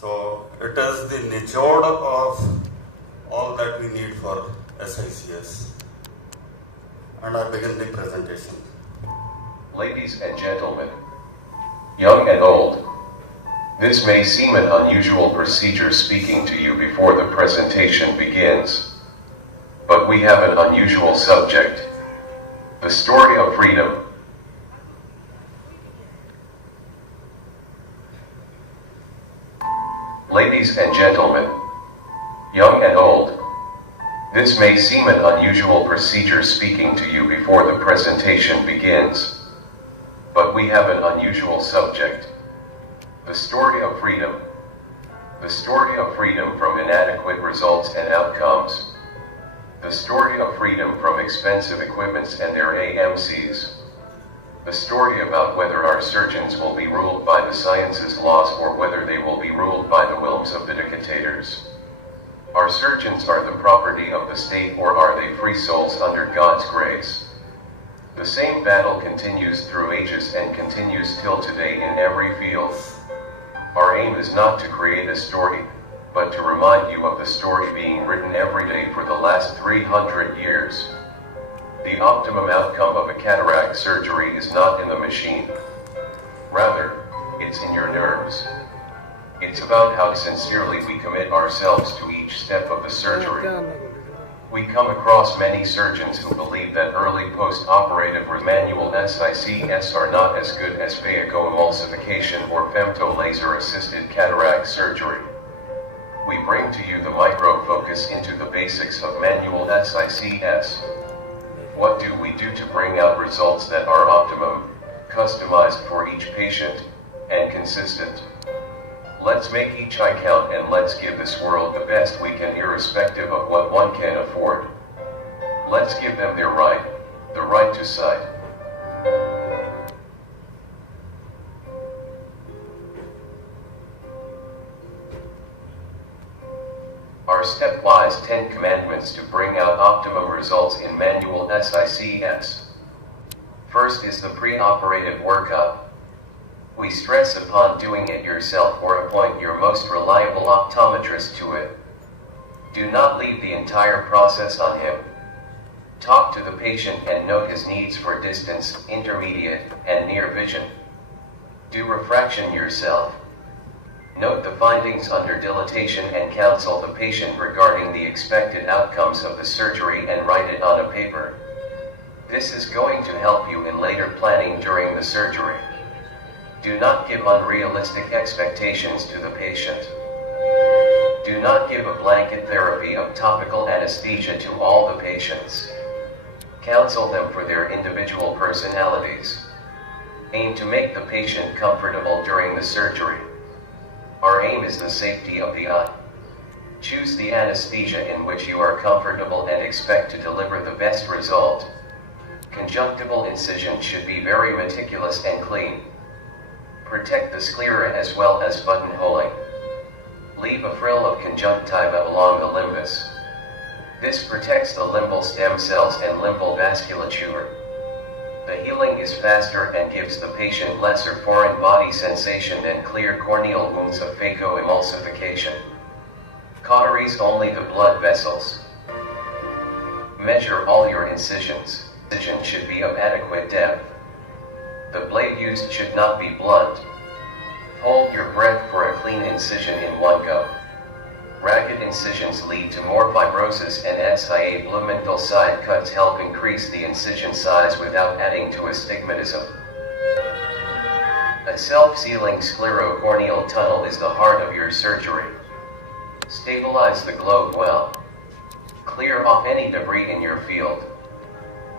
So it is the nichod of all that we need for SICS. And I begin the presentation. Ladies and gentlemen, young and old, this may seem an unusual procedure speaking to you before the presentation begins. But we have an unusual subject, the story of freedom. Ladies and gentlemen, young and old, this may seem an unusual procedure speaking to you before the presentation begins. But we have an unusual subject, the story of freedom. The story of freedom from inadequate results and outcomes. The story of freedom from expensive equipments and their AMCs. The story about whether our surgeons will be ruled by the science's laws or whether they will be ruled by the whims of the dictators. Our surgeons are the property of the state, or are they free souls under God's grace? The same battle continues through ages and continues till today in every field. Our aim is not to create a story, but to remind you of the story being written every day for the last 300 years. The optimum outcome of a cataract surgery is not in the machine. Rather, it's in your nerves. It's about how sincerely we commit ourselves to each step of the surgery. We come across many surgeons who believe that early post-operative manual SICS are not as good as phacoemulsification or femto laser-assisted cataract surgery. We bring to you the micro-focus into the basics of manual SICS. What do we do to bring out results that are optimum, customized for each patient, and consistent? Let's make each eye count, and let's give this world the best we can, irrespective of what one can afford. Let's give them their right, the right to sight. Our stepwise 10 commandments to bring out optimum results in manual SICS. First is the pre-operative workup. We stress upon doing it yourself or appoint your most reliable optometrist to it. Do not leave the entire process on him. Talk to the patient and note his needs for distance, intermediate, and near vision. Do refraction yourself. Note the findings under dilatation and counsel the patient regarding the expected outcomes of the surgery and write it on a paper. This is going to help you in later planning during the surgery. Do not give unrealistic expectations to the patient. Do not give a blanket therapy of topical anesthesia to all the patients. Counsel them for their individual personalities. Aim to make the patient comfortable during the surgery. Our aim is the safety of the eye. Choose the anesthesia in which you are comfortable and expect to deliver the best result. Conjunctival incision should be very meticulous and clean. Protect the sclera as well as buttonholing. Leave a frill of conjunctiva along the limbus. This protects the limbal stem cells and limbal vasculature. The healing is faster and gives the patient lesser foreign body sensation than clear corneal wounds of phacoemulsification. Cauteries only the blood vessels. Measure all your incisions. Incision should be of adequate depth. The blade used should not be blunt. Hold your breath for a clean incision in one go. Ragged incisions lead to more fibrosis, and SIA blumenthal side cuts help increase the incision size without adding to astigmatism. A self-sealing sclerocorneal tunnel is the heart of your surgery. Stabilize the globe well. Clear off any debris in your field.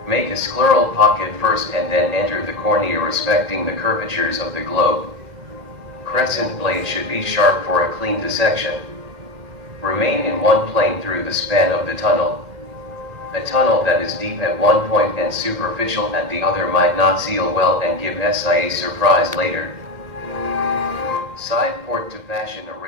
Make a scleral pocket first and then enter the cornea respecting the curvatures of the globe. Crescent blade should be sharp for a clean dissection. Remain in one plane through the span of the tunnel. A tunnel that is deep at one point and superficial at the other might not seal well and give SIA surprise later. Side port to fashion a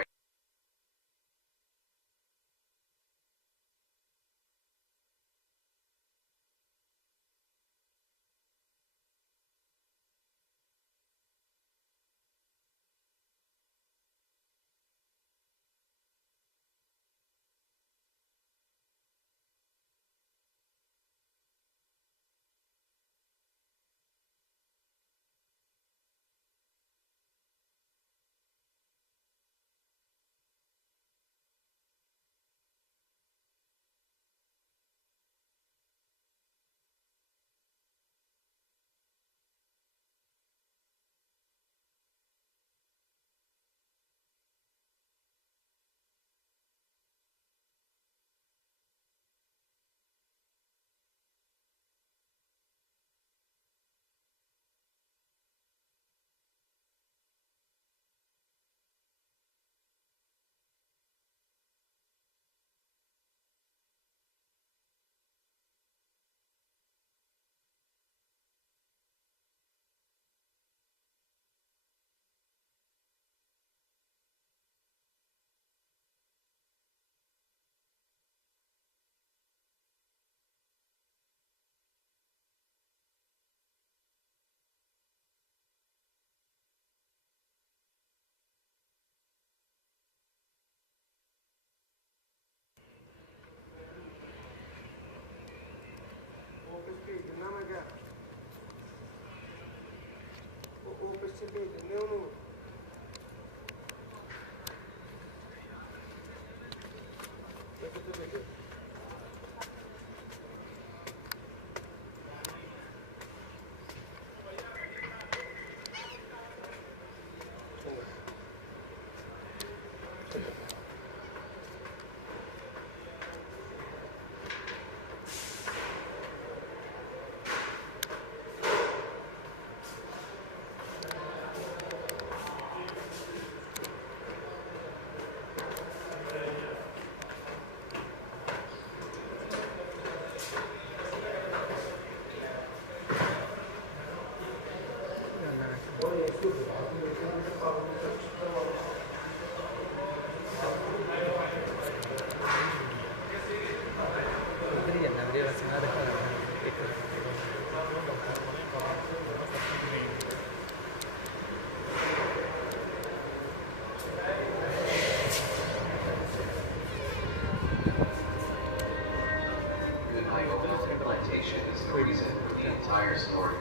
Good IOL implantation is the reason for the entire story.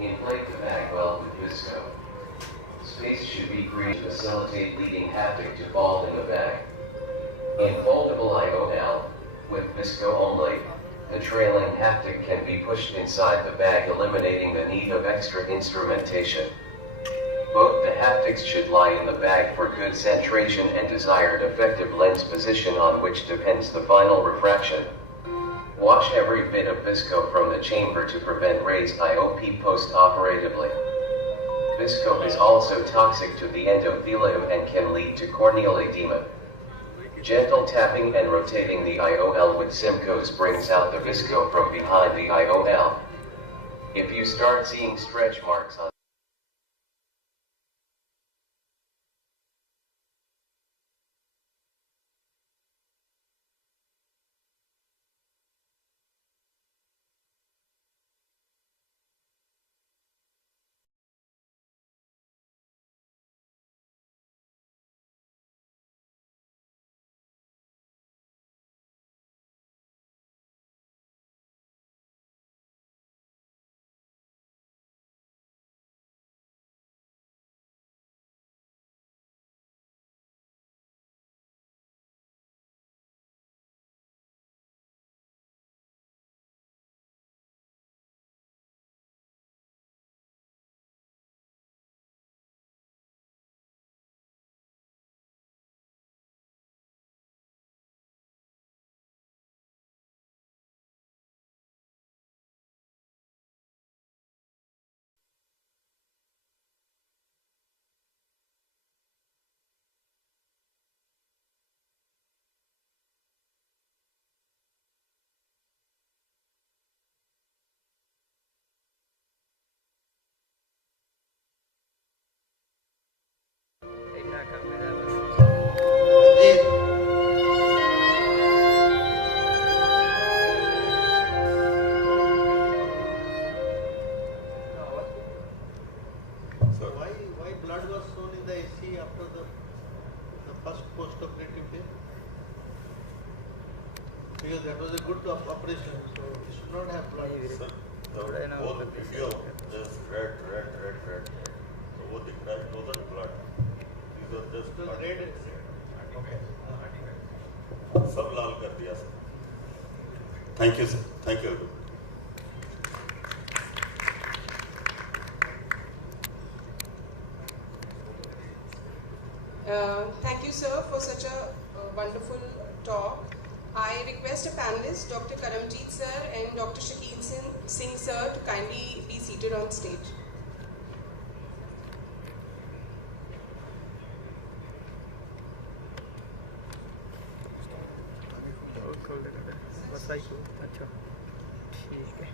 Inflate the bag well with visco. Space should be created to facilitate leading haptic to fall in the bag. In foldable IOL, with visco only, the trailing haptic can be pushed inside the bag, eliminating the need of extra instrumentation. Both the haptics should lie in the bag for good centration and desired effective lens position, on which depends the final refraction. Wash every bit of visco from the chamber to prevent raised IOP post-operatively. Visco is also toxic to the endothelium and can lead to corneal edema. Gentle tapping and rotating the IOL with Simcoes brings out the visco from behind the IOL. If you start seeing stretch marks on because that was a good operation, so you should not have blood. Sir, the whole video is red. So what the crack wasn't blood. These are just blood. Red. Okay. सब लाल कर दिया sir. Thank you sir. Thank you. Thank you, sir, for such a wonderful talk. I request a panelist, Dr. Karamjeet sir and Dr. Shakeel Singh sir, to kindly be seated on stage. अच्छा ठीक है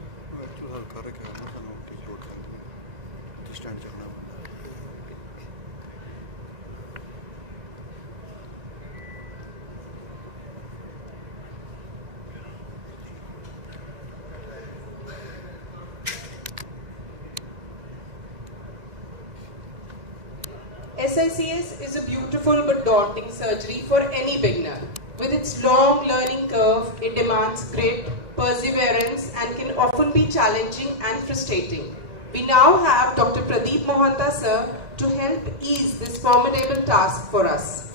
हल्का रखा ना सानू ticket stand चढ़ना SICS is a beautiful but daunting surgery for any beginner. With its long learning curve, it demands grit, perseverance, and can often be challenging and frustrating. We now have Dr. Pradeep Mohanta sir to help ease this formidable task for us.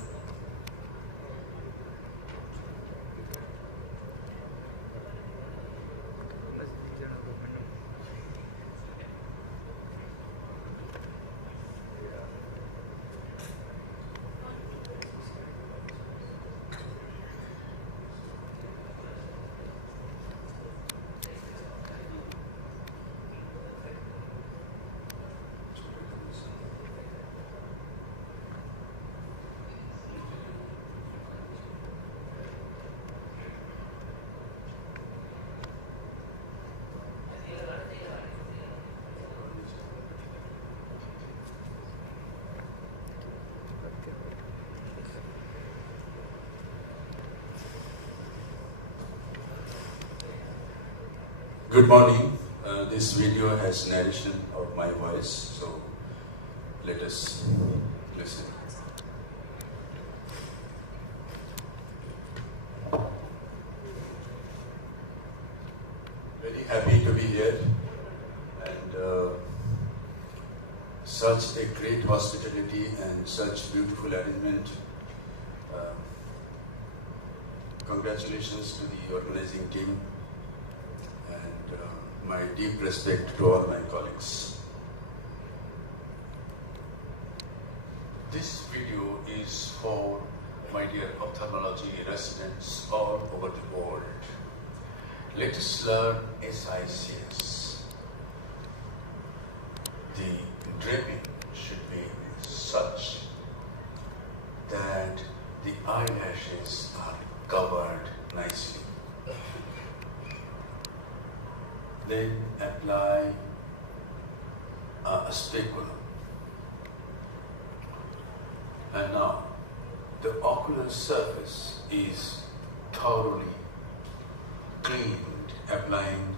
Good morning. This video has narration of my voice, so let us listen. Very happy to be here, and such a great hospitality and such beautiful arrangement. Congratulations to the organizing team. My deep respect to all my colleagues. This video is for my dear ophthalmology residents all over the world. Let us learn SICS. The draping should be such that the eyelashes are covered nicely. Then apply a speculum. And now the ocular surface is thoroughly cleaned, applying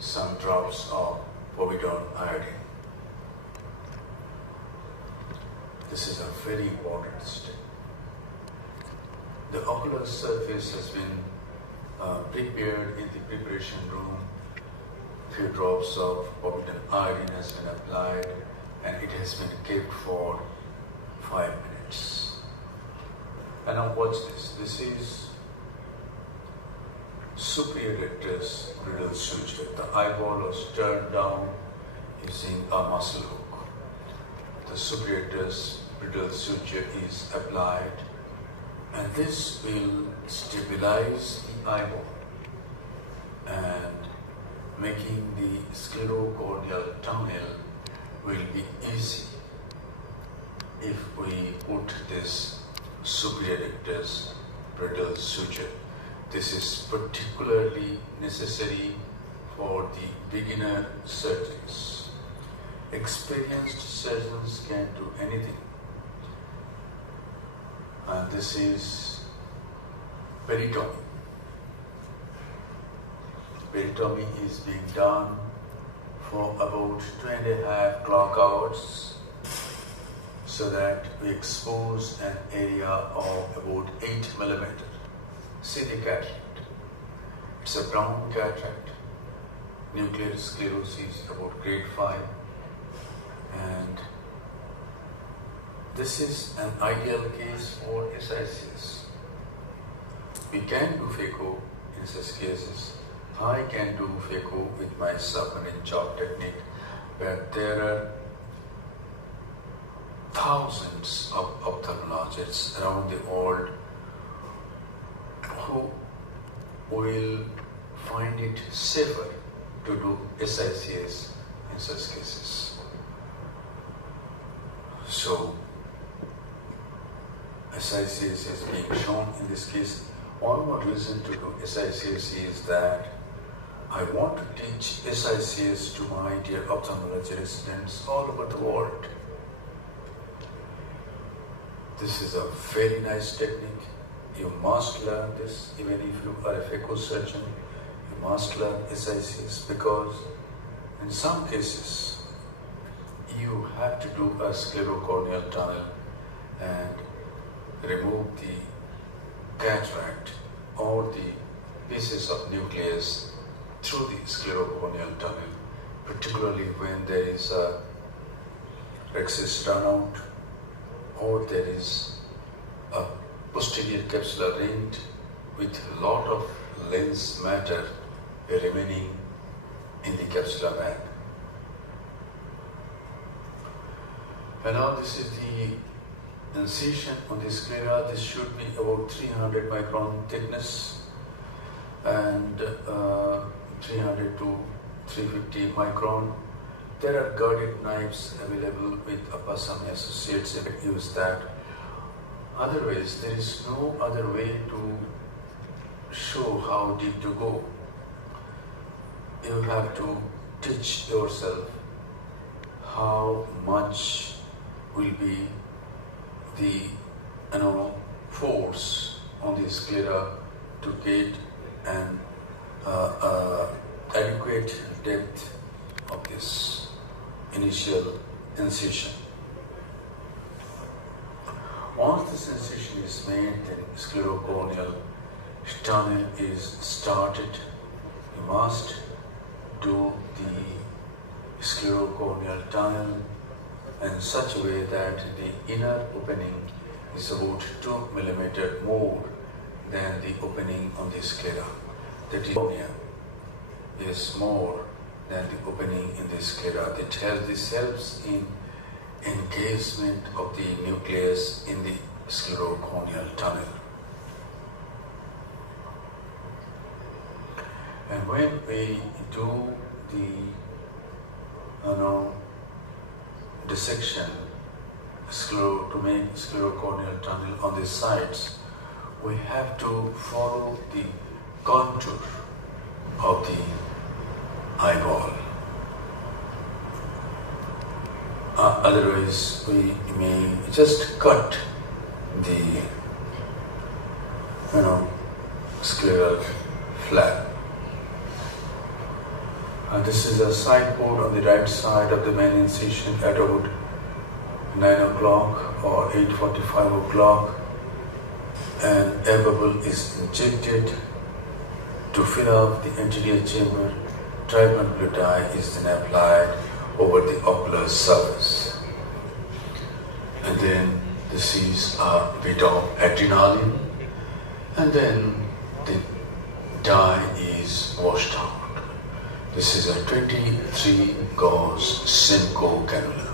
some drops of povidone iodine. This is a very important step. The ocular surface has been prepared in the preparation room. Few drops of povidone iodine has been applied and it has been kept for 5 minutes. And now watch this. This is superior rectus bridal suture. The eyeball was turned down using a muscle hook. The superior rectus bridal suture is applied, and this will stabilize the eyeball and making the sclerocorneal tunnel will be easy if we put this superior rectus bridal suture. This is particularly necessary for the beginner surgeons. Experienced surgeons can do anything. And this is peritomy. Peritomy is being done for about 2.5 clock hours so that we expose an area of about 8 millimeter. See the cataract. It's a brown cataract. Nuclear sclerosis about grade 5. And this is an ideal case for SICS. We can do phaco in such cases. I can do phaco with my submarine chop technique, but there are thousands of ophthalmologists around the world who will find it safer to do SICS in such cases. So, SICS is being shown in this case. One more reason to do SICS is that I want to teach SICS to my dear ophthalmology residents all over the world. This is a very nice technique. You must learn this, even if you are a phaco surgeon. You must learn SICS because in some cases you have to do a sclerocorneal tunnel and remove the cataract or the pieces of nucleus through the sclerocorneal tunnel particularly when there is a rexis runout or there is a posterior capsular ring with a lot of lens matter remaining in the capsular bag. And now this is the incision on the sclera. This should be about 300 micron thickness and 300 to 350 micron. There are guarded knives available with Appasam Associates if you use that. Otherwise, there is no other way to show how deep to go. You have to teach yourself how much will be the force on the sclera to get an adequate depth of this initial incision. Once this incision is made, then sclerocorneal tunnel is started. You must do the sclerocorneal tunnel in such a way that the inner opening is about 2 mm more than the opening on the sclera. The cornea is more than the opening in the sclera. This helps in engagement of the nucleus in the sclerocorneal tunnel. And when we do the dissection to make sclerocorneal tunnel on the sides, we have to follow the contour of the eyeball. Otherwise, we may just cut the scleral flap. This is a side port on the right side of the main incision at about 9 o'clock or 8:45 o'clock, and air bubble is injected to fill up the anterior chamber. Treatment blue dye is then applied over the ocular surface, and then this is a bit of adrenaline, and then the dye is washed out. This is a 23 gauge Simcoe cannula.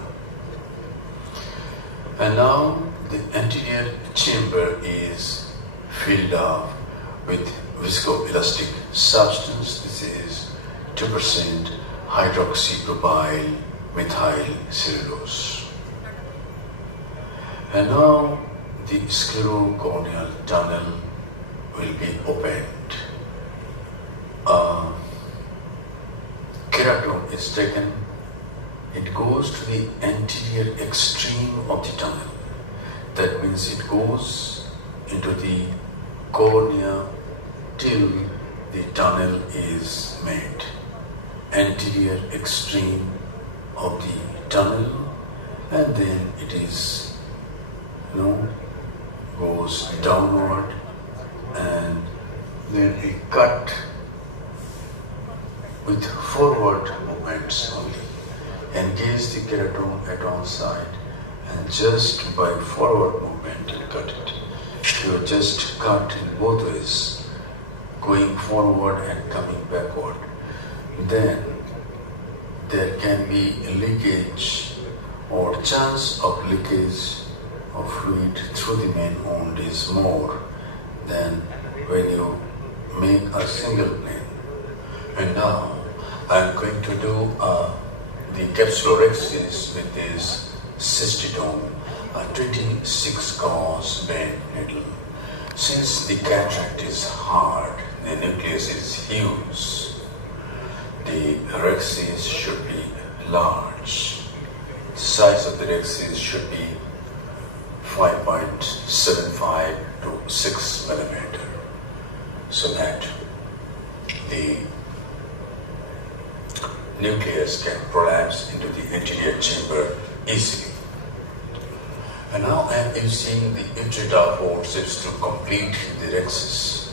And now the anterior chamber is filled up with viscoelastic substance. This is 2% hydroxypropyl methyl cellulose. And now the sclerocorneal tunnel will be opened. Keratome is taken. It goes to the anterior extreme of the tunnel. That means it goes into the cornea till the tunnel is made. Anterior extreme of the tunnel, and then it is goes downward, and then a cut with forward movements only. Engage the keratome at one side, and just by forward movement you cut it. You just cut in both ways, going forward and coming backward. Then there can be leakage or chance of leakage of fluid through the main wound is more than when you make a single plane. And now I am going to do the capsulorhexis with this cystitome, a 26 gauge bent needle. Since the cataract is hard, the nucleus is huge, the rhexis should be large. The size of the rhexis should be 5.75 to 6 millimeter, so that the nucleus can prolapse into the anterior chamber easily. And now I am using the intrada forceps to complete the rhexis.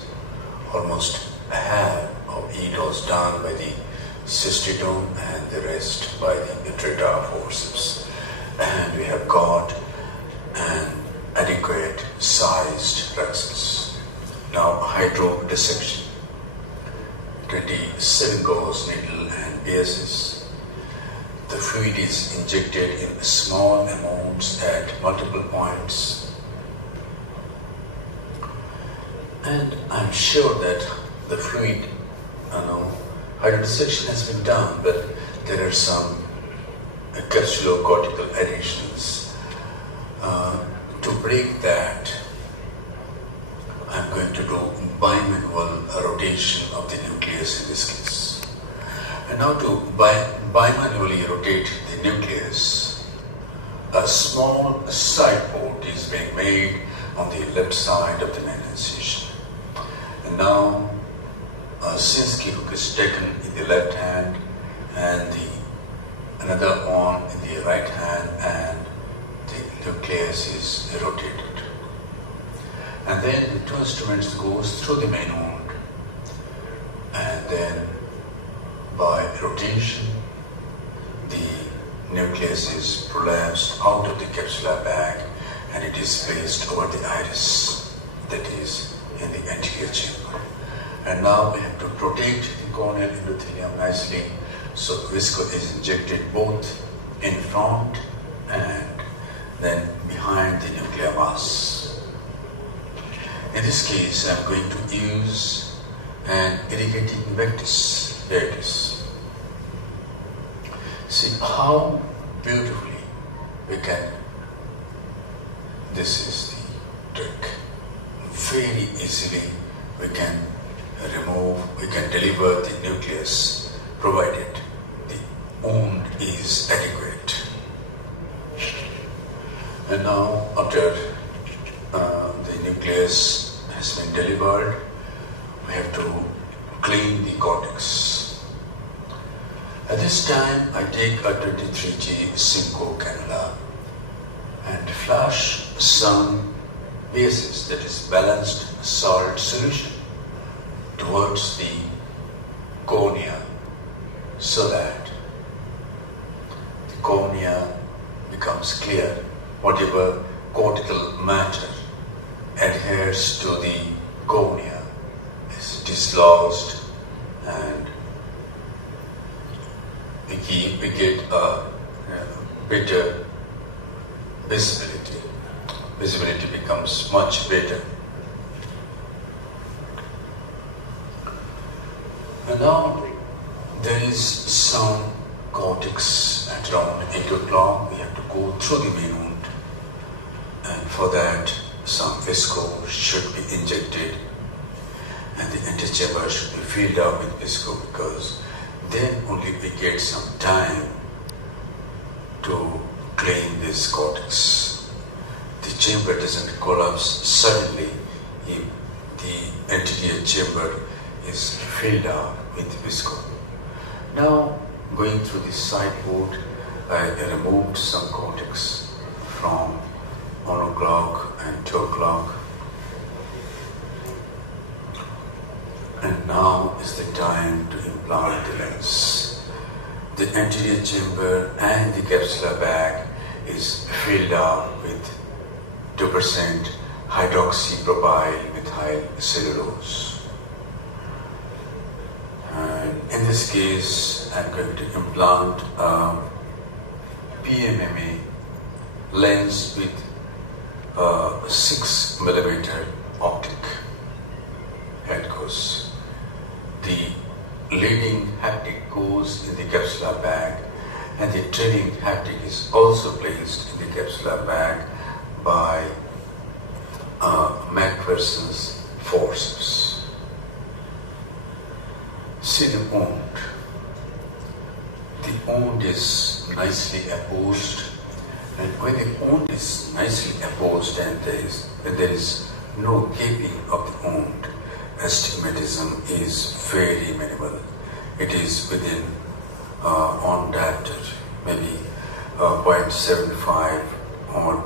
Almost half of it was done by the cystitome and the rest by the intraocular forceps. And we have got an adequate sized rectus. Now hydrodissection, 27 gauge needle and pierces. The fluid is injected in small amounts at multiple points. And I'm sure that the fluid, hydrodissection has been done, but there are some capsulocortical adhesions. To break that, I'm going to do bimanual rotation of the nucleus in this case. And now to bimanually rotate the nucleus, a small side port is being made on the left side of the main incision. And now a Sinski hook is taken in the left hand and another one in the right hand, and the nucleus is rotated. And then the two instruments goes through the main wound, and then by rotation the nucleus is prolapsed out of the capsular bag and it is placed over the iris, that is in the anterior chamber. And now we have to protect the corneal endothelium nicely, so visco is injected both in front and then behind the nuclear mass. In this case, I'm going to use an irrigating vectis. There it is. See how beautifully we can, this is the trick. Very easily we can deliver the nucleus, provided the wound is adequate. And now after the nucleus has been delivered, we have to clean the cortex. At this time I take a 23G Simcoe cannula and flash some basis, that is balanced salt solution, towards the cornea, so that the cornea becomes clear. Whatever cortical matter adheres to the cornea is dislodged, and we get a better visibility. Visibility becomes much better. And now there is some cortex at around 8 o'clock. We have to go through the main wound, and for that some visco should be injected and the antechamber should be filled up with visco, because then only we get some time to clean this cortex. The chamber doesn't collapse suddenly if the anterior chamber is filled up with visco. Now, going through the side port, I removed some cortex from 1 o'clock and 2 o'clock. And now is the time to implant the lens. The anterior chamber and the capsular bag is filled up with 2% hydroxypropyl methyl cellulose. And in this case, I'm going to implant a PMMA lens with a 6mm optic. Here it goes. The leading haptic goes in the capsular bag, and the trailing haptic is also placed in the capsular bag by Macpherson's forceps. See the wound. The wound is nicely opposed, and when the wound is nicely opposed and there is no gaping of the wound, astigmatism is very minimal. It is within on diopter, maybe 0.75 or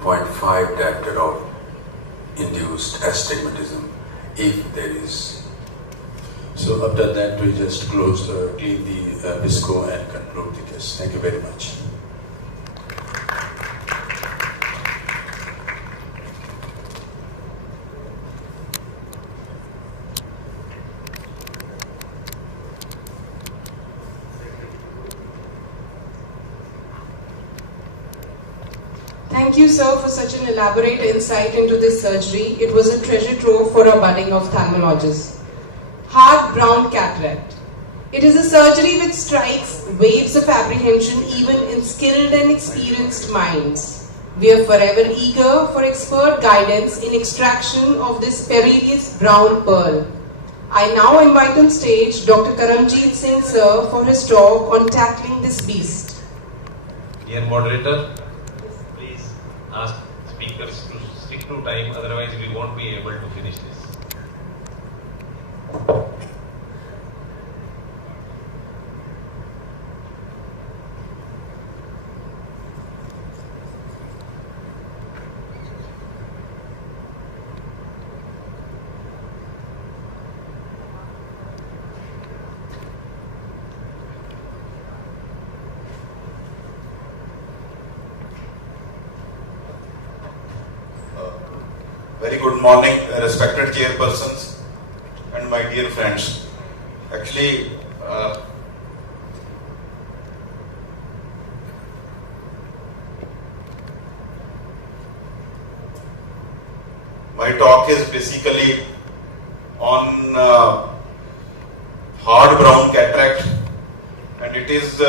0.5 diopter of induced astigmatism, if there is So after that, we just clean the visco and conclude the case. Thank you very much. Thank you, sir, for such an elaborate insight into this surgery. It was a treasure trove for our budding ophthalmologists. Hard brown cataract. It is a surgery which strikes waves of apprehension even in skilled and experienced minds. We are forever eager for expert guidance in extraction of this perilous brown pearl. I now invite on stage Dr. Karamjeet Singh, sir, for his talk on tackling this beast. Dear moderator, please ask speakers to stick to time, otherwise we won't be able to finish this. Very good morning, respected chairpersons and my dear friends. Actually, my talk is basically on hard brown cataract, and it is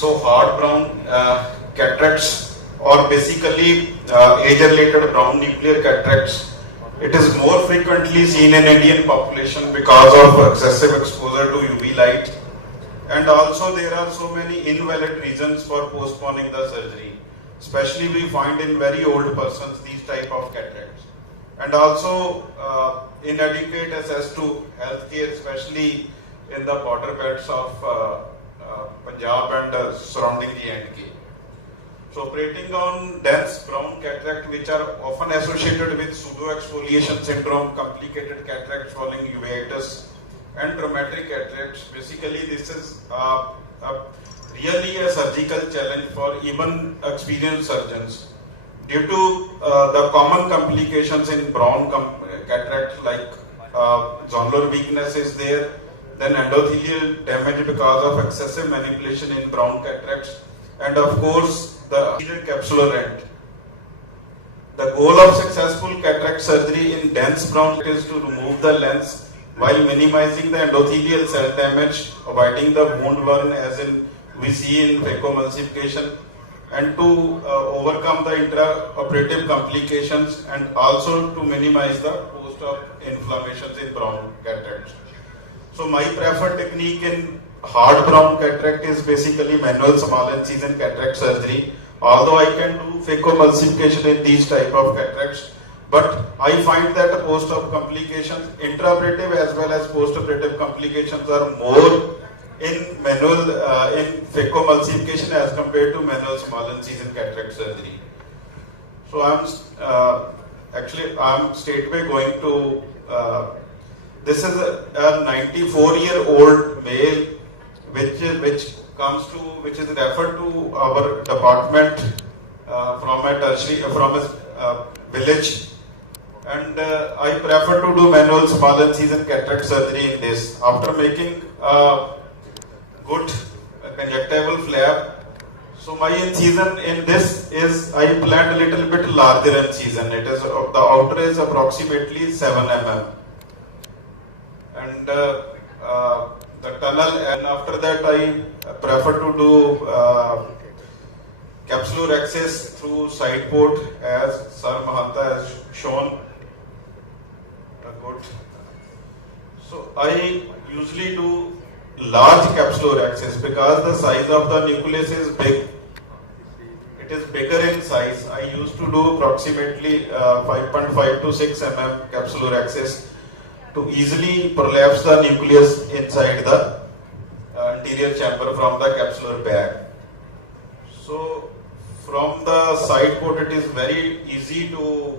so hard brown cataracts, or basically age-related brown nuclear cataracts. It is more frequently seen in Indian population because of excessive exposure to UV light, and also there are so many invalid reasons for postponing the surgery. Especially we find in very old persons these type of cataracts, and also inadequate access to healthcare, especially in the border belts of Punjab and surrounding the NK. So operating on dense brown cataract, which are often associated with pseudo-exfoliation syndrome, complicated cataracts following uveitis, and traumatic cataracts. Basically, this is really a surgical challenge for even experienced surgeons. Due to the common complications in brown cataract, like zonular weakness is there, then endothelial damage because of excessive manipulation in brown cataracts, and of course the capsular end. The goal of successful cataract surgery in dense brown is to remove the lens while minimizing the endothelial cell damage, avoiding the wound burn as in we see in phacoemulsification, and to overcome the intraoperative complications, and also to minimize the post-op inflammations in brown cataracts. So my preferred technique in hard brown cataract is basically manual small incision cataract surgery. Although I can do phacoemulsification in these type of cataracts, but I find that post-op complications, intraoperative as well as post-operative complications, are more in manual in phacoemulsification as compared to manual small incision cataract surgery. So I'm straightway going to. This is a 94-year-old male, which is referred to our department from a village, and I prefer to do manual small incision cataract surgery in this. After making good conjunctival flap, so my incision in this is, I planned a little bit larger incision. It is the outer is approximately 7 mm. And the tunnel, and after that I prefer to do capsular access through side port as Sir Mahanta has shown. A good So I usually do large capsular access because the size of the nucleus is big. It is bigger in size. I used to do approximately 5.5 to 6 mm capsular access to easily prolapse the nucleus inside the anterior chamber from the capsular bag. So from the side port it is very easy to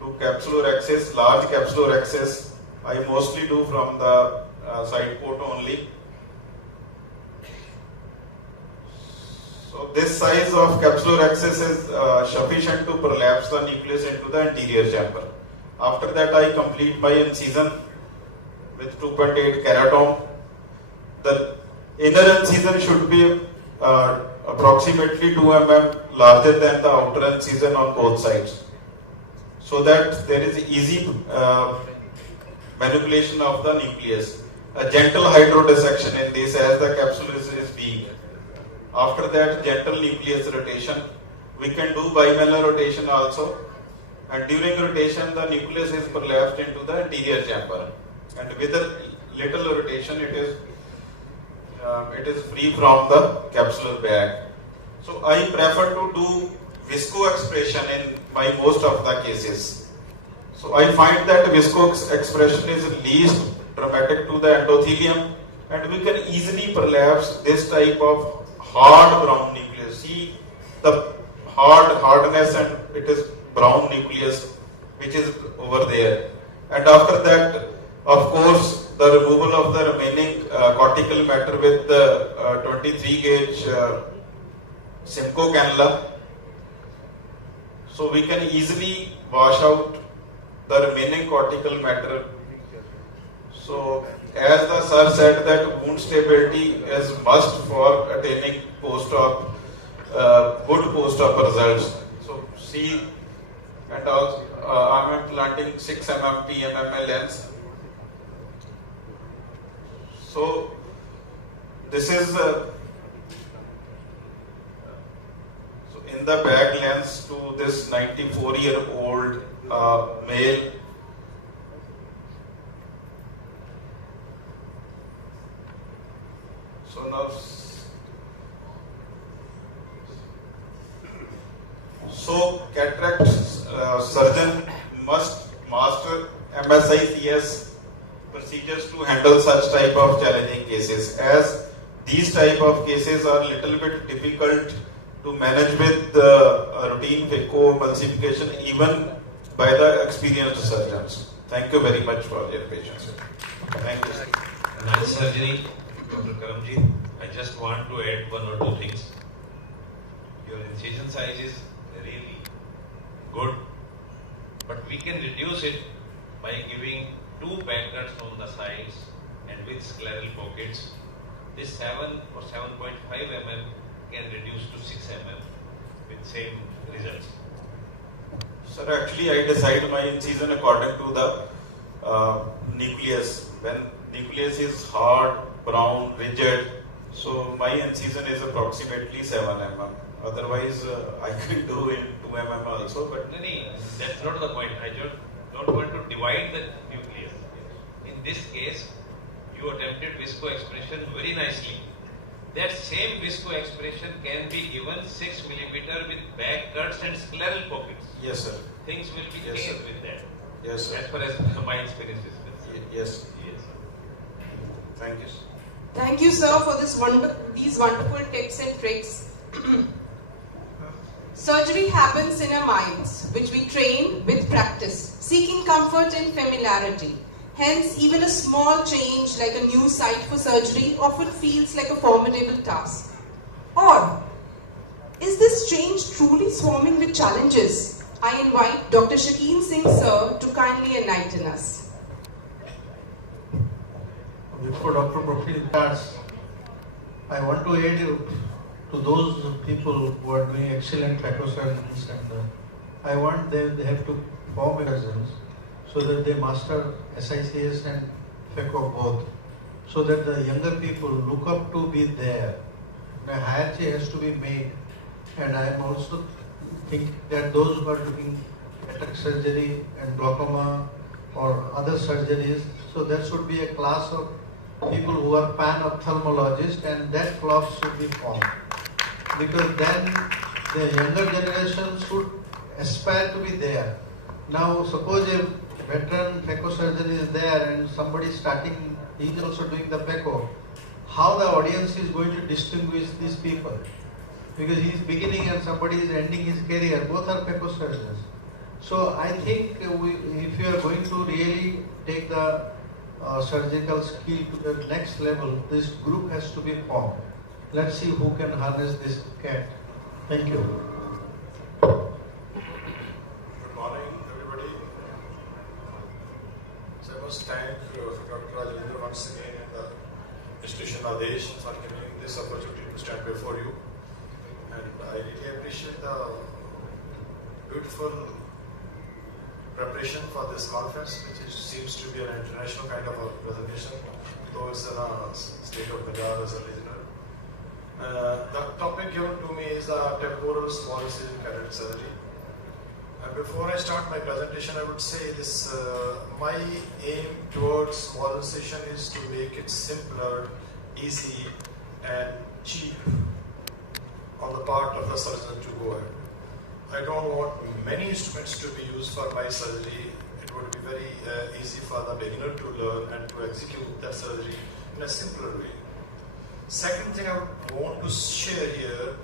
do capsular access, large capsular access. I mostly do from the side port only. So this size of capsular access is sufficient to prolapse the nucleus into the anterior chamber. After that I complete my incision with 2.8 keratome. The inner incision should be approximately 2 mm larger than the outer incision on both sides, so that there is easy manipulation of the nucleus. A gentle hydrodissection in this as the capsule is weak. After that, gentle nucleus rotation. We can do bimanual rotation also, and during rotation the nucleus is prolapsed into the anterior chamber, and with a little rotation it is free from the capsular bag. So I prefer to do visco expression in my most of the cases. So I find that visco expression is least traumatic to the endothelium, and we can easily prolapse this type of hard brown nucleus. See the hardness, and it is brown nucleus which is over there. And after that, of course, the removal of the remaining cortical matter with the 23 gauge Simcoe cannula. So we can easily wash out the remaining cortical matter. So as the sir said that wound stability is must for attaining post-op, good post-op results. So see, and also I am implanting 6 mm PMMA lens. So this is so in the bag lens to this 94-year-old male. So now, so cataract surgeon must master MSICS procedures to handle such type of challenging cases, as these type of cases are little bit difficult to manage with routine phacoemulsification even by the experienced surgeons. Thank you very much for your patience. Thank you. Nice surgery, Dr. Karamjit. I just want to add one or two things. Your incision size is really good, but we can reduce it by giving 2 back cuts on the sides and with scleral pockets. This 7 or 7.5 mm can reduce to 6 mm with same results. Sir, actually I decide my incision according to the nucleus. When nucleus is hard, brown, rigid, so my incision is approximately 7 mm. Otherwise, I can do in 2 mm also. But No, that's not the point. I don't want to divide the nucleus. In this case, you attempted visco expression very nicely. That same visco expression can be given 6 mm with back cuts and scleral pockets. yes, sir. Things will be Yes, changed sir. with that. Yes, sir. As far as my experience is concerned. Yes. Yes. Thank you, sir. Thank you, sir, for these wonderful tips and tricks. Surgery happens in our minds, which we train with practice, seeking comfort and familiarity. Hence, even a small change like a new site for surgery often feels like a formidable task. Or, is this change truly swarming with challenges? I invite Dr. Shakeen Singh, sir, to kindly enlighten us. Before Dr. Profil starts, I want to add to those people who are doing excellent phacosurgeons, and I want them, they have to form surgeons so that they master SICS and phaco both, so that the younger people look up to be there. The hierarchy has to be made, and I am also think that those who are doing cataract surgery and glaucoma or other surgeries. So there should be a class of people who are pan-ophthalmologists, and that club should be formed. Because then the younger generation should aspire to be there. Now suppose a veteran phaco surgeon is there and somebody starting, he is also doing the phaco. How the audience is going to distinguish these people? Because he is beginning and somebody is ending his career, both are phaco surgeons. So I think if you are going to really take the surgical skill to the next level, this group has to be formed. Let's see who can harness this cat. Thank you. Good morning, everybody. So I must thank Dr. Rajendra once again and the institution Adesh for giving this opportunity to stand before you. And I really appreciate the beautiful preparation for this conference, which seems to be an international kind of a presentation, though it's in a state of Gujarat as a regional. The topic given to me is the temporal small incision cataract surgery. Before I start my presentation, I would say this: my aim towards small incision is to make it simpler, easy, and cheap on the part of the surgeon to go ahead. I don't want many instruments to be used for my surgery. It would be very easy for the beginner to learn and to execute that surgery in a simpler way. Second thing I would want to share here,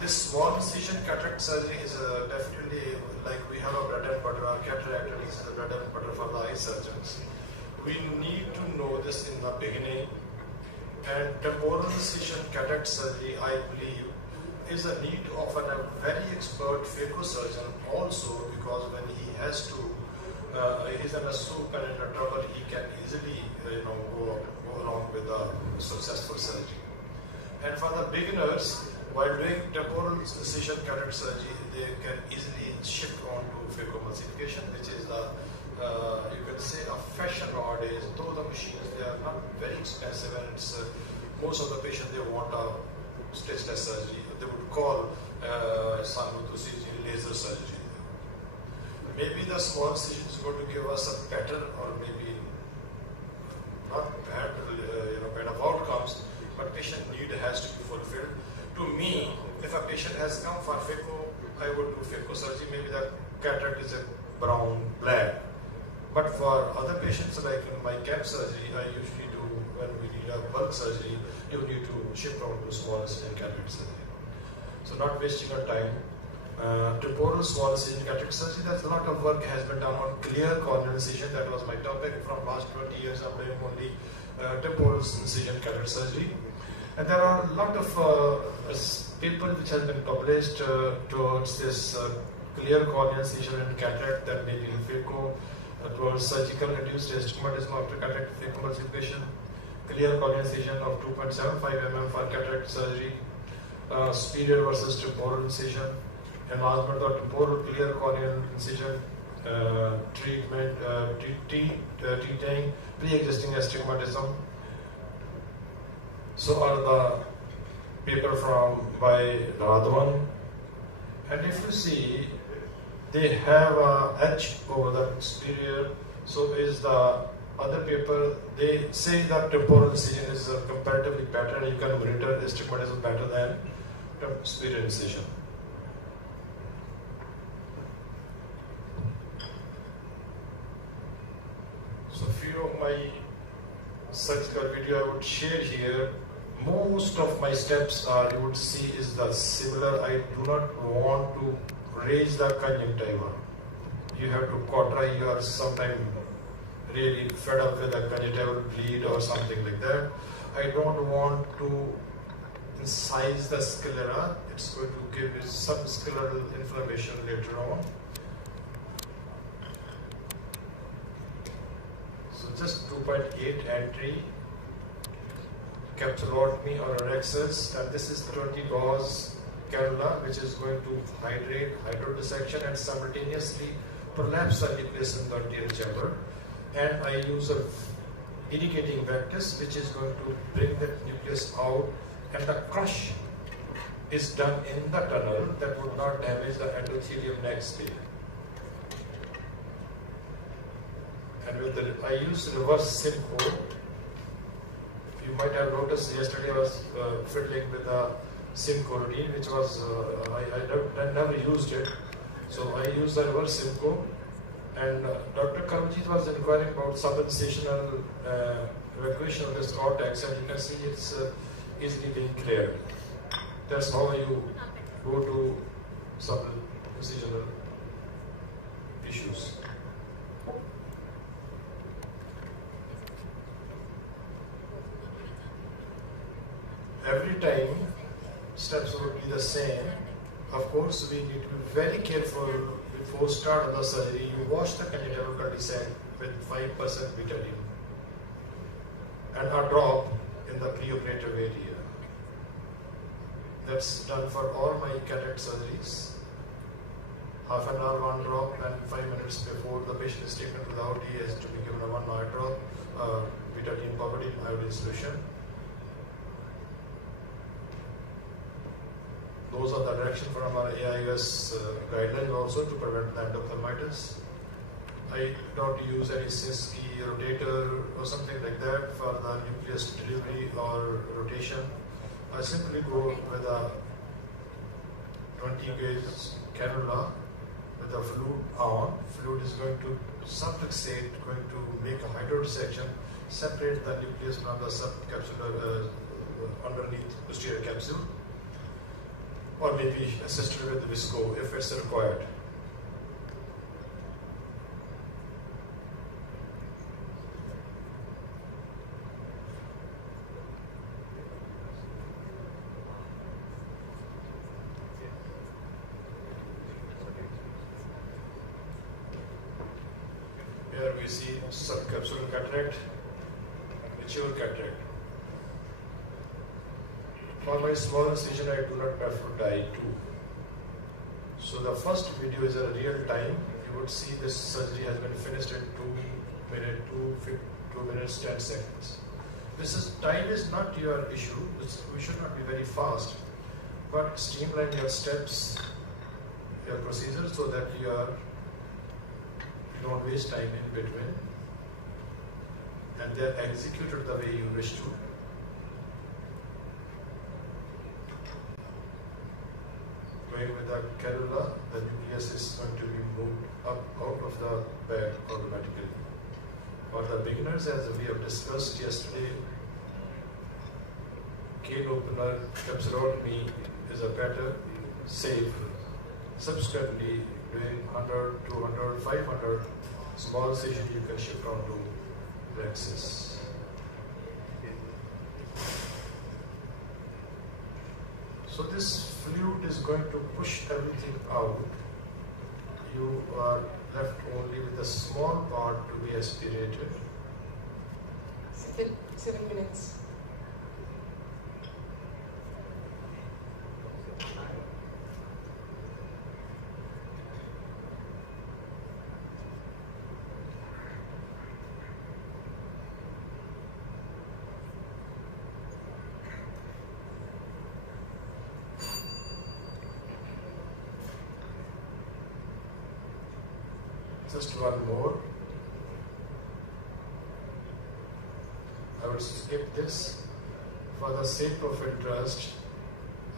this small incision cataract surgery is definitely like we have a bread and butter, our cataract is a bread and butter for the eye surgeons. We need to know this in the beginning, and temporal incision cataract surgery, I believe, is a need of a very expert phaco surgeon also, because when he has to, he's in a soup and in a trouble, he can easily go along with a successful surgery. And for the beginners, while doing temporal incision cataract surgery, they can easily shift on to phacoemulsification, which is the, you can say, a fashion nowadays. Though the machines, they are not very expensive, and it's, most of the patients, they want a stitchless surgery. They would call laser surgery. Maybe the small incision is going to give us a better, or maybe not bad, kind of outcomes, but patient need has to be fulfilled. To me, if a patient has come for phaco, I would do phaco surgery. Maybe the cataract is a brown, black. But for other patients, like in my cap surgery, I usually do, when we need a bulk surgery, you need to shift on to small incision cataract surgery. So not wasting your time. Temporal small incision cataract surgery, that's a lot of work has been done on clear corneal incision. That was my topic from last 20 years. I'm doing only temporal incision cataract surgery. And there are a lot of papers which have been published towards this clear corneal incision and cataract, that may be in phaco, towards surgical reduced astigmatism after cataract phacoemulsification, clear corneal incision of 2.75 mm for cataract surgery, superior versus temporal incision, enlargement of temporal clear corneal incision, treatment, treating pre-existing astigmatism. So are the paper by Radwan, and if you see, they have a edge over the superior. So is the other paper. They say that temporal incision is comparatively better, and you can monitor astigmatism better than superior incision. So few of my surgical video I would share here. Most of my steps are, you would see, is the similar. I do not want to raise the conjunctiva. You have to cautery. You are sometimes really fed up with a conjunctival bleed or something like that. I don't want to incise the sclera. It's going to give you some scleral inflammation later on. So just 2.8 entry, capsulotomy or orexis, and this is 20 gauze cannula, which is going to hydrate, hydrodissection, and simultaneously prolapse the nucleus in the anterior chamber. And I use a irrigating vectis, which is going to bring the nucleus out, and the crush is done in the tunnel that would not damage the endothelium next day. and with I use reverse Simcoe. You might have noticed yesterday I was fiddling with the Simcoe routine, which was I never used it, so I used the reverse Simcoe. And Dr. Karamjit was inquiring about subincisional evacuation of this cortex, and you can see it's easily being cleared. That's how you go to subincisional issues. Every time steps would be the same. Of course, we need to be very careful before start of the surgery. You wash the conjunctival descent with 5% betadine and a drop in the preoperative area. That's done for all my cataract surgeries. Half an hour, one drop, and 5 minutes before the patient is taken to the OT, he has to be given a 1 hour drop, betadine, pabidine, iodine solution. Those are the direction from our AIMSR guidelines also to prevent the endophthalmitis. I don't use any Sinsky rotator or something like that for the nucleus delivery or rotation. I simply go with a 20 gauge cannula with the fluid on. Fluid is going to subluxate, going to make a hydrodissection, separate the nucleus from the subcapsular underneath posterior capsule, or maybe assisted with visco if it's required. Here we see subcapsular cataract, mature cataract. For my small incision, I do not prefer dye too. So the first video is a real time. You would see this surgery has been finished in 2 minutes 10 seconds. Time is not your issue. We should not be very fast, but streamline your steps, your procedure, so that you don't waste time in between, and they are executed the way you wish to. Going with the cannula, the nucleus is going to be moved up out of the bag automatically. For the beginners, as we have discussed yesterday, cane opener capsulotomy is a better, safe. Subsequently, doing 100, 200, 500 small incision, you can shift on to Rexis. So this fluid is going to push everything out. You are left only with a small part to be aspirated. 7 minutes. Just one more. I would skip this. For the sake of interest,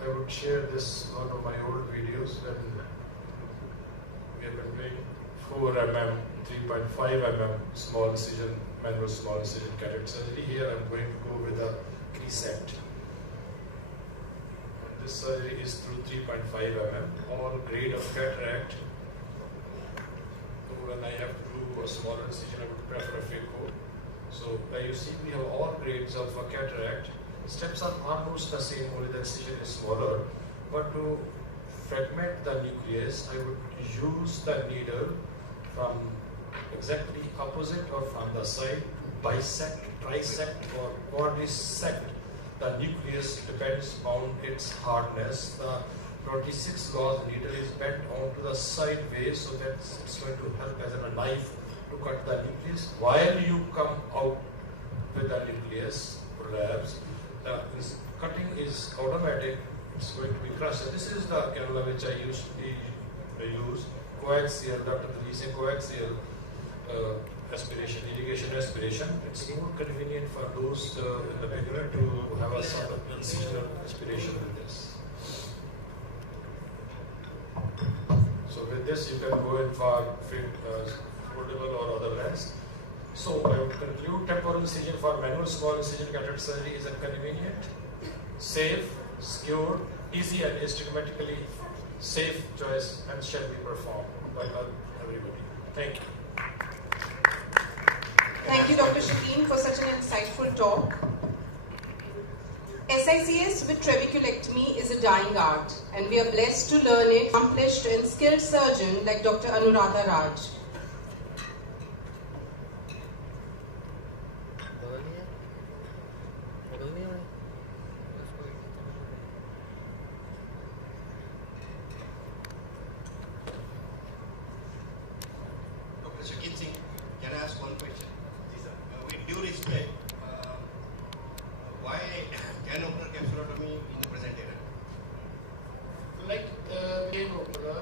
I would share this one of my old videos when we have been doing 4 mm, 3.5 mm small incision, manual small incision cataract surgery. Here I'm going to go with a crescent. This surgery is through 3.5 mm, all grade of cataract. When I have to do a smaller incision, I would prefer a phaco. So you see we have all grades of a cataract. Steps are almost the same, only the incision is smaller. But to fragment the nucleus, I would use the needle from exactly opposite or from the side to bisect, trisect or quadrisect the nucleus, depends on its hardness. The 26 gauge needle is bent onto the sideways, so that it's going to help as a knife to cut the nucleus. While you come out with the nucleus prolapse, the cutting is automatic, it's going to be crushed. So this is the cannula which I use coaxial, Dr. Delise coaxial aspiration, irrigation aspiration. It's more convenient for those in the beginner to have a sort of incisional aspiration with this. So with this you can go in for foldable or other lens. So I would conclude temporal incision for manual small incision cataract surgery is a convenient, safe, secure, easy and astigmatically safe choice and shall be performed by everybody. Thank you. Thank you, Dr. Shakeen, for such an insightful talk. SICS with trabeculectomy is a dying art, and we are blessed to learn it from an accomplished and skilled surgeon like Dr. Anuradha Raj. Dr. Shakeen Singh, can I ask one question? With due respect, why can opener capsulotomy in the present era? Like vein opener,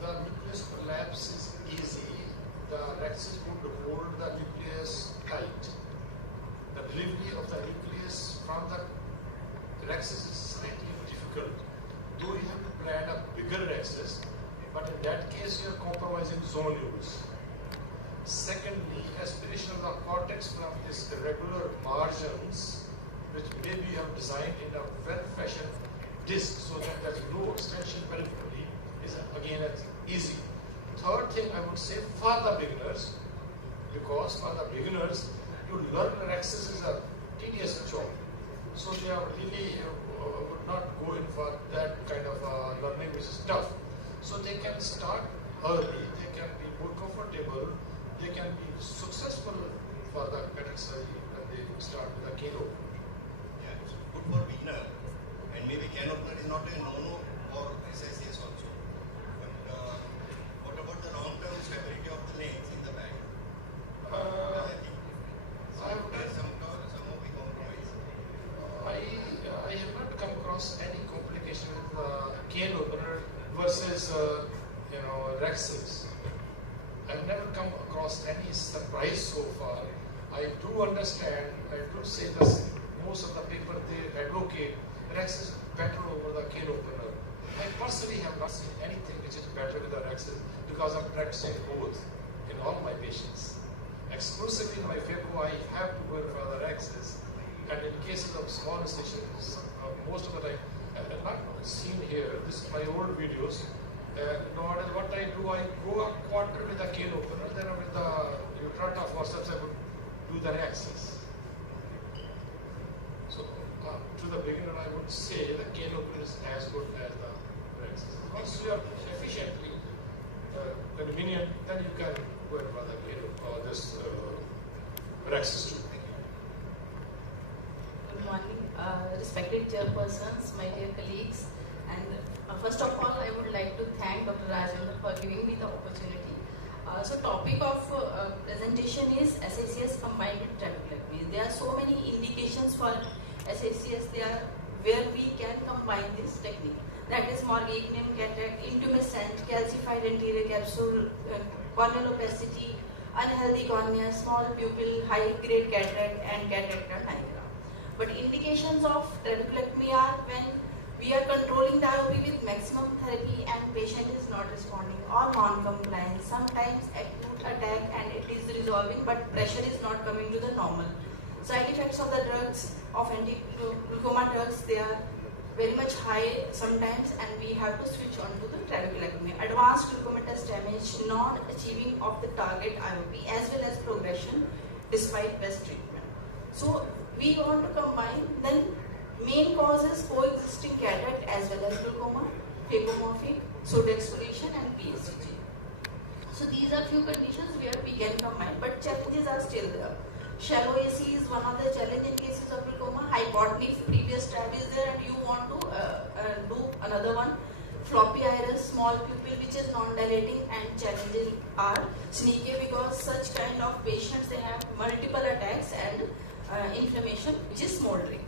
the nucleus prolapse is easy. The rexus would hold the nucleus tight. The delivery of the nucleus from the rexus is slightly difficult. Though you have to plan a bigger rexus, but in that case you are compromising zone use. Secondly, aspiration of the cortex from these irregular margins, which maybe you have designed in a well-fashioned disc so that there is no extension peripherally, is again easy. Third thing I would say for the beginners, because for the beginners, to learn rexus is a tedious job. So they are really would not go in for that kind of learning which is tough. So they can start early, they can be more comfortable, they can be successful for the cataract surgery when they start with a cane opener. Yeah, it's good for beginner, and maybe can opener is not a no-no for SICS also. But what about the long-term stability of the lens in the back? I think there's some of the compromise. I have not come across any complication with cane opener versus rexus. I've never come across any surprise so far. I do understand, I do say that most of the people they advocate rexus is better over the cane opener. I personally have not seen anything which is better with the rexus because I'm practicing both in all my patients. Exclusively in my phaco, I have to go for the rexus, and in cases of small incisions, most of the time, I've not seen here, this is my old videos. What I do, I go a quarter with the cane opener, then with the utrata forceps, I would do the rexus. So, to the beginner, I would say the cane opener is as good as the rexus. Once you are efficiently convenient, then you can go for the cane or this rexus too. Good morning, respected chairpersons, my dear colleagues, and first of all, I would like to thank Dr. Rajendra for giving me the opportunity. So topic of presentation is SICS combined with trabeculectomy. There are so many indications for SICS there where we can combine this technique. That is morgagnium cataract, intumescent, calcified anterior capsule, corneal opacity, unhealthy cornea, small pupil, high-grade cataract, and cataract nigra. But indications of trabeculectomy are when we are controlling the IOP with maximum therapy and patient is not responding or non-compliant. Sometimes acute attack and it is resolving, but pressure is not coming to the normal. Side effects of the drugs, of anti-glaucoma drugs, they are very much high sometimes, and we have to switch on to the trabeculectomy. Advanced glaucomatous damage, non-achieving of the target IOP as well as progression despite best treatment. So we want to combine, then main causes coexisting cataract as well as glaucoma, phacomorphic, pseudoexfoliation and PSCG. So these are few conditions where we can combine, but challenges are still there. Shallow AC is one of the challenge in cases of glaucoma. Hypotony, previous tab is there and you want to do another one. Floppy iris, small pupil which is non-dilating, and challenges are sneaky because such kind of patients, they have multiple attacks and inflammation which is smoldering.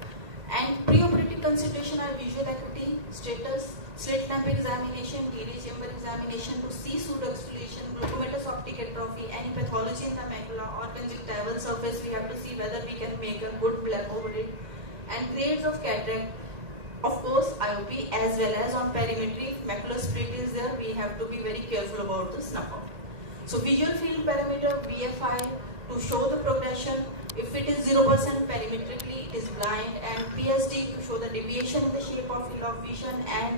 And preoperative consideration are visual acuity, status, slit lamp examination, TD chamber examination to see pseudoexfoliation, glaucomatous optic optic atrophy, any pathology in the macula or conjunctival surface, we have to see whether we can make a good bleb over it. And grades of cataract, of course, IOP as well as on perimetry. If macular split is there, we have to be very careful about the snuff out. So visual field parameter, VFI, to show the progression. If it is 0% perimetrically, it is blind, and PSD to show the deviation in the shape of field of vision, and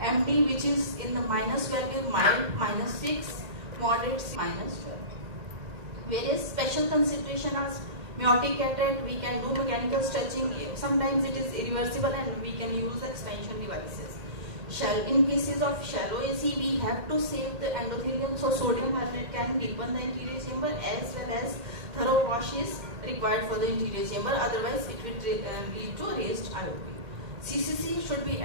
MT, which is in the minus value, mild -6, moderate -12. Various special consideration are miotic cataract, we can do mechanical stretching. Sometimes it is irreversible and we can use expansion devices. In cases of shallow AC, we have to save the endothelium, so sodium carbonate can deepen the interior chamber, as well as thorough wash is required for the interior chamber, otherwise it will lead to raised IOP. CCC should be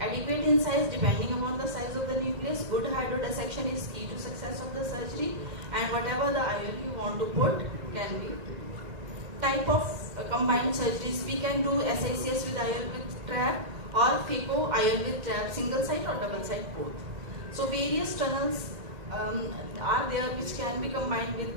adequate in size depending upon the size of the nucleus. Good hydrodissection is key to success of the surgery, and whatever the IOL you want to put can be. Type of combined surgeries, we can do SICS with IOL with trap, or FICO IOL with trap, single site or double site both. So various tunnels are there which can be combined with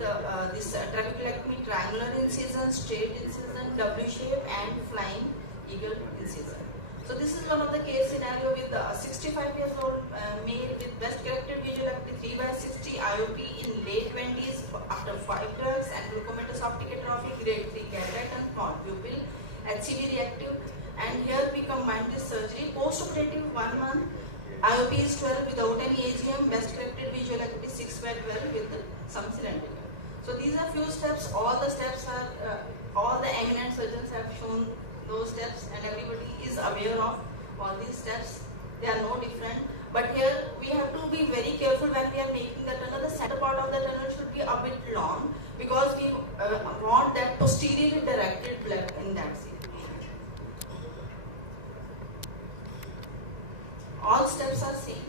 this trabeculectomy, triangular incision, straight incision, W shape, and flying eagle incision. So this is one of the case scenario with a 65 years old male with best corrected visual acuity 3/60 IOP in late 20s after 5 drugs and glucomatous optic atrophy, grade 3 cataract and small pupil, HCV reactive. And here we combine this surgery. Post-operative 1 month, IOP is 12 without any AGM, best corrected visual acuity 6/12 with some cylinder. So these are few steps. All the steps are, all the eminent surgeons have shown those steps, and everybody is aware of all these steps. They are no different. But here we have to be very careful when we are making the tunnel. The center part of the tunnel should be a bit long, because we want that posteriorly directed bleb in that scene. All steps are same.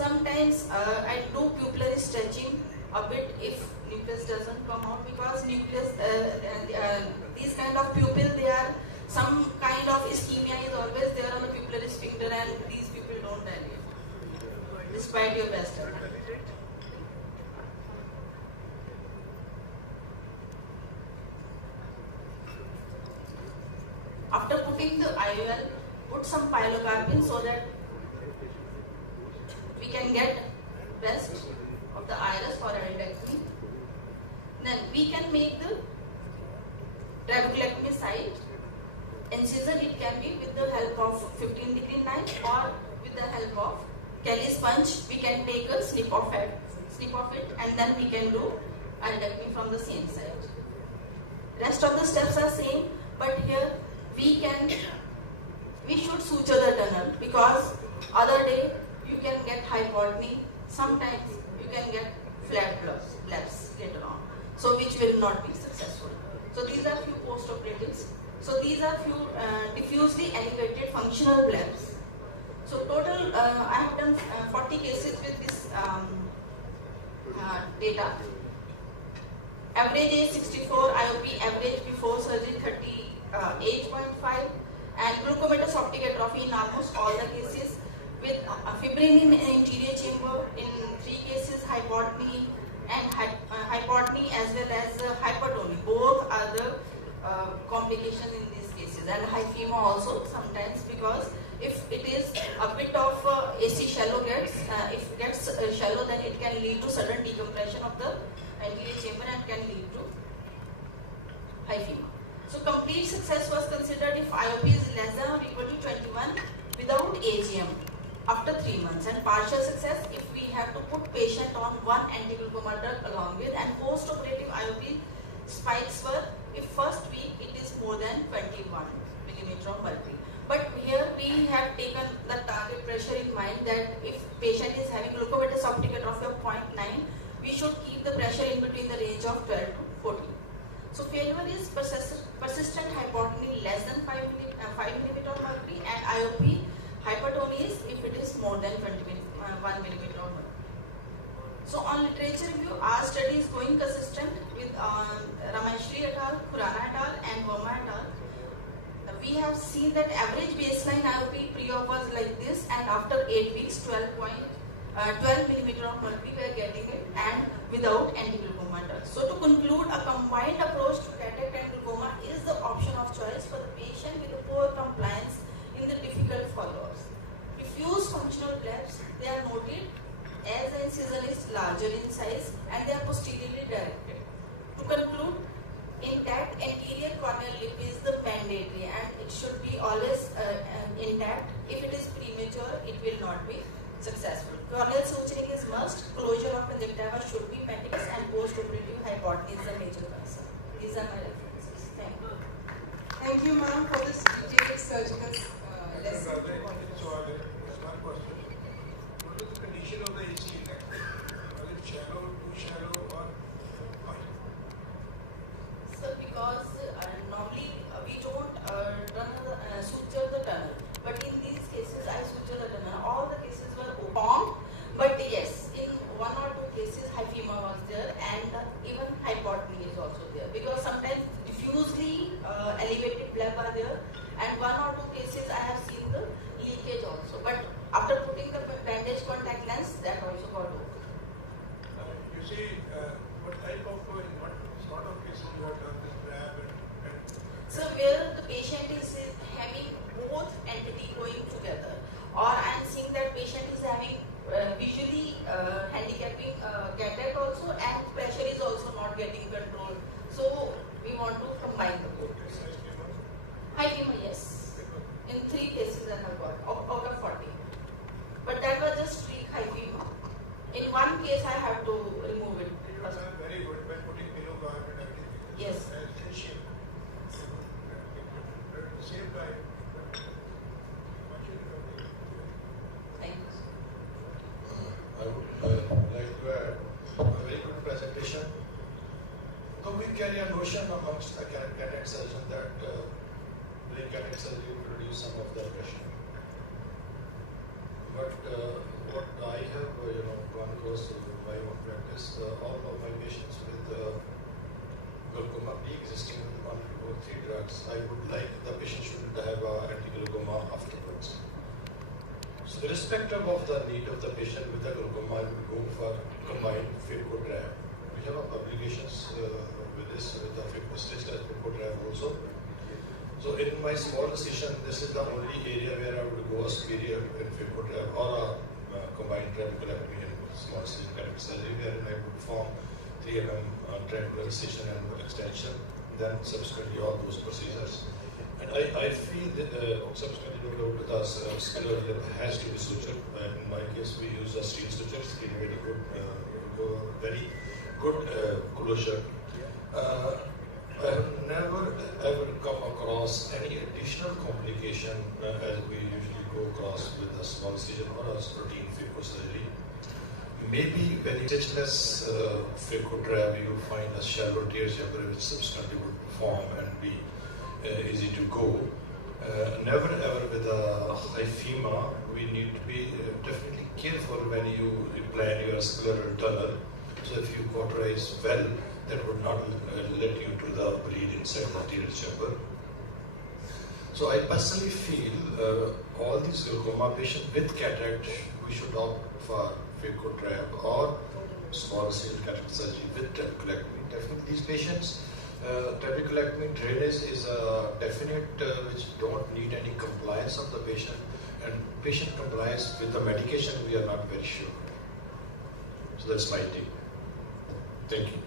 Sometimes I do pupillary stretching a bit if nucleus doesn't come out, because nucleus, these kind of pupil, they are, some kind of ischemia is always there on the pupillary sphincter, and these people don't dilate despite your best effort. After putting the IOL, put some pilocarpine so that we can get best of the iris for iridectomy. Then we can make the trabeculectomy site. Incision, it can be with the help of 15-degree knife or with the help of Kelly sponge. We can take a snip of it, and then we can do iridectomy from the same side. Rest of the steps are same, but here we should suture the tunnel, because other day you can get hypotony, sometimes you can get flat blebs later on, so which will not be successful. So these are few post-operatives. So these are few diffusely elevated functional blebs. So total, I have done 40 cases with this data. Average age 64, IOP average before surgery 38.5, and glucomatous optic atrophy in almost all the cases, with fibrin in interior chamber in 3 cases, hypotony and hypotony as well as hypertony. Both are the complications in these cases, and hyphema also sometimes, because if it is a bit of AC shallow if it gets shallow, then it can lead to sudden decompression of the anterior chamber and can lead to hyphema. So complete success was considered if IOP is less than or equal to 21 without AGM after 3 months, and partial success if we have to put patient on 1 anti-glaucoma drug along with, and post-operative IOP spikes were if first week it is more than 21 millimeter of mercury. But here we have taken the target pressure in mind, that if patient is having glucomatous optic atrophy of 0.9, we should keep the pressure in between the range of 12 to 14. So failure is persistent hypotony less than 5 millimeter of mercury, and IOP hypertony is if it is more than 1 millimeter of mercury. So on literature review, our study is going consistent with Rameshri et al., Khurana et al., and Verma et al. We have seen that average baseline IOP pre-op was like this, and after 8 weeks, 12 millimeter of mercury we are getting it, and without anti-glaucoma drugs. So to conclude, a combined approach to cataract and glaucoma is the option of choice for the patient with a poor compliance in the difficult follow-ups. Diffuse functional blebs, they are noted as the incision is larger in size and they are posteriorly directed. To conclude, intact anterior corneal lip is the mandatory and it should be always intact. If it is premature, it will not be successful. Corneal suturing is must. Closure of conjunctiva should be meticulous and post-operative hypotony is a major concern. These are my references. Thank you. Thank you, ma'am, for this detailed surgical lesson. So, one question. What is the condition of the AC neck? Was it shallow, too shallow, or wide? So because normally we don't suture the tunnel, but in these cases I suture the tunnel. All the cases were formed, but yes, in one or two cases hyphema was there and even hypotony is also there, because sometimes diffusely elevated bleb are there, and one or two cases I have seen the leakage also. But after putting the bandage contact lens, that also got over. You see, what type of, in what sort of cases you have done this grab and So where the patient is having both entity going together, or I am seeing that patient is having visually handicapping cataract also, and pressure is also not getting controlled. So we want to combine the both. Hyphema, yes. In 3 cases I have got out of 40. But that was just streak hyphema. In one case I have to remove it. you have done very good by putting pillow guard and everything. Yes. And shape. But at the same time, Thank you. I would like to add a very good presentation. so we carry a notion amongst the cataract surgeon that doing cataract surgery will reduce some of the aggression. But what I have, gone across my own practice, all of my patients with glaucoma pre-existing with 1, 2, or 3 drugs, I would like the patient shouldn't have anti-glaucoma afterwards. So irrespective of the need of the patient with the glaucoma, I would go for combined Fico-Trab. We have a publications with this, with the Fico-Stitch as Fico-Trab also. So in my small decision, this is the only area where I would go a superior in Fico-Trab or a combined trabeculectomy and small incision cataract surgery, wherein I would perform 3 mm trabecular incision and extension, then subsequently all those procedures. And I feel that subsequently with us, scalar lip has to be sutured. In my case, we use a steel suture, steel very good, very good closure. I have never ever come across any additional complication as we usually go across with a small incision or a routine phaco surgery. Maybe when you stitchless Fico-Trab, you find a shallow tear chamber which subsequently would form and be easy to go. Never ever with a hyphema, we need to be definitely careful when you plan your scleral tunnel. So if you cauterize well, that would not let you to the bleed inside the tear chamber. So I personally feel all these glaucoma patients with cataract, we should opt for Fico-Trab or small incision cataract surgery with trabeculectomy. Definitely these patients, trabeculectomy drainage is a definite which don't need any compliance of the patient, and patient compliance with the medication we are not very sure. So that's my take. Thank you.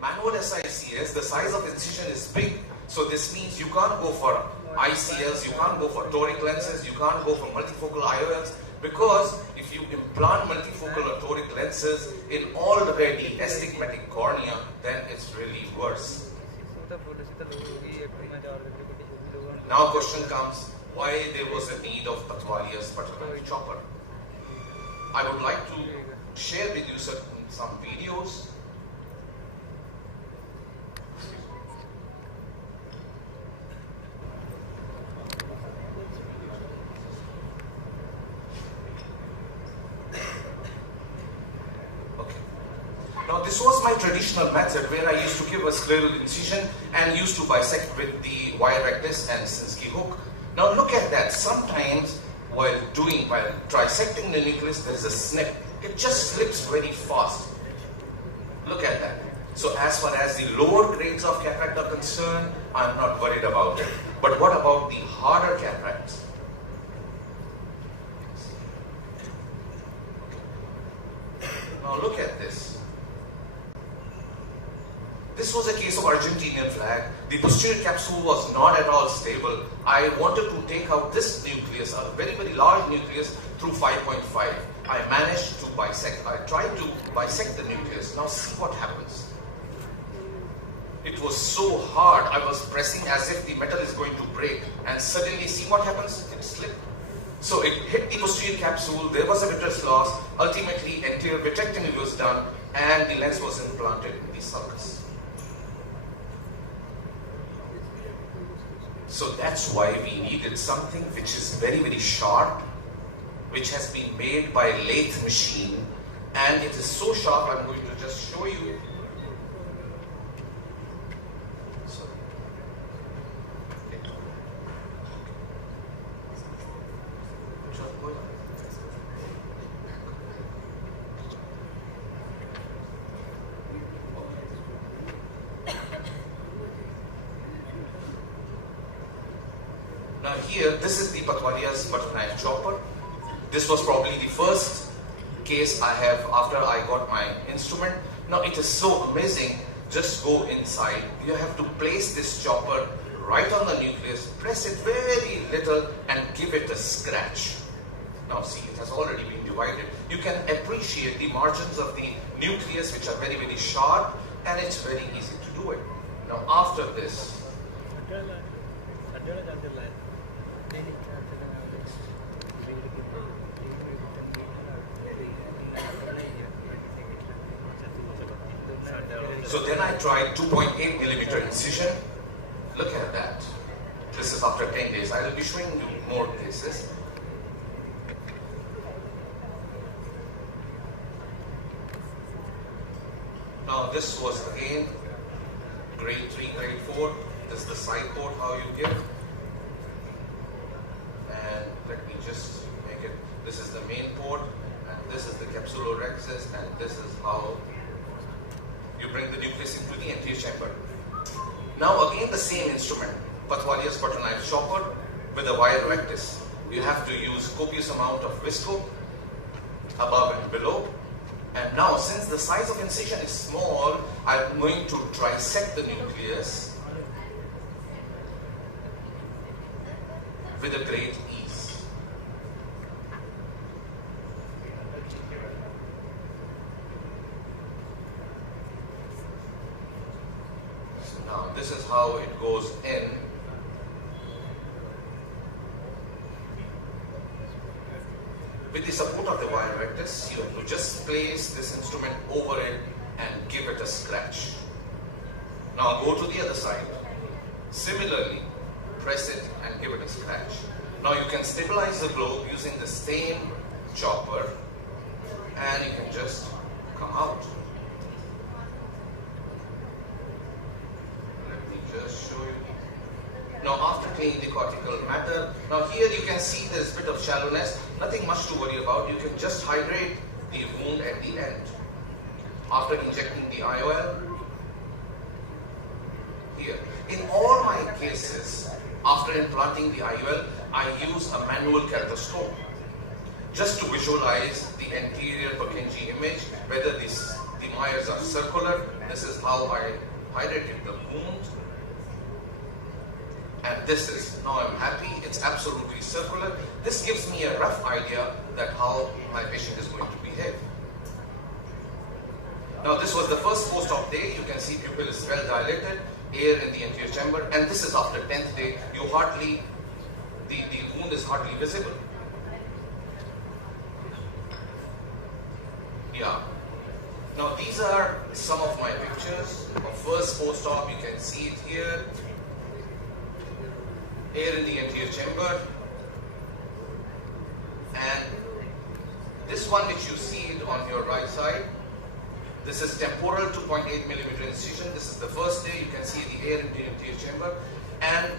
manual SICS, the size of incision is big. So this means you can't go for ICLs, you can't go for toric lenses, you can't go for multifocal IOLs, because if you implant multifocal or toric lenses in already astigmatic cornea, then it's really worse. Now question comes, why there was a need of Pathwalia's butterfly chopper? I would like to share with you some videos. Now this was my traditional method where I used to give a scleral incision and used to bisect with the wire rectus and Sinski hook. Now look at that. Sometimes while trisecting the nucleus, there is a snip. It just slips very fast. Look at that. So as far as the lower grades of cataract are concerned, I'm not worried about it. But what about the harder cataracts? Now look at this. This was a case of Argentinian flag. The posterior capsule was not at all stable. I wanted to take out this nucleus, a very, very large nucleus, through 5.5. I managed to bisect. I tried to bisect the nucleus. Now see what happens. It was so hard. I was pressing as if the metal is going to break. And suddenly, see what happens? It slipped. So it hit the posterior capsule. There was a vitreous loss. Ultimately, anterior vitrectomy was done. And the lens was implanted in the sulcus. So that's why we needed something which is very, very sharp, which has been made by a lathe machine, and it is so sharp. I'm going to just show you. Now here, this is the Pathwalia's butter knife chopper. This was probably the first case I have after I got my instrument. Now it is so amazing. Just go inside. You have to place this chopper right on the nucleus, press it very little and give it a scratch. Now see, it has already been divided. You can appreciate the margins of the nucleus, which are very, very sharp, and it's very easy to do it. Now after this, so then I tried 2.8 millimeter incision. Look at that. This is after 10 days. I will be showing you more cases. Now this was again grade 3, grade 4. This is the side port how you give. And let me just make it. This is the main port, and this is the capsulorhexis, and this is how you bring the nucleus into the anterior chamber. Now again the same instrument, Pathwalia's butter knife chopper with a wire rectus. You have to use copious amount of visco above and below. And now since the size of incision is small, I'm going to trisect the nucleus with a great ease. So now this is how it goes in. With the support of the wire rectus, you have to just place this instrument over it and give it a scratch. Now go to the other side. Similarly, press it and give it a scratch. Now you can stabilize the globe using the same chopper, and you can just come out. Let me just show you. Now after cleaning the cortical matter, now here you can see there is a bit of shallowness, nothing much to worry about. You can just hydrate the wound at the end. After injecting the IOL, here. In all my cases, after implanting the IOL, I use a manual keratoscope just to visualize the anterior Purkinje image, whether this The mires are circular. This is how I highlighted the wound. And this is, now I'm happy, it's absolutely circular. This gives me a rough idea that how my patient is going to behave. Now this was the first post-op day. You can see pupil is well dilated, air in the anterior chamber, and this is after 10th day. You hardly, the wound is hardly visible. Yeah. Now these are some of my pictures of first post-op. You can see it here. Air in the anterior chamber. And this one which you see it on your right side, this is temporal 2.8 millimeter incision. This is the first day. You can see the air in the anterior chamber. And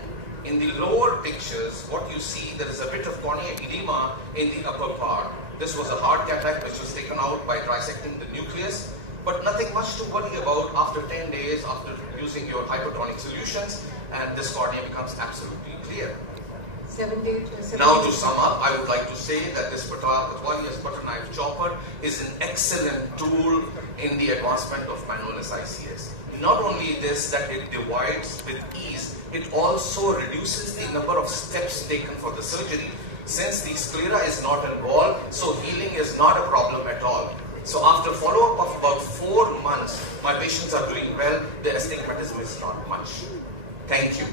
in the lower pictures, what you see, there is a bit of corneal edema in the upper part. This was a hard cataract which was taken out by dissecting the nucleus, but nothing much to worry about after 10 days after using your hypertonic solutions, and this cornea becomes absolutely clear. 7 days. Now to sum up, I would like to say that this Patwania's butter knife chopper is an excellent tool in the advancement of manual SICS. Not only this, that it divides with ease, it also reduces the number of steps taken for the surgery. Since the sclera is not involved, so healing is not a problem at all. So after follow-up of about 4 months, my patients are doing well. The astigmatism is not much. Thank you.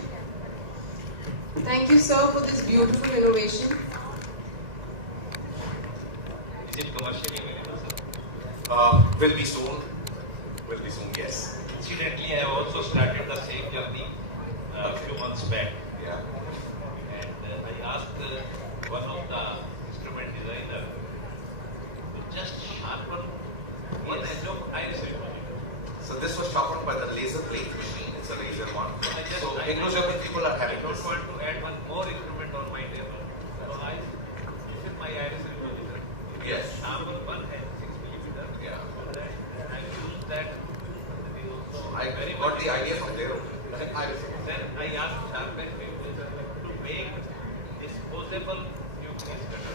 Thank you, sir, for this beautiful innovation. Is it commercially available, sir? Will be soon. Will be soon, yes. Incidentally, I have also started the same journey a few months back. Yeah. And I asked one of the instrument designer to just sharpen one edge of iris removal. So this was sharpened by the laser plate machine. It's a laser one. So English-speaking people are having I don't this. want to add one more instrument on my table. So I use my iris removal. Yes. Sharpen one edge, 6 millimeter. Yeah. I use that. I got the idea from there. Then I asked sharpen to make disposable nucleus cutter.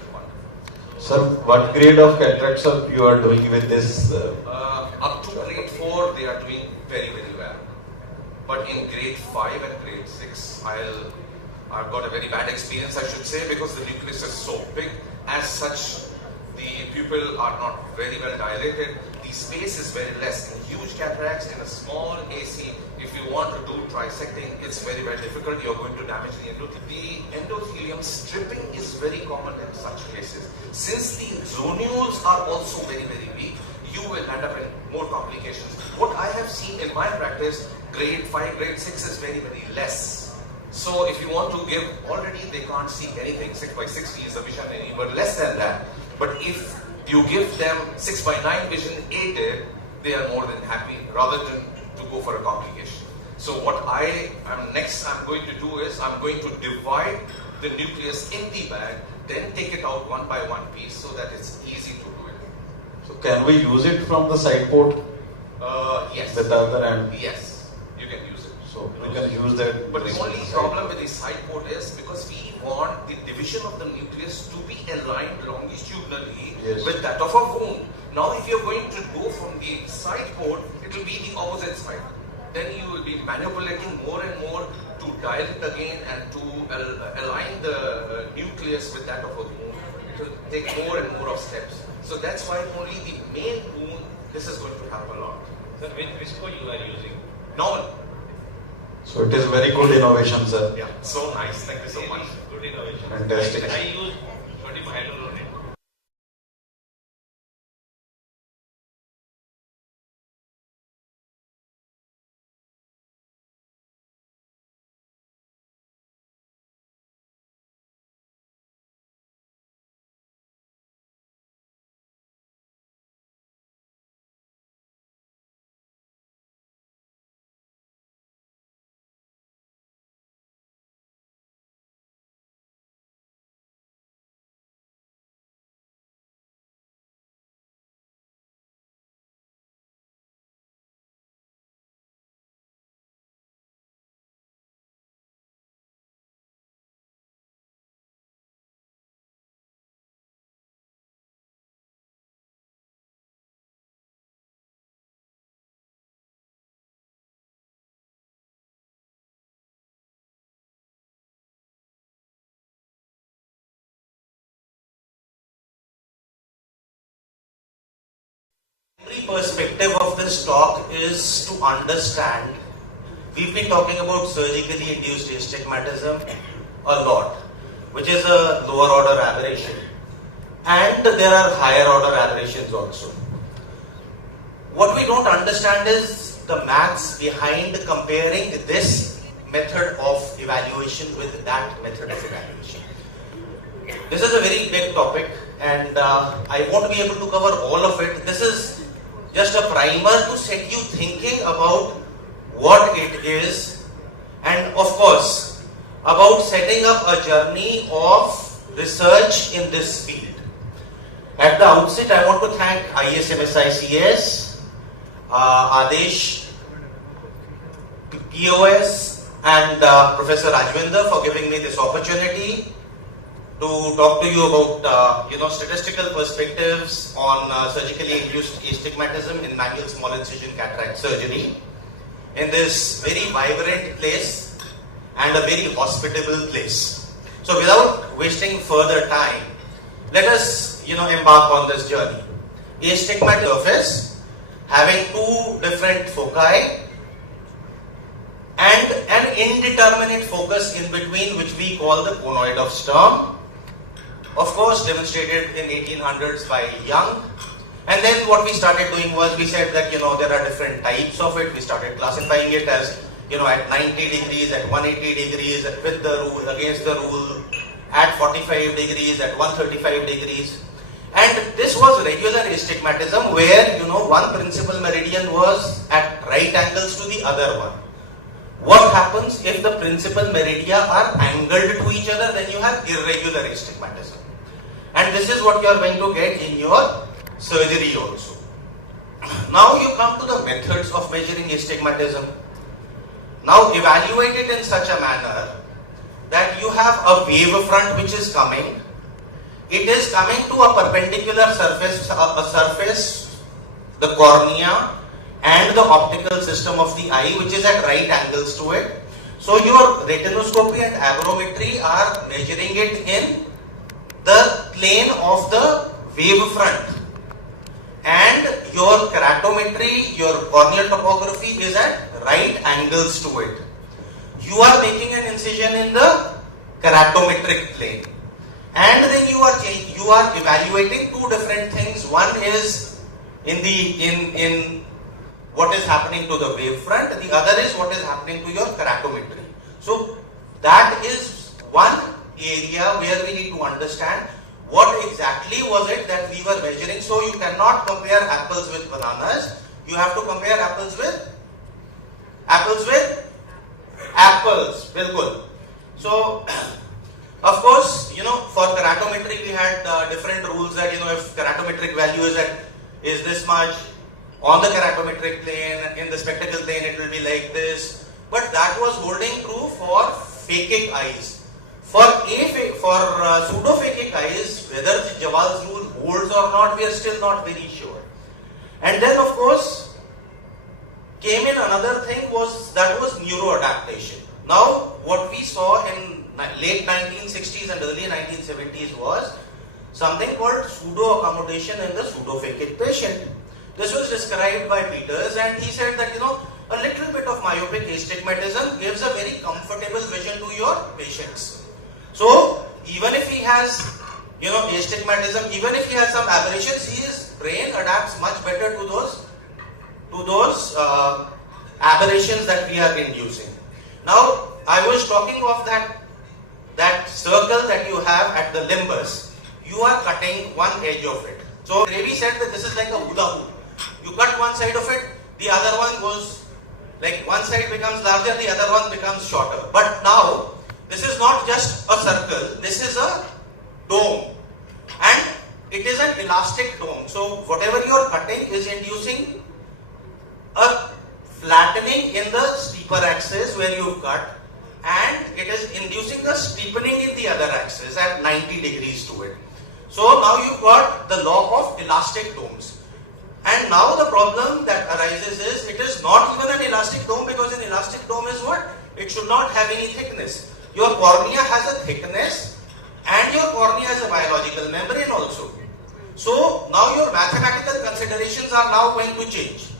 Sir, what grade of cataracts you are doing with this? Up to grade 4, they are doing very, very well. But in grade 5 and grade 6, I've got a very bad experience, I should say, because the nucleus is so big. As such, the pupil are not very well dilated. The space is very less. In huge cataracts, in a small AC, if you want to do trisecting, it's very, very difficult. You're going to damage the endothelium. The endothelium stripping is very common in such cases. Since the zonules are also very, very weak, you will end up in more complications. What I have seen in my practice, grade 5, grade 6 is very, very less. So if you want to give, already they can't see anything. 6 by 60 is the vision, and even less than that. But if you give them 6 by 9 vision aided, they are more than happy rather than to go for a complication. So what I'm going to do is I'm going to divide the nucleus in the bag, then take it out one by one piece so that it's easy to do it. So can we use it from the side port? Yes. The other end? Yes, you can use it. So we can use that. But the only problem with the side port is because we want the division of the nucleus to be aligned longitudinally with that of a wound. Now if you're going to go from the side port, it will be the opposite side. Then you will be manipulating more and more to dilate again and to align the nucleus with that of a wound. It will take more and more of steps. So that's why only the main wound, this is going to help a lot. Sir, which visco you are using? Normal. So it is very good innovation, sir. Yeah, so nice. Thank you so much. Good innovation. Fantastic. I use sodium hyaluronate. perspective of this talk is to understand, we've been talking about surgically induced astigmatism a lot, which is a lower order aberration, and there are higher order aberrations also. What we don't understand is the maths behind comparing this method of evaluation with that method of evaluation. This is a very big topic, and I won't be able to cover all of it. This is just a primer to set you thinking about what it is, and of course about setting up a journey of research in this field. At the outset, I want to thank ISMSICS, Adesh, POS, and Professor Rajwinder for giving me this opportunity to talk to you about statistical perspectives on surgically induced astigmatism in manual small incision cataract surgery in this very vibrant place and a very hospitable place. So without wasting further time, let us embark on this journey. Astigmatic surface having two different foci and an indeterminate focus in between, which we call the conoid of Sturm. Of course, demonstrated in 1800s by Young. And then what we started doing was, we said that there are different types of it. We started classifying it as at 90 degrees, at 180 degrees, with the rule, against the rule, at 45 degrees, at 135 degrees. And this was regular astigmatism where one principal meridian was at right angles to the other one. What happens if the principal meridia are angled to each other? Then you have irregular astigmatism. And this is what you are going to get in your surgery also. Now you come to the methods of measuring astigmatism. Now evaluate it in such a manner that you have a wave front which is coming. It is coming to a perpendicular surface, the cornea, and the optical system of the eye, which is at right angles to it. So your retinoscopy and aberrometry are measuring it in the plane of the wave front, and your keratometry, your corneal topography is at right angles to it. You are making an incision in the keratometric plane, and then you are evaluating two different things. One is in what is happening to the wave front, the other is what is happening to your keratometry. So that is one area where we need to understand what exactly was it that we were measuring. So you cannot compare apples with bananas. You have to compare apples with apples. Bilkul. So of course, for keratometry we had different rules that if keratometric value is this much on the keratometric plane, in the spectacle plane it will be like this. But that was holding true for phakic eyes. For pseudo-phakic eyes, whether Jawal's rule holds or not, we are still not very sure. And then of course came in another thing was neuroadaptation. Now what we saw in late 1960s and early 1970s was something called pseudo-accommodation in the pseudo-phakic patient. This was described by Peters, and he said that a little bit of myopic astigmatism gives a very comfortable vision to your patients. So even if he has astigmatism, even if he has some aberrations, his brain adapts much better to those aberrations that we are inducing. Now I was talking of that circle that you have at the limbus. You are cutting one edge of it. So Ravi said that this is like a hula hoop. You cut one side of it, the other one goes, like one side becomes larger, the other one becomes shorter. But now this is not just a circle, this is a dome, and it is an elastic dome. So whatever you are cutting is inducing a flattening in the steeper axis where you cut, and it is inducing a steepening in the other axis at 90 degrees to it. So now you've got the law of elastic domes. And now the problem that arises is, it is not even an elastic dome, because an elastic dome is what? It should not have any thickness. Your cornea has a thickness, and your cornea has a biological membrane also. So now your mathematical considerations are now going to change.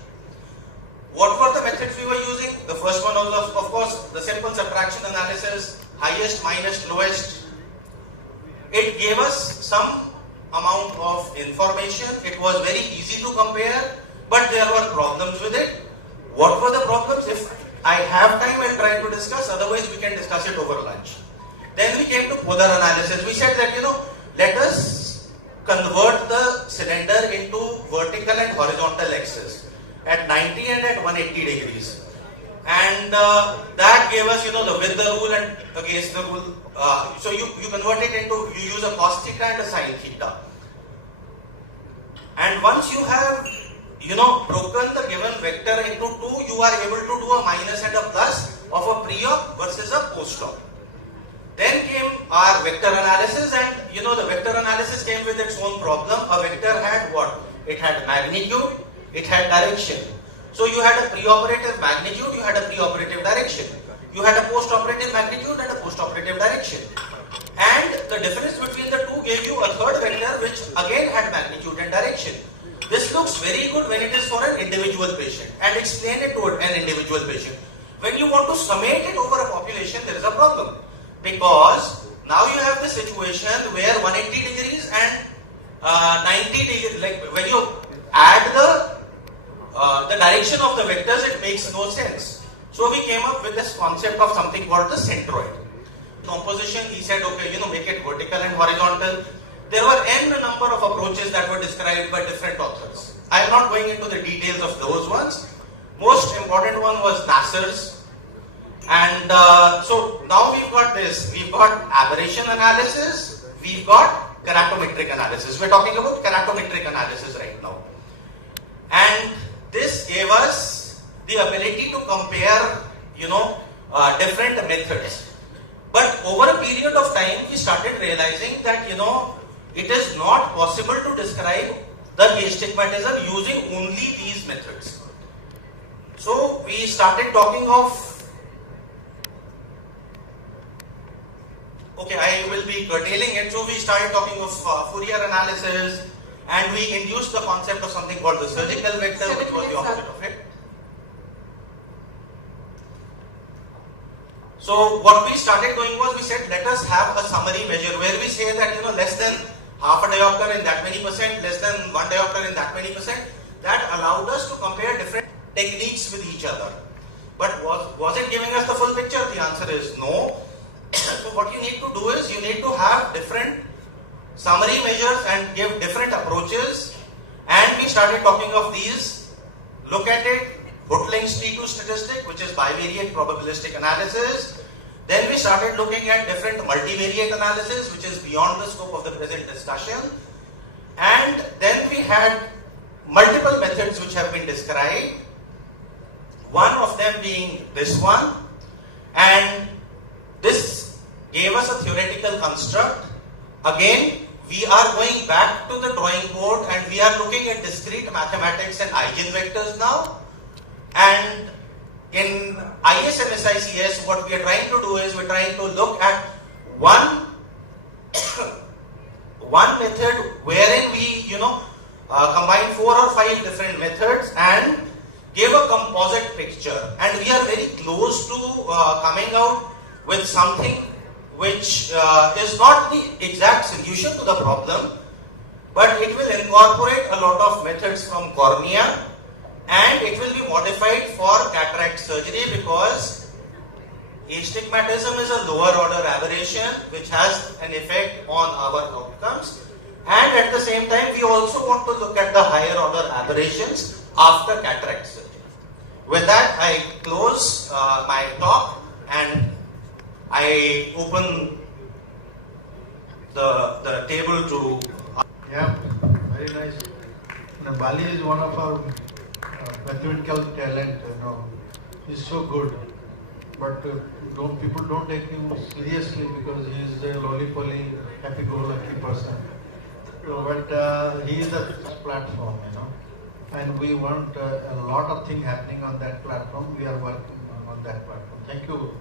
What were the methods we were using? The first one was of course the simple subtraction analysis, highest minus lowest. It gave us some amount of information. It was very easy to compare, but there were problems with it. What were the problems? If I have time, I'll try to discuss, otherwise we can discuss it over lunch. Then we came to polar analysis. We said that, let us convert the cylinder into vertical and horizontal axis at 90 and at 180 degrees. And that gave us, the with the rule and against the rule. So you convert it into, you use a cos theta and a sin theta. And once you have, broken the given vector into two, you are able to do a minus and a plus of a pre-op versus a post-op. Then came our vector analysis, and the vector analysis came with its own problem. A vector had what? It had magnitude, it had direction. So you had a preoperative magnitude, you had a preoperative direction. You had a post-operative magnitude and a post-operative direction. And the difference between the two gave you a third vector which again had magnitude and direction. This looks very good when it is for an individual patient, and explain it to an individual patient. When you want to summate it over a population, there is a problem. Because now you have the situation where 180 degrees and 90 degrees, like when you add the direction of the vectors, it makes no sense. So we came up with this concept of something called the centroid. Composition, he said, okay, make it vertical and horizontal. There were n number of approaches that were described by different authors. I am not going into the details of those ones. Most important one was Nasser's. And so now we've got this. We've got aberration analysis. We've got keratometric analysis. We're talking about keratometric analysis right now. And this gave us the ability to compare, different methods. But over a period of time, we started realizing that, it is not possible to describe the astigmatism using only these methods. So we started talking of, okay, I will be curtailing it. So we started talking of Fourier analysis, and we induced the concept of something called the surgical vector, which was the opposite of it. So what we started doing was, we said, let us have a summary measure where we say that, less than half a diopter in that many percent, less than 1 diopter in that many percent. That allowed us to compare different techniques with each other. But was it giving us the full picture? The answer is no. So what you need to do is, you need to have different summary measures and give different approaches. And we started talking of these. Look at it. Huttling's T2 statistic, which is bivariate probabilistic analysis. Then we started looking at different multivariate analysis, which is beyond the scope of the present discussion. And then we had multiple methods which have been described. One of them being this one. And this gave us a theoretical construct. Again, we are going back to the drawing board, and we are looking at discrete mathematics and eigenvectors now. And in ISMSICS, what we are trying to do is, we're trying to look at one method wherein we, combine 4 or 5 different methods and give a composite picture. And we are very close to coming out with something which is not the exact solution to the problem, but it will incorporate a lot of methods from cornea, and it will be modified for cataract surgery, because astigmatism is a lower order aberration which has an effect on our outcomes. And at the same time, we also want to look at the higher order aberrations after cataract surgery. With that, I close my talk, and I open the table to... Yeah, very nice. Bali is one of our mathematical talent, he's so good, but people don't take him seriously because he is a lollipolly, happy-go-lucky person. But he is a platform, and we want a lot of things happening on that platform. We are working on that platform. Thank you,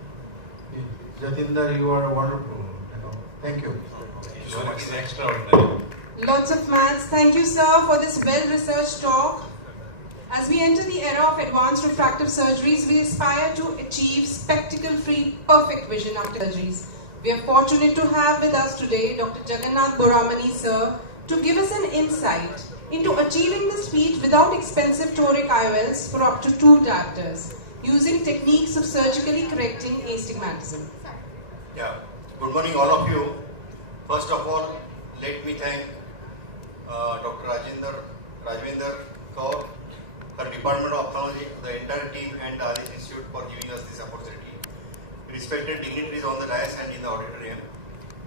Bathinda. You are wonderful. Thank you. So much extraordinary. Lots of maths. Thank you, sir, for this well-researched talk. As we enter the era of advanced refractive surgeries, we aspire to achieve spectacle-free, perfect vision after surgeries. We are fortunate to have with us today Dr. Jagannath Boramani, sir, to give us an insight into achieving this feat without expensive toric IOLs for up to 2 diopters, using techniques of surgically correcting astigmatism. Yeah, good morning all of you. First of all, let me thank Dr. Rajvinder Kaur, her Department of Ophthalmology, the entire team and the Adesh Institute for giving us this opportunity. Respected dignitaries on the dais and in the auditorium,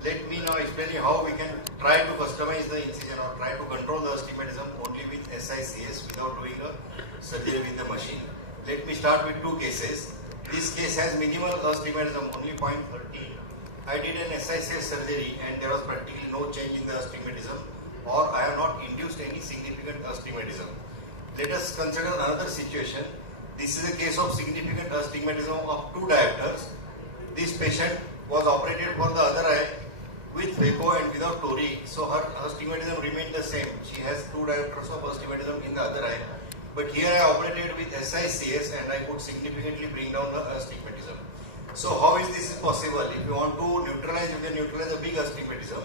let me now explain you how we can try to customize the incision or try to control the astigmatism only with SICS without doing a surgery with the machine. Let me start with 2 cases. This case has minimal astigmatism, only 0.13. I did an SICS surgery and there was practically no change in the astigmatism, or I have not induced any significant astigmatism. Let us consider another situation. This is a case of significant astigmatism of 2 diopters. This patient was operated for the other eye with phaco and without toric, so her astigmatism remained the same. She has 2 diopters of astigmatism in the other eye. But here I operated with SICS and I could significantly bring down the astigmatism. So how is this possible? If you want to neutralize, you can neutralize a big astigmatism.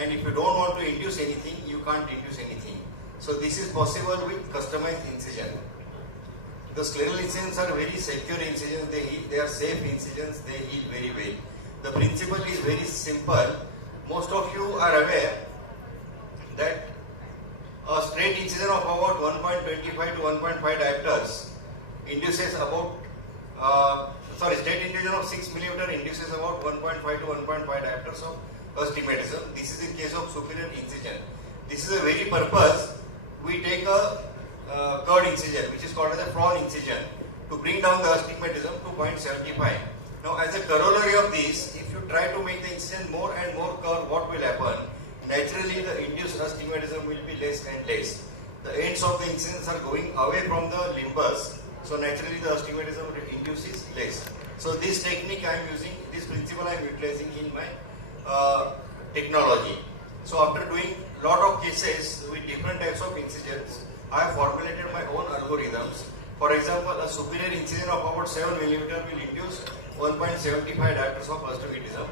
And if you don't want to induce anything, you can't induce anything. So this is possible with customized incision. The scleral incisions are very secure incisions, they are safe incisions, they heal very well. The principle is very simple. Most of you are aware that a straight incision of about 1.25 to 1.5 diopters induces about, straight incision of 6 mm induces about 1.5 to 1.5 diopters of astigmatism. This is in case of superior incision. This is a very purpose. We take a curved incision, which is called as a Fron incision, to bring down the astigmatism to 0.75. Now, as a corollary of this, if you try to make the incision more and more curved, what will happen? Naturally, the induced astigmatism will be less and less. The ends of the incisions are going away from the limbus, so naturally the astigmatism induced is less. So this technique I am using, this principle I am utilizing in my technology. So after doing lot of cases with different types of incisions, I have formulated my own algorithms. For example, a superior incision of about 7 mm will induce 1.75 diopters of astigmatism.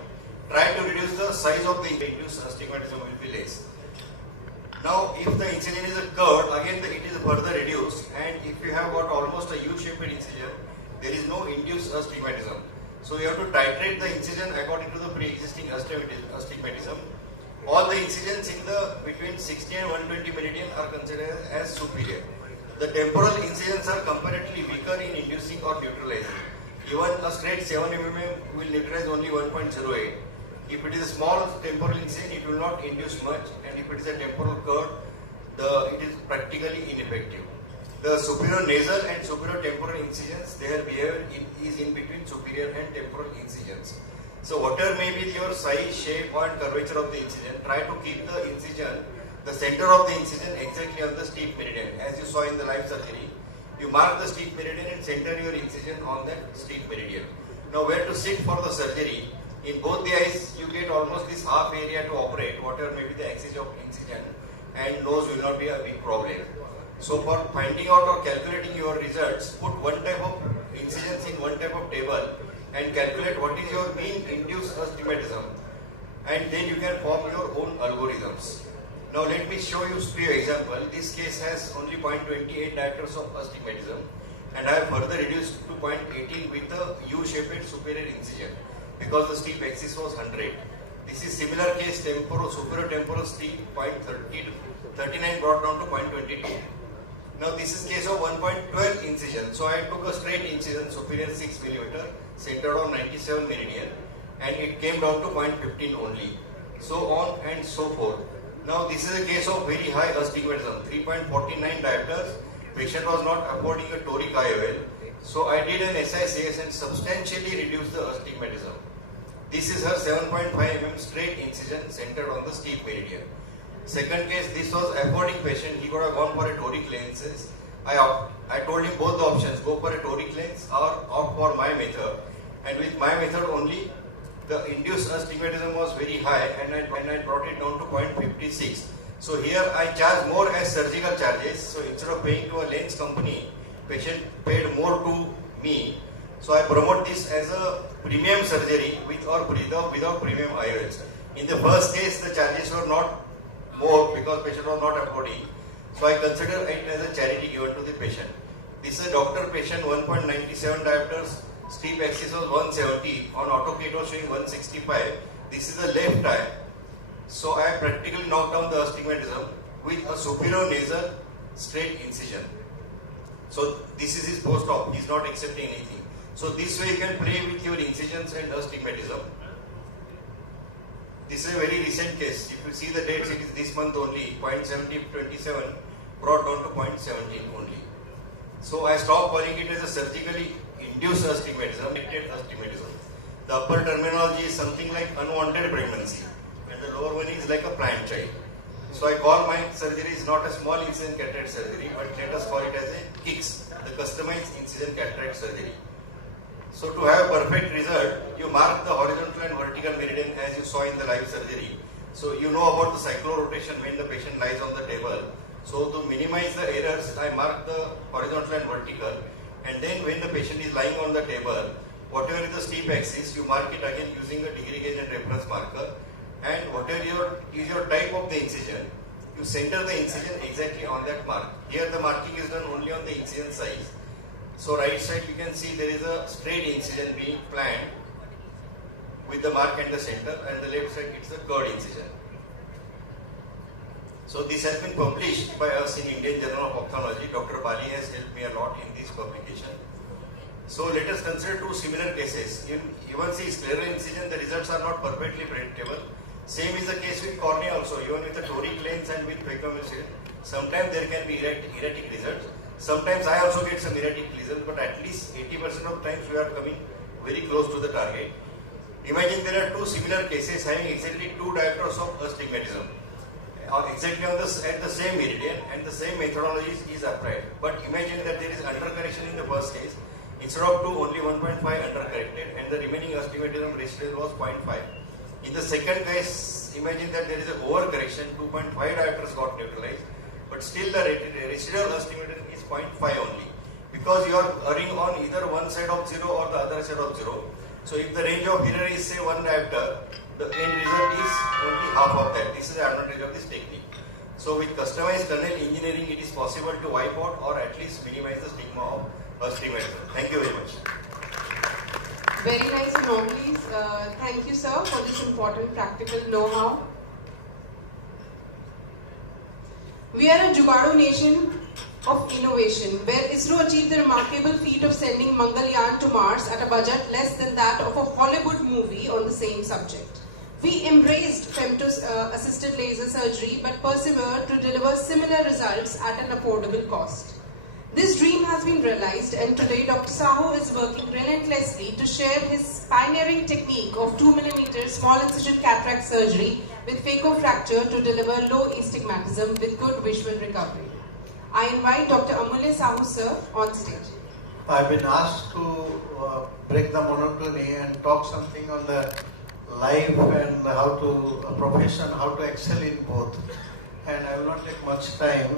Try to reduce the size of the induced astigmatism will be less. Now, if the incision is a curved, again it is further reduced, and if you have got almost a U-shaped incision, there is no induced astigmatism. So you have to titrate the incision according to the pre-existing astigmatism. All the incisions in the between 60 and 120 meridian are considered as superior. The temporal incisions are comparatively weaker in inducing or neutralizing. Even a straight 7 mm will neutralize only 1.08. If it is a small temporal incision, it will not induce much, and if it is a temporal curve, it is practically ineffective. The superior nasal and superior temporal incisions, their behavior is in between superior and temporal incisions. So whatever may be your size, shape and curvature of the incision, try to keep the incision, the center of the incision exactly on the steep meridian. As you saw in the live surgery, you mark the steep meridian and center your incision on that steep meridian. Now where to sit for the surgery? In both the eyes, you get almost this half area to operate, whatever may be the axis of incision, and nose will not be a big problem. So for finding out or calculating your results, put one type of incisions in one type of table and calculate what is your mean induced astigmatism, and then you can form your own algorithms. Now let me show you a few example. This case has only 0.28 diopters of astigmatism, and I have further reduced to 0.18 with the U-shaped superior incision because the steep axis was 100. This is similar case superior temporal steep 0.39 brought down to 0.22. Now this is case of 1.12 incision. So I took a straight incision superior 6 mm centered on 97 meridian, and it came down to 0.15 only. So on and so forth. Now this is a case of very high astigmatism, 3.49 diopters. Patient was not affording a toric IOL. So I did an SICS and substantially reduced the astigmatism. This is her 7.5 mm straight incision centered on the steep meridian. Second case, this was affording patient. He could have gone for a toric lenses. I told him both the options, go for a toric lens or opt for my method. And with my method only, the induced astigmatism was very high, and I brought it down to 0.56. So here I charge more as surgical charges. So instead of paying to a lens company, patient paid more to me. So I promote this as a premium surgery without premium IOLs. In the first case, the charges were not more because patient was not affording. So I consider it as a charity given to the patient. This is a doctor-patient 1.97 diopters, steep axis was 170, on AutoCAD was showing 165. This is the left eye. So I practically knocked down the astigmatism with a superior nasal straight incision. So this is his post-op, he is not accepting anything. So this way you can play with your incisions and astigmatism. This is a very recent case. If you see the dates, it is this month only, 0.7027 brought down to 0.17 only. So I stopped calling it as a surgically induced astigmatism, neglected astigmatism. The upper terminology is something like unwanted pregnancy, and the lower one is like a planned child. So I call my surgery is not a small incision cataract surgery, but let us call it as a KICS, the customized incision cataract surgery. So to have a perfect result, you mark the horizontal and vertical meridian as you saw in the live surgery. So you know about the cyclorotation when the patient lies on the table. So to minimize the errors, I mark the horizontal and vertical, and then when the patient is lying on the table, whatever is the steep axis, you mark it again using a degree gauge and reference marker, and whatever is your type of the incision, you center the incision exactly on that mark. Here the marking is done only on the incision size. So right side you can see there is a straight incision being planned with the mark and the center, and the left side it's a curved incision. So this has been published by us in Indian Journal of Ophthalmology. Dr. Bali has helped me a lot in this publication. So let us consider two similar cases. In even see scleral incision, the results are not perfectly predictable. Same is the case with cornea also. Even with the toric lens and with phacoemulsion, sometimes there can be erratic results. Sometimes I also get some erratic results, but at least 80% of times we are coming very close to the target. Imagine there are two similar cases having exactly two diopters of astigmatism. Exactly at the same meridian, and the same methodology is applied. But imagine that there is undercorrection in the first case. Instead of 2, only 1.5 undercorrected, and the remaining astigmatism residual was 0.5. In the second case, imagine that there is an overcorrection, 2.5 diopters got neutralized, but still the residual astigmatism is 0.5 only, because you are erring on either one side of 0 or the other side of 0. So if the range of error is say 1 diopter, the end result is only half of that. This is the advantage of this technique. So with customized tunnel engineering, it is possible to wipe out or at least minimize the stigma of astigmatism. Thank you very much. Very nice anomalies. Thank you, sir, for this important practical know-how. We are a Jugaadu nation of innovation, where ISRO achieved the remarkable feat of sending Mangalyaan to Mars at a budget less than that of a Hollywood movie on the same subject. We embraced femto-assisted laser surgery, but persevered to deliver similar results at an affordable cost. This dream has been realized, and today Dr. Sahu is working relentlessly to share his pioneering technique of 2 mm small incision cataract surgery with phaco-fracture to deliver low astigmatism with good visual recovery. I invite Dr. Amulya Sahu, sir, on stage. I've been asked to break the monotony and talk something on the life and how to profession, how to excel in both. And I will not take much time.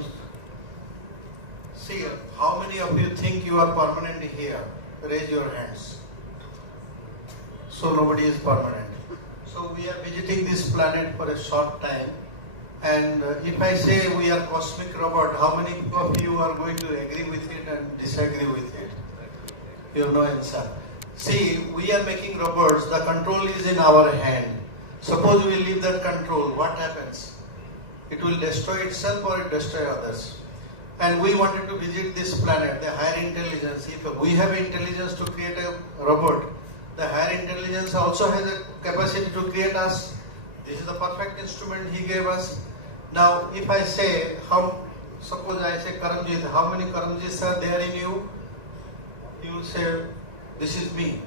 See, how many of you think you are permanent here? Raise your hands. So nobody is permanent. So we are visiting this planet for a short time. And if I say we are cosmic robot, how many of you are going to agree with it and disagree with it? You have no answer. See, we are making robots, the control is in our hand. Suppose we leave that control, what happens? It will destroy itself or it destroy others. And we wanted to visit this planet, the higher intelligence. If we have intelligence to create a robot, the higher intelligence also has a capacity to create us. This is the perfect instrument he gave us. Now, if I say, suppose I say Karamjit, how many Karamjits are there in you? You will say, this is me.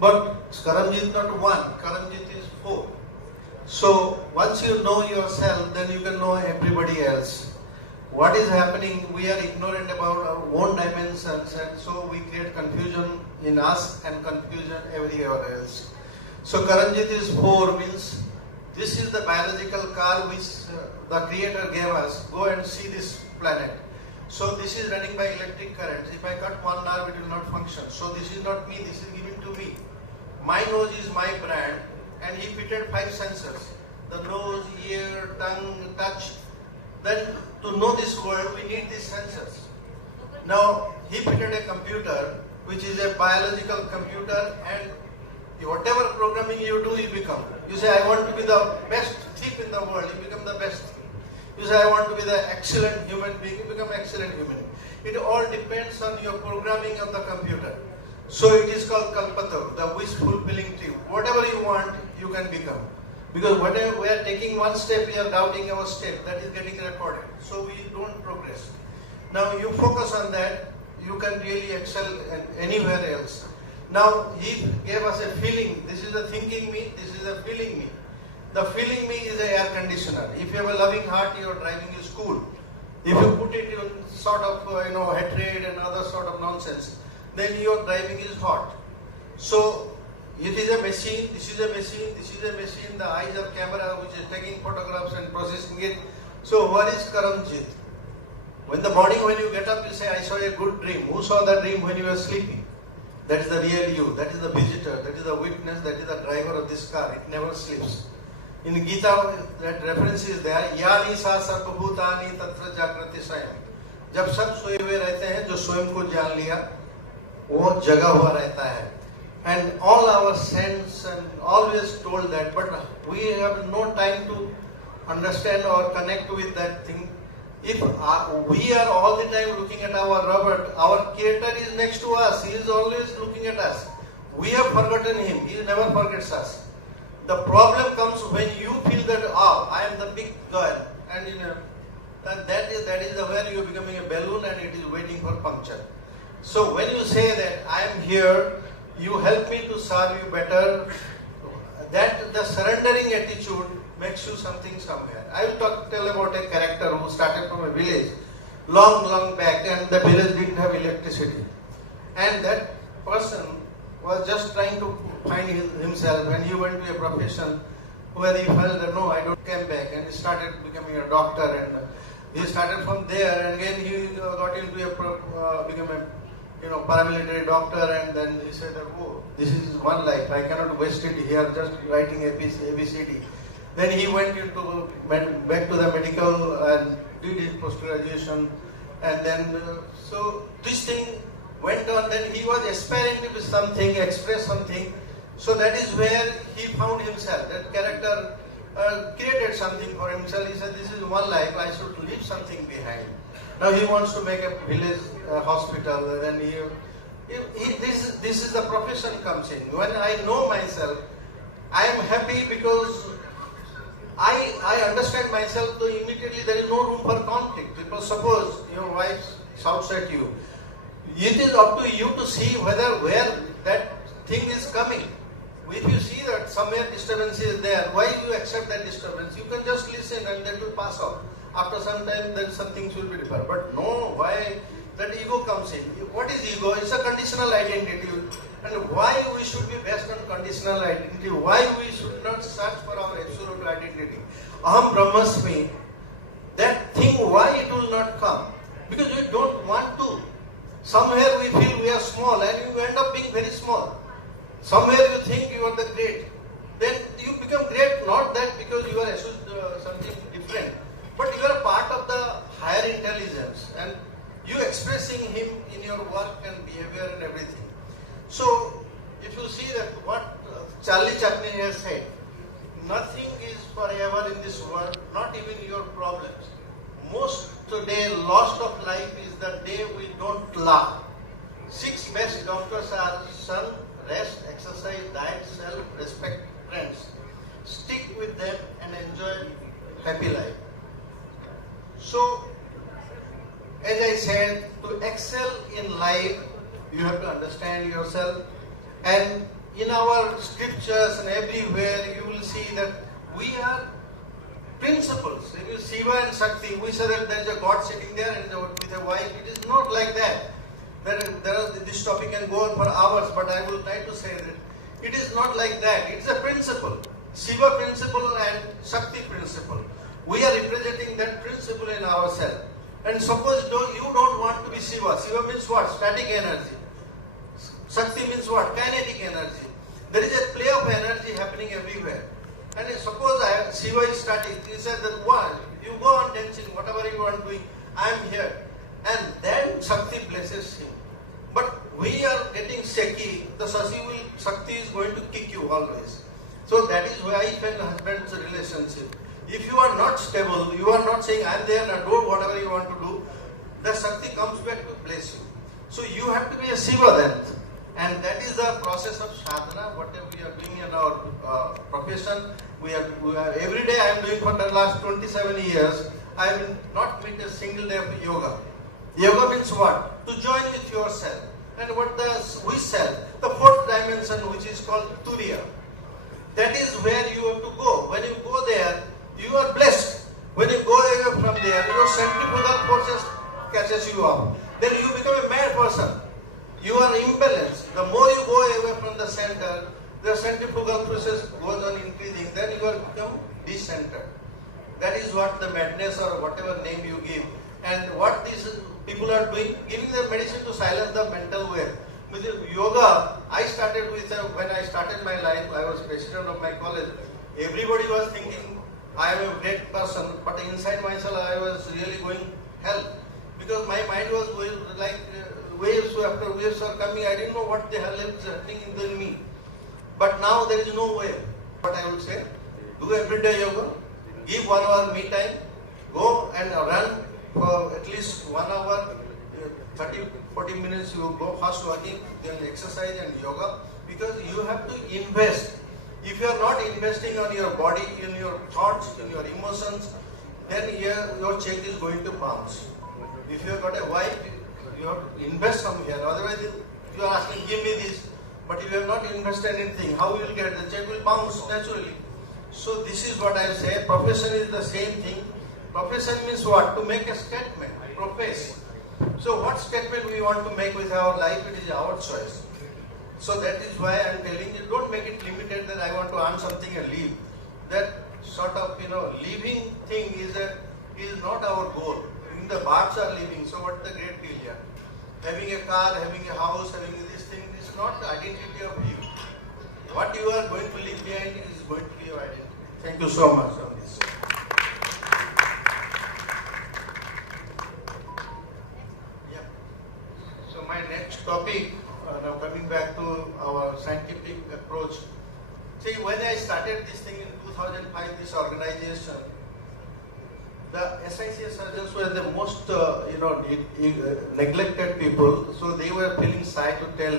But Karamjit is not one, Karamjit is 4. So, once you know yourself, then you can know everybody else. What is happening, we are ignorant about our own dimensions, and so we create confusion in us and confusion everywhere else. So Karanjit is 4 means this is the biological car which the creator gave us. Go and see this planet. So this is running by electric current. If I cut one nerve, it will not function. So this is not me, this is given to me. My nose is my brand, and he fitted 5 sensors. The nose, ear, tongue, touch. Then to know this world, we need these sensors. Now, he fitted a computer, which is a biological computer, and whatever programming you do, you become. You say, I want to be the best thief in the world, you become the best thief. You say, I want to be the excellent human being, you become excellent human being. It all depends on your programming of the computer. So it is called Kalpatar, the wish fulfilling tree. Whatever you want, you can become. Because whatever we are taking one step, we are doubting our step, that is getting recorded. So we don't progress. Now you focus on that, you can really excel anywhere else. Now he gave us a feeling. This is a thinking me, this is a feeling me. The feeling me is an air conditioner. If you have a loving heart, you are driving is cool. If you put it in sort of hatred and other sort of nonsense, then your driving is hot. So it is a machine, this is a machine, this is a machine. The eyes are camera which is taking photographs and processing it. So what is Karamjit? When the morning when you get up, you say, I saw a good dream. Who saw the dream when you were sleeping? That is the real you, that is the visitor, that is the witness, that is the driver of this car. It never sleeps. In Gita, that reference is there. Yani sa sarvabhutani tatra jagrati swayam. जब सब सोए हुए रहते हैं, जो स्वयं को जान लिया, वो जगा हुआ रहता है. And all our saints and always told that, but we have no time to understand or connect with that thing. If we are all the time looking at our Robert, our creator is next to us, he is always looking at us. We have forgotten him, he never forgets us. The problem comes when you feel that, I am the big God, and that is where you are becoming a balloon and it is waiting for puncture. So when you say that I am here, you help me to serve you better, that the surrendering attitude makes you something somewhere. I will tell about a character who started from a village long back, and the village didn't have electricity. And that person was just trying to find himself, and he went to a profession where he felt that no, I don't come back, and he started becoming a doctor, and he started from there, and again he got into become a paramilitary doctor, and then he said, oh, this is one life, I cannot waste it here just writing ABCD. Then he went back to the medical and did his post-graduation, and then so this thing went on. Then he was aspiring to be something, express something. So that is where he found himself. That character created something for himself. He said, this is one life, I should leave something behind. Now he wants to make a village hospital. Then this is the profession comes in. When I know myself, I am happy because I understand myself, though immediately there is no room for conflict. Because suppose your wife shouts at you, it is up to you to see where that thing is coming. If you see that somewhere disturbance is there, why you accept that disturbance? You can just listen and that will pass off. After some time, then some things will be different. But no, why that ego comes in? What is ego? It's a conditional identity. And why we should be based on conditional identity? Why we should not search for our absolute identity? Aham Brahmasmi, that thing, why it will not come? Because we don't want to. Somewhere we feel we are small and you end up being very small. Somewhere you think you are the great. Then you become great, not that because you are something different, but you are a part of the higher intelligence and you expressing him in your work and behavior and everything. So, if you see that what Charlie Chaplin has said, nothing is forever in this world, not even your problems. Most today lost of life is the day we don't laugh. 6 best doctors are sun, rest, exercise, diet, self-respect, friends. Stick with them and enjoy happy life. So, as I said, to excel in life, you have to understand yourself. And in our scriptures and everywhere, you will see that we are principles. If you Shiva and Shakti, we say that there is a God sitting there and with a wife. It is not like that. This topic can go on for hours, but I will try to say that it is not like that. It is a principle. Shiva principle and Shakti principle. We are representing that principle in ourselves. And suppose you don't want to be Shiva. Shiva means what? Static energy. Shakti means what? Kinetic energy. There is a play of energy happening everywhere. And suppose Shiva is static. He said that what? You go on dancing, whatever you want doing, I am here. And then Shakti blesses him. But we are getting shaky. The Shakti is going to kick you always. So that is wife and husband's relationship. If you are not stable, you are not saying I am there and do whatever you want to do, the Shakti comes back to bless you. So you have to be a Shiva then. And that is the process of sadhana, whatever we are doing in our profession. We are every day I am doing for the last 27 years. I will not meet a single day of yoga. Yoga means what? To join with yourself. And what we self, the fourth dimension which is called Turiya. That is where you have to go. When you go there, you are blessed. When you go away from there, your centrifugal forces catches you up. Then you become a mad person. You are imbalanced. The more you go away from the center, the centrifugal process goes on increasing. Then you will become decentered. That is what the madness or whatever name you give. And what these people are doing, giving them medicine to silence the mental wave. With yoga, I started with, when I started my life, I was president of my college. Everybody was thinking, I am a great person, but inside myself I was really going hell. Because my mind was going like waves after waves are coming. I didn't know what the hell is happening in me. But now there is no wave. What I would say, do everyday yoga, give 1 hour me time, go and run for at least 1 hour, 30-40 minutes you go fast walking, then exercise and yoga, because you have to invest. If you are not investing on your body, in your thoughts, in your emotions, then your check is going to bounce. If you have got a wife, you have to invest somewhere. Otherwise, you are asking, give me this, but if you have not invested anything, how you will get? The check will bounce naturally. So this is what I say. Profession is the same thing. Profession means what? To make a statement. Profess. So what statement we want to make with our life, it is our choice. So that is why I am telling you, don't make it limited that I want to earn something and leave. That sort of, leaving thing is not our goal. Even the birds are leaving, so what the great deal here? Having a car, having a house, having this thing is not the identity of you. What you are going to leave behind is going to be your identity. Thank you so much on this. Yeah. So my next topic, now coming back to our scientific approach. See, when I started this thing in 2005, this organization, the SICS surgeons were the most, neglected people. So they were feeling shy to tell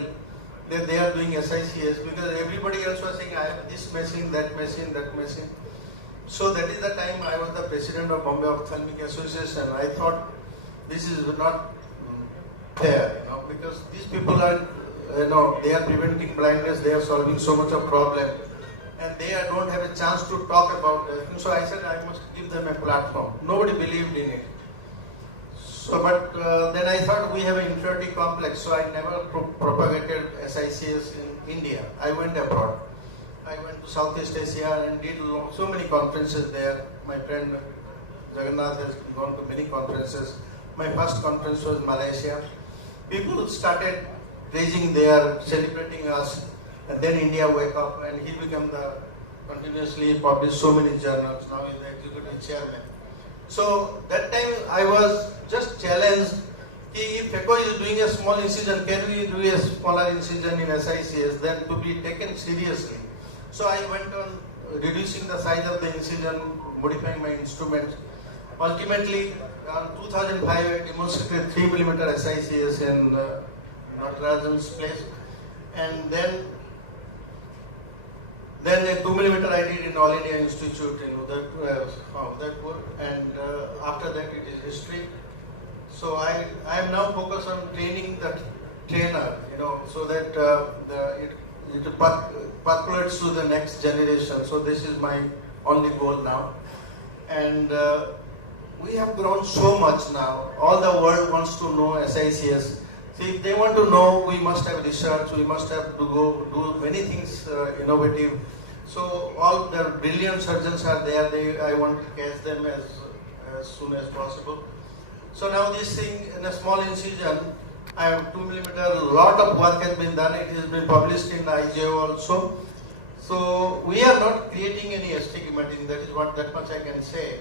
that they are doing SICS because everybody else was saying, I have this machine, that machine, that machine. So that is the time I was the president of Bombay Ophthalmic Association. I thought this is not fair, because these people are, they are preventing blindness, they are solving so much of problem, and they don't have a chance to talk about it. So I said I must give them a platform. Nobody believed in it. So, but then I thought we have an inferiority complex, so I never propagated SICS in India. I went abroad. I went to Southeast Asia and did so many conferences there. My friend Jagannath has gone to many conferences. My first conference was Malaysia. People started praising there, celebrating us, and then India wake up and he became continuously published so many journals. Now he's the executive chairman. So that time I was just challenged, if ECHO is doing a small incision, can we do a smaller incision in SICS, then to be taken seriously. So I went on reducing the size of the incision, modifying my instruments. Ultimately, in 2005, I demonstrated 3 mm SICS in Natarajan's place, and then a 2 mm I did in All India Institute in Udaipur, and after that it is history. So I am now focused on training the trainer, so that it percolates to the next generation. So this is my only goal now. And we have grown so much now. All the world wants to know SICS. See, if they want to know, we must have research, we must have to go do many things innovative. So all the brilliant surgeons are there. I want to catch them as soon as possible. So now this thing in a small incision, I have 2 millimeter. A lot of work has been done. It has been published in IJO also. So we are not creating any astigmatism. That much I can say.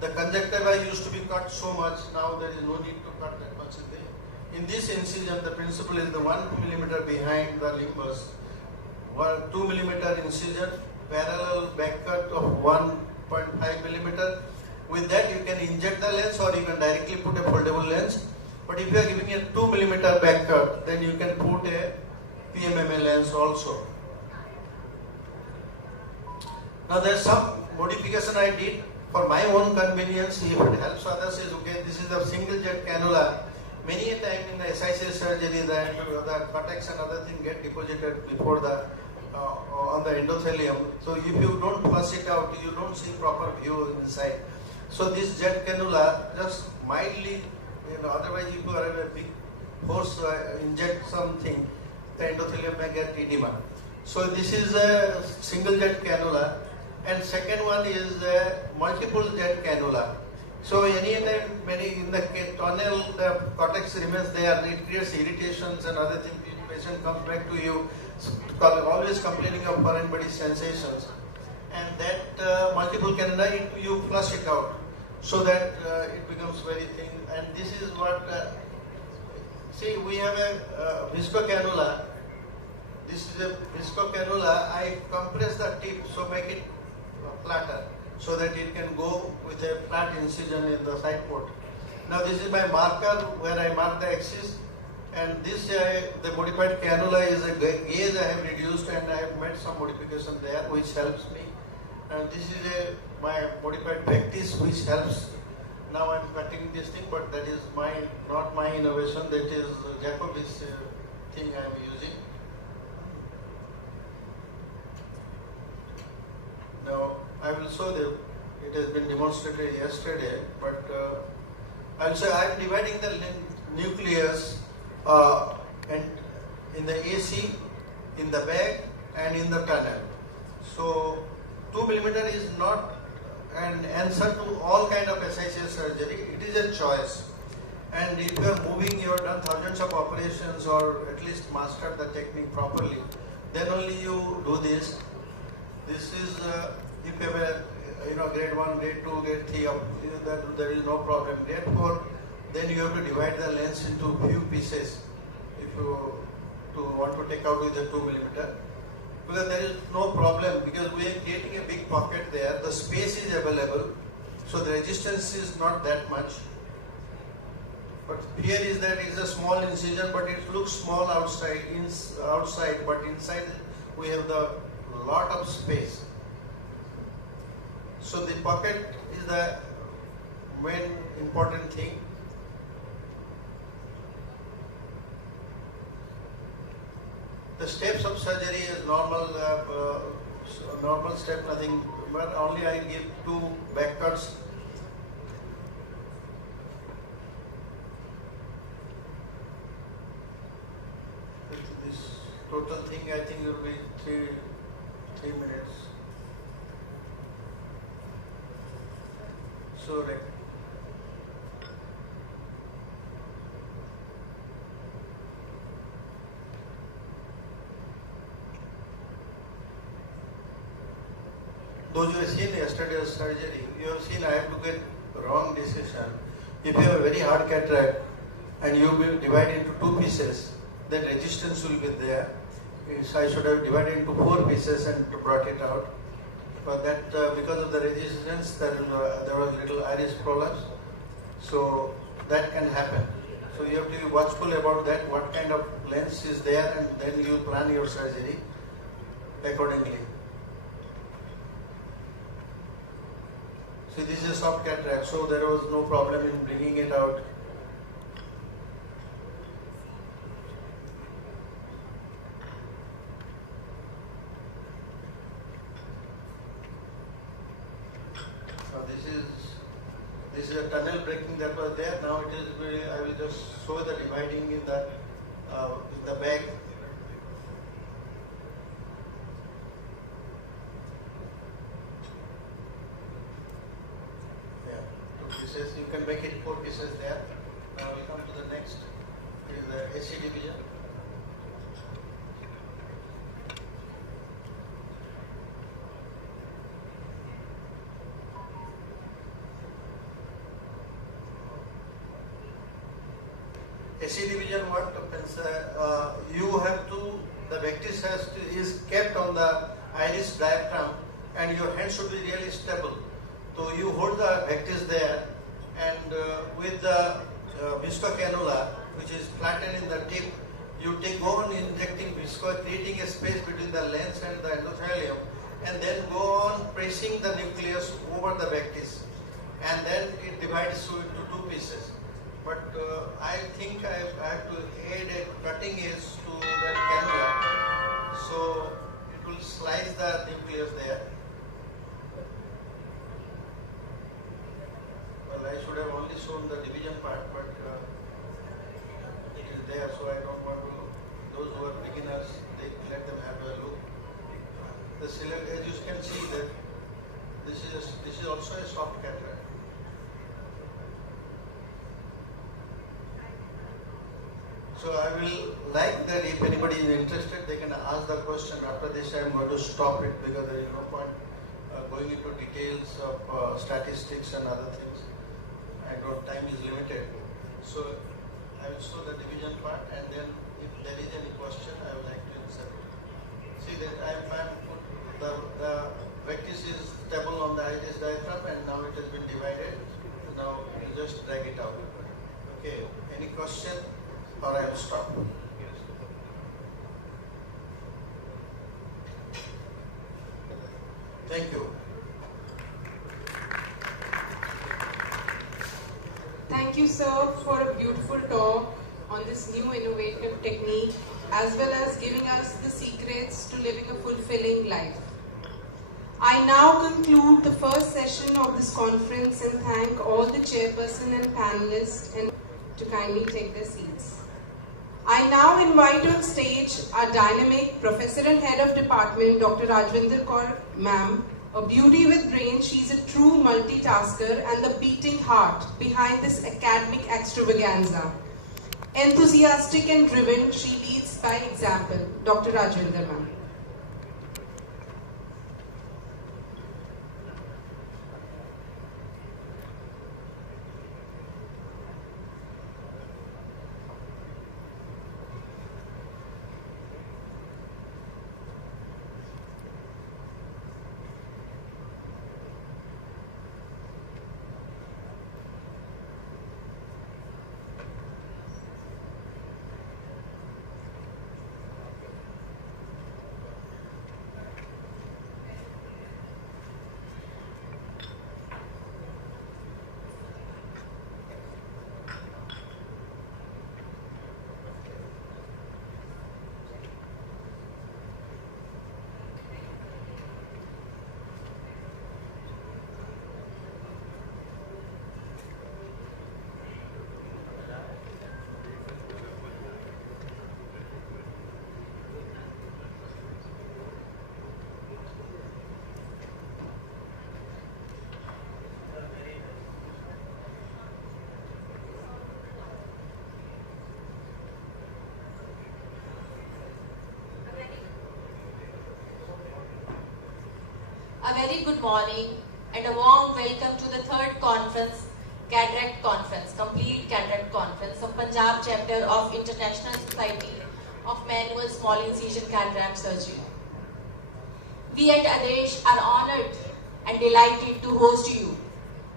The conjunctiva used to be cut so much. Now there is no need to cut that much. In this incision, the principle is the 1 millimeter behind the limbus, 2 millimeter incision, parallel back cut of 1.5 millimeter. With that, you can inject the lens or you can directly put a foldable lens. But if you are giving a 2 millimeter back cut, then you can put a PMMA lens also. Now there is some modification I did for my own convenience. If it helps others, is okay. This is a single jet cannula. Many a time in the SIC surgery, the cortex and other thing get deposited before the on the endothelium. So if you don't flush it out, you don't see proper view inside. So this jet cannula just mildly, otherwise if you are a big force inject something, the endothelium may get edema. So this is a single jet cannula, and second one is a multiple jet cannula. So anytime in the tunnel the cortex remains there, it creates irritations and other things. The patient comes back to you always complaining of foreign body sensations, and that multiple cannula, you flush it out so that it becomes very thin. And this is what see, we have a visco cannula. This is a visco cannula. I compress the tip, so make it flatter, so that it can go with a flat incision in the side port. Now this is my marker where I mark the axis, and this the modified cannula is a gauge I have reduced, and I have made some modification there which helps me. And this is my modified practice which helps. Now I am cutting this thing, but that is not my innovation. That is Jacobi's thing I am using. Now I will show them. It has been demonstrated yesterday, but I will say I am dividing the nucleus and in the AC, in the bag, and in the tunnel. So 2 millimeter is not an answer to all kind of SIC surgery. It is a choice. And if you are moving, you have done thousands of operations or at least mastered the technique properly, then only you do this. This is if you have a grade 1, grade 2, grade 3, there is no problem. Grade 4, then you have to divide the lens into few pieces if you want to take out with a 2 millimeter. Because there is no problem, because we are creating a big pocket there. The space is available, so the resistance is not that much. But here is that it is a small incision, but it looks small outside, but inside we have the lot of space. So the pocket is the main important thing. The steps of surgery is normal, normal step, nothing, but only I give 2 back cuts. This total thing I think will be 3 minutes. So those you have seen yesterday's surgery, you have seen I have to get wrong decision. If you have a very hard cataract and you will divide into 2 pieces, then resistance will be there. So I should have divided into 4 pieces and brought it out. But that because of the resistance, there was little iris prolapse. So that can happen. So you have to be watchful about that, what kind of lens is there, and then you plan your surgery accordingly. See, this is a soft cataract, so there was no problem in bringing it out. So this is a tunnel breaking that was there. Now it is. I will just show the dividing in the bag. pieces. You can make it 4 pieces there. Now we'll come to the next, is the AC division. AC division what happens? You have to, the vectis is kept on the iris diaphragm and your hand should be really stable. So you hold the vectis there and with the visco cannula, which is flattened in the tip, you go on injecting visco, creating a space between the lens and the endothelium, and then go on pressing the nucleus over the vectis, and then it divides into 2 pieces. But I think I have to add a cutting edge to that cannula, so it will slice the nucleus there. Well, I should have only shown the division part, but it is there, so I don't want to, those who are beginners, let them have a look. The select, as you can see that this is also a soft cataract. So I will like that if anybody is interested, they can ask the question. After this I am going to stop it because there is no point going into details of statistics and other things. Time is limited. So I will show the division part, and then if there is any question, I would like to answer it. See that I am put the vectis is stable on the iris diaphragm, and now it has been divided. Now you just drag it out. Okay. Any question? Or I will stop. Thank you. Thank you, sir, for a beautiful talk on this new innovative technique, as well as giving us the secrets to living a fulfilling life. I now conclude the first session of this conference and thank all the chairperson and panelists and to kindly take their seats. I now invite on stage our dynamic Professor and Head of Department, Dr. Rajvinder Kaur Ma'am, a beauty with brains. She's a true multitasker and the beating heart behind this academic extravaganza. Enthusiastic and driven, she leads by example. Dr. Rajvinder Ma'am. A very good morning and a warm welcome to the third conference, Cataract Conference, Complete Cataract Conference of Punjab Chapter of International Society of Manual Small Incision Cataract Surgery. We at Adesh are honored and delighted to host you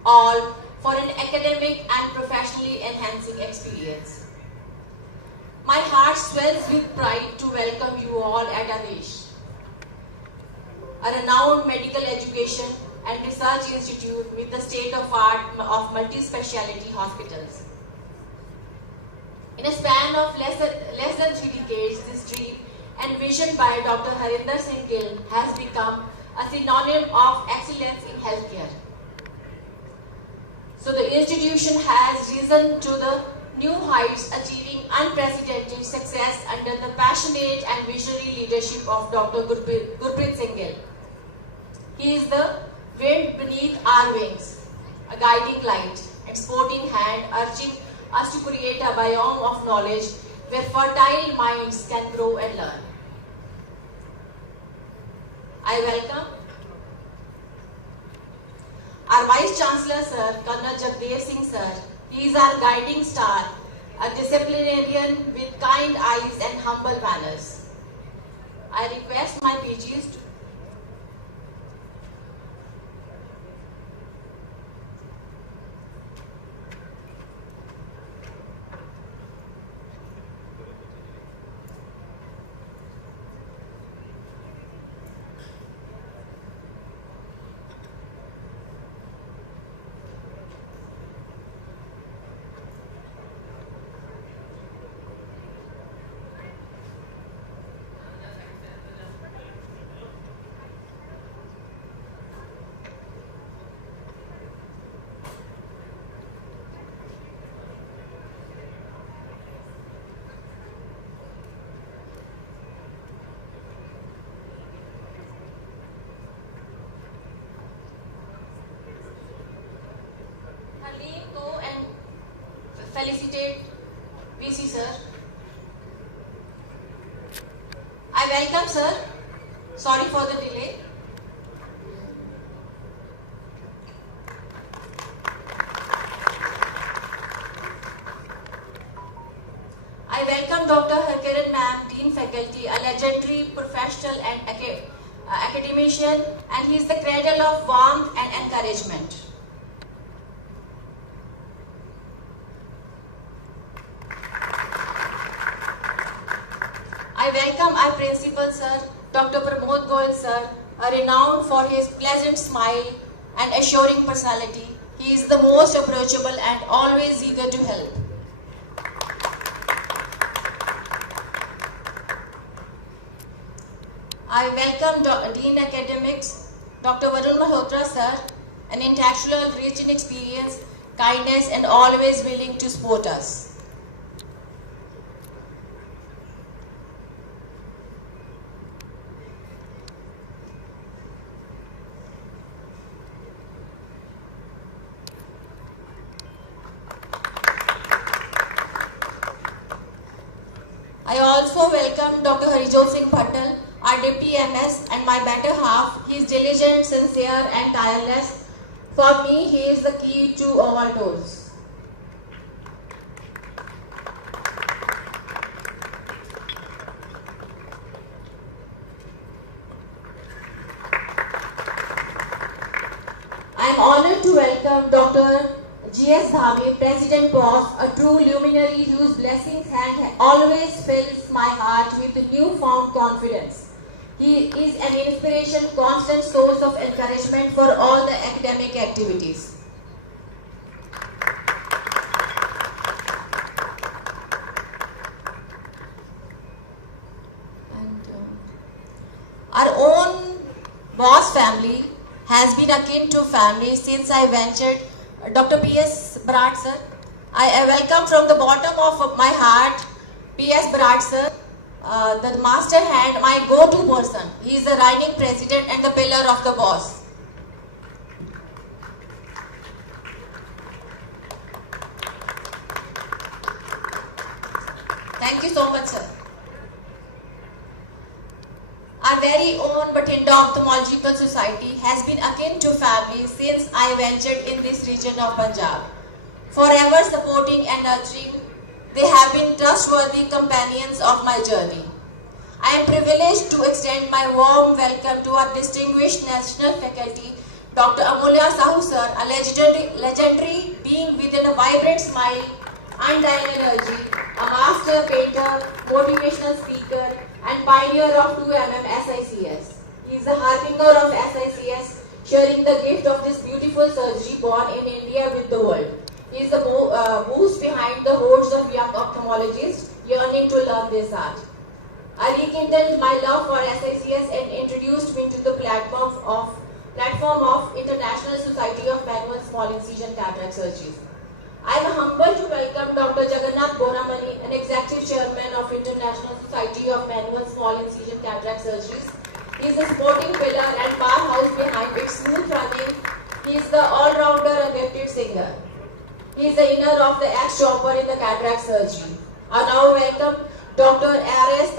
all for an academic and professionally enhancing experience. My heart swells with pride to welcome you all at Adesh, a renowned medical education and research institute with the state-of-art of multi-speciality hospitals. In a span of less than 3 decades, this dream, envisioned by Dr. Harinder Singh Gill, has become a synonym of excellence in healthcare. So the institution has risen to the new heights, achieving unprecedented success under the passionate and visionary leadership of Dr. Gurpreet Singh Gill. He is the wind beneath our wings, a guiding light, and sporting hand, urging us to create a biome of knowledge where fertile minds can grow and learn. I welcome our Vice Chancellor Sir, Colonel Jagdev Singh Sir. He is our guiding star, a disciplinarian with kind eyes and humble manners. I request my PGs to go and felicitate VC Sir. I welcome Sir. Sorry for the delay. I welcome Dr. Harkiran Ma'am, Dean Faculty, a legendary professional and academician, and he is the cradle of warmth and encouragement. I welcome our Principal Sir, Dr. Pramod Goyal Sir, renowned for his pleasant smile and assuring personality. He is the most approachable and always eager to help. I welcome Dean Academics, Dr. Varun Malhotra Sir, an intellectual rich in experience, kindness and always willing to support us. I also welcome Dr. Harijot Singh Bhattal, our Deputy MS and my better half. He is diligent, sincere and tireless. For me, he is the key to all doors. I am honored to welcome Dr. G.S. Dhami, President Boss, a true luminary whose blessings always fills my heart with newfound confidence. He is an inspiration, constant source of encouragement for all the academic activities. Our own Boss family has been akin to family since I ventured. Dr. P.S. Bharat sir, I welcome from the bottom of my heart P.S. Bharat sir, the master hand, my go-to person. He is the reigning president and the pillar of the boss. Thank you so much, sir. Our very own Bathinda Ophthalmological Society has been akin to family since I ventured in this region of Punjab. Forever supporting and nurturing, they have been trustworthy companions of my journey. I am privileged to extend my warm welcome to our distinguished national faculty, Dr. Amulya Sahu sir, a legendary being with a vibrant smile, undying energy, a master painter, motivational speaker, and pioneer of 2mm SICS. He is the harbinger of SICS, sharing the gift of this beautiful surgery born in India with the world. He is the boost behind the hordes of young ophthalmologists yearning to learn this art. I rekindled my love for SICS and introduced me to the platform of International Society of Manual Small Incision Cataract Surgeries. I am humbled to welcome Dr. Jagannath Bonamani, an Executive Chairman of International Society of Manual Small Incision Cataract Surgeries. He is the supporting pillar and powerhouse behind its smooth running. He is the all-rounder and gifted singer. He is the inner of the ex-chopper in the cataract surgery. I now welcome Dr. Adesh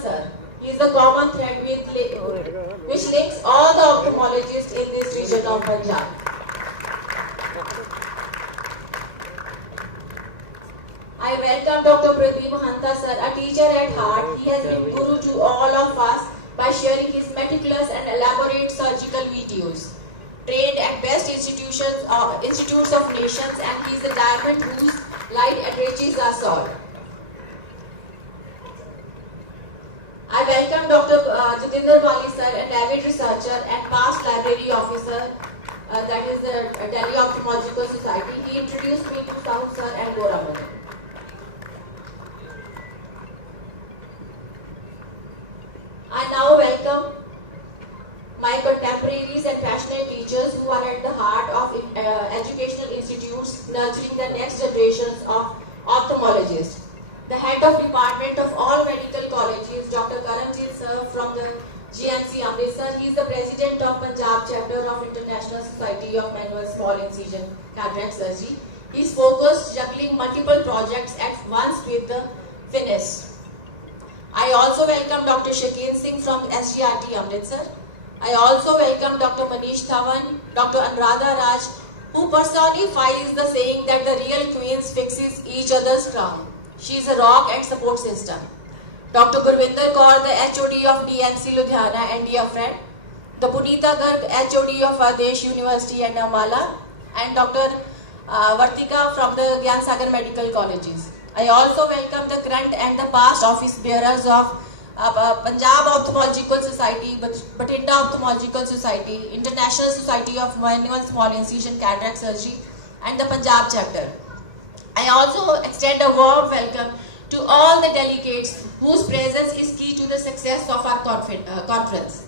sir. He is the common thread which links all the ophthalmologists in this region of Punjab. I welcome Dr. Bathinda sir, a teacher at heart. He has been guru to all of us by sharing his meticulous and elaborate surgical videos. Trained at best institutes of nations, and he is the diamond whose light enriches us all. I welcome Dr. sir, an avid researcher and past library officer, that is the Delhi Ophthalmological Society. He introduced me to Sahu sir and Goramani. I now welcome my contemporaries and passionate teachers who are at the heart of educational institutes nurturing the next generations of ophthalmologists. The head of department of all medical colleges, Dr. Karamjit sir from the GMC Amritsar. He is the president of Punjab chapter of International Society of Manual Small Incision Cataract Surgery. He is focused juggling multiple projects at once with the finesse. I also welcome Dr. Shakil Singh from SGRT Amritsar. I also welcome Dr. Manish Thawan, Dr. Anuradha Raj, who personifies the saying that the real queens fixes each other's crown. She is a rock and support system. Dr. Gurvinder Kaur, the HOD of DMC Ludhiana and dear friend. The Punita Garg, HOD of Adesh University and Ambala. And Dr. Vartika from the Gyan Sagar Medical Colleges. I also welcome the current and the past office bearers of Punjab Ophthalmological Society, Bathinda Ophthalmological Society, International Society of Manual Small Incision Cataract Surgery, and the Punjab chapter. I also extend a warm welcome to all the delegates whose presence is key to the success of our conference.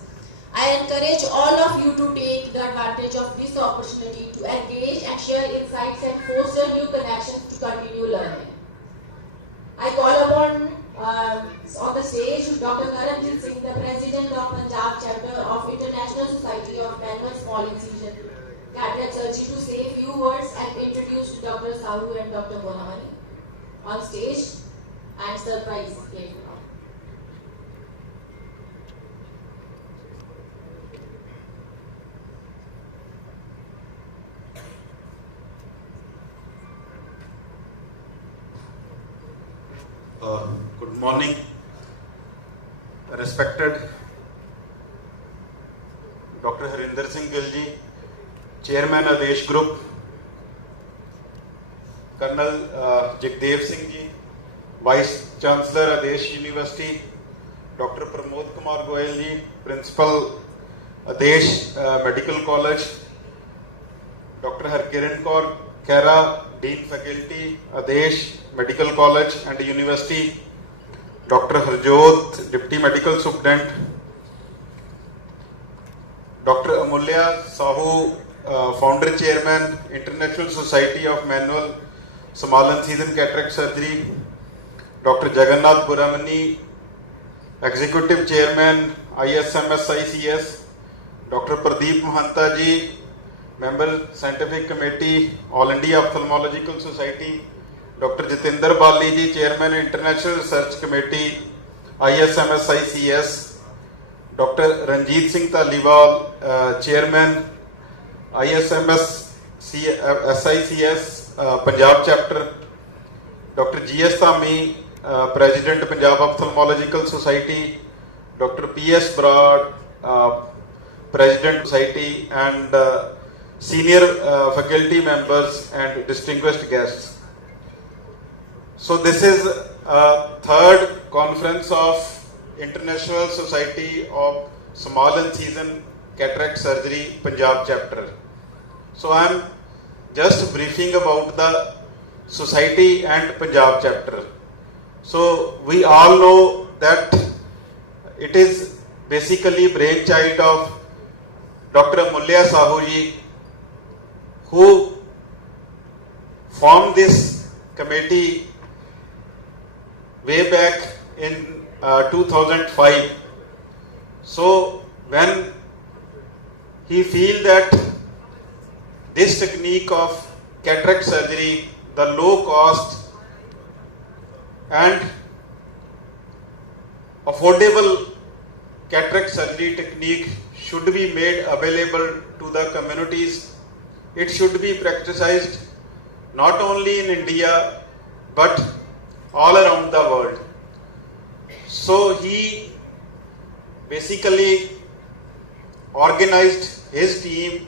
I encourage all of you to take the advantage of this opportunity to engage and share insights and foster new connections to continue learning. I call upon on the stage Dr. Karamjit Singh, the President of Punjab Chapter of International Society of Manual Small Incision Cataract Surgery, to say a few words and introduce Dr. Sahu and Dr. Bonamani on stage and surprise later on. Good morning, respected Dr. Harinder Singh Gilji, Chairman Adesh Group, Colonel Jagdev Singh Ji, Vice Chancellor Adesh University, Dr. Pramod Kumar Goyal Ji, Principal Adesh Medical College, Dr. Harkiran Kaur Khera, Dean Faculty, Adesh Medical College and University, Dr. Harjot, Deputy Medical Superintendent, Dr. Amulya Sahu, Founder Chairman, International Society of Manual Small Incision Cataract Surgery, Dr. Jagannath Puramani, Executive Chairman, ISMS-ICS, Dr. Pradeep Mahanta Ji, Member Scientific Committee, All India Ophthalmological Society, Dr. Jitendra Bali Ji, Chairman International Research Committee, ISMS-ICS, Dr. Ranjit Singh Taliwal, Chairman, ISMS-SICS, Punjab Chapter, Dr. G.S. Thami, President Punjab Ophthalmological Society, Dr. P.S. Broad, President Society, and senior faculty members and distinguished guests. So this is a third conference of International Society of Small Incision Cataract Surgery Punjab Chapter. So I am just briefing about the society and Punjab Chapter. So we all know that it is basically brainchild of Dr. Amulya Sahu Ji, who formed this committee way back in 2005. So when he feel that this technique of cataract surgery the low cost and affordable cataract surgery technique should be made available to the communities. It should be practiced not only in India but all around the world. So he basically organized his team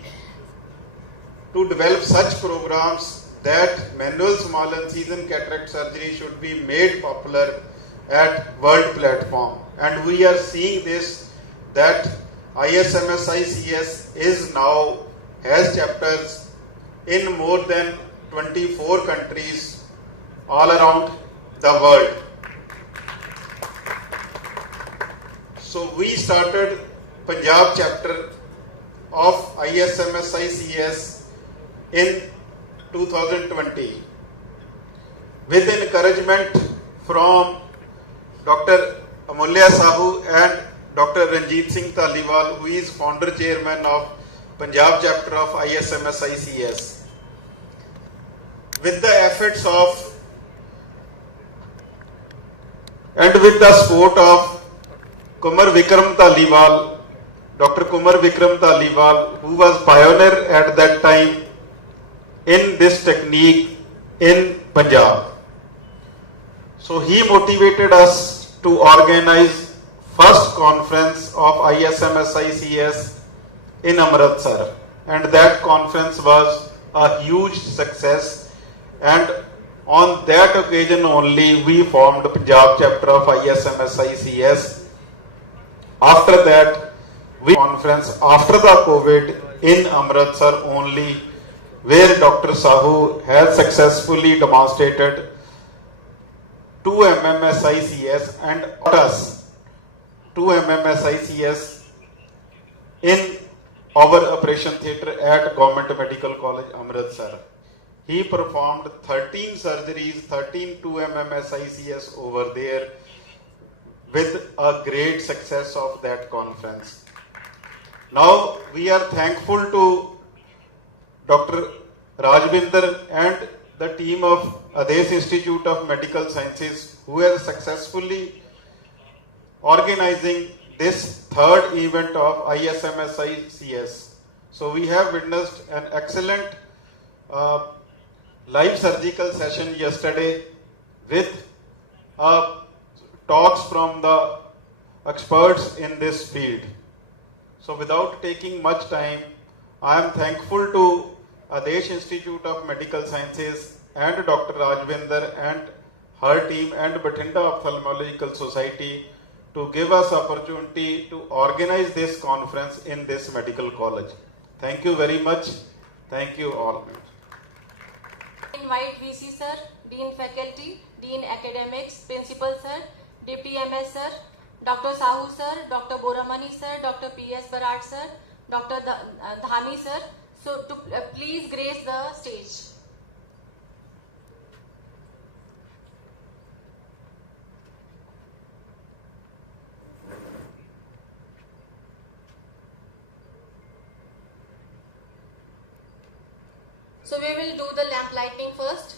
to develop such programs that manual small incision cataract surgery should be made popular at world platform. And we are seeing this, that ISMSICS is now has chapters in more than 24 countries all around the world. So we started Punjab chapter of ISMSICS in 2020 with encouragement from Dr. Amulya Sahu and Dr. Ranjit Singh Taliwal, who is founder chairman of Punjab chapter of ISMSICS. With the efforts of and with the support of Kumar Vikram Taliwal, Dr. Kumar Vikram Taliwal, who was pioneer at that time in this technique in Punjab. So he motivated us to organize first conference of ISMSICS in Amritsar, and that conference was a huge success, and on that occasion only we formed Punjab chapter of ISMSICS. After that, we conference after the COVID in Amritsar only, where Dr. Sahu has successfully demonstrated 2 MMSICS and us 2 MMSICS in our operation theatre at Government Medical College Amritsar. He performed 13 surgeries, 13 2 MMSICS over there with a great success of that conference. Now we are thankful to Dr. Rajvinder and the team of Adesh Institute of Medical Sciences, who has successfully organizing this third event of ISMSICS. So we have witnessed an excellent live surgical session yesterday with talks from the experts in this field. So without taking much time, I am thankful to Adesh Institute of Medical Sciences and Dr. Rajvinder and her team and Bathinda Ophthalmological Society to give us opportunity to organize this conference in this medical college. Thank you very much. Thank you all. Invite VC sir, Dean Faculty, Dean Academics, Principal sir, Deputy MS sir, Dr. Sahu sir, Dr. Boramani sir, Dr. PS Barat sir, Dr. Dhami sir, so to please grace the stage. So we will do the lamp lighting first.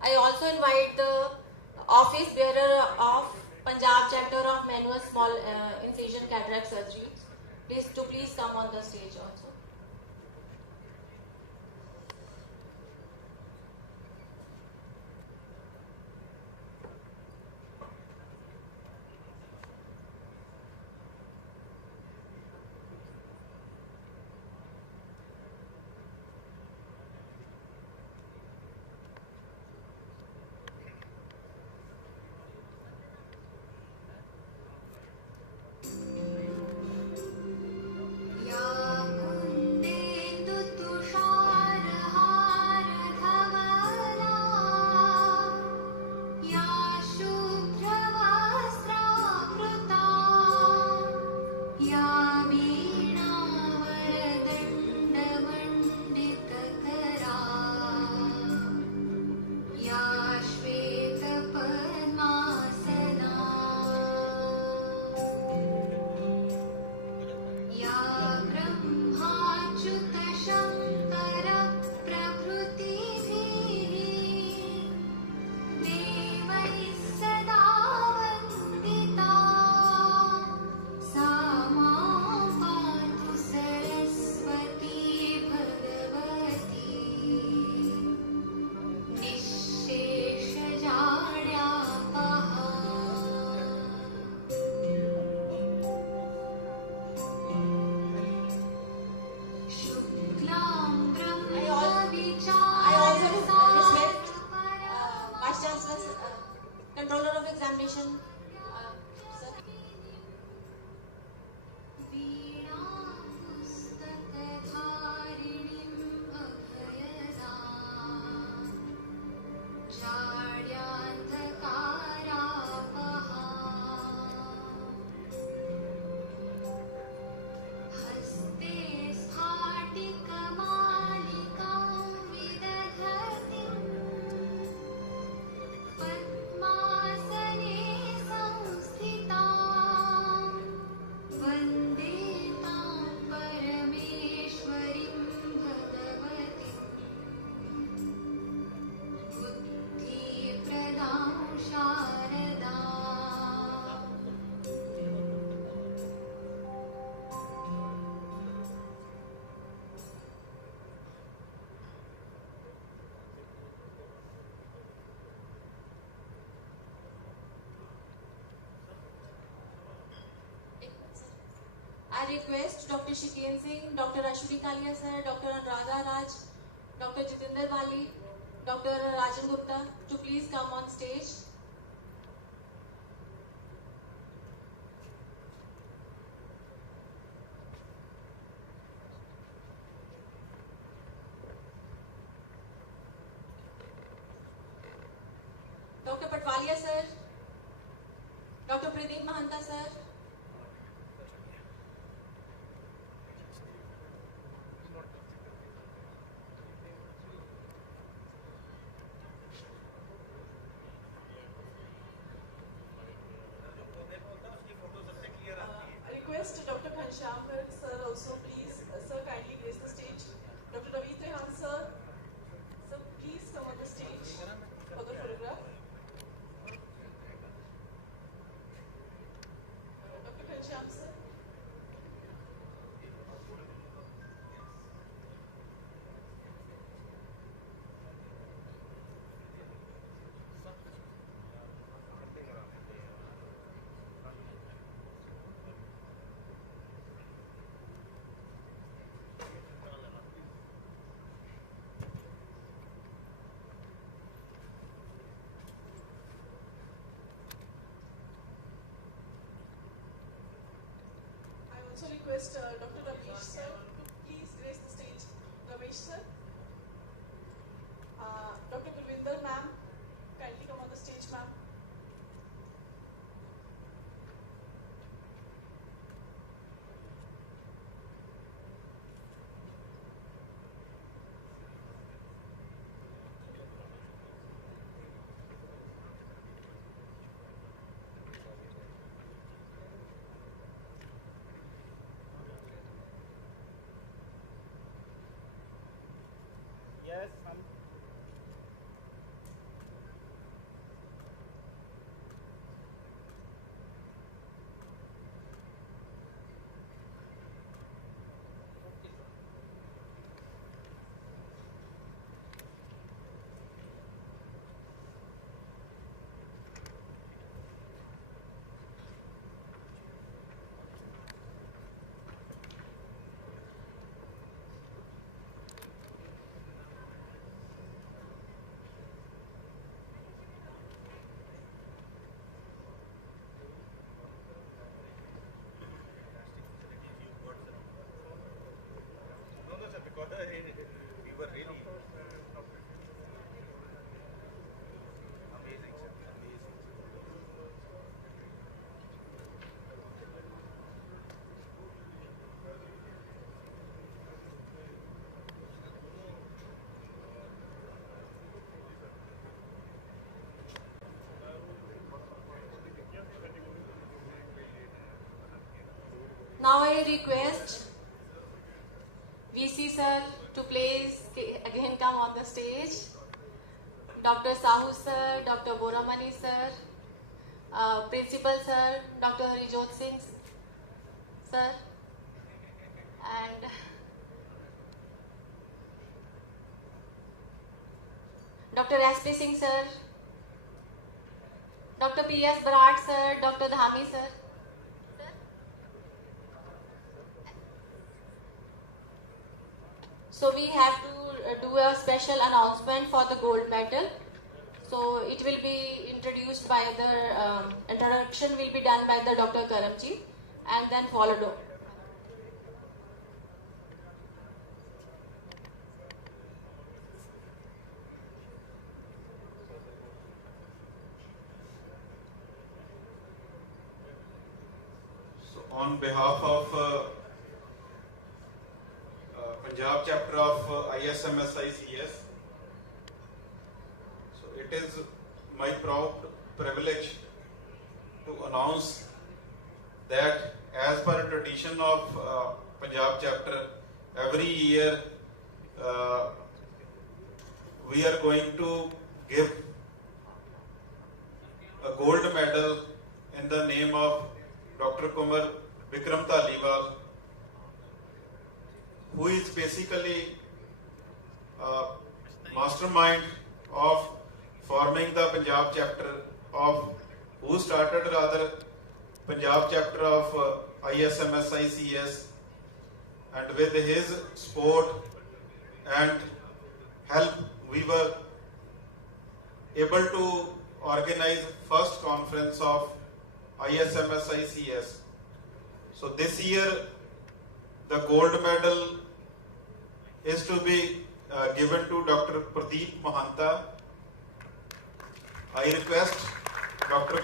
I also invite the office bearer of Punjab chapter of Manual Small Incision Cataract Surgery. Please come on the stage also. Ya Vice Chancellor, Controller of Examination, sir. I request Dr. Shikhen Singh, Dr. Ashwini Kalia sir, Dr. Anuradha Raj, Dr. Jitinder Bali, Dr. Rajan Gupta to please come on stage. Dr. Patwalia sir, Dr. Pradeep Mahanta sir, request Dr. Ghanshyam sir also please, sir kindly grace the stage. Dr. Ravi Trehan sir, sir please come on the stage for the photograph. Dr. Ghanshyam sir. I also request Dr. Ramesh sir to please grace the stage. Ramesh sir. Dr. Gurvinder ma'am, kindly come on the stage ma'am. Yes, because we were really amazing, sir. Amazing. Now I request VC sir to please again come on the stage. Dr. Sahu sir, Dr. Boramani sir, Principal sir, Dr. Harijot Singh sir, and Dr. SP Singh sir, Dr. PS Barat sir, Dr. Dhami sir. So we have to do a special announcement for the gold medal. So it will be introduced by the introduction will be done by the Dr. Karamji and then followed up. So on behalf of Punjab chapter of ISMSICS, so it is my proud privilege to announce that as per tradition of Punjab chapter, every year we are going to give a gold medal in the name of Dr. Kumar Vikram Taliwal, who is basically mastermind of forming the Punjab chapter of, who started rather Punjab chapter of ISMSICS, and with his support and help we were able to organize first conference of ISMSICS. So this year the gold medal is to be given to Dr. Pradeep Mahanta. I request Dr.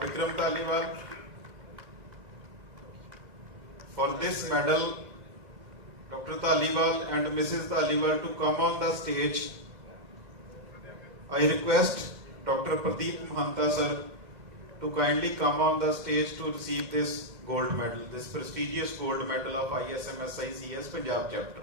Vikram Taliwal for this medal, Dr. Taliwal and Mrs. Taliwal to come on the stage. I request Dr. Pradeep Mahanta sir to kindly come on the stage to receive this gold medal, this prestigious gold medal of ISMSICS Punjab chapter.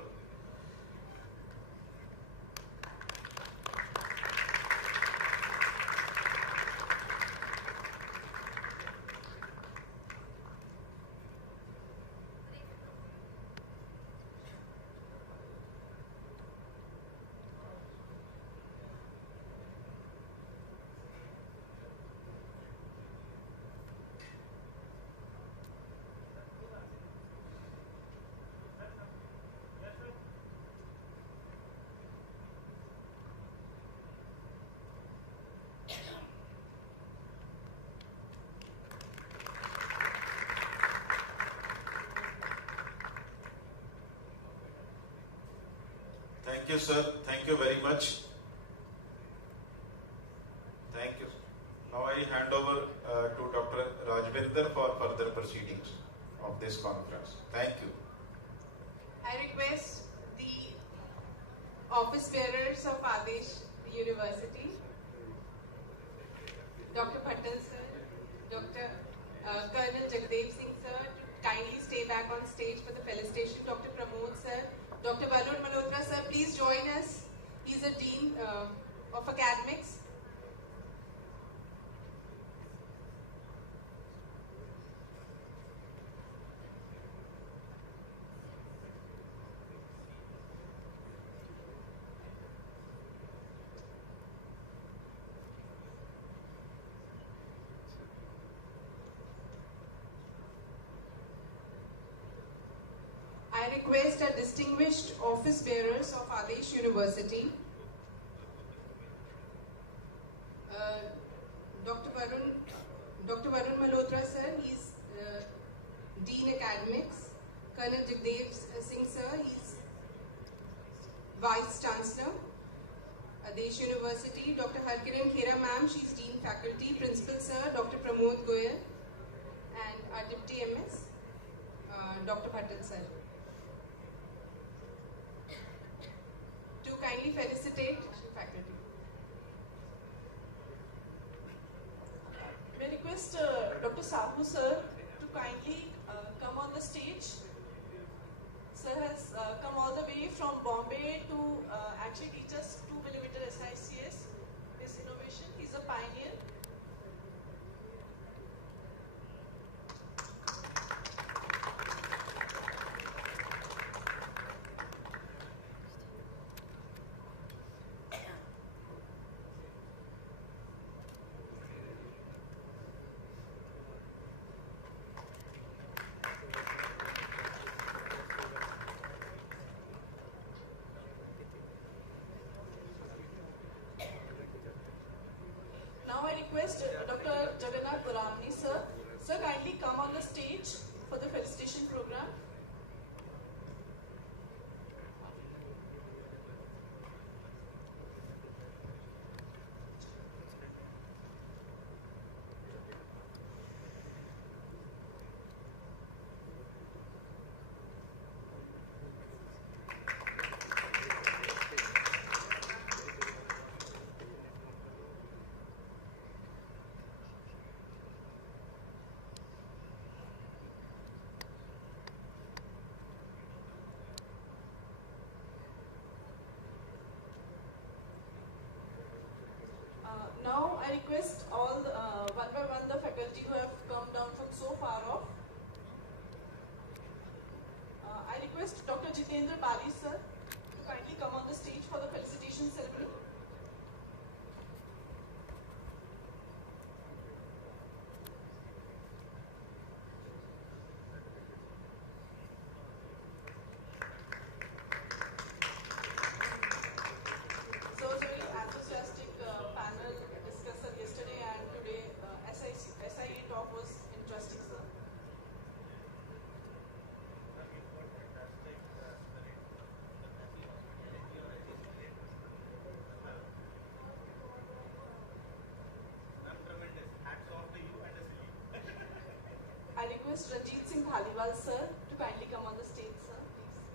Thank you, sir. Thank you very much. Thank you. Now I hand over to Dr. Rajvinder for further proceedings of this conference. Thank you. I request the office bearers of Adesh University, Dr. Patel sir, Dr. Colonel Jagdev Singh sir, to kindly stay back on stage for the felicitation. Dr. Pramod sir, Dr. Varun Malhotra sir, please join us. He's a Dean of Academics. I request our distinguished office bearers of Adesh University, Dr. Varun Malhotra sir, he's Dean Academics, Colonel Jagdev Singh sir, he's Vice Chancellor, Adesh University, Dr. Harkiran Khera ma'am, she's Dean Faculty, Principal sir, Dr. Pramod Goyal, and our Deputy MS, Dr. Patel sir. To kindly felicitate faculty. May I request Dr. Sahu sir to kindly come on the stage. Sir has come all the way from Bombay to actually teach us 2mm SICS. His innovation, he's a pioneer. request Dr. Jagannath Buramani sir. Sir, kindly come on the stage for the felicitation program. Now I request all one by one the faculty who have come down from so far off. I request Dr. Jitendra Bali sir to kindly come on the stage for the felicitation ceremony. So it was a very enthusiastic panel discussion yesterday and today SIA talk was interesting, sir. I request Ranjit Singh Dhaliwal sir to kindly come on the stage, sir, please.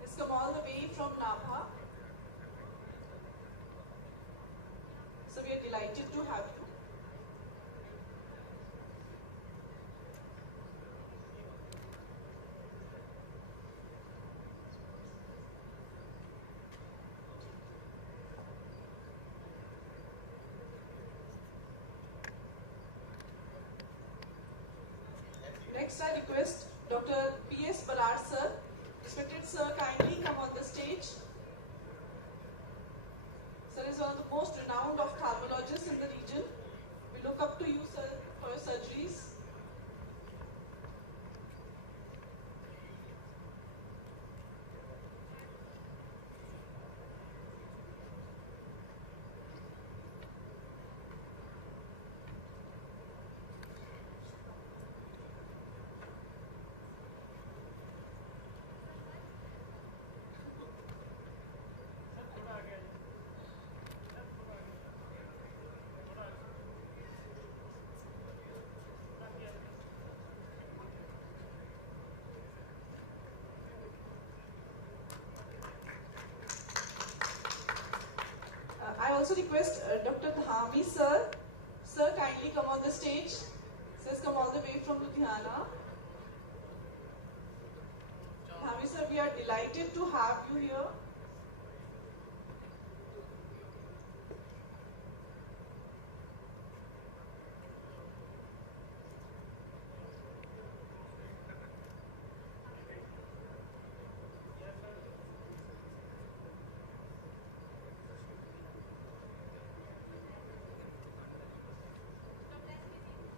He's come all the way from Nabha. So we are delighted to have you. Next, I request Dr. P.S. Barar sir. Respected sir, kindly come on the stage. Sir is one of the most renowned ophthalmologists in the region. We look up to you, sir, for your surgeries. I also request Dr. Dhami sir. Sir, kindly come on the stage. Sir has come all the way from Ludhiana. Dhami sir, we are delighted to have you here.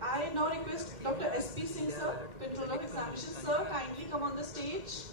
I now request Dr. S.P. Singh sir, Controller of Examinations sir, kindly come on the stage.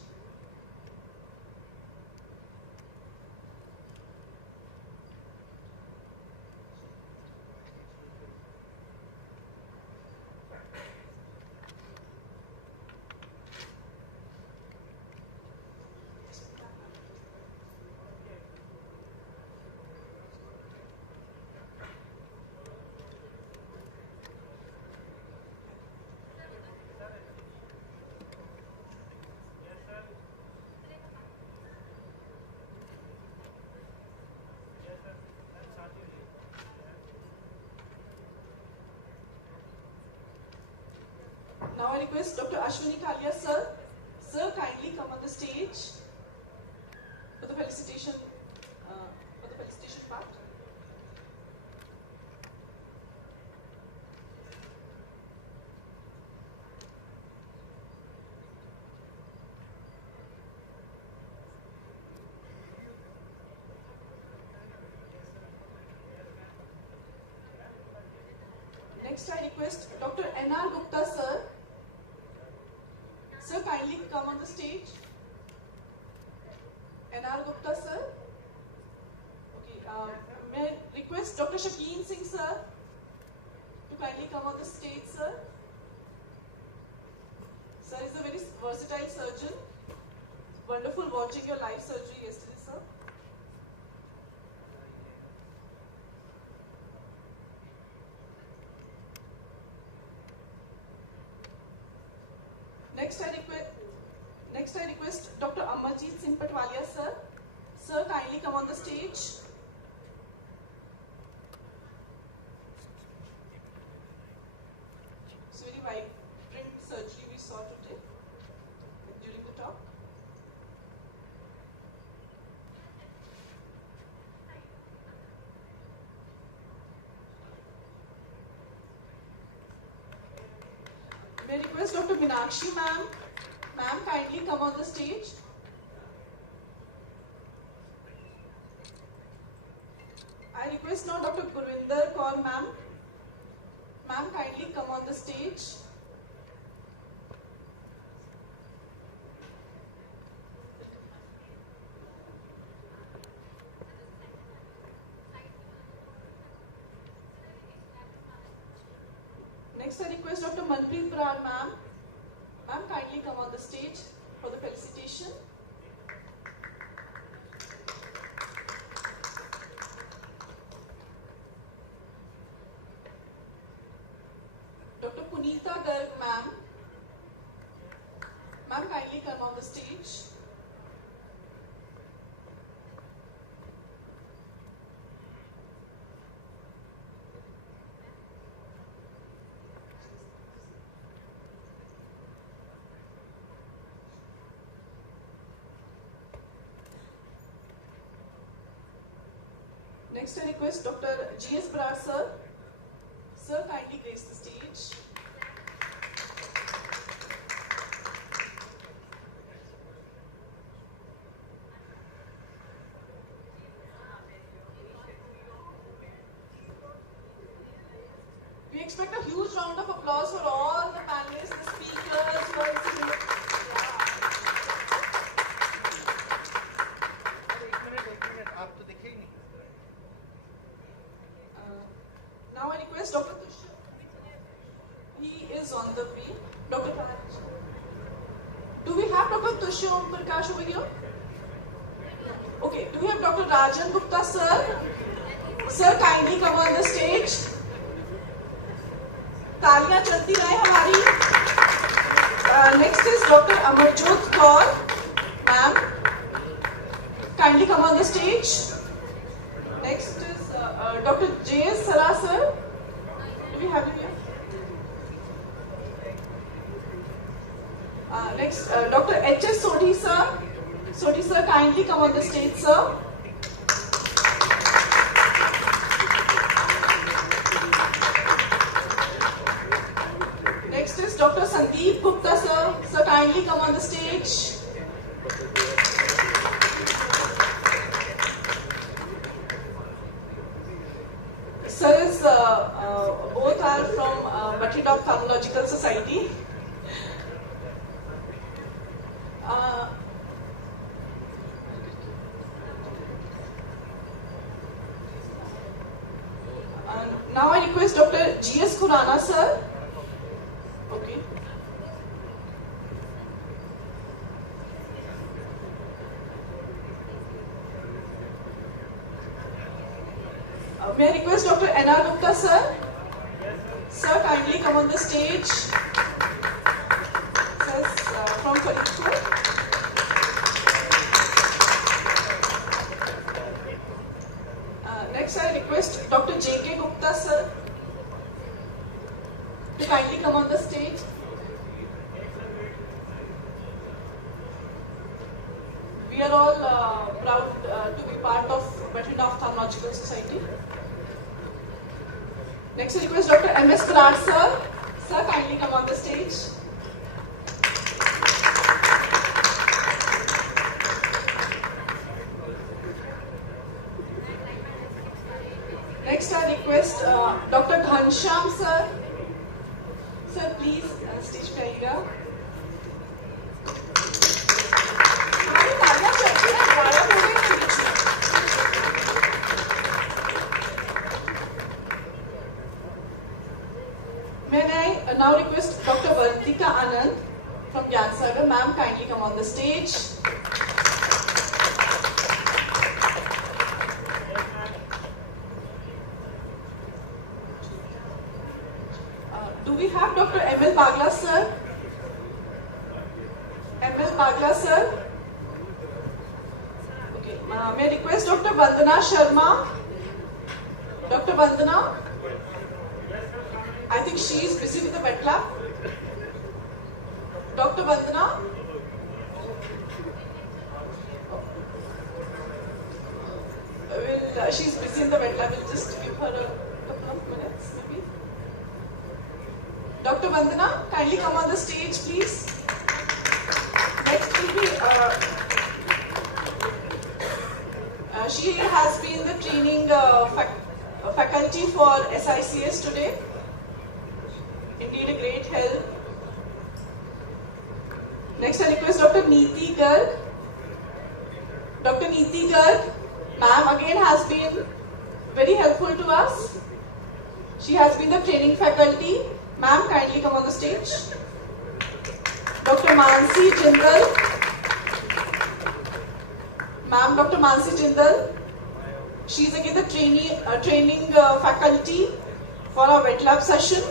Now I request Dr. Ashwini Kalia sir. Sir, kindly come on the stage for the felicitation part. Next I request Dr. N.R. Gupta sir. Sir, kindly come on the stage. N.R. NR Gupta sir. Okay, may I request Dr. Shakeen Singh sir to kindly come on the stage, sir. Sir is a very versatile surgeon. Wonderful watching your live surgery yesterday, sir. Next I request Dr. Amarjeet Singh Patwalia, sir. Sir, kindly come on the stage. It's very vibrant surgery we saw today during the talk. May I request Dr. Meenakshi ma'am. Ma'am, kindly come on the stage. I request now Dr. Gurvinder Kaur ma'am. Ma'am, kindly come on the stage. Next I request Dr. Manpreet Brar ma'am. Ma'am, kindly come on the stage for the felicitation. Dr. Punita Garg ma'am. Ma'am, kindly come on the stage. Next I request Dr. G.S. Brar sir. Sir, kindly grace the stage. We expect a huge round of applause for all the panelists, the speakers who are sitting. Now I request Dr. Tushar. He is on the way. Dr. Raj. Do we have Dr. Tushar Om Prakash over here? Okay. Do we have Dr. Rajan Gupta sir? Sir, kindly come on the stage. तालियां चलती रहे हमारी. Next is Dr. Amarjot Kaur. Ma'am, kindly come on the stage. Next is Dr. J.S. Sarah sir. Do we have him here? Next, Dr. H.S. Sodhi sir. Sodhi sir, kindly come on the stage, sir. Next is Dr. Sandeep Gupta sir. Sir, kindly come on the stage. Sir is both are from Bathinda Ophthalmological Society. Now I request Dr. G.S. Khurana sir. Okay. May I request Dr. N.R. Gupta sir? Sir, kindly come on the stage. Sir, from Faridpur. Next, I request Dr. J.K. Gupta sir to kindly come on the stage. We are all proud to be part of Bathinda Ophthalmological Society. Next, I request Dr. M.S. Karat sir. Sir, kindly come on the stage. Next, I request Dr. Ghansham sir. Sir, please stage पे आइएगा. हमारी तालियां चलती हैं. come on the stage. Do we have Dr. M.L. Bagla, sir? M.L. Bagla, sir? Okay, may I request Dr. Vandana Sharma? Dr. Vandana? I think she is busy with the wet lab. Dr. Vandana? She's busy in the wet lab. We'll just give her a couple of minutes, maybe. Dr. Vandana, kindly come on the stage, please. Next will be, she has been the training faculty for SICS today. Indeed a great help. Next I request Dr. Neeti Garg. Dr. Neeti Garg, ma'am again has been very helpful to us. She has been the training faculty. Ma'am, kindly come on the stage. Dr. Mansi Jindal. Ma'am, Dr. Mansi Jindal. She is again the training faculty for our wet lab session.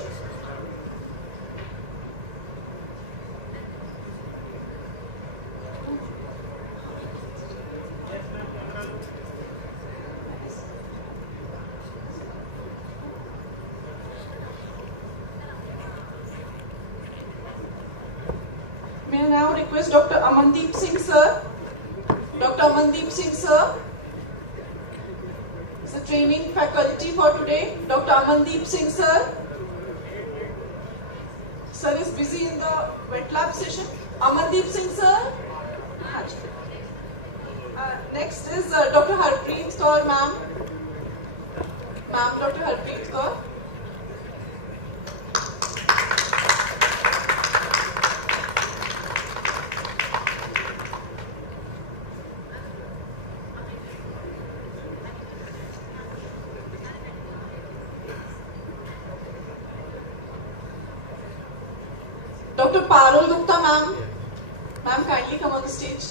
May I now request Dr. Amandeep Singh, sir? Dr. Amandeep Singh, sir, is the training faculty for today. Dr. Amandeep Singh, sir. Sir is busy in the wet lab session. Amandeep Singh, sir. Next is Dr. Harpreet Kaur, ma'am. Ma'am, Dr. Harpreet Kaur. Dr. Parul Gupta, ma'am. Ma'am, kindly come on the stage.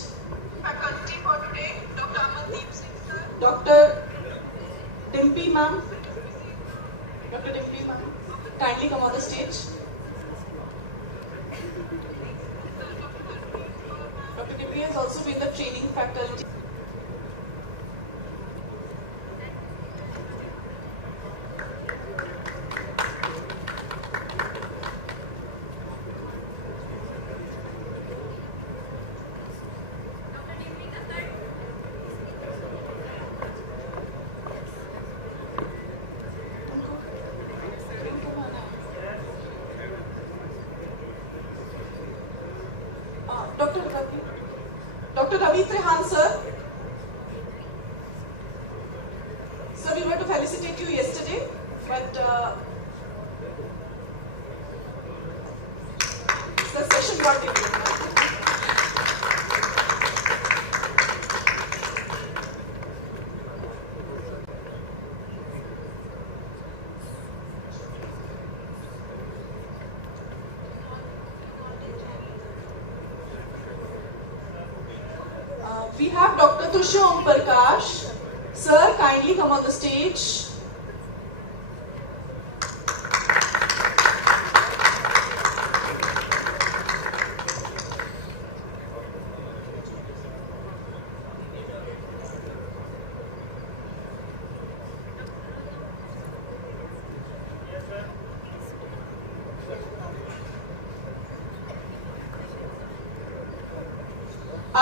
Faculty for today, Dr. Amandeep Singh, sir. Dr. Dimpy, ma'am. Dr. Dimpy, ma'am. Kindly come on the stage. Dr. Dimpy has also been the training faculty. Dr. Ravi Trehan, sir. Sir, we were to felicitate you yesterday, but the session got delayed. We have Dr. Tusha Om Prakash. Sir, kindly come on the stage.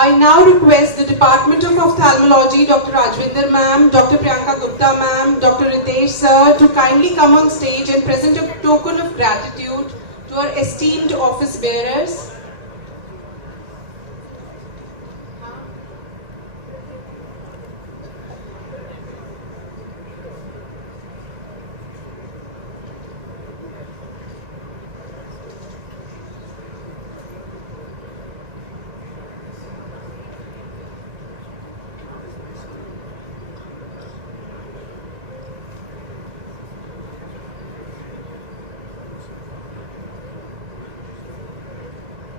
I now request the Department of Ophthalmology, Dr. Rajvinder ma'am, Dr. Priyanka Gupta ma'am, Dr. Ritesh sir to kindly come on stage and present a token of gratitude to our esteemed office bearers.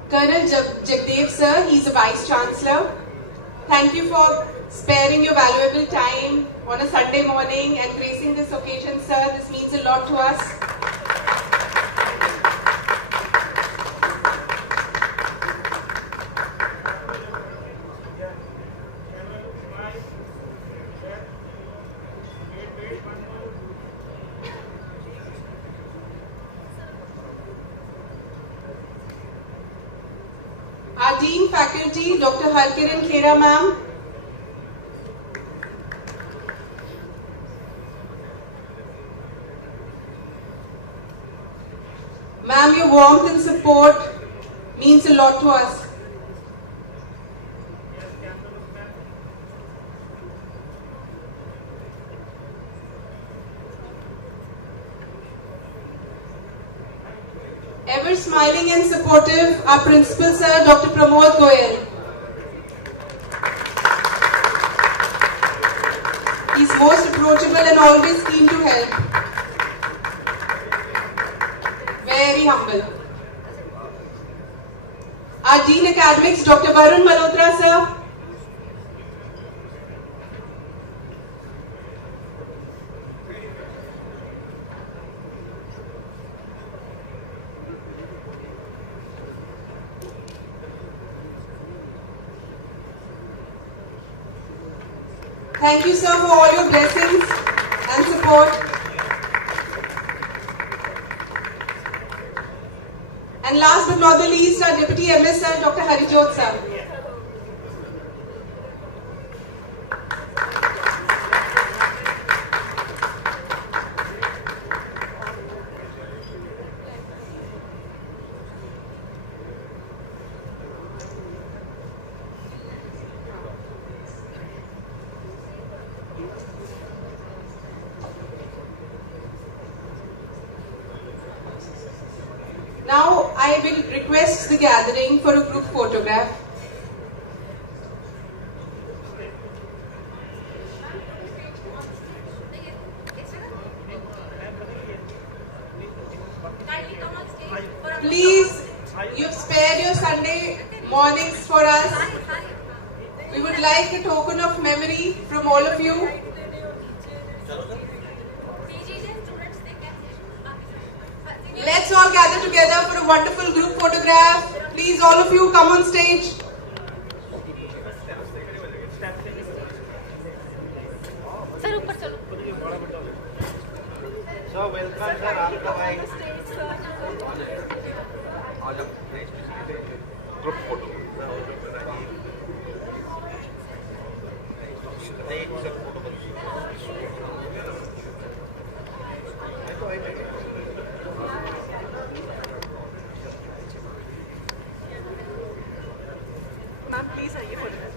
Colonel Jagdev sir, he's a Vice Chancellor. Thank you for sparing your valuable time on a Sunday morning and gracing this occasion, sir. This means a lot to us. Our Dean Faculty, Dr. Harkiran Khera ma'am. Ma'am, your warmth and support means a lot to us. Ever smiling and supportive, our Principal Sir, Dr. Pramod Goyal. He's most approachable and always keen to help. Very humble. Our Dean Academics, Dr. Varun Malhotra sir. Thank you, sir, for all your blessings and support. And last but not the least, our Deputy MS sir, Dr. Harijot sir. Now I will request the gathering for a group photograph. Please, you've spared your Sunday mornings for us. We would like a token of memory from all of you. Let's all gather together for a wonderful group photograph. Please, all of you, come on stage. So welcome sir, आपका भाई. Group photo. Ma'am, please आइए photograph.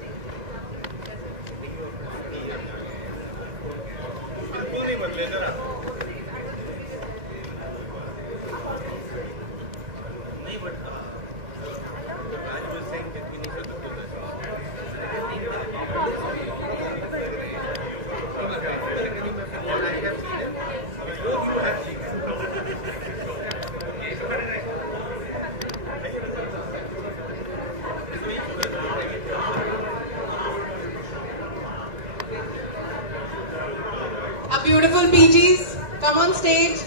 Our beautiful PGs, come on stage.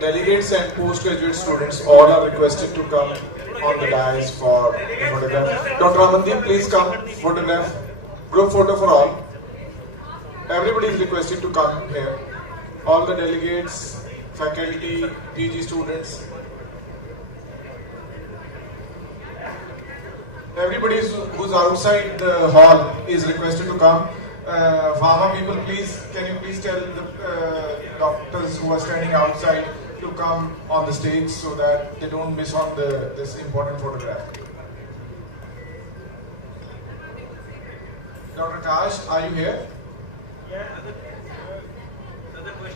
delegates and postgraduate students all are requested to come on the dais for the photograph. Dr. Amandeep, please come, photograph. Group photo for all. Everybody is requested to come here. All the delegates, faculty, PG students. Everybody who's outside the hall is requested to come. Pharma people, please, can you please tell the doctors who are standing outside to come on the stage so that they don't miss on this important photograph. Dr. Kash, are you here?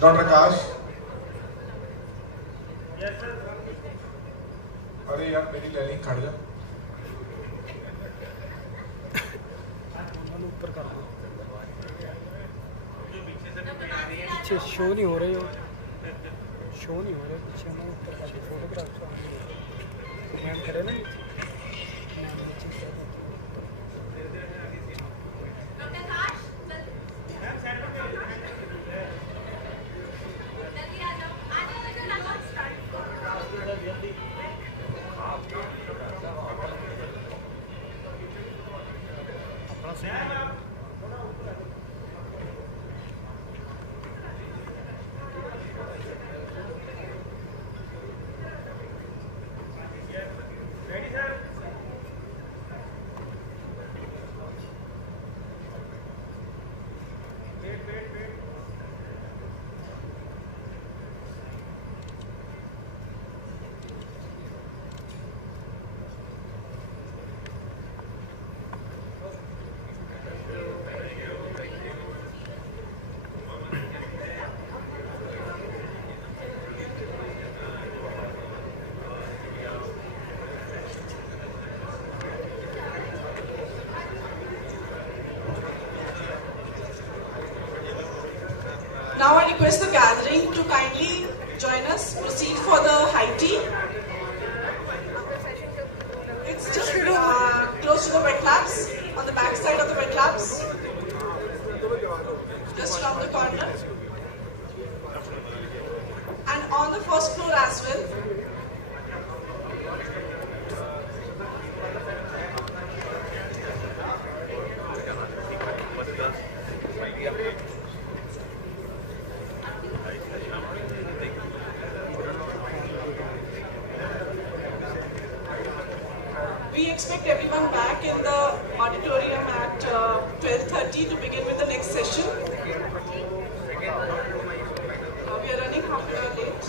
Dr. Kash? Yes, sir. अरे यार मेरी line खड़ जा ऊपर कर पीछे show नहीं हो रही हो शो नहीं हो रहे पीछे ना ऊपर कर फोटोग्राफ मैम करे ना Now I request the gathering to kindly join us, proceed for the high tea. It's just close to the wet labs, on the back side of the wet labs, just around the corner. And on the first floor as well. We expect everyone back in the auditorium at 12:30 to begin with the next session. We are running half an hour late.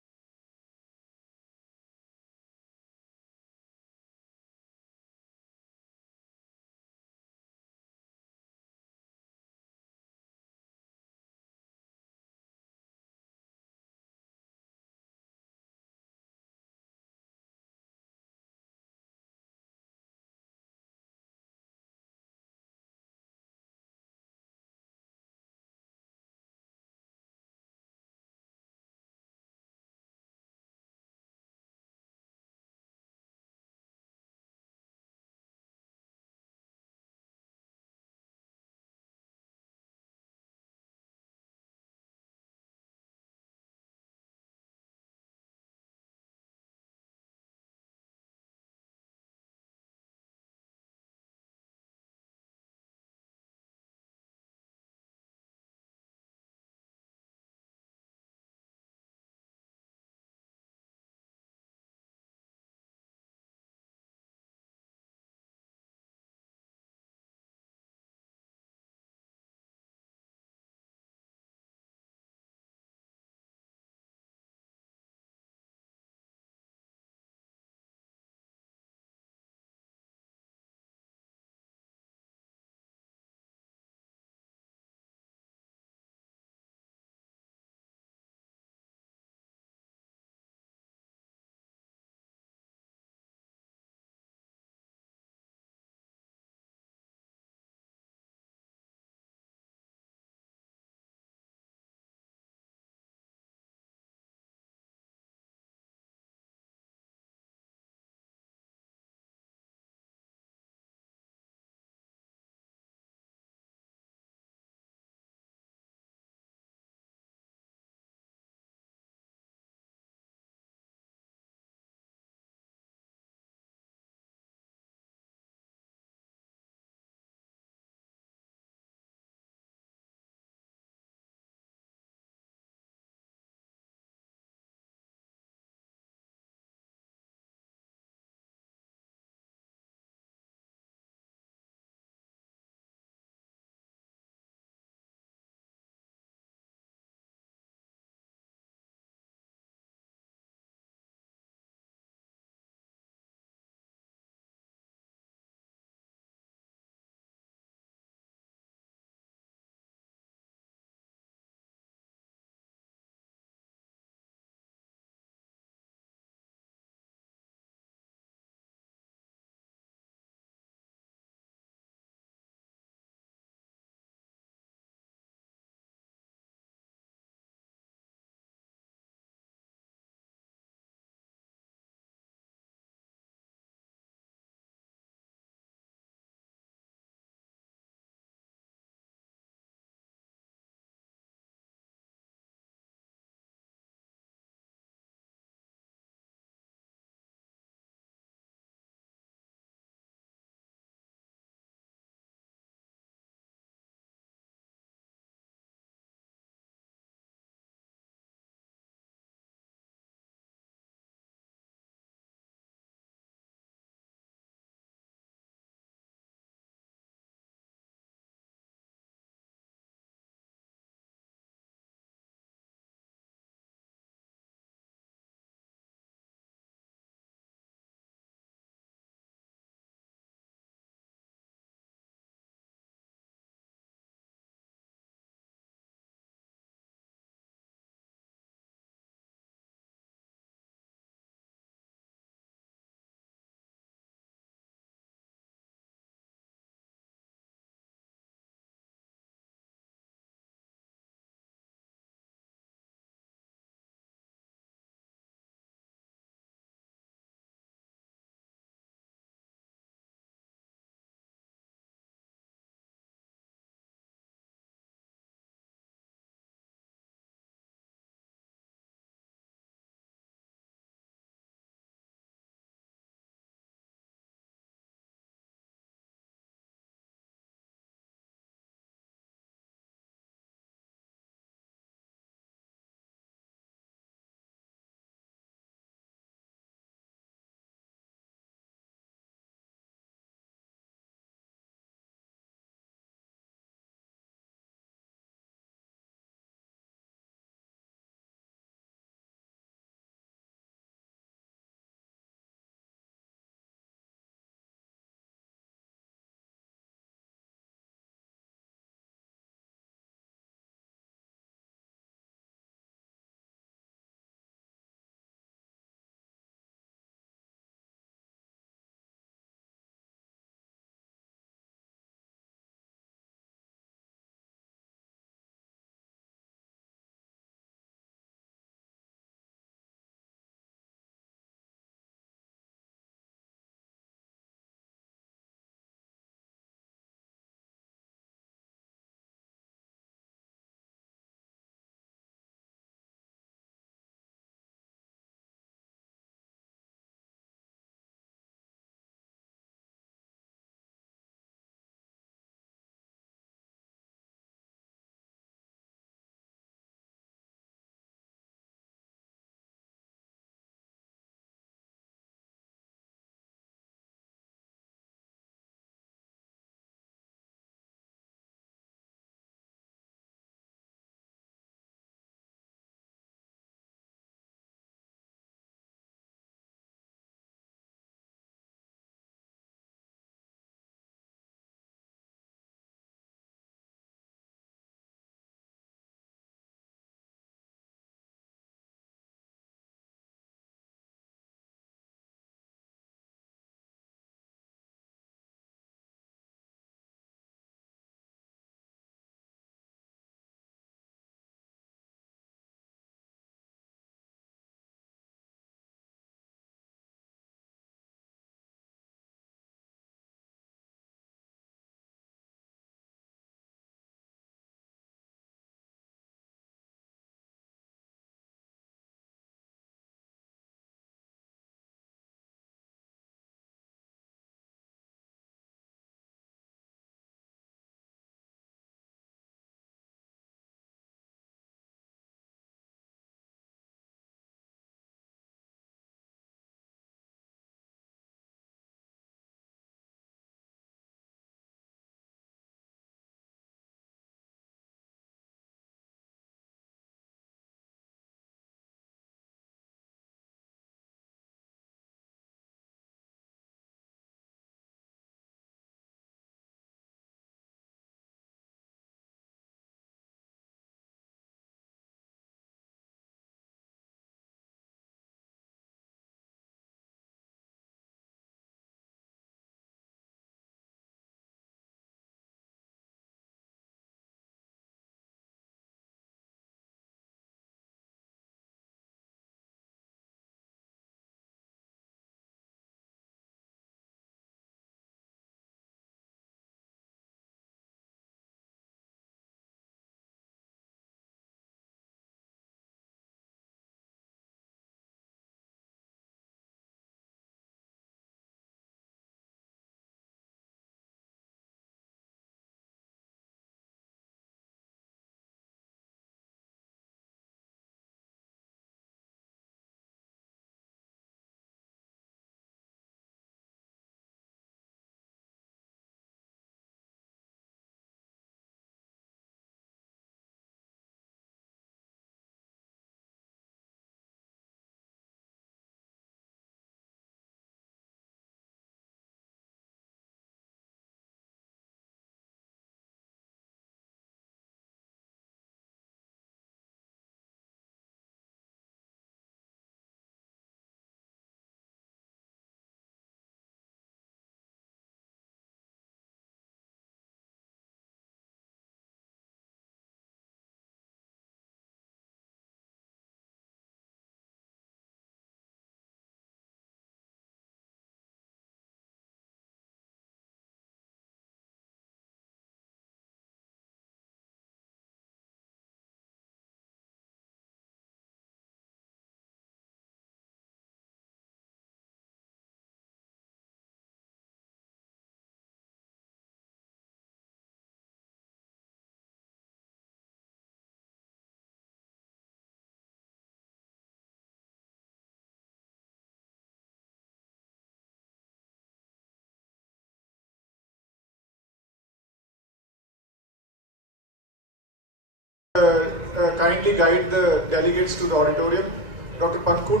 Kindly guide the delegates to the auditorium. Dr. Panku,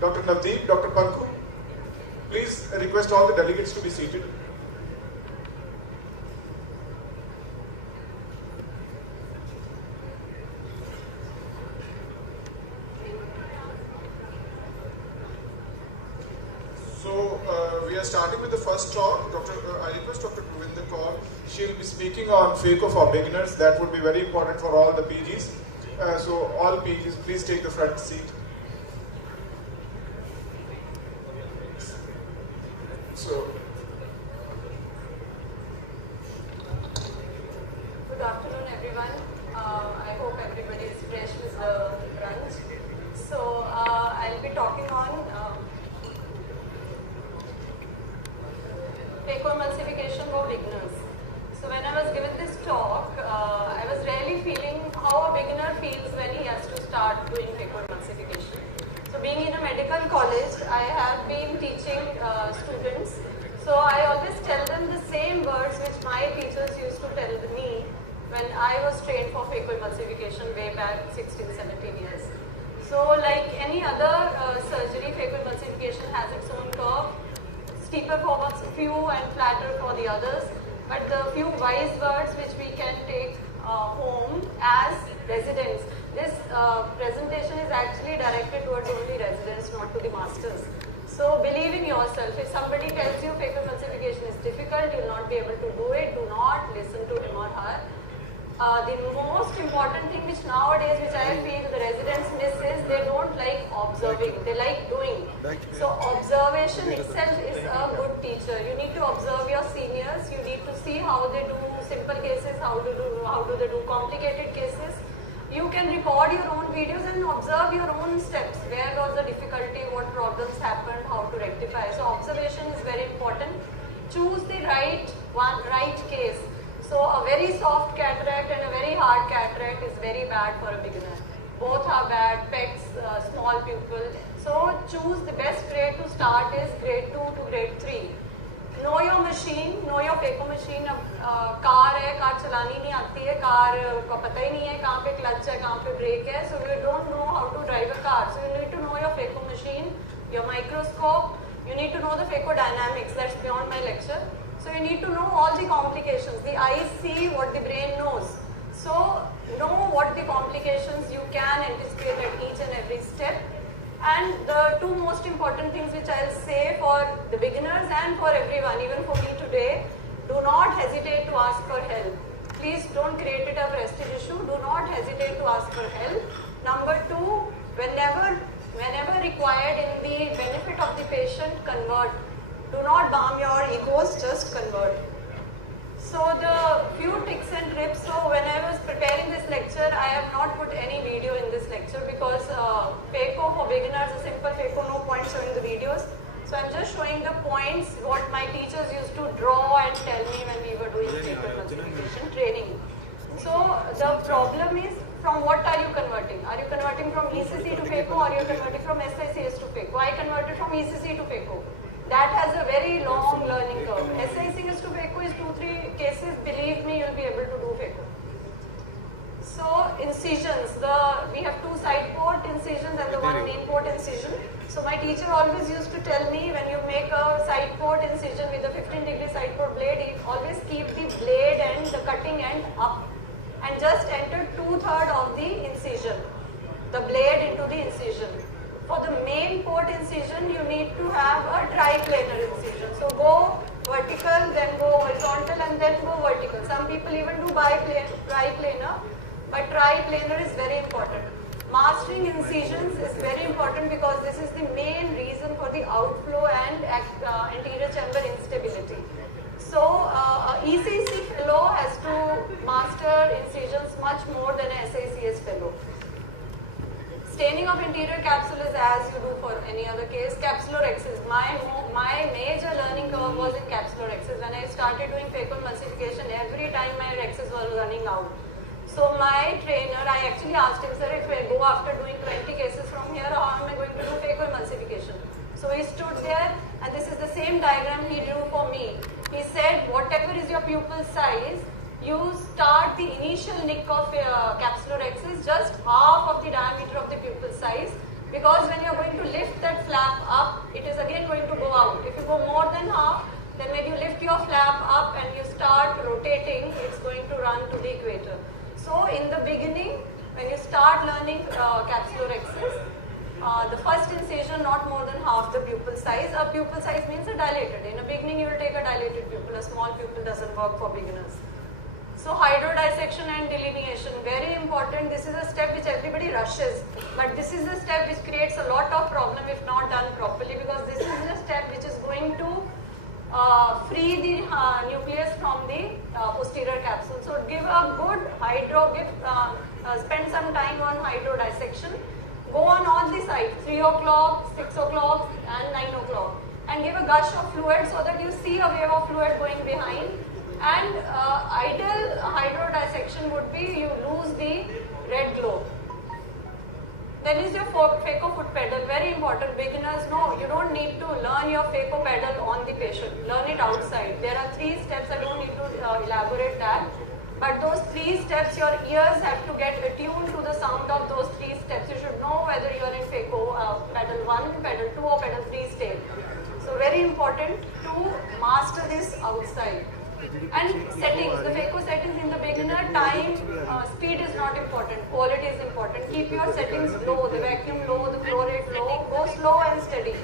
Dr. Navdeep, Dr. Panku, please request all the delegates to be seated. So we are starting with the first talk. I request Dr. Govinda Kaur. She will be speaking on FACO for beginners. That would be very important for all the PGs. So all PGs, please take the front seat. So. Good afternoon, everyone. I hope everybody is fresh with the brunch. So I'll be talking on FACO emulsification for beginners. So when I was given this talk, I was really feeling how a beginner feels when he has to start doing FACO emulsification. So being in a medical college, I have been teaching students. So I always tell them the same words which my teachers used to tell me when I was trained for FACO emulsification way back 16, 17 years. So like any other surgery, FACO emulsification has its own curve. Steeper for few and flatter for the others, but the few wise words which we can take home as residents. This presentation is actually directed towards only residents, not to the masters. So believe in yourself. If somebody tells you FACO emulsification is difficult, you will not be able to do it, do not listen to him or her. The most important thing which nowadays, which I feel the residents miss is they don't like observing, they like doing. So observation itself is a good teacher. You need to observe your seniors, you need to see how they do simple cases, how do they do complicated cases. You can record your own videos and observe your own steps. Where was the difficulty, what problems happened, how to rectify. So observation is very important. Choose the right case. So a very soft cataract and a very hard cataract is very bad for a beginner. Both are bad, pecs, small pupil. So choose the best grade to start is grade 2 to grade 3. Know your machine, know your FACO machine. Car है, car चलानी नहीं आती है, car को पता ही नहीं है कहाँ पे क्लच है, कहाँ पे ब्रेक है. So you don't know how to drive a car. So you need to know your FACO machine, your microscope. You need to know the FACO dynamics. That's beyond my lecture. So you need to know all the complications. The eyes see what the brain knows. So know what the complications you can anticipate at each and every step. And the two most important things which I'll say for the beginners and for everyone, even for me today, do not hesitate to ask for help. Please don't create it a prestige issue. Do not hesitate to ask for help. Number two, whenever required in the benefit of the patient, convert. Do not balm your egos, just convert. So the few tips and trips, so when I was preparing this lecture, I have not put any video in this lecture because FACO for beginners, a simple FACO, no point showing the videos. So I'm just showing the points, what my teachers used to draw and tell me when we were doing FACO emulsification training. So the problem is, from what are you converting? Are you converting from ECC to FACO or are you converting from SICS to FACO? I converted from ECC to FACO. That has a very long learning curve. SICS to FACO is 2-3 cases. Believe me, you'll be able to do FACO. So incisions, we have 2 side port incisions and the 1 main port incision. So my teacher always used to tell me, when you make a side port incision with a 15-degree side port blade, always keep the blade and the cutting end up and just enter 2/3 of the incision, the blade into the incision. For the main port incision, you need to have a triplanar incision. So go vertical, then go horizontal, and then go vertical. Some people even do triplanar, but triplanar is very important. Mastering incisions is very important because this is the main reason for the outflow and anterior chamber instability. So ECC fellow has to master incisions much more than a SICS fellow. Staining of interior capsule is as you do for any other case. Capsular access. My major learning curve was in capsular access. When I started doing FACO emulsification, every time my access was running out. So my trainer, I actually asked him, sir, if I go after doing 20 cases from here, how am I going to do FACO emulsification? So he stood there, and this is the same diagram he drew for me. He said, whatever is your pupil size, you start the initial nick of capsular axis just half of the diameter of the pupil size, because when you are going to lift that flap up, it is again going to go out. If you go more than half, then when you lift your flap up and you start rotating, it's going to run to the equator. So in the beginning, when you start learning capsular axis, the first incision not more than half the pupil size. A pupil size means a dilated. In the beginning you will take a dilated pupil, a small pupil doesn't work for beginners. So hydrodissection and delineation, very important. This is a step which everybody rushes, but this is a step which creates a lot of problem if not done properly, because this is a step which is going to free the nucleus from the posterior capsule. So give a good spend some time on hydrodissection. Go on all the sides, 3 o'clock, 6 o'clock and 9 o'clock, and give a gush of fluid so that you see a wave of fluid going behind. And ideal hydrodissection would be you lose the red glow. Then is your phaco foot pedal, very important. Beginners know you don't need to learn your phaco pedal on the patient, learn it outside. There are 3 steps, I don't need to elaborate that. But those 3 steps, your ears have to get attuned to the sound of those 3 steps. You should know whether you are in phaco, pedal 1, pedal 2 or pedal 3 state. So very important to master this outside. And settings, the phaco settings in the beginner, time, speed is not important, quality is important. Keep your settings low, the vacuum low, the flow rate low, go slow and steady.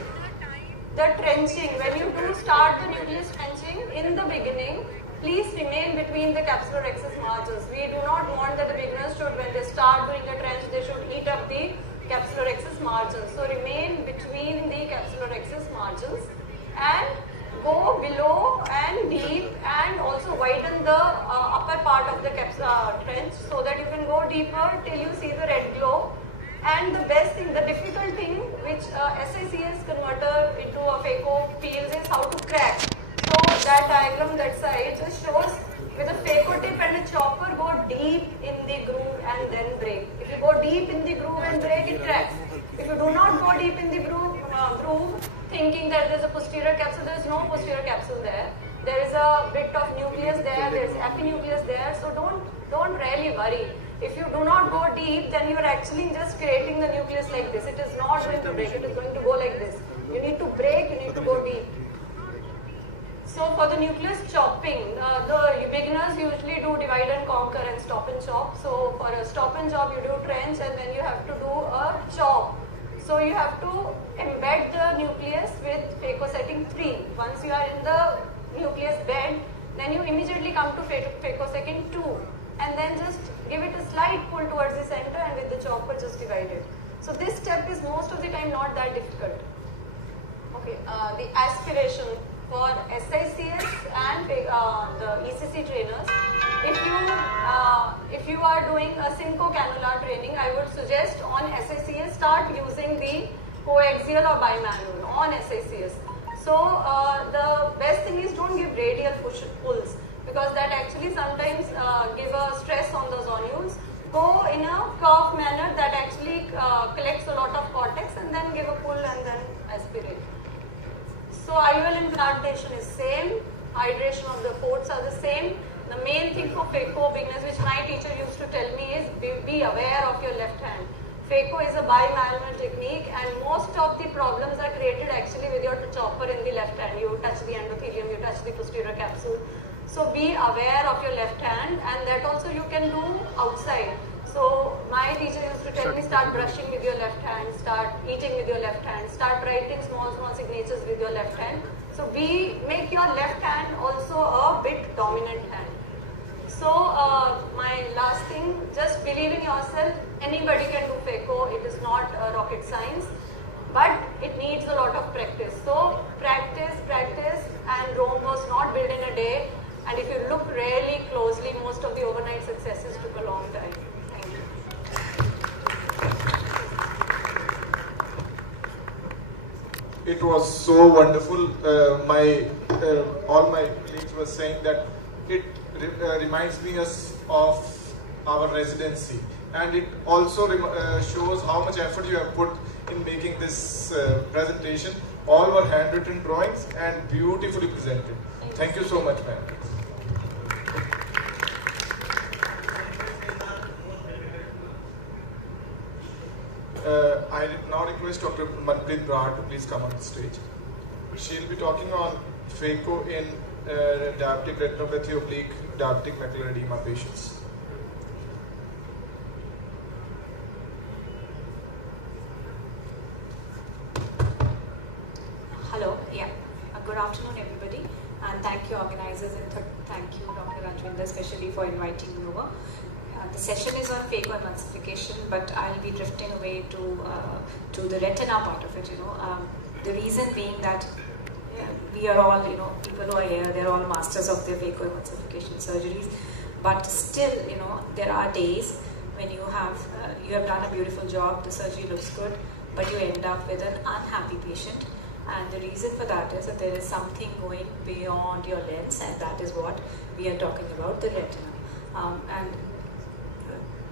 The trenching, when you do start the nucleus trenching in the beginning, please remain between the capsular axis margins. We do not want that the beginners should, when they start doing the trench, they should eat up the capsular axis margins. So remain between the capsular axis margins and go below and deep, and also widen the upper part of the trench so that you can go deeper till you see the red glow. And the best thing, the difficult thing which SICS converter into a phaco feels is how to crack. So that diagram that side just shows with a phaco tip and a chopper, go deep in the groove and then break. If you go deep in the groove and break, it cracks. If you do not go deep in the groove thinking that there is a posterior capsule, there is no posterior capsule there. There is a bit of nucleus there, there is epinucleus there, so don't really worry. If you do not go deep, then you are actually just creating the nucleus like this. It is not going to break, it is going to go like this. You need to break, you need to go deep. So for the nucleus chopping, the beginners usually do divide and conquer and stop and chop. So for a stop and chop, you do trench and then you have to do a chop. So you have to embed the nucleus with phaco setting 3. Once you are in the nucleus bed, then you immediately come to phaco setting 2. And then just give it a slight pull towards the center and with the chopper just divide it. So this step is most of the time not that difficult. Okay, the aspiration for SICS and the ECC trainers, if you are doing a synco cannula training, I would suggest on SICS start using the coaxial or bimanual on SICS. So the best thing is don't give radial pulls, because that actually sometimes give a stress on the zonules. Go in a curved manner that actually collects a lot of cortex and then give a pull and then aspirate. So IOL implantation is same, hydration of the ports are the same. The main thing for phaco beginners, which my teacher used to tell me, is be aware of your left hand. Phaco is a bimanual technique and most of the problems are created actually with your chopper in the left hand. You touch the endothelium, you touch the posterior capsule. So be aware of your left hand, and that also you can do outside. So my teacher used to tell me, start brushing with your left hand, start eating with your left hand, start writing small signatures with your left hand. So make your left hand also a bit dominant hand. So my last thing, just believe in yourself. Anybody can do phaco. It is not rocket science, but it needs a lot of practice. So practice, and Rome was not built in a day. And if you look really closely, most of the overnight successes took a long time. Thank you. It was so wonderful. All my colleagues were saying that it reminds me of our residency, and it also shows how much effort you have put in making this presentation. All were handwritten drawings and beautifully presented. Thank you so much, ma'am. I now request Dr. Manpreet Brahad to please come on the stage. She'll be talking on phaco in diabetic retinopathy oblique diabetic macular edema patients. Hello, yeah. Good afternoon, everybody, and thank you, organizers, and thank you, Dr. Rajwinder, especially for inviting me over. The session is on phacoemulsification, but I'll be drifting away to the retina part of it. The reason being that we are all, people who are here, they're all masters of their phacoemulsification surgeries, but still, there are days when you have done a beautiful job, the surgery looks good, but you end up with an unhappy patient. And the reason for that is that there is something going beyond your lens, and that is what we are talking about, the retina. And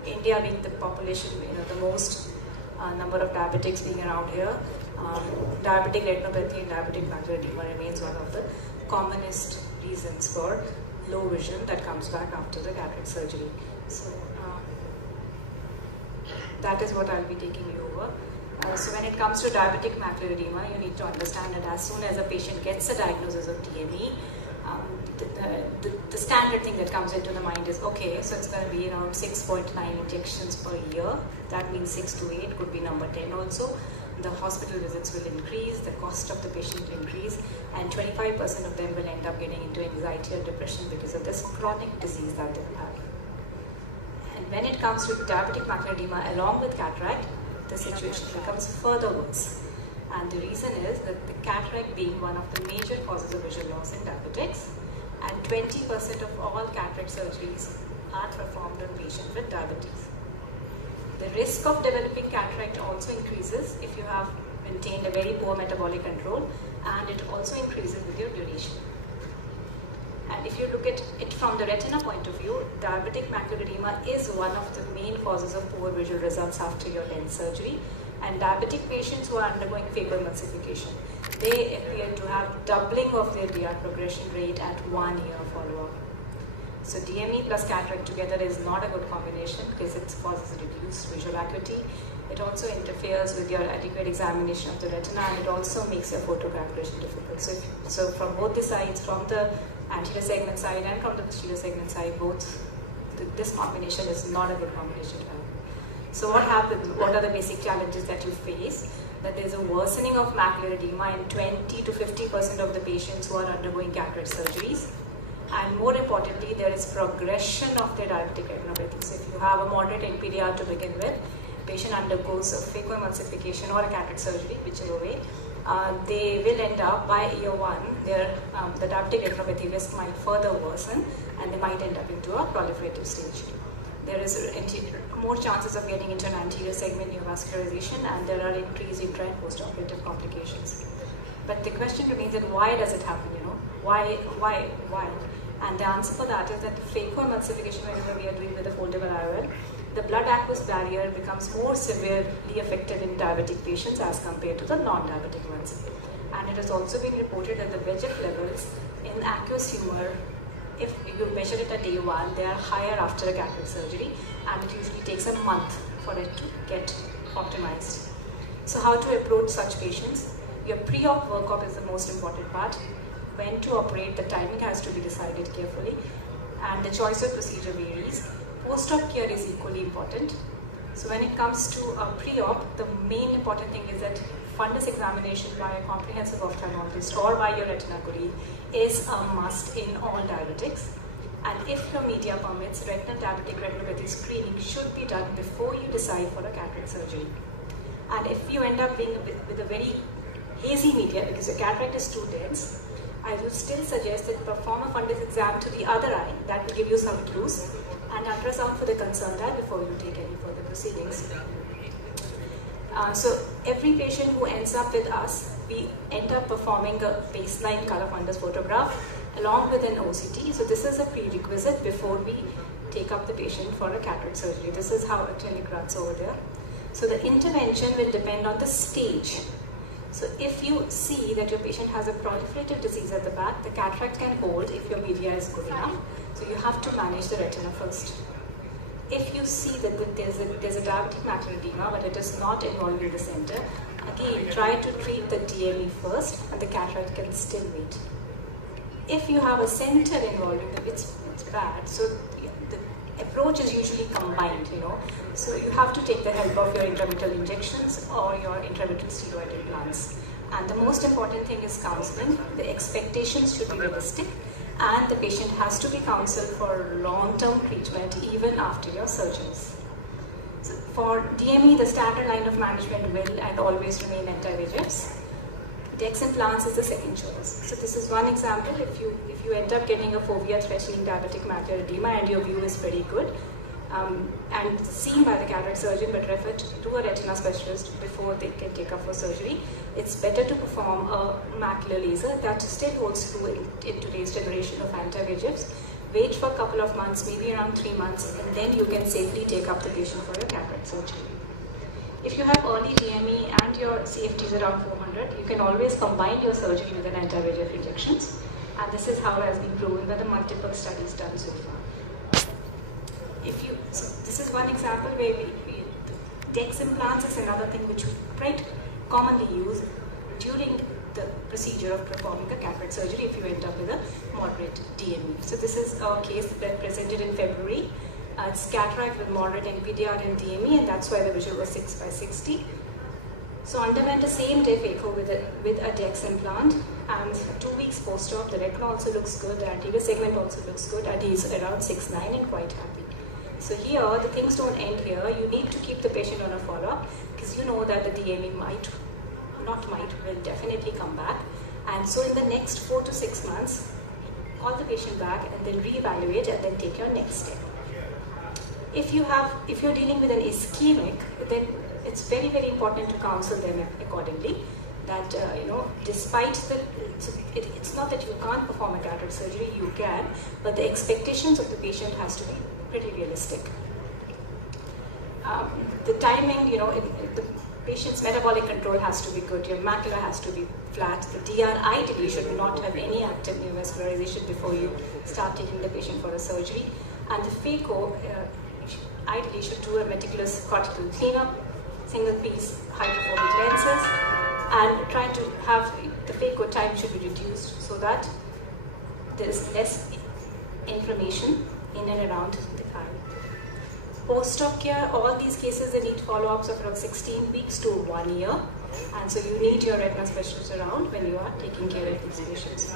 India being the population, the most number of diabetics being around here, diabetic retinopathy and diabetic macular edema remains one of the commonest reasons for low vision that comes back after the cataract surgery. So that is what I'll be taking you over. So when it comes to diabetic macular edema, you need to understand that as soon as a patient gets a diagnosis of DME, the standard thing that comes into the mind is, okay, so it's going to be around 6.9 injections per year. That means 6 to 8, could be number 10 also. The hospital visits will increase, the cost of the patient will increase, and 25% of them will end up getting into anxiety or depression because of this chronic disease that they will have. And when it comes to diabetic macular edema along with cataract, the situation becomes further worse. And the reason is that the cataract being one of the major causes of vision loss in diabetics, and 20% of all cataract surgeries are performed on patients with diabetes. The risk of developing cataract also increases if you have maintained a very poor metabolic control, and it also increases with your duration. And if you look at it from the retina point of view, diabetic macular edema is one of the main causes of poor visual results after your lens surgery. And diabetic patients who are undergoing phacoemulsification, they appear to have doubling of their DR progression rate at 1 year follow-up. So DME plus cataract together is not a good combination because it causes reduced visual acuity. It also interferes with your adequate examination of the retina, and it also makes your photocoagulation difficult. So from both the sides, from the anterior segment side and from the posterior segment side, this combination is not a good combination to have. So what happens? What are the basic challenges that you face? That there is a worsening of macular edema in 20 to 50% of the patients who are undergoing cataract surgeries. And more importantly, there is progression of their diabetic retinopathy. So if you have a moderate NPDR to begin with, patient undergoes a phacoemulsification or a cataract surgery, whichever way, they will end up by year 1, the diabetic retinopathy risk might further worsen, and they might end up into a proliferative stage. There is more chances of getting into an anterior segment neovascularization, and there are increased intra and post-operative complications. But the question remains that why does it happen, Why? And the answer for that is that phacoemulsification, whenever we are doing with a foldable IOL, the blood-aqueous barrier becomes more severely affected in diabetic patients as compared to the non-diabetic ones. And it has also been reported that the VEGF levels in aqueous humor, if you measure it at day 1, they are higher after a cataract surgery, and it usually takes a month for it to get optimized. So how to approach such patients? Your pre-op workup is the most important part. When to operate, the timing has to be decided carefully, and the choice of procedure varies. Post-op care is equally important. So when it comes to a pre-op, the main important thing is that fundus examination by a comprehensive ophthalmologist or by your retina colleague is a must in all diabetics. And if your media permits, retinal diabetic retinopathy screening should be done before you decide for a cataract surgery. And if you end up being with a very hazy media because your cataract is too dense, I would still suggest that perform a fundus exam to the other eye. That will give you some clues, and ultrasound for the concerned eye before you take any further proceedings. So every patient who ends up with us, we end up performing a baseline color fundus photograph along with an OCT. So this is a prerequisite before we take up the patient for a cataract surgery. This is how a clinic runs over there. So the intervention will depend on the stage. So if you see that your patient has a proliferative disease at the back, the cataract can hold if your media is good enough. So you have to manage the retina first. If you see that there's a diabetic macular edema but it is not involving the center, again try to treat the DME first and the cataract can still wait. If you have a center involving them, it's bad. So the approach is usually combined, So you have to take the help of your intravitreal injections or your intravitreal steroid implants. And the most important thing is counseling. The expectations should be realistic and the patient has to be counseled for long-term treatment even after your surgeries. So for DME, the standard line of management will and always remain anti-VEGFs. DEX implants is the second choice. So this is one example. If you end up getting a fovea threatening diabetic macular edema and your view is pretty good, and seen by the cataract surgeon but referred to a retina specialist before they can take up for surgery, it's better to perform a macular laser that still holds true in today's generation of anti-VEGFs. Wait for a couple of months, maybe around 3 months, and then you can safely take up the patient for your cataract surgery. If you have early DME and your CFT is around 400, you can always combine your surgery with an anti-VEGF injections, and this is how it has been proven by the multiple studies done so far. So this is one example where DEX implants is another thing which we quite commonly use during the procedure of performing a cataract surgery if you end up with a moderate DME. So this is a case that presented in February. It's cataract with moderate NPDR and DME, and that's why the visual was 6/60. So underwent the same day phaco with a DEX implant, and 2 weeks post-op, the retina also looks good, the anterior segment also looks good, and he's around 6'9" and quite happy. So here, the things don't end here. You need to keep the patient on a follow-up because you know that the DME will definitely come back. And so in the next 4 to 6 months, call the patient back and then reevaluate and then take your next step. If you're dealing with an ischemic, then it's very, very important to counsel them accordingly. That despite it's not that you can't perform a cataract surgery, you can, but the expectations of the patient has to be pretty realistic. The timing, the patient's metabolic control has to be good. Your macula has to be flat. The DR ideally should not have any active neovascularization before you start taking the patient for a surgery. And the phaco ideally should do a meticulous cortical cleanup, single piece hydrophobic lenses, and try to have the phaco time should be reduced so that there is less inflammation in and around the eye. Post-op care, all these cases they need follow-ups of around 16 weeks to 1 year, and so you need your retina specialist around when you are taking care of these patients.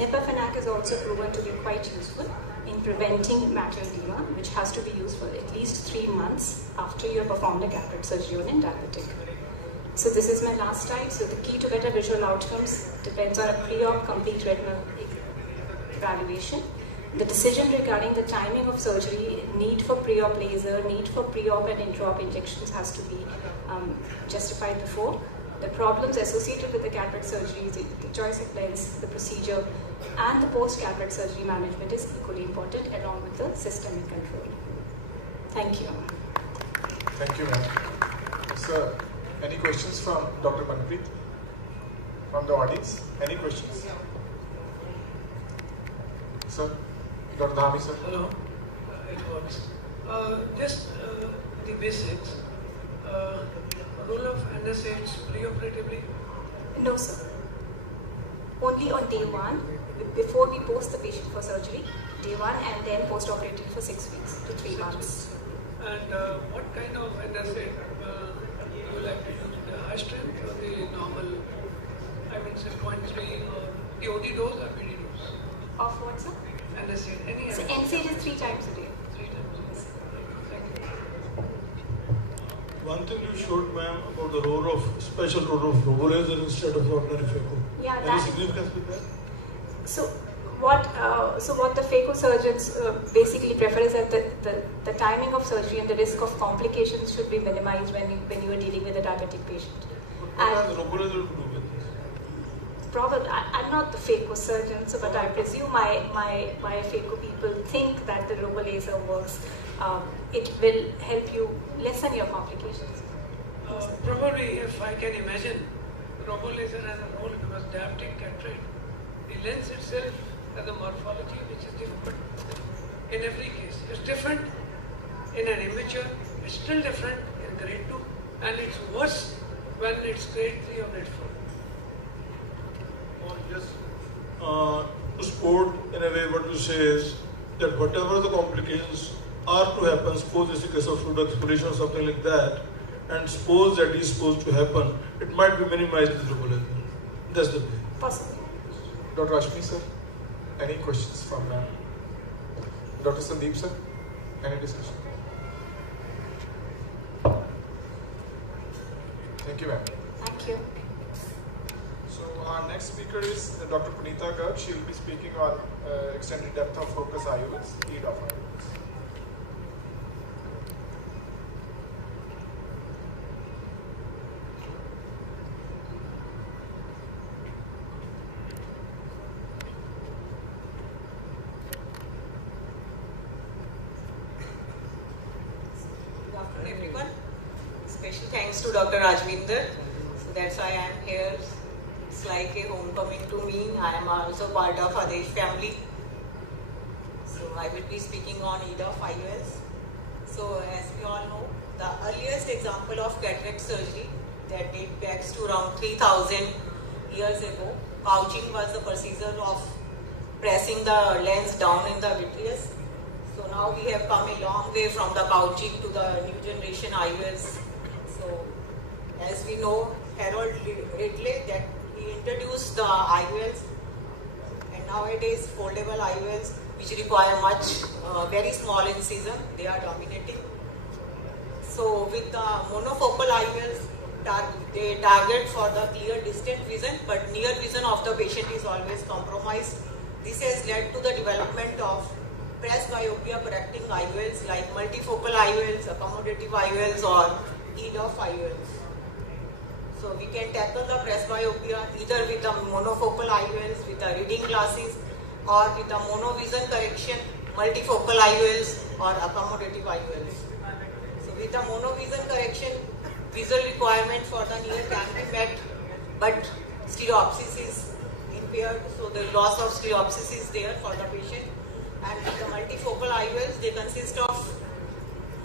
Nepafenac is also proven to be quite useful in preventing macular edema, which has to be used for at least 3 months after you have performed a cataract surgery on a diabetic. So this is my last slide. So the key to better visual outcomes depends on a pre-op complete retinal evaluation. The decision regarding the timing of surgery, need for pre-op laser, need for pre-op and intra-op injections has to be justified before. The problems associated with the cataract surgery, the choice of lens, the procedure, and the post-cataract surgery management is equally important along with the systemic control. Thank you. Thank you, ma'am. Sir, any questions from Dr. Manpreet? From the audience? Any questions? Sir? Dr. Dhami, sir? Hello. It works. Just the basics. Role of NSAIDs preoperatively? No, sir. Only on day 1, before we post the patient for surgery, day 1, and then post-operative for 6 weeks to 3 months. And what kind of NSAID you like to use? The high strength or the normal, say 0.3 or the OD dose or PD dose? Of what, sir? NSAID. Any so NSAID is 3 times a day. 3 times a day. Thank you. One thing you showed, ma'am, about the role of special role of robolaser instead of ordinary phaco. Yeah, any significance with that? So what the phaco surgeons basically prefer is that the timing of surgery and the risk of complications should be minimized when you are dealing with a diabetic patient. What has robolaser to do with this? Probably, I'm not the phaco surgeon, so but I presume my phaco people think that the robolaser works. It will help you lessen your complications. Probably, if I can imagine, robolaser has a role because diabetic cataract, the lens itself has a morphology which is different in every case. It's different in picture, it's still different in grade 2 and it's worse when it's grade 3 or grade 4. Yes. To support in a way what you say is that whatever the complications are to happen, suppose it's a case of fluid expiration or something like that, and suppose that is supposed to happen, it might be minimized with trouble as well. That's the way. Possible. Dr. Ashmi sir, any questions from ma'am? Dr. Sandeep sir, any discussion? Thank you, ma'am. Thank you. So our next speaker is Dr. Punita Garg. She will be speaking on extended depth of focus IOLs, ED of IOLs. Good afternoon, everyone. Special thanks to Dr. Rajvinder. So that's why I am here. It's like a homecoming to me. I am also part of Adesh family. So I will be speaking on EDOF IOLs. So as we all know, the earliest example of cataract surgery that dates back to around 3000 years ago, pouching was the procedure of pressing the lens down in the vitreous. So now we have come a long way from the pouching to the new generation IOLs. So as we know, Harold Ridley, that he introduced the IOLs, and nowadays foldable IOLs which require much very small incision, they are dominating. So with the monofocal IOLs, they target for the clear distant vision, but near vision of the patient is always compromised. This has led to the development of presbyopia correcting IOLs like multifocal IOLs, accommodative IOLs or EDOF IOLs. So we can tackle the presbyopia either with the monofocal IOLs, with the reading glasses, or with the monovision correction, multifocal IOLs or accommodative IOLs. So with the monovision correction, visual requirement for the near can be met, but stereopsis is impaired, so the loss of stereopsis is there for the patient. And with the multifocal IOLs, they consist of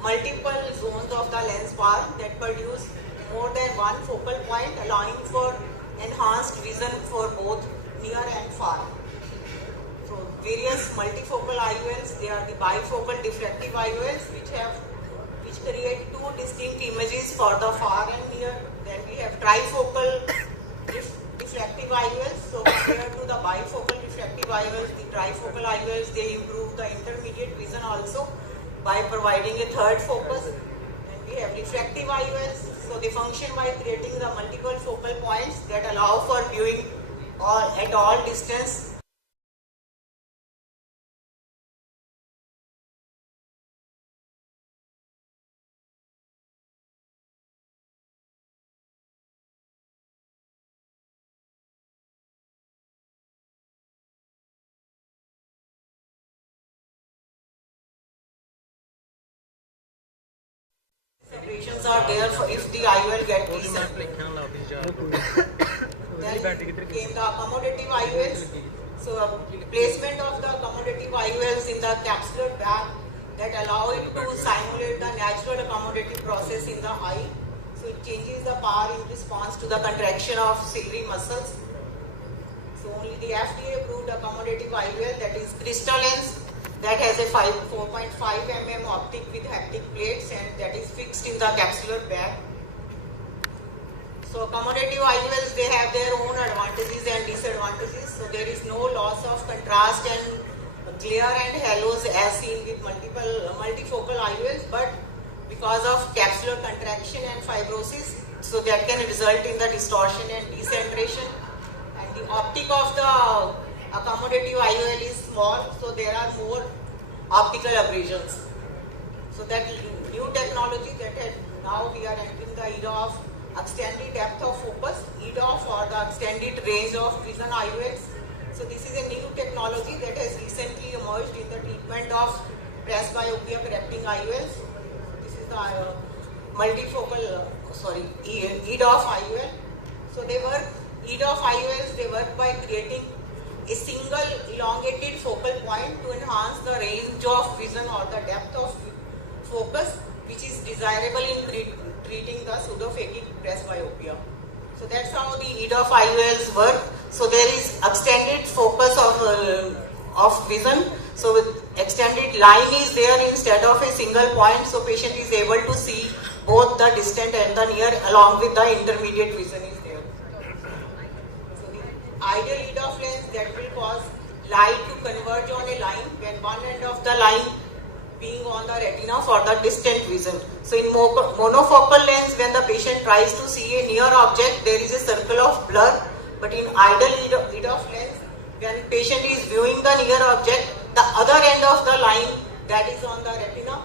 multiple zones of the lens bar that produce more than one focal point, allowing for enhanced vision for both near and far. So various multifocal IOLs, they are the bifocal diffractive IOLs which create two distinct images for the far and near. Then we have trifocal diffractive IOLs. So compared to the bifocal diffractive IOLs, the trifocal IOLs, they improve the intermediate vision also by providing a third focus. And we have refractive IOLs. So they function by creating the multiple focal points that allow for viewing at all distance. Separations are there for if the IOL get decent. Then came the accommodative IOLs. So placement of the accommodative IOLs in the capsular bag that allow it to simulate the natural accommodative process in the eye. So it changes the power in response to the contraction of ciliary muscles. So only the FDA approved accommodative IOL, that is crystal lens, that has a 4.5 mm optic with haptic plates and that is fixed in the capsular bag. So accommodative IOLs, they have their own advantages and disadvantages. So there is no loss of contrast and glare and halos as seen with multifocal IOLs, but because of capsular contraction and fibrosis, so that can result in the distortion and decentration. And the optic of the accommodative IOL is small, so there are more optical abrasions. So that new technology that now we are entering the era of extended depth of focus, EDOF, or the extended range of vision IOLs. So this is a new technology that has recently emerged in the treatment of presbyopia correcting IOLs. This is the EDOF IOL. So EDOF IOLs, they work by creating a single elongated focal point to enhance the range of vision or the depth of focus which is desirable in treating the pseudophakic presbyopia. So that's how the EDOF IOLs work. So there is extended focus of vision. So with extended line is there instead of a single point. So patient is able to see both the distant and the near along with the intermediate vision is there. So the ideal EDOF lens that will cause light to converge on a line when one end of the line being on the retina for the distant vision. So in monofocal lens, when the patient tries to see a near object, there is a circle of blur. But in ideal EDOF lens, when patient is viewing the near object, the other end of the line that is on the retina,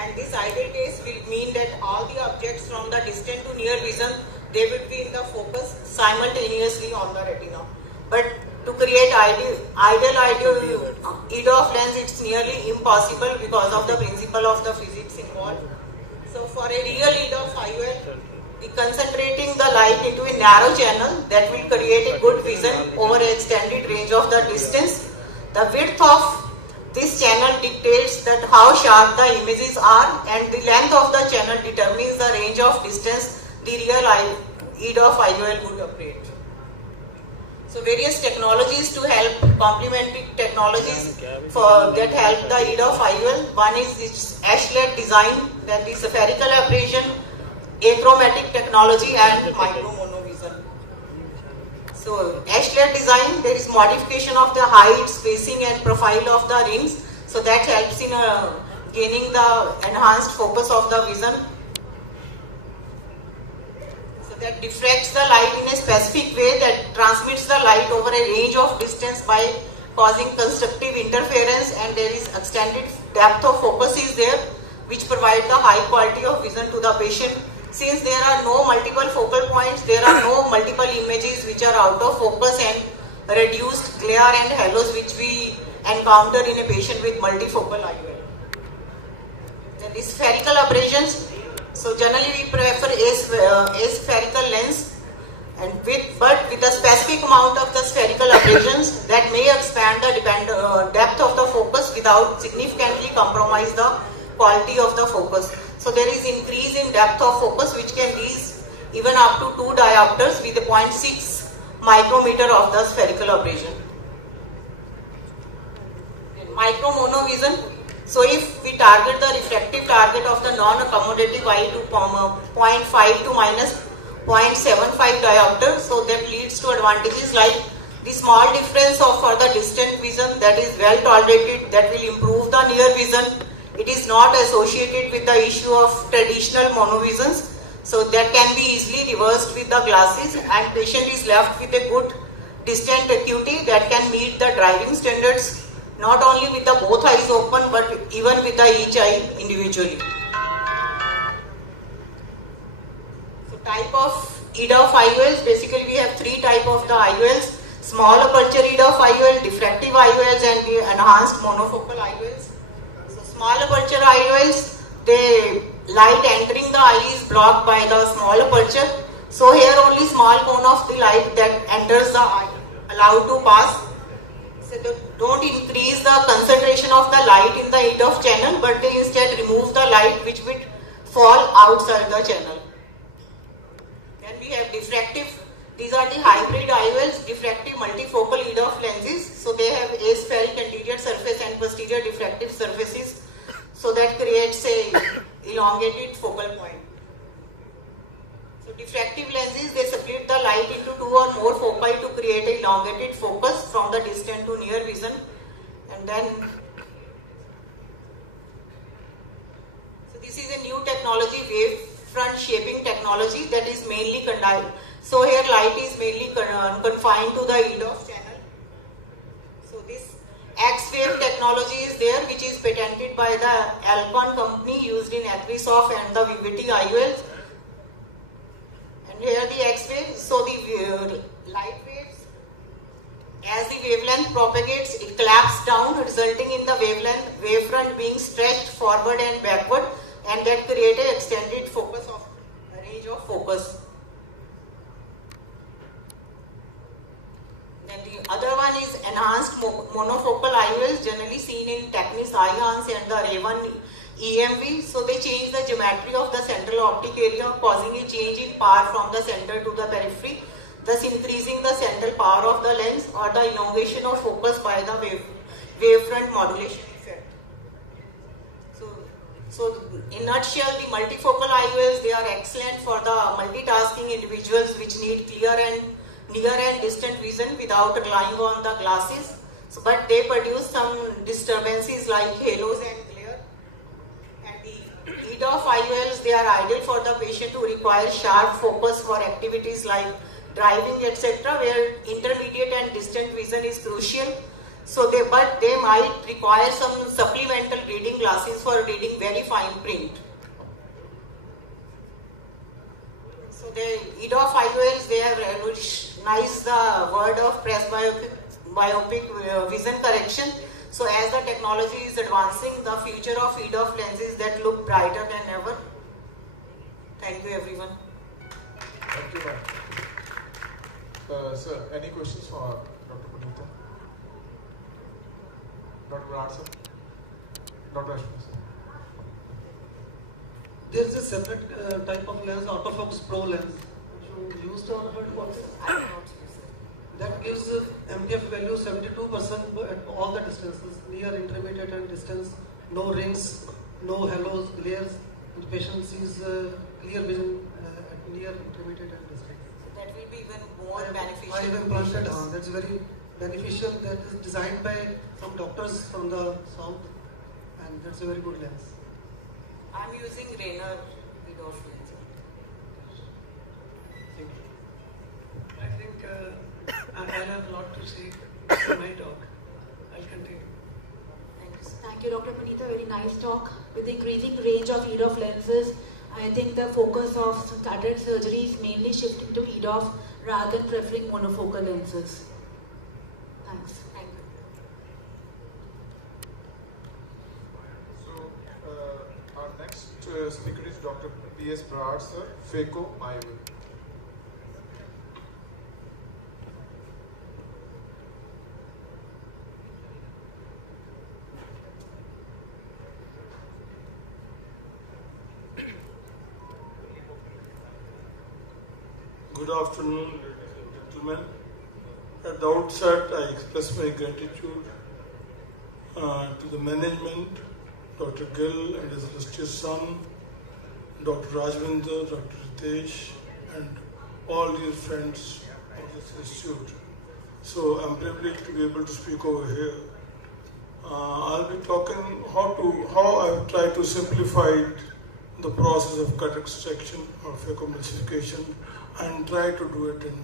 and this ideal case will mean that all the objects from the distant to near vision, they will be in the focus simultaneously on the retina. But to create ideal EDOF lens, it's nearly impossible because of the principle of the physics involved. So for a real EDOF IOL, concentrating the light into a narrow channel that will create a good vision over an extended range of the distance. The width of this channel dictates that how sharp the images are, and the length of the channel determines the range of distance the real EDOF IOL would operate. So various technologies to help, complementary technologies that help the EDOF IOL. One is its Ash-led design, that is spherical aberration, achromatic technology, and micro-monovision. So Ash-led design, there is modification of the height, spacing and profile of the rings. So that helps in gaining the enhanced focus of the vision. That diffracts the light in a specific way that transmits the light over a range of distance by causing constructive interference, and there is extended depth of focus is there, which provides the high quality of vision to the patient. Since there are no multiple focal points, there are no multiple images which are out of focus and reduced glare and halos which we encounter in a patient with multifocal IOL. Then the spherical aberrations. So generally we prefer a spherical lens, and but with a specific amount of the spherical aberrations that may expand the depth of the focus without significantly compromise the quality of the focus. So there is increase in depth of focus which can reach even up to 2 diopters with a 0.6 micrometer of the spherical aberration. Micro-monovision. So if we target the refractive target of the non-accommodative eye to 0.5 to minus 0.75 diopter, so that leads to advantages like the small difference for the distant vision that is well tolerated, that will improve the near vision. It is not associated with the issue of traditional monovisions, so that can be easily reversed with the glasses, and patient is left with a good distant acuity that can meet the driving standards, not only with the both eyes open but even with the each eye individually. So type of EDOF IOLs, basically we have 3 types of the IOLs: small aperture EDOF IOL, diffractive IOLs, and the enhanced monofocal IOLs. So small aperture IOLs, the light entering the eye is blocked by the small aperture. So here only small cone of the light that enters the eye allowed to pass. So don't increase the concentration of the light in the EDOF channel, but they instead remove the light which would fall outside the channel. Then we have diffractive. These are the hybrid IOLs, diffractive multifocal EDOF lenses. So they have aspheric anterior surface and posterior diffractive surfaces. So that creates a elongated focal point. So diffractive lenses, they split the light into 2 or more foci to create a elongated focus from the distant to near vision. And then, so this is a new technology, wavefront shaping technology, that is mainly condensed. So here light is mainly confined to the EDOF channel. So this X-wave technology is there, which is patented by the Alcon company, used in Acrisoft and the Vivity IOLs. Here the X-wave, so the light waves, as the wavelength propagates, it collapses down, resulting in the wavefront being stretched forward and backward, and that creates an extended focus of range of focus. Then the other one is enhanced monofocal IOLs, generally seen in Technis IONS and the Ray-1 EMV, so they change the geometry of the central optic area, causing a change in power from the center to the periphery, thus increasing the central power of the lens or the elongation of focus by the wavefront modulation effect. So in nutshell, the multifocal IOLs, they are excellent for the multitasking individuals which need clear and near and distant vision without relying on the glasses. So, but they produce some disturbances like halos and glare. And the EDOF IOLs, they are ideal for the patient who require sharp focus for activities like driving, etc., where intermediate and distant vision is crucial. So they might require some supplemental reading glasses for reading very fine print. So the EDOF IOLs, they have revolutionized the word of presbyopic vision correction. So as the technology is advancing, the future of EDOF lenses that look brighter than ever. Thank you, everyone. Thank you, ma'am. Sir, any questions for Dr. Punita? Dr. Virat, sir? Dr. Ashwin, sir? There is a separate type of lens, autofocus pro lens. You used or heard about it? I have not used it. That gives MDF value 72% at all the distances, near, intermediate and distance. No rings, no halos, glares. The patient sees clear vision at near, intermediate and distance. So that will be even more beneficial. I have implanted, that's very beneficial. That is designed by some doctors from the south, and that's a very good lens. I'm using Rayner EDOF lens. I think I'll have a lot to say in my talk. I'll continue. Thank you, Dr. Punita. Very nice talk. With the increasing range of EDOF lenses, I think the focus of cataract surgery is mainly shifting to EDOF rather than preferring monofocal lenses. Thanks. Thank you. So, our next speaker is Dr. P.S. Brad, sir, FECO, my way. Good afternoon, ladies and gentlemen. At the outset, I express my gratitude to the management, Dr. Gill and his illustrious son, Dr. Rajvinder, Dr. Adesh, and all dear friends of this institute. So I'm privileged to be able to speak over here. I'll be talking how I try to simplify the process of cataract extraction or phacoemulsification and try to do it in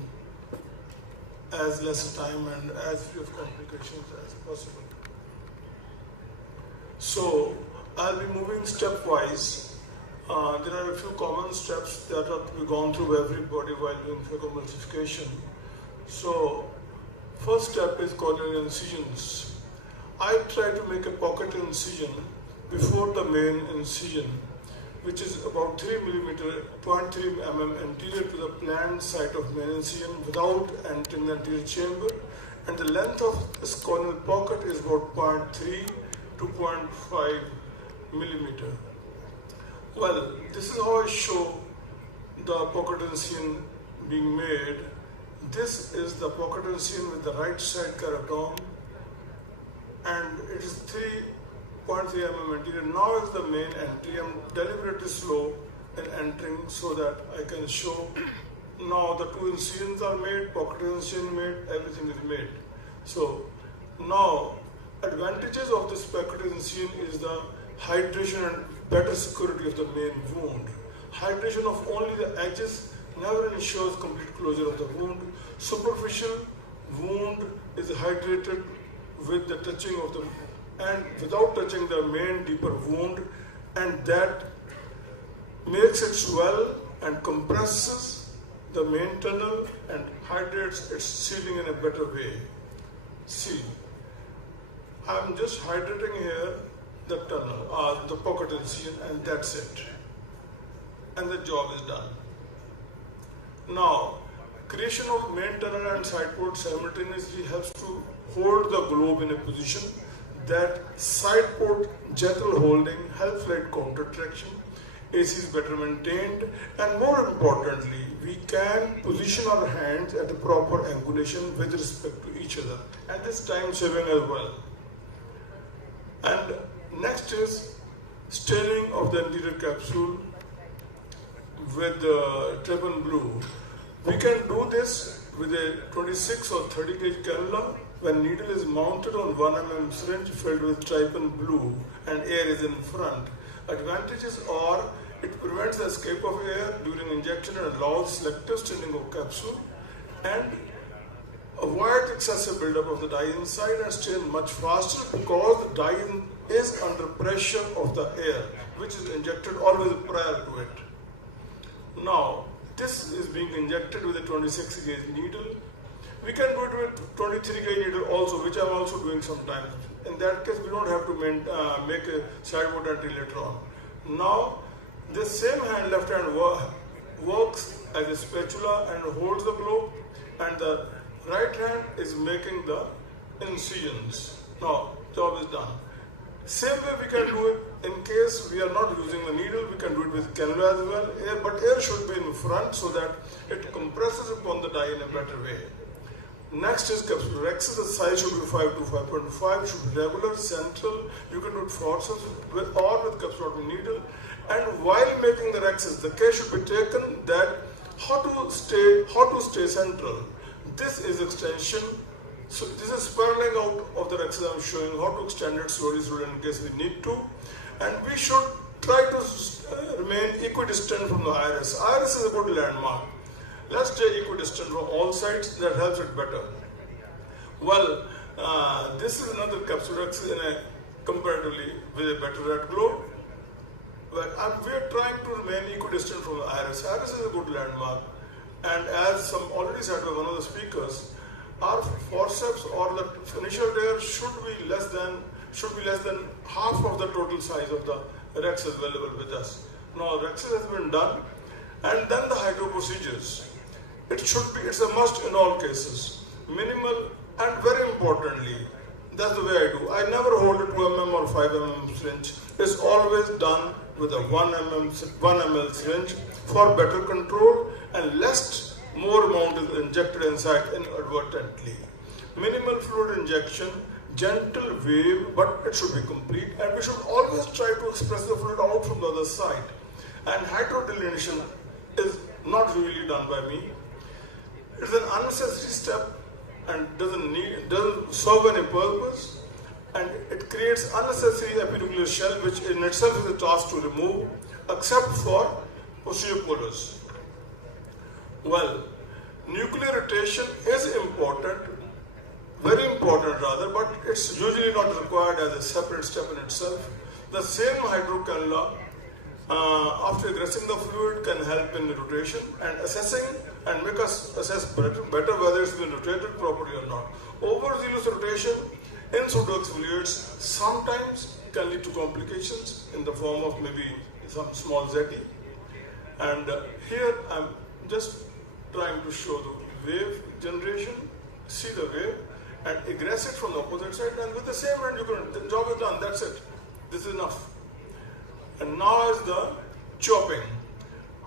as less time and as few of complications as possible. So I'll be moving stepwise. There are a few common steps that are to be gone through by everybody while doing phacoemulsification. So first step is corneal incisions. I try to make a pocket incision before the main incision, which is about 3 mm, 0.3 mm anterior to the planned site of main incision without entering the anterior chamber, and the length of this corneal pocket is about 0.3 to 0.5 mm. Well, this is how I show the pocket incision being made. This is the pocket incision with the right side keratome, and it is 3.3 mm anterior. Now is the main entry. I'm deliberately slow in entering so that I can show now the two incisions are made, pocket incision made, everything is made. So now advantages of this pocket incision is the hydration and better security of the main wound. Hydration of only the edges never ensures complete closure of the wound. Superficial wound is hydrated with the touching of the and without touching the main deeper wound, and that makes it swell and compresses the main tunnel and hydrates its sealing in a better way. See, I'm just hydrating here the tunnel, the pocket incision, and that's it. And the job is done. Now, creation of main tunnel and side port simultaneously helps to hold the globe in a position. that side port gentle holding helps light counter traction, AC is better maintained, and more importantly, we can position our hands at the proper angulation with respect to each other, and this time saving as well. And next is staining of the anterior capsule with triple blue. We can do this with a 26 or 30 gauge cannula when needle is mounted on 1 mm syringe filled with triple blue and air is in front. Advantages are it prevents the escape of air during injection and allows selective staining of capsule, and avoid excessive buildup of the dye inside and stain much faster because the dye is under pressure of the air which is injected always prior to it. Now this is being injected with a 26 gauge needle. We can do it with 23 gauge needle also, which I'm also doing sometimes. In that case we don't have to make a sideward entry later on. Now this same hand, left hand, works as a spatula and holds the globe, and the right hand is making the incisions. Now, job is done. Same way we can do it in case we are not using the needle, we can do it with cannula as well, but air should be in front so that it compresses upon the dye in a better way. Next is capsulorhexis. The size should be 5 to 5.5, should be regular, central. You can do it forceps or with capsulotomy needle. And while making the rhexis, the care should be taken that how to stay central. This is extension. So this is spiraling out of the rhexis I'm showing, how to extend it slowly in case we need to. And we should try to remain equidistant from the iris. Iris is a good landmark. Let's stay equidistant from all sides, that helps it better. Well, this is another capsulorhexis in a comparatively with a better red globe. But we are trying to remain equidistant from the iris. Iris is a good landmark. And as some already said by one of the speakers, our forceps or the initial tear should be less than half of the total size of the rhexis available with us. Now rhexis has been done, and then the hydro procedures. It's a must in all cases. Minimal and very importantly, that's the way I do. I never hold a 2 mm or 5 mm syringe. It's always done with a 1 ml syringe for better control and lest more amount is injected inside inadvertently. Minimal fluid injection, gentle wave, but it should be complete, and we should always try to express the fluid out from the other side. And hydrodelineation is not really done by me. It's an unnecessary step and doesn't serve any purpose, and it creates unnecessary epinuclear shell, which in itself is a task to remove, except for posterior polars. Well, nuclear rotation is important, very important rather, but it's usually not required as a separate step in itself. The same hydrocannula, after aggressing the fluid, can help in rotation and assessing and make us assess better whether it's been rotated properly or not. Overzealous rotation in pseudoexfoliates sometimes can lead to complications in the form of maybe some small ZT. And here I'm just trying to show the wave generation, see the wave, and egress it from the opposite side, and with the same hand the job is done, that's it. This is enough. And now is the chopping.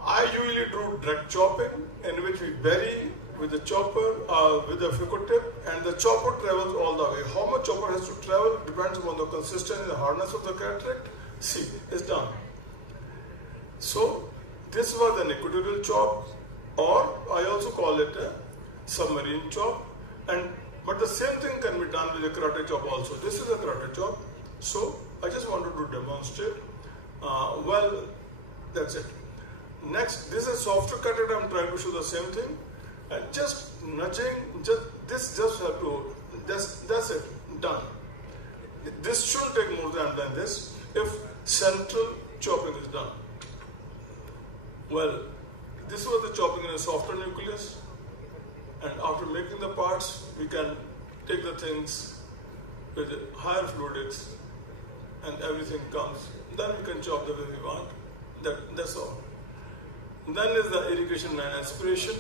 I usually do direct chopping, in which we bury with the chopper, with the fico tip, and the chopper travels all the way. How much chopper has to travel depends upon the consistency and the hardness of the cataract. See, it's done. So, this was an equatorial chop, or I also call it a submarine chop, but the same thing can be done with a karate chop also. This is a karate chop, so I just wanted to demonstrate. Well, that's it. Next, this is softer cataract. I'm trying to show the same thing, and just nudging. That's it. Done. This shouldn't take more time than this if central chopping is done. Well, this was the chopping in a softer nucleus, and after making the parts, we can take the things with higher fluidics, and everything comes. Then we can chop the way we want. That's all. Then is the irrigation and aspiration.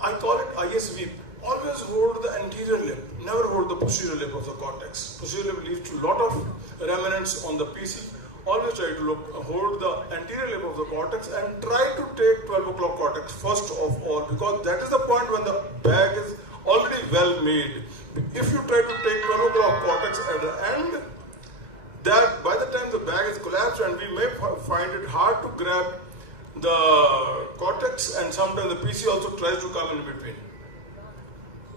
I call it IS sweep. always hold the anterior lip, never hold the posterior lip of the cortex. Posterior lip leads to a lot of remnants on the PC. Always try to hold the anterior lip of the cortex and try to take 12 o'clock cortex first of all, because that is the point when the bag is already well made. If you try to take 12 o'clock cortex at the end, that by the time the bag is collapsed, and we may find it hard to grab the cortex, and sometimes the PC also tries to come in between.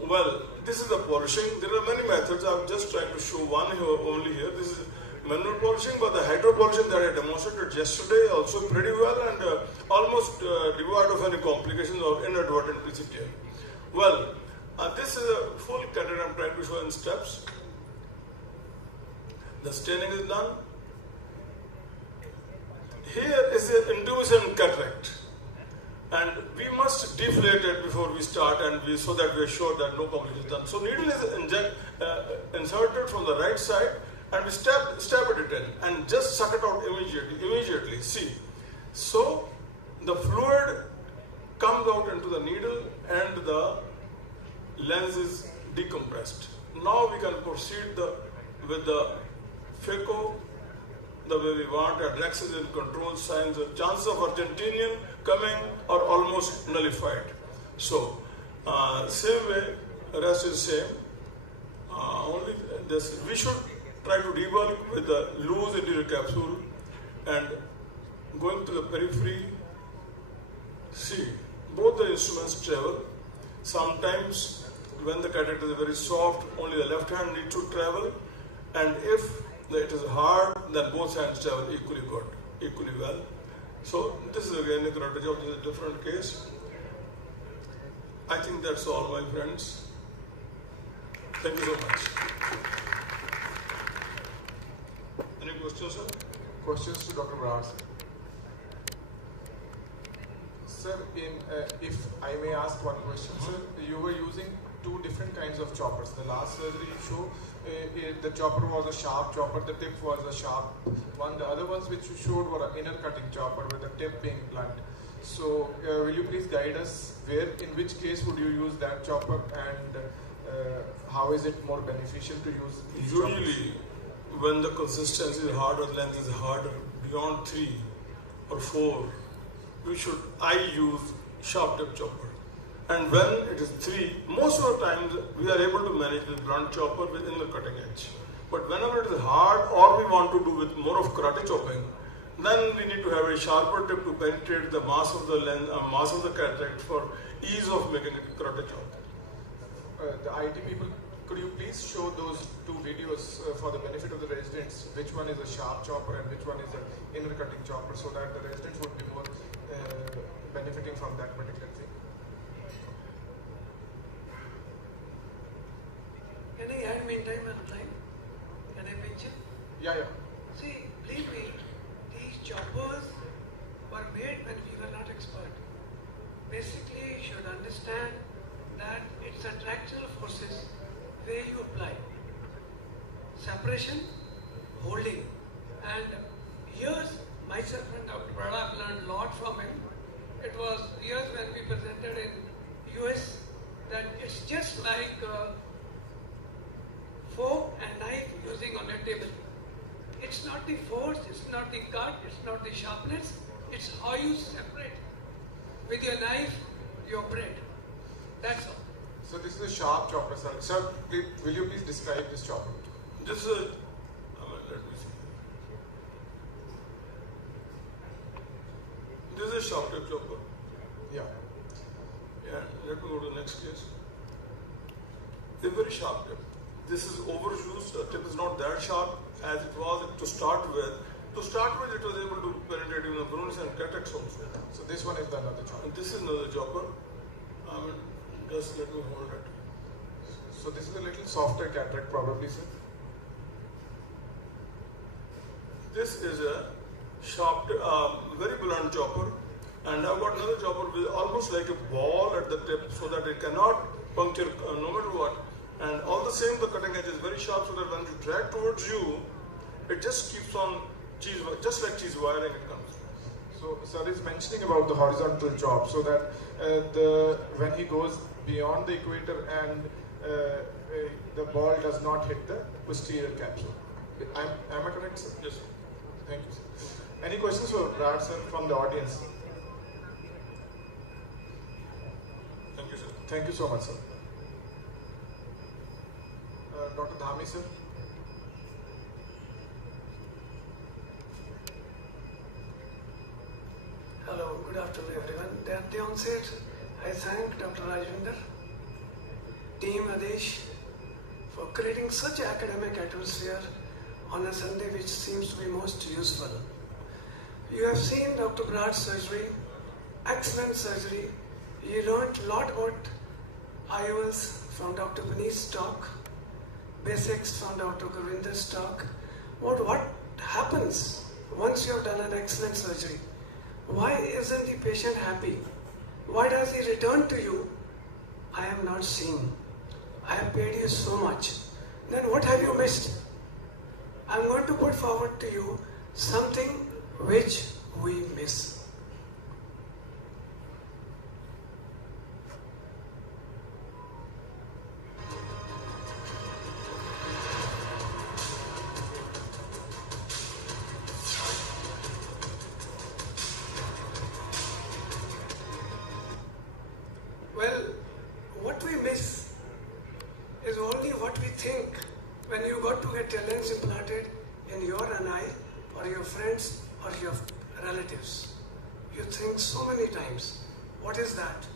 Well, this is the polishing. There are many methods. I'm just trying to show one here, only here. This is manual polishing, but the hydro polishing that I demonstrated yesterday also pretty well and almost devoid of any complications or inadvertent PC tear. Well, this is a full cataract I'm trying to show in steps. The staining is done. Here is the intuition cataract, and we must deflate it before we start, and so that we are sure that no complication is done. So needle is inserted from the right side, and we stab it in, and just suck it out immediately. See, so the fluid comes out into the needle, and the lens is decompressed. Now we can proceed with the phaco the way we want. Adesh is in control signs. The chances of Argentinian coming are almost nullified. So, same way, rest is same. Only this, we should try to debulk with the loose anterior capsule and going to the periphery. See, both the instruments travel. Sometimes when the cataract is very soft, only the left hand needs to travel, and if it is hard, then both hands travel equally good, equally well. So this is again a carotid job. This is a different case. I think that's all, my friends. Thank you so much. Any questions, sir? Questions to Dr. Brahms. Sir, if I may ask one question, sir, you were using two different kinds of choppers. The last surgery you showed, the chopper was a sharp chopper, the tip was a sharp one. The other ones which you showed were an inner cutting chopper with the tip being blunt. So will you please guide us in which case would you use that chopper, and how is it more beneficial to use these Usually, when the consistency is harder, length is harder, beyond 3 or 4, I use sharp tip chopper. And when it is 3, most of the times we are able to manage with blunt chopper with inner cutting edge. But whenever it is hard, or we want to do with more of karate chopping, then we need to have a sharper tip to penetrate the mass of the lens, mass of the cataract for ease of making a karate chop. The IT people, could you please show those two videos for the benefit of the residents? Which one is a sharp chopper and which one is an inner cutting chopper, so that the residents would be more benefiting from that particular thing? Can I add meantime and time? Can I mention? Yeah. See, believe me, these choppers were made when we were not expert. Basically, you should understand that it's attractional forces where you apply. Separation, holding. And here's myself and Dr. Brada have learned a lot from him. It was years when we presented in US that it's just like fork and knife using on a table. It's not the force, it's not the cut, it's not the sharpness, it's how you separate. With your knife, your bread. That's all. So this is a sharp chopper, sir. Sir, will you please describe this chopper? This is let me see. This is a sharp tip chopper. Yeah. Let me go to the next case. It's a very sharp tip. This is overused. The tip is not that sharp as it was to start with. To start with, it was able to penetrate even the brunets and cataracts also. So this one is the another chopper. And this is another chopper. Just let me hold it. So this is a little softer cataract, probably, sir. This is a sharp, very blunt chopper, and I've got another chopper with almost like a ball at the tip, so that it cannot puncture no matter what. And all the same, the cutting edge is very sharp, so that when you drag towards you, it just keeps on just like cheese wiring it comes. So sir is mentioning about the horizontal chop, so that when he goes beyond the equator and the ball does not hit the posterior capsule. Am I correct, sir? Yes, sir. Thank you, sir. Any questions for Brad, sir, from the audience? Thank you, sir. Thank you so much, sir. Dr. Dhami, sir. Hello, good afternoon everyone. At the onset, I thank Dr. Rajvinder, Team Adesh for creating such academic atmosphere on a Sunday which seems to be most useful. You have seen Dr. Brad's surgery, excellent surgery. You learned a lot about IOLs from Dr. Puneet's talk, basics from Dr. Govinder's talk. What happens once you have done an excellent surgery? Why isn't the patient happy? Why does he return to you? I am not seeing. I have paid you so much. Then what have you missed? I am going to put forward to you something which we miss. Well, what we miss is only what we think when you got to get a lens implanted in your eye or your friends or your relatives. You think so many times, what is that?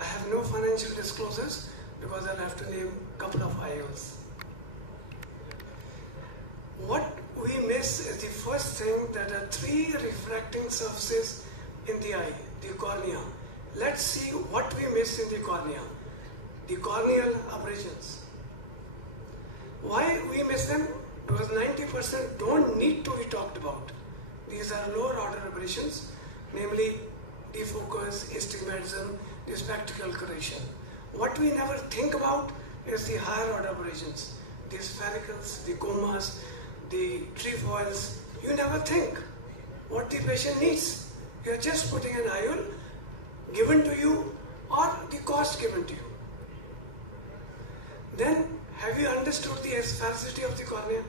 I have no financial disclosures because I'll have to name a couple of IOs. What we miss is the first thing, that are three refracting surfaces in the eye, the cornea. Let's see what we miss in the cornea. The corneal abrasions. Why we miss them? Because 90% don't need to be talked about. These are lower order aberrations, namely defocus, astigmatism, the spectacle correction. What we never think about is the higher order aberrations, the sphericals, the comas, the trefoils. You never think what the patient needs. You are just putting an IOL given to you or the cost given to you. Then, have you understood the asphericity of the cornea?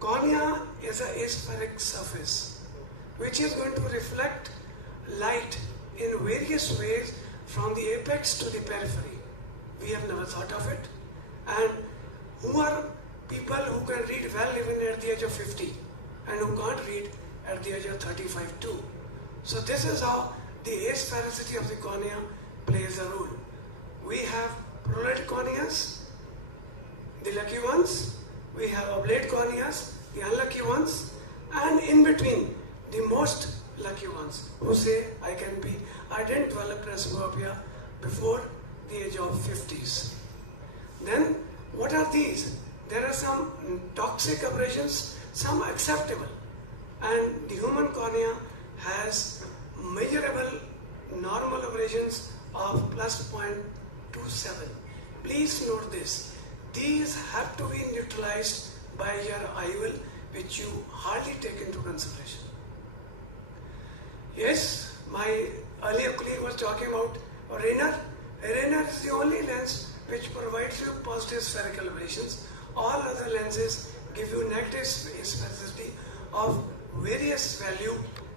Cornea is an aspheric surface which is going to reflect light in various ways from the apex to the periphery. We have never thought of it. And who are people who can read well even at the age of 50 and who can't read at the age of 35 too? So this is how the asphericity of the cornea plays a role. We have prolate corneas, the lucky ones. We have oblate corneas, the unlucky ones, and in between, the most lucky ones who say, I didn't develop presbyopia before the age of 50s. Then, what are these? There are some toxic aberrations, some acceptable. And the human cornea has measurable normal aberrations of plus 0.27. Please note this. These have to be neutralized by your IOL, which you hardly take into consideration. Yes, my earlier colleague was talking about Rayner. Rayner is the only lens which provides you positive spherical aberrations. All other lenses give you negative asphericity of various value.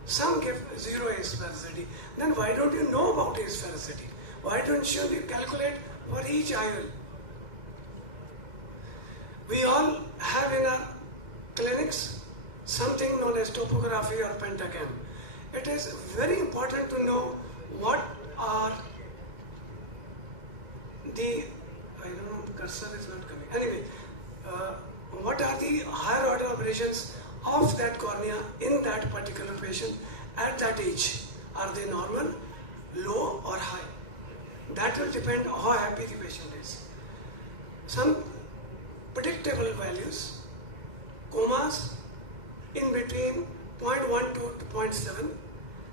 Some give zero asphericity. Then why don't you know about asphericity? Why don't you calculate for each IOL? We all have in our clinics something known as topography or pentagram. It is very important to know what are the, I don't know, cursor is not coming. Anyway, what are the higher order aberrations of that cornea in that particular patient at that age? Are they normal, low or high? That will depend on how happy the patient is. Some predictable values, comas in between 0.12 to 0.7,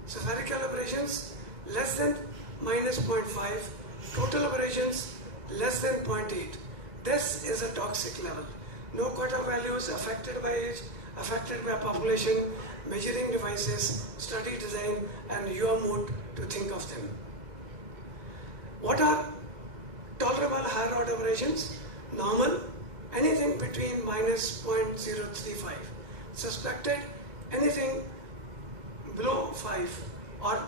spherical aberrations less than minus 0.5, total aberrations less than 0.8. This is a toxic level. No cutoff values affected by age, affected by population, measuring devices, study design, and your mood to think of them. What are tolerable higher order aberrations? Normal, anything between minus 0.035. Suspected, anything below 5 or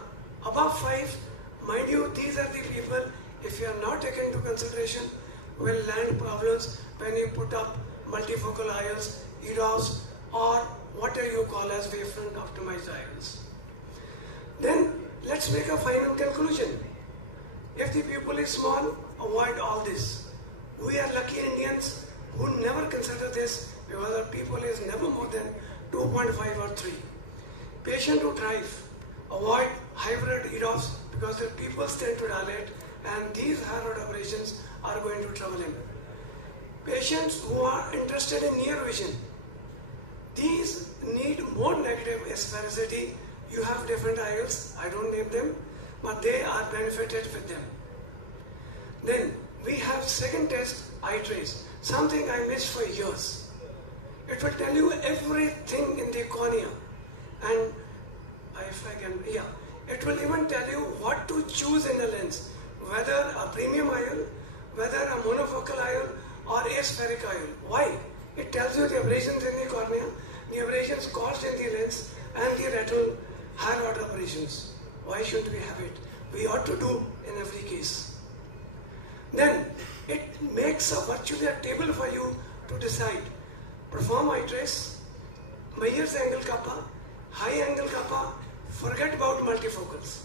above 5. Mind you, these are the people, if you are not taken into consideration, will land problems when you put up multifocal IOLs, EDOFs, or what you call as wavefront optimized IOLs. Then let's make a final conclusion. If the pupil is small, avoid all this. We are lucky Indians who never consider this because our pupil is never more than 2.5 or 3. Patient who drive, avoid hybrid EDOFs because their pupils tend to dilate and these higher order aberrations are going to trouble him. Patients who are interested in near vision, these need more negative asphericity. You have different IOLs, I don't name them, but they are benefited with them. Then we have second test, eye trace, something I missed for years. It will tell you everything in the cornea, and if I can, it will even tell you what to choose in the lens, whether a premium IOL, whether a monofocal IOL or aspheric IOL. Why? It tells you the aberrations in the cornea, the aberrations caused in the lens, and the retinal higher order aberrations. Why shouldn't we have it? We ought to do in every case. Then it makes virtually a table for you to decide. Perform eye trace, Meyer's angle kappa, high angle kappa, forget about multifocals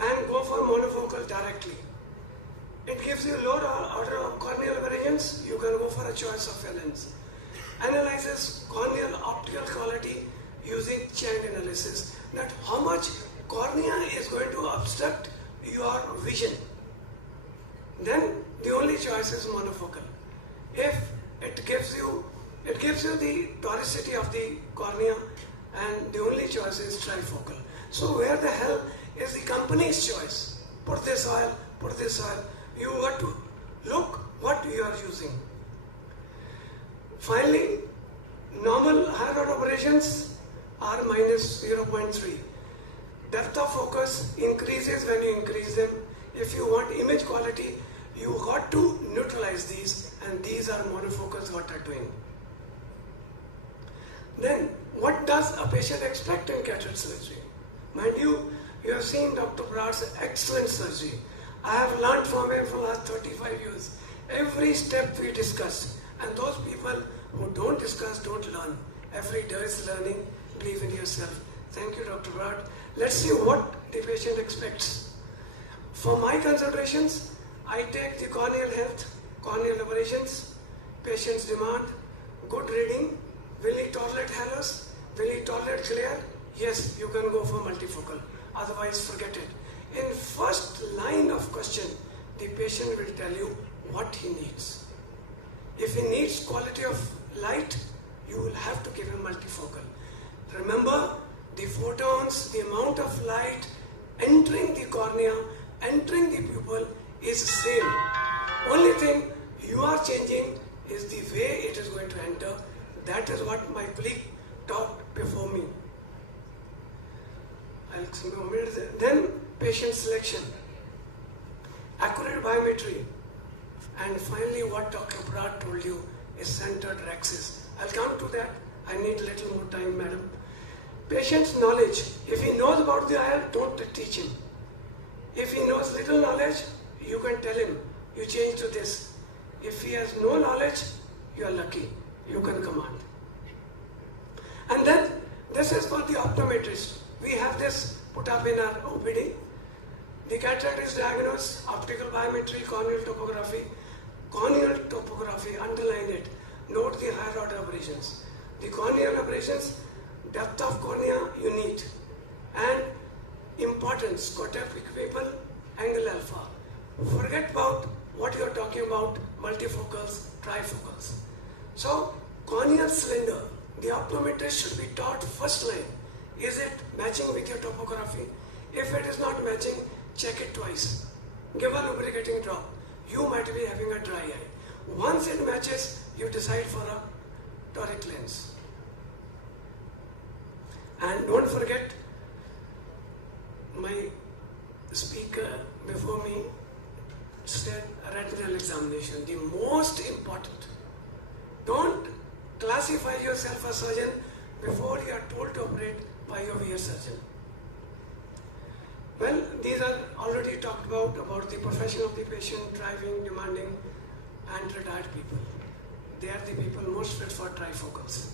and go for monofocal directly. It gives you low order of corneal aberrations, you can go for a choice of your lens. Analyzes corneal optical quality using Chang analysis, that how much cornea is going to obstruct your vision. Then the only choice is monofocal. If it gives you the toricity of the cornea, and the only choice is trifocal. So where the hell is the company's choice? Put this oil, put this oil. You got to look what you are using. Finally, normal higher order aberrations are minus 0.3. Depth of focus increases when you increase them. If you want image quality, you got to neutralize these, and these are monofocals what are doing. Then, what does a patient expect in cataract surgery? Mind you, you have seen Dr. Brad's excellent surgery. I have learned from him for the last 35 years. Every step we discussed, and those people who don't discuss don't learn. Every day is learning. Believe in yourself. Thank you, Dr. Brad. Let's see what the patient expects. For my considerations, I take the corneal health, corneal aberrations, patient's demand, good reading, will he tolerate halos, will he tolerate glare? Yes, you can go for multifocal, otherwise forget it. In first line of question, the patient will tell you what he needs. If he needs quality of light, you will have to give him multifocal. Remember, the photons, the amount of light entering the cornea, entering the pupil is the same. Only thing you are changing is the way it is going to enter. That is what my colleague talked before me. Then patient selection, accurate biometry, and finally what Dr. Brad told you is centered rexis. I'll come to that. I need a little more time, madam. Patient's knowledge. If he knows about the IOL, don't teach him. If he knows little knowledge, you can tell him, you change to this. If he has no knowledge, you are lucky. You can command. And then, this is for the optometrist. We have this put up in our OPD. The cataract is diagnosed, optical biometry, corneal topography. Corneal topography, underline it. Note the higher order aberrations. The corneal aberrations, depth of cornea you need. And importance, scotopic pupil, angle alpha. Forget about what you are talking about, multifocals, trifocals. So, corneal cylinder, the optometrist should be taught first line. Is it matching with your topography? If it is not matching, check it twice. Give a lubricating drop. You might be having a dry eye. Once it matches, you decide for a toric lens. And don't forget my speaker before me said retinal examination, the most important. Don't classify yourself as surgeon before you are told to operate by your ear surgeon. Well, these are already talked about the profession of the patient, driving, demanding, and retired people. They are the people most fit for trifocals.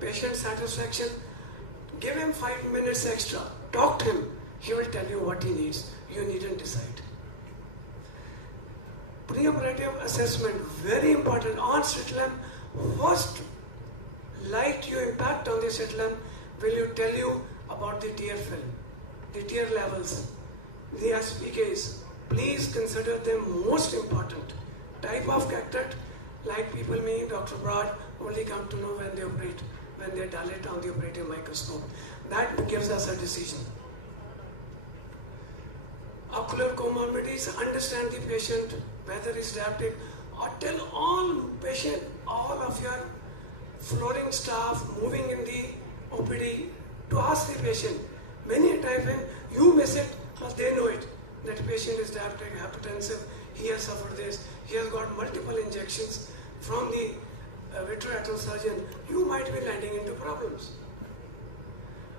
Patient satisfaction, give him 5 minutes extra, talk to him, he will tell you what he needs, you needn't decide. Pre-operative assessment, very important. On slit lamp, first light you impact on the slit lamp will tell you about the tear film, the tear levels, the SPKs. Please consider them most important. Type of cataract, like people me, Dr. Broad, only come to know when they operate, when they dilate on the operative microscope. That gives us a decision. Ocular comorbidities, understand the patient, whether it's diabetic, or tell all patient, all of your flooring staff moving in the OPD to ask the patient. Many a time when you miss it, but they know it, that the patient is diabetic, hypertensive, he has suffered this, he has got multiple injections from the vitreoretinal surgeon, you might be landing into problems.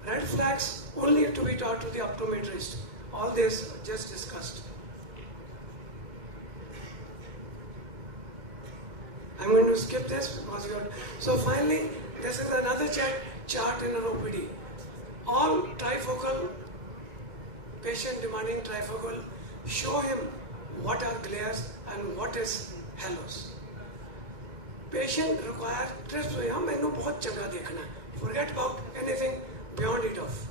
Red flags only to be taught to the optometrist. All this just discussed. I'm going to skip this because you are. So finally, this is another chart in an OPD. All trifocal, patient demanding trifocal, show him what are glares and what is halos. Patient require trips. Forget about anything beyond it off.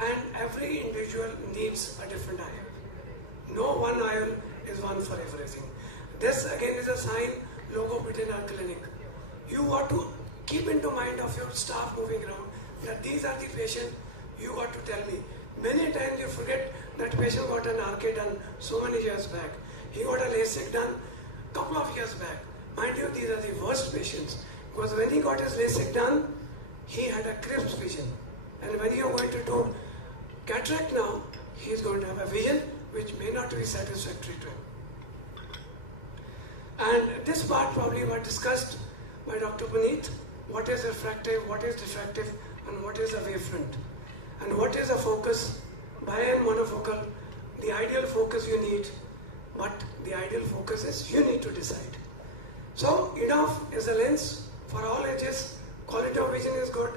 And every individual needs a different IOL. No one IOL is one for everything. This again is a sign, logo put in our clinic. You got to keep into mind of your staff moving around that these are the patients you got to tell me. Many times you forget that patient got an RK done so many years back. He got a LASIK done couple of years back. Mind you, these are the worst patients because when he got his LASIK done, he had a crisp vision. And when you are going to do cataract now, he is going to have a vision which may not be satisfactory to him. And this part probably was discussed by Dr. Puneet. What is refractive, what is diffractive, and what is a wavefront. And what is a focus, bi and monofocal, the ideal focus you need, but the ideal focus is you need to decide. So EDOF is a lens for all ages, quality of vision is good,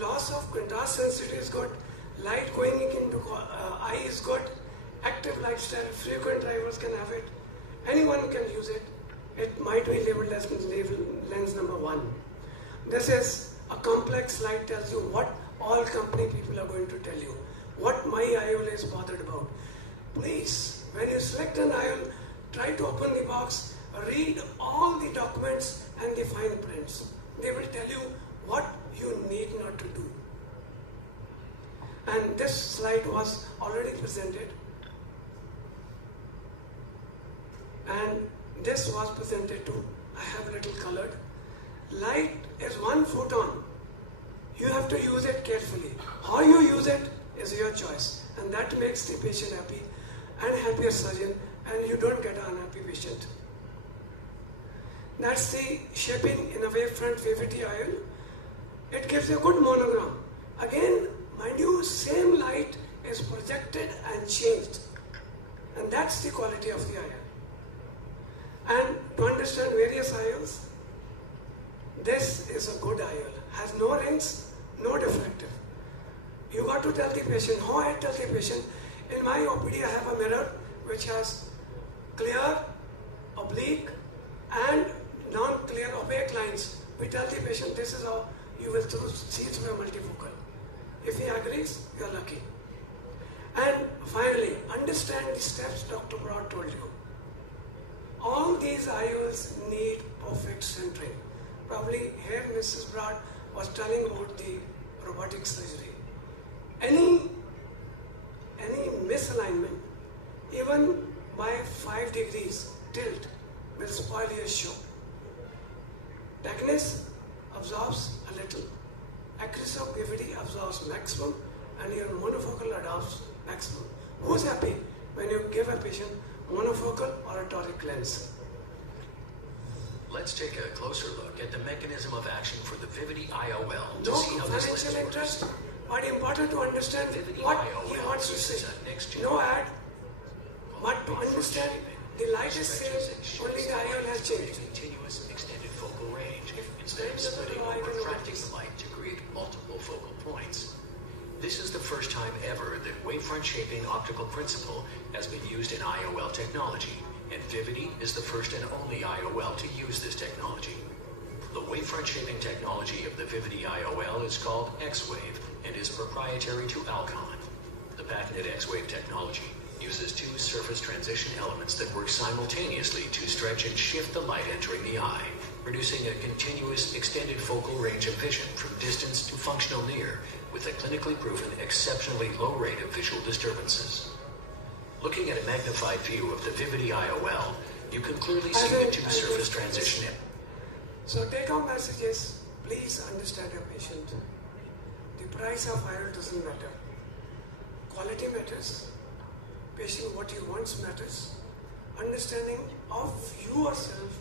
loss of contrast sensitivity is good, light going into eye is good, active lifestyle, frequent drivers can have it, anyone can use it. It might be labeled as lens number 1. This is a complex slide, tells you what all company people are going to tell you, what my IOL is bothered about. Please, when you select an IOL, try to open the box, read all the documents and the fine prints. They will tell you what you need not to do. And this slide was already presented. And this was presented too. I have a little colored. Light is 1 photon. You have to use it carefully. How you use it is your choice. And that makes the patient happy and happier surgeon, and you don't get an unhappy patient. That's the shaping in a wavefront wavity IOL. It gives a good monogram. Again, mind you, same light is projected and changed. And that's the quality of the IOL. And to understand various IOLs, this is a good IOL. Has no rings, no diffractive. You got to tell the patient, how I tell the patient, in my OPD I have a mirror which has clear, oblique and non-clear opaque lines. We tell the patient this is how you will see through a multifocal. If he agrees, you are lucky. And finally, understand the steps Dr. Broad told you. All these IOLs need perfect centering. Probably here Mrs. Broad was telling about the robotic surgery. Any misalignment, even by 5 degrees tilt, will spoil your show. Technics absorbs a little. Accuracy of gravity absorbs maximum and your monofocal adopts maximum. Who's happy when you give a patient monofocal or a toric lens? Let's take a closer look at the mechanism of action for the Vivity IOL to No see how this financial lens works. interest, but important to understand Vivity what IOL he wants to uses say. a next No ad, but to understand the light is same, only the IOL has changed. Continuous extended focal range instead of splitting or refracting the light to create multiple focal points. This is the first time ever that wavefront shaping optical principle has been used in IOL technology, and Vivity is the first and only IOL to use this technology. The wavefront shaping technology of the Vivity IOL is called X-Wave and is proprietary to Alcon. The patented X-Wave technology uses two surface transition elements that work simultaneously to stretch and shift the light entering the eye, producing a continuous extended focal range of vision from distance to functional near, with a clinically proven exceptionally low rate of visual disturbances. Looking at a magnified view of the Vivity IOL, you can clearly see the two surface transition. So take home message is, please understand your patient. The price of IOL doesn't matter. Quality matters. Patient what he wants matters. Understanding of yourself,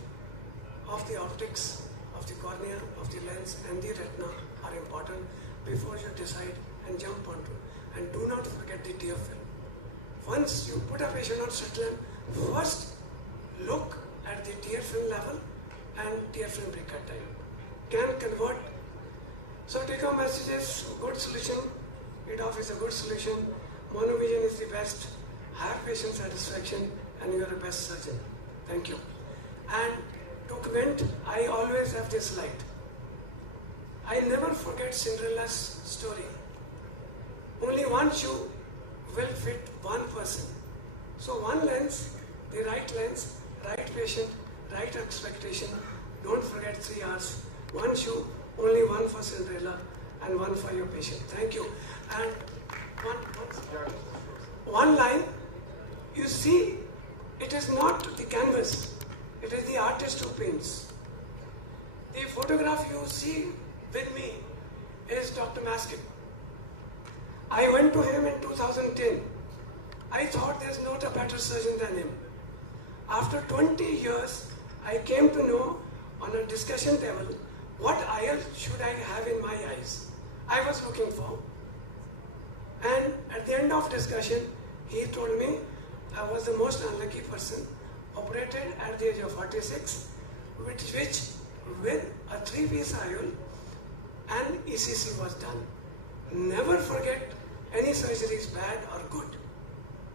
of the optics, of the cornea, of the lens and the retina are important before you decide and jump onto. And do not forget the tear film. Once you put a patient on slit lamp, first look at the tear film level and tear film breakout time. Can convert. So take home message is good solution. EDOF is a good solution. Monovision is the best. Have patient satisfaction and you are the best surgeon. Thank you. And to comment, I always have this slide. I never forget Cinderella's story. Only one shoe will fit one person. So one lens, the right lens, right patient, right expectation. Don't forget 3 hours. One shoe, only one for Cinderella and one for your patient. Thank you. And one line, you see, it is not the canvas, it is the artist who paints. The photograph you see with me is Dr. Maskin. I went to him in 2010. I thought there's not a better surgeon than him. After 20 years, I came to know on a discussion table what IOL should I have in my eyes. I was looking for. And at the end of discussion, he told me I was the most unlucky person, operated at the age of 46, which with a 3-piece IOL and ECC was done. Never forget any surgery is bad or good.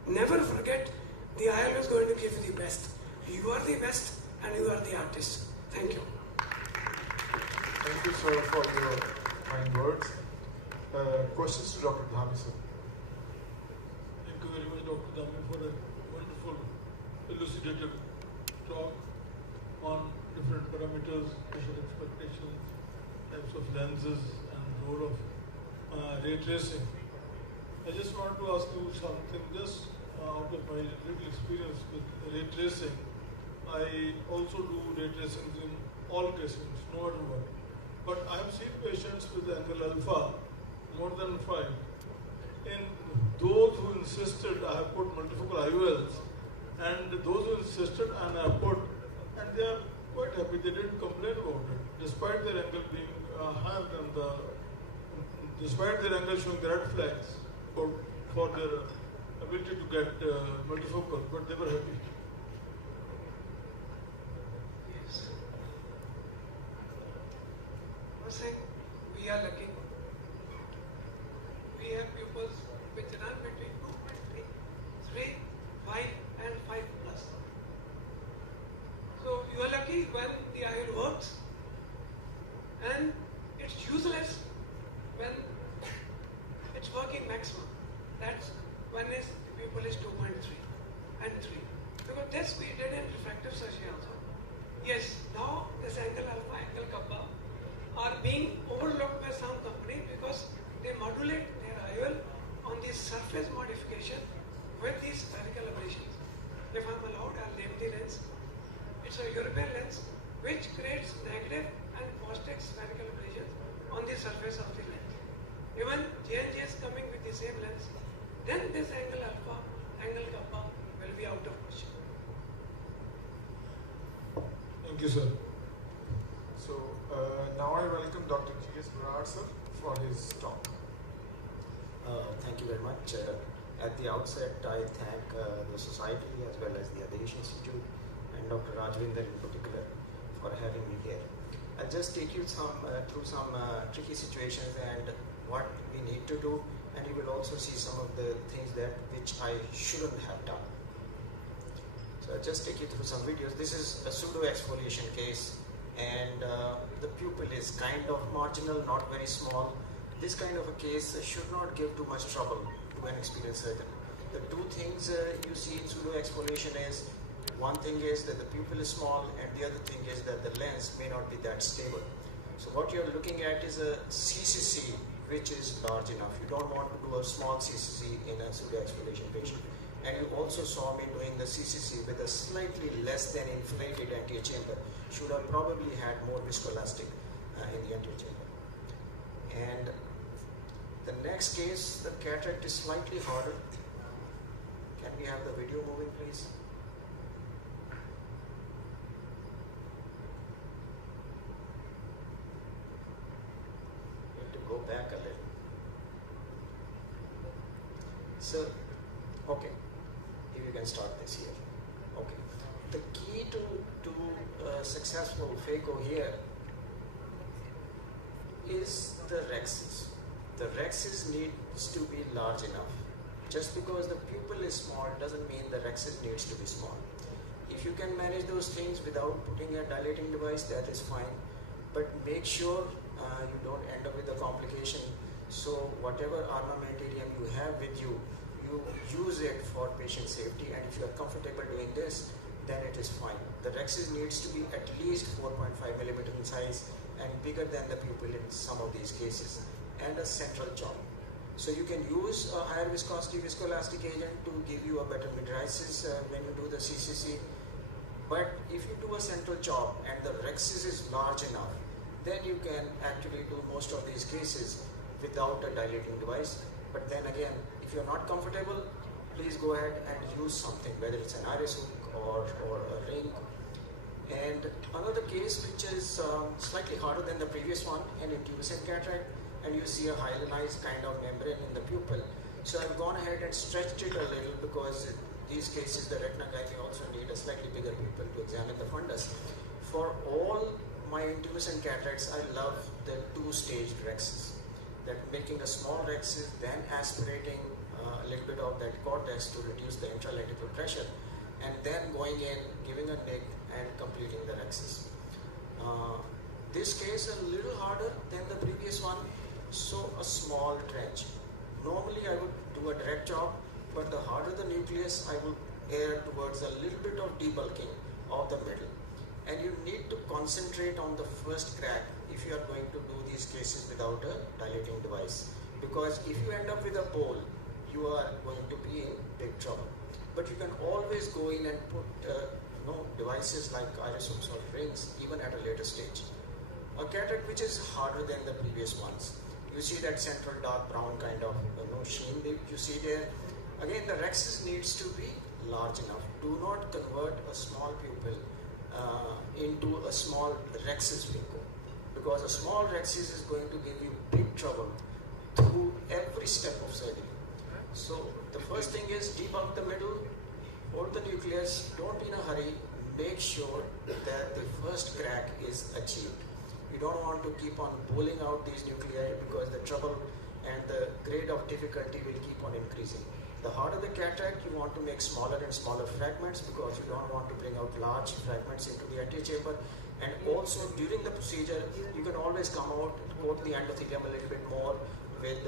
Never forget the IOL is going to give you the best. You are the best and you are the artist. Thank you. Thank you, sir, for your kind words. Questions to Dr. Dhami, sir. Thank you very much, Dr. Dhami, for a wonderful elucidated talk on different parameters, patient expectations, types of lenses, and role of ray tracing. I just want to ask you something, just out of my little experience with ray tracing. I also do ray tracing in all cases, no matter what. But I have seen patients with angle alpha more than 5. In those who insisted, I have put multifocal IOLs, and those who insisted and I have put, and they are quite happy, they didn't complain about it, despite their angle being higher than despite their angle showing the red flags for their ability to get multifocal, but they were happy. We are lucky. We have pupils which run between 2.3, 3, 5 and 5 plus. So you are lucky when the IOL works, and it's useless when it's working maximum. That's when the pupil is 2.3 and 3. Because this we did in refractive surgery also. Yes, now this angle alpha, angle kappa are being overlooked by some company because they modulate their IOL on the surface modification with these spherical aberrations. If I'm allowed, I'll name the lens. It's a European lens which creates negative and positive spherical aberrations on the surface of the lens. Even J&J is coming with the same lens. then this angle alpha, angle kappa will be out of question. Thank you, sir. So now I welcome Dr. G.S. Virat, sir, for his talk. Thank you very much. At the outset, I thank the society as well as the Adesh Institute and Dr. Rajvinder in particular for having me here. I'll just take you through some tricky situations and what we need to do, and you will also see some of the things which I shouldn't have done. So I'll just take you through some videos. This is a pseudo exfoliation case, and the pupil is kind of marginal, not very small. This kind of a case should not give too much trouble to an experienced surgeon. The two things you see in pseudo exfoliation is, one thing is that the pupil is small, and the other thing is that the lens may not be that stable. So what you're looking at is a CCC which is large enough. You don't want to do a small CCC in a pseudo exfoliation patient. And you also saw me doing the CCC with a slightly less than inflated anterior chamber. Should have probably had more viscoelastic in the anterior chamber. And the next case, the cataract is slightly harder. Can we have the video moving, please? Need to go back a little. So, okay, if you can start this here. Okay, the key to successful phaco here is the rexes. The rexes needs to be large enough. Just because the pupil is small doesn't mean the rexes needs to be small. If you can manage those things without putting a dilating device, that is fine. But make sure you don't end up with a complication. So whatever armamentarium you have with you, you use it for patient safety, and if you are comfortable doing this, then it is fine. The rexes needs to be at least 4.5 millimeter in size and bigger than the pupil in some of these cases, and a central jaw. So you can use a higher viscosity viscoelastic agent to give you a better mydriasis when you do the CCC. But if you do a central jaw and the rexis is large enough, then you can actually do most of these cases without a dilating device. But then again, if you're not comfortable, please go ahead and use something, whether it's an iris hook or a ring. And another case which is slightly harder than the previous one, an intumescent cataract, and you see a hyalinized kind of membrane in the pupil. So I've gone ahead and stretched it a little because in these cases the retina guy may also need a slightly bigger pupil to examine the fundus. For all my intumescent cataracts, I love the two-stage rexes. That making a small rexis, then aspirating a little bit of that cortex to reduce the intralenticular pressure, and then going in, giving a nick, and completing the rexis. This case a little harder than the previous one, so a small trench. Normally I would do a direct job, but the harder the nucleus, I would err towards a little bit of debulking of the middle. And you need to concentrate on the first crack if you are going to do these cases without a dilating device. Because if you end up with a bowl, you are going to be in big trouble. But you can always go in and put devices like iris hooks or rings even at a later stage. A cataract which is harder than the previous ones. You see that central dark brown kind of sheen you see there. Again, the rexis needs to be large enough. Do not convert a small pupil into a small rexis phaco, because a small rexis is going to give you big trouble through every step of surgery. So the first thing is debulk the middle, hold the nucleus, don't be in a hurry, make sure that the first crack is achieved. You don't want to keep on pulling out these nuclei because the trouble and the grade of difficulty will keep on increasing. The harder the cataract, you want to make smaller and smaller fragments because you don't want to bring out large fragments into the anterior chamber. And also during the procedure, you can always come out, coat the endothelium a little bit more with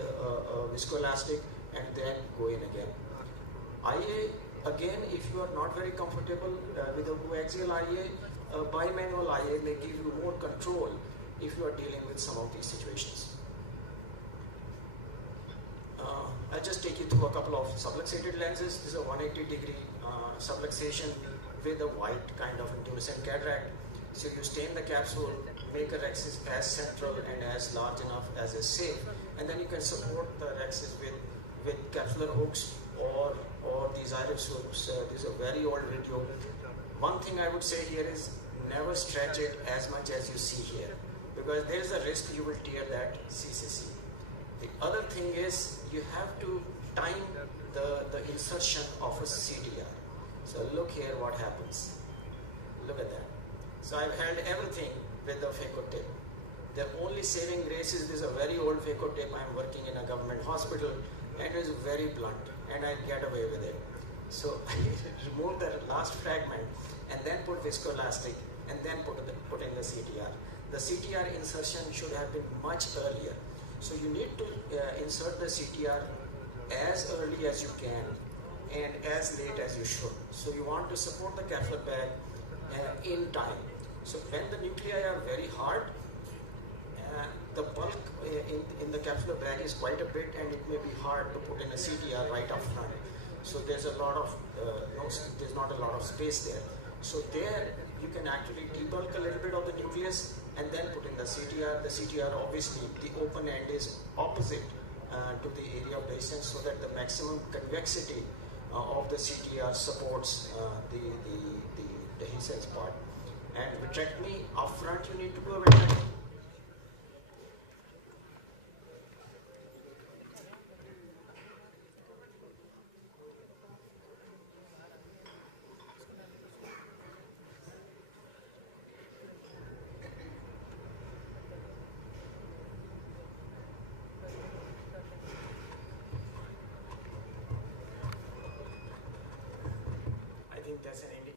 viscoelastic and then go in again. IA, again, if you are not very comfortable with a coaxial IA, bimanual IA may give you more control if you are dealing with some of these situations. I'll just take you through a couple of subluxated lenses. This is a 180-degree subluxation with a white kind of intumescent cataract. So you stain the capsule, make a rexis as central and as large enough as is safe, and then you can support the rexis with with capsular hooks or these iris hooks. This is a very old video. One thing I would say here is never stretch it as much as you see here, because there is a risk you will tear that CCC. The other thing is you have to time the insertion of a CTR. So look here what happens. Look at that. So I've held everything with the phaco tip. The only saving grace is this a very old phaco tip. I'm working in a government hospital and it is very blunt and I get away with it. So I remove the last fragment and then put viscoelastic and then put in the CTR. The CTR insertion should have been much earlier. So you need to insert the CTR as early as you can and as late as you should. So you want to support the capsular bag in time. So when the nuclei are very hard, the bulk in the capsular bag is quite a bit and it may be hard to put in a CTR right up front. So there's a lot of, there's not a lot of space there. So there you can actually debulk a little bit of the nucleus and then put in the CTR. The CTR obviously, the open end is opposite to the area of dehiscence so that the maximum convexity of the CTR supports the dehiscence part. And vitrectomy, up front you need to do a vitrectomy. I think that's an indication.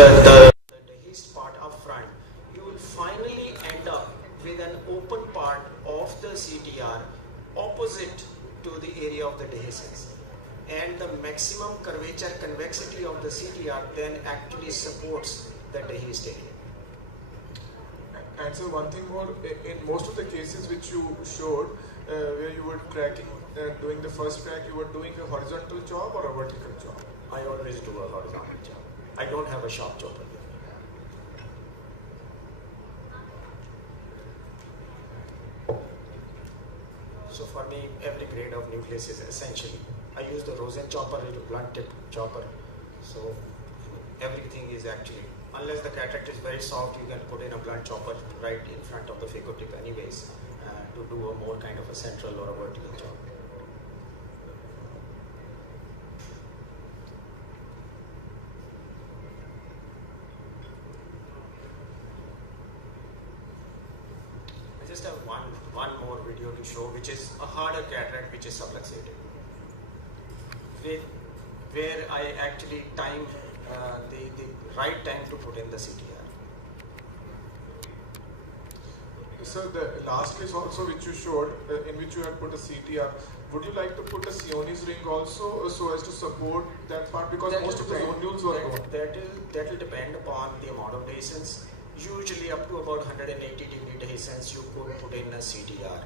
The dehisced part up front, you will finally end up with an open part of the CTR opposite to the area of the dehiscence. And the maximum curvature convexity of the CTR then actually supports the dehisced area. And so one thing more, in most of the cases which you showed, where you were cracking, doing the first crack, you were doing a horizontal job or a vertical job? I always do a horizontal job. I don't have a sharp chopper. So for me, every grade of nucleus is essentially, I use the Rosen chopper, a blunt tip chopper. So everything is actually, unless the cataract is very soft, you can put in a blunt chopper right in front of the phaco tip anyways to do a more kind of a central or a vertical job. I just have one more video to show, which is a harder cataract, which is subluxated, where I actually time the right time to put in the CTR. So the last case also which you showed, in which you had put a CTR, would you like to put a Sionis ring also so as to support that part, because That most of the zonules were gone? That will depend upon the amount of dehiscence. Usually up to about 180 degree dehiscence you could put in a CTR.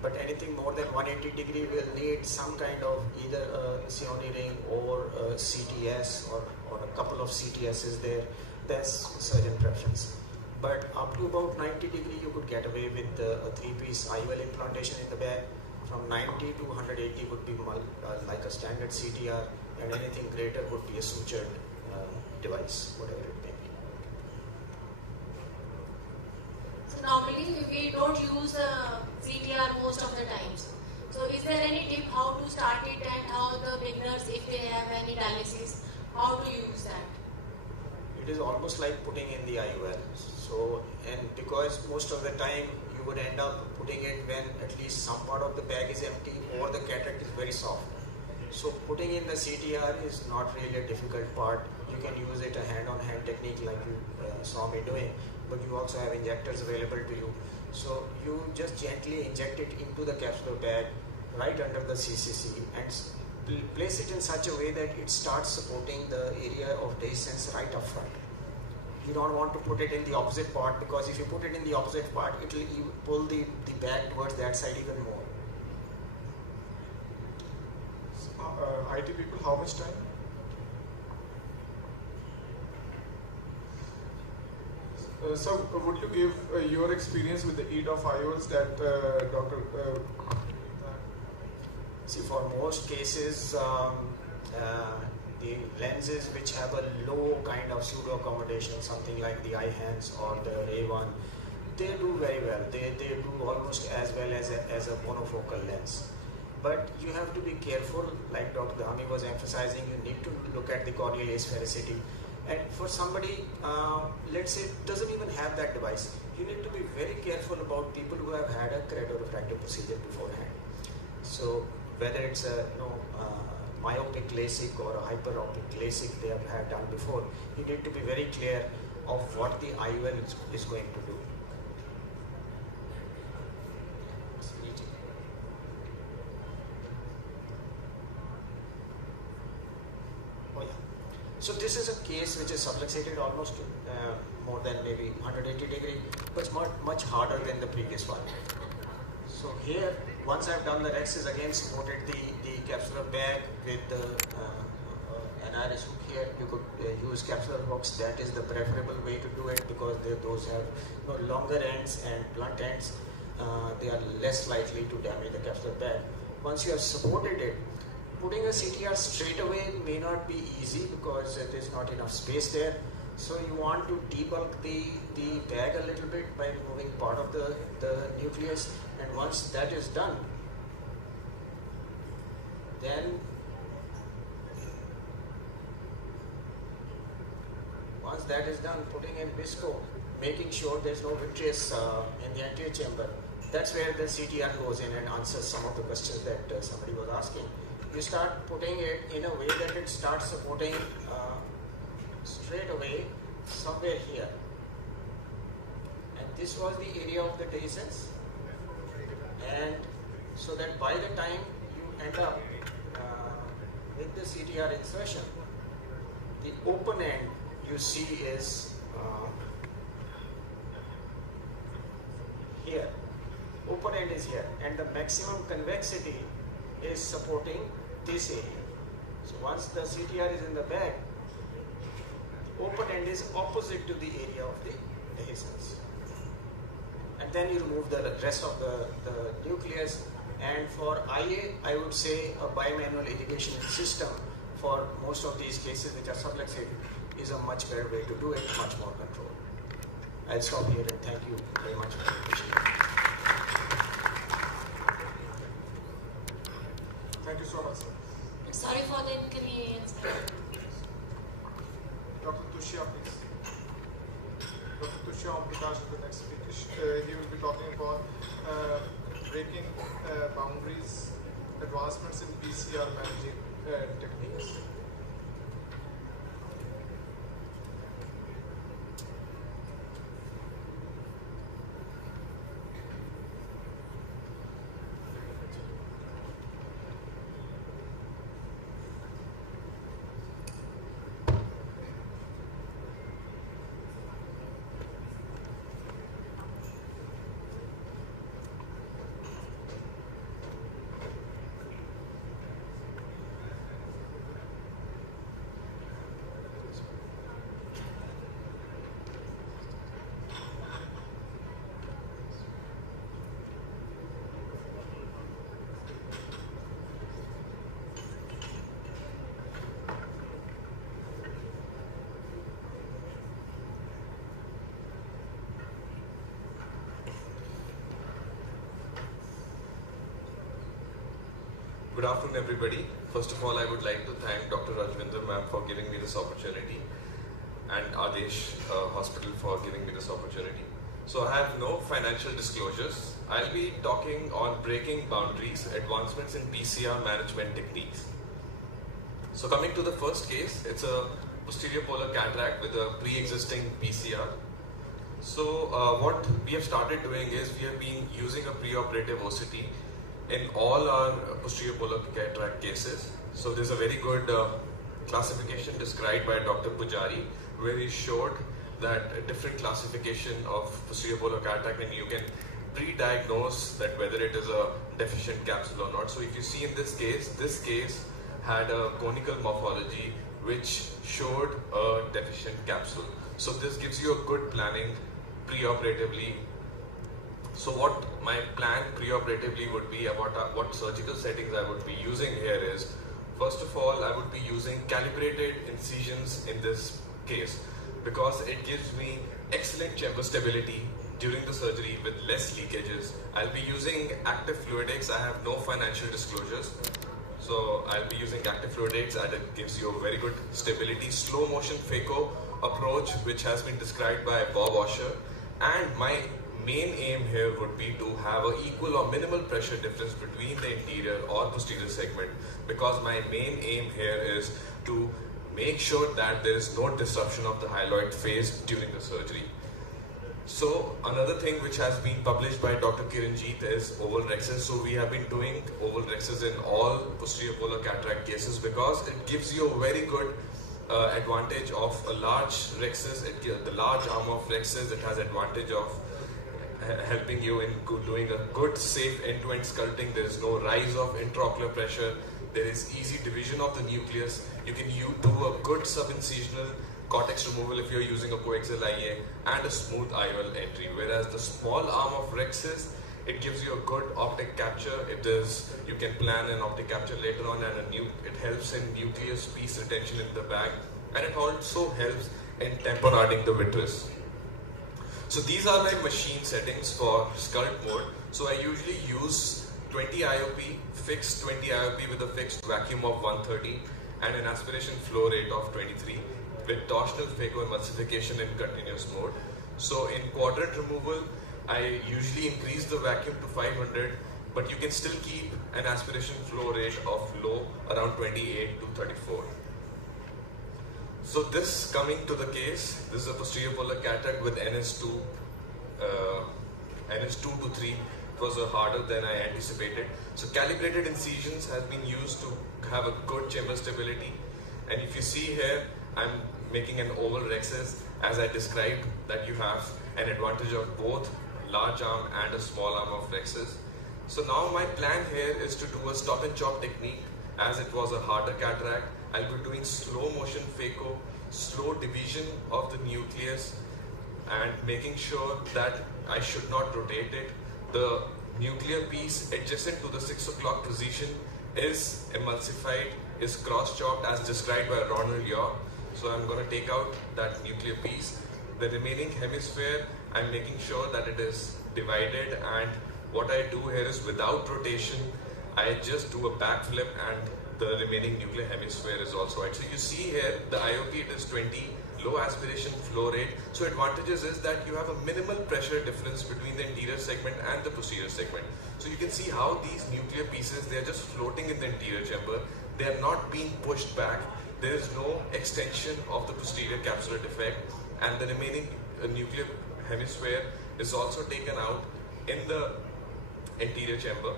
But anything more than 180 degree will need some kind of either a Sioni ring or a CTS or a couple of CTSs there. That's surgeon preference. But up to about 90 degree you could get away with a 3-piece IOL implantation in the bag. From 90 to 180 would be like a standard CTR, and anything greater would be a sutured device, whatever it may be. So normally we don't use CTR most of the times. So is there any tip how to start it and how the beginners, if they have any dialysis, how to use that? It is almost like putting in the IOL. So, and because most of the time you could end up putting it when at least some part of the bag is empty or the cataract is very soft. So putting in the CTR is not really a difficult part. You can use it a hand-on-hand technique like you saw me doing, but you also have injectors available to you. So you just gently inject it into the capsular bag right under the CCC and place it in such a way that it starts supporting the area of dehiscence right up front. You don't want to put it in the opposite part, because if you put it in the opposite part, it will pull the bag towards that side even more. IT people, how much time? So, would you give your experience with the EDOF IOLs that Dr. See, for most cases, the lenses which have a low kind of pseudo accommodation, something like the iHands or the Ray-1, they do very well. They do almost as well as a monofocal lens. But you have to be careful, like Dr. Dhami was emphasizing, you need to look at the corneal asphericity. And for somebody, let's say, doesn't even have that device, you need to be very careful about people who have had a choroidal procedure beforehand. So whether it's a myopic LASIK or a hyperopic LASIK they have had done before, you need to be very clear of what the IOL is going to do. Oh yeah. So this is a case which is subluxated almost more than maybe 180 degree, but it's much harder than the previous one. So here, once I've done the rexes, again supported the capsular bag with an iris hook here. You could use capsular hooks. That is the preferable way to do it, because those have longer ends and blunt ends. They are less likely to damage the capsular bag. Once you have supported it, putting a CTR straight away may not be easy because there is not enough space there. So you want to debulk the bag a little bit by removing part of the nucleus, and once that is done, then putting in visco, making sure there's no vitreous in the anterior chamber. That's where the CTR goes in and answers some of the questions that somebody was asking. You start putting it in a way that it starts supporting straight away somewhere here, and this was the area of the dehiscence, and so that by the time you end up with the CTR insertion, the open end you see is here. Open end is here, and the maximum convexity is supporting this area. So once the CTR is in the bag, the open end is opposite to the area of the dehiscence. And then you remove the rest of the nucleus. And for IA, I would say a bimanual irrigation system for most of these cases which are subluxated is a much better way to do it, much more control. I'll stop here and thank you very much for your question. Thank you so much, sir. Sorry for the inconvenience. Dr. Tushya, please. Dr. Tushya Prakash is the next speaker. He will be talking about breaking boundaries, advancements in PCR managing techniques. Good afternoon, everybody. First of all, I would like to thank Dr. Rajvinder ma'am for giving me this opportunity, and Adesh Hospital for giving me this opportunity. So I have no financial disclosures. I'll be talking on breaking boundaries, advancements in PCR management techniques. So coming to the first case, it's a posterior polar cataract with a pre-existing PCR. So what we have started doing is we have been using a preoperative OCT in all our posterior polar cataract cases. So there's a very good classification described by Dr. Pujari, where he showed that a different classification of posterior polar cataract, and you can pre-diagnose that whether it is a deficient capsule or not. So if you see in this case had a conical morphology which showed a deficient capsule. So this gives you a good planning pre-operatively. So what my plan pre-operatively would be about what surgical settings I would be using here is, first of all, I would be using calibrated incisions in this case because it gives me excellent chamber stability during the surgery with less leakages. I'll be using active fluidics. I have no financial disclosures. So I'll be using active fluidics and it gives you a very good stability. Slow motion phaco approach, which has been described by Bob Osher. And my main aim here would be to have an equal or minimal pressure difference between the anterior or posterior segment, because my main aim here is to make sure that there is no disruption of the hyaloid phase during the surgery. So another thing which has been published by Dr. Kiranjeet is oval rexes. So we have been doing oval rexes in all posterior polar cataract cases because it gives you a very good advantage of a large rexes. The large arm of rexes, it has advantage of helping you in doing a good safe end-to-end sculpting. There is no rise of intraocular pressure. There is easy division of the nucleus. You can do a good subincisional cortex removal if you're using a coaxial IA and a smooth IOL entry. Whereas the small arm of rexes, it gives you a good optic capture. You can plan an optic capture later on, and it helps in nucleus piece retention in the bag, and it also helps in tamponading the vitreous. So these are my machine settings for sculpt mode. So I usually use 20 IOP, fixed 20 IOP with a fixed vacuum of 130 and an aspiration flow rate of 23 with torsional phacoemulsification in continuous mode. So in quadrant removal, I usually increase the vacuum to 500, but you can still keep an aspiration flow rate of low around 28 to 34. So this coming to the case, this is a posterior polar cataract with NS2 to 3. It was harder than I anticipated. So calibrated incisions has been used to have a good chamber stability. And if you see here, I'm making an oval rexes as I described, that you have an advantage of both large arm and a small arm of rexes. So now my plan here is to do a stop and chop technique. As it was a harder cataract, I'll be doing slow motion phaco, slow division of the nucleus, and making sure that I should not rotate it. The nuclear piece adjacent to the 6 o'clock position is emulsified, is cross-chopped as described by Ronald Yaw. So I'm going to take out that nuclear piece. The remaining hemisphere, I'm making sure that it is divided, and what I do here is without rotation, I just do a backflip and the remaining nuclear hemisphere is also right. So you see here, the IOP it is 20, low aspiration flow rate. So advantages is that you have a minimal pressure difference between the anterior segment and the posterior segment. So you can see how these nuclear pieces, they are just floating in the anterior chamber. They are not being pushed back. There is no extension of the posterior capsular defect, and the remaining nuclear hemisphere is also taken out in the anterior chamber.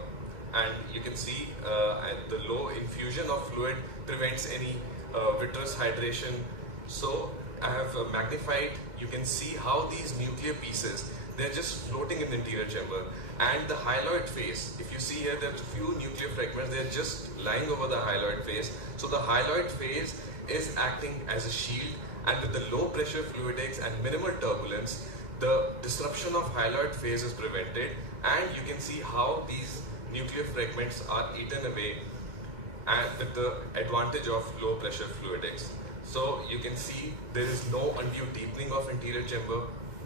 And you can see the low infusion of fluid prevents any vitreous hydration. So I have magnified, you can see how these nuclear pieces, they're just floating in the anterior chamber. And the hyaloid phase, if you see here, there's a few nuclear fragments, they're just lying over the hyaloid phase. So the hyaloid phase is acting as a shield, and with the low pressure fluidics and minimal turbulence, the disruption of hyaloid phase is prevented, and you can see how these nuclear fragments are eaten away, and with the advantage of low pressure fluidics. So you can see there is no undue deepening of anterior chamber,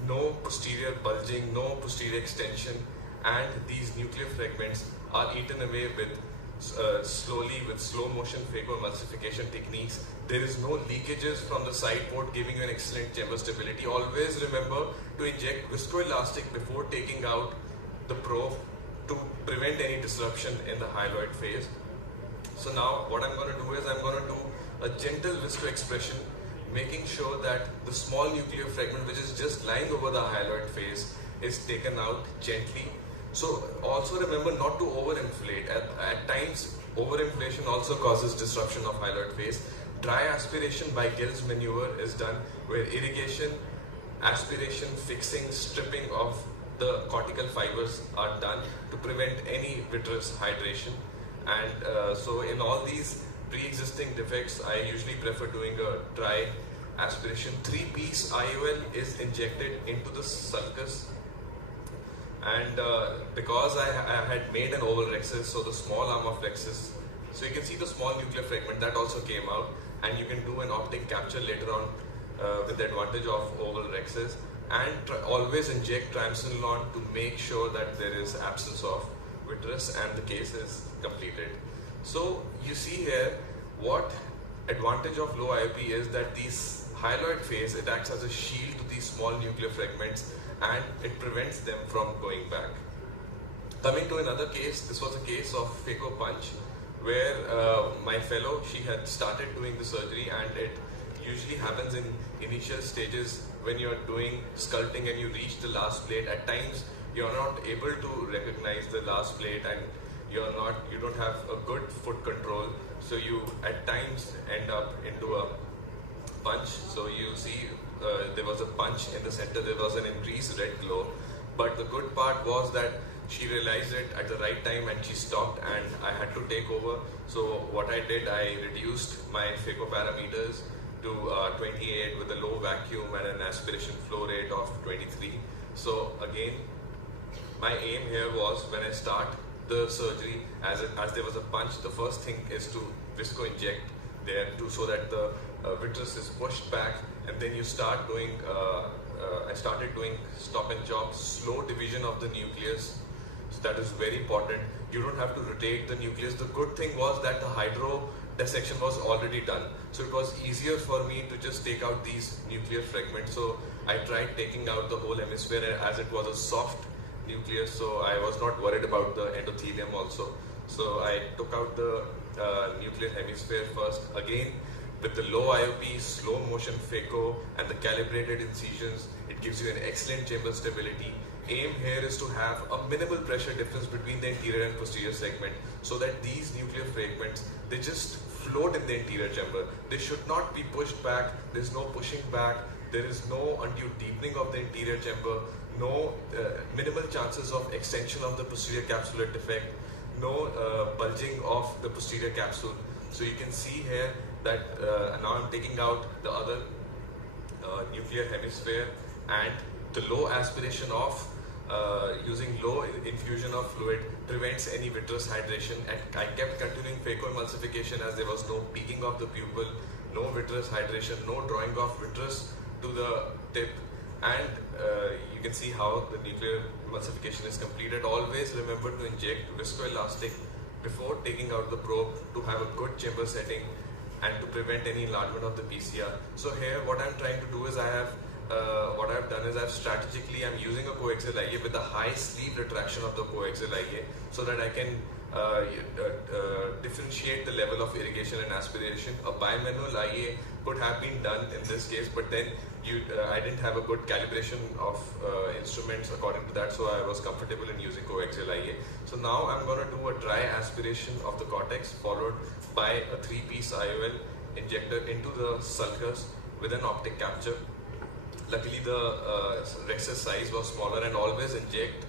no posterior bulging, no posterior extension, and these nuclear fragments are eaten away with slowly with slow motion phacoemulsification techniques. There is no leakages from the side port, giving you an excellent chamber stability. Always remember to inject viscoelastic before taking out the probe to prevent any disruption in the hyaloid phase. So now what I'm going to do is I'm going to do a gentle visco expression, making sure that the small nuclear fragment which is just lying over the hyaloid phase is taken out gently. So also remember not to overinflate. At times overinflation also causes disruption of hyaloid phase. Dry aspiration by Gill's maneuver is done, where irrigation, aspiration, fixing, stripping of the cortical fibers are done to prevent any vitreous hydration. And so in all these pre-existing defects, I usually prefer doing a dry aspiration. 3-piece IOL is injected into the sulcus, and because I had made an oval rhexis, so the small arm of rhexis, so you can see the small nuclear fragment that also came out, and you can do an optic capture later on with the advantage of oval rhexis, and always inject triamcinolone to make sure that there is absence of vitreous and the case is completed. So you see here what advantage of low IOP is, that these hyaloid phase, it acts as a shield to these small nuclear fragments and it prevents them from going back. Coming to another case, this was a case of phaco punch where my fellow, she had started doing the surgery, and it usually happens in initial stages when you're doing sculpting and you reach the last plate. At times you're not able to recognize the last plate and you don't have a good foot control, so you at times end up into a punch. So you see there was a punch in the center, there was an increased red glow, but the good part was that she realized it at the right time and she stopped, and I had to take over. So what I did, I reduced my phaco parameters to 28 with a low vacuum and an aspiration flow rate of 23. So again, my aim here was, when I start the surgery, as there was a punch, the first thing is to visco inject there so that the vitreous is pushed back, and then you start doing, I started doing stop and chop, slow division of the nucleus. So that is very important. You don't have to rotate the nucleus. The good thing was that the hydro dissection was already done, so it was easier for me to just take out these nuclear fragments. So I tried taking out the whole hemisphere, as it was a soft nucleus, so I was not worried about the endothelium also. So I took out the nuclear hemisphere first, again with the low IOP, slow motion phaco and the calibrated incisions. It gives you an excellent chamber stability. Aim here is to have a minimal pressure difference between the anterior and posterior segment, so that these nuclear fragments, they just float in the anterior chamber. They should not be pushed back. There's no pushing back. There is no undue deepening of the anterior chamber. No minimal chances of extension of the posterior capsular defect. No bulging of the posterior capsule. So you can see here that now I'm taking out the other nuclear hemisphere, and the low aspiration of using low infusion of fluid prevents any vitreous hydration. And I kept continuing phacoemulsification as there was no peaking of the pupil, no vitreous hydration, no drawing of vitreous to the tip, and you can see how the nuclear emulsification is completed. Always remember to inject viscoelastic before taking out the probe to have a good chamber setting and to prevent any enlargement of the PCR. So here what I'm trying to do is what I've done is strategically I'm using a coaxial IA with a high sleeve retraction of the coaxial IA, so that I can differentiate the level of irrigation and aspiration. A bimanual IA could have been done in this case, but then I didn't have a good calibration of instruments according to that, so I was comfortable in using coaxial IA. So now I'm going to do a dry aspiration of the cortex, followed by a 3-piece IOL injector into the sulcus with an optic capture. Luckily the rhexis size was smaller, and always inject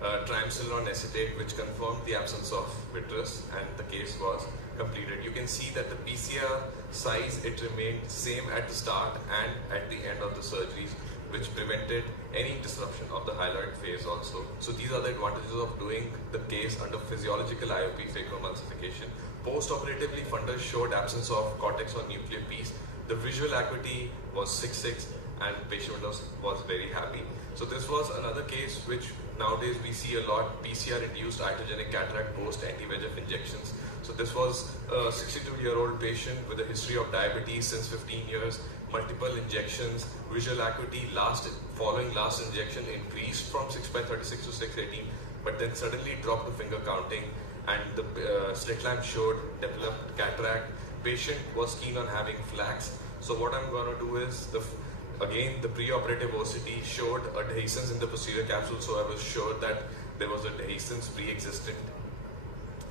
triamcinolone acetate, which confirmed the absence of vitreous, and the case was completed. You can see that the PCR size, it remained same at the start and at the end of the surgeries, which prevented any disruption of the hyaloid phase also. So these are the advantages of doing the case under physiological IOP phacoemulsification. Post-operatively, fundus showed absence of cortex or nuclear piece. The visual acuity was 6.6 and patient was very happy. So this was another case which nowadays we see a lot PCR-induced iatrogenic cataract post anti-VEGF injections. So this was a 62-year-old patient with a history of diabetes since 15 years, multiple injections, visual acuity following last injection increased from 6/36 to 6/18, but then suddenly dropped to finger counting, and the slit lamp showed developed cataract. Patient was keen on having flax. So what I'm going to do is, again the preoperative OCT showed a dehiscence in the posterior capsule, so I was sure that there was a dehiscence pre-existent.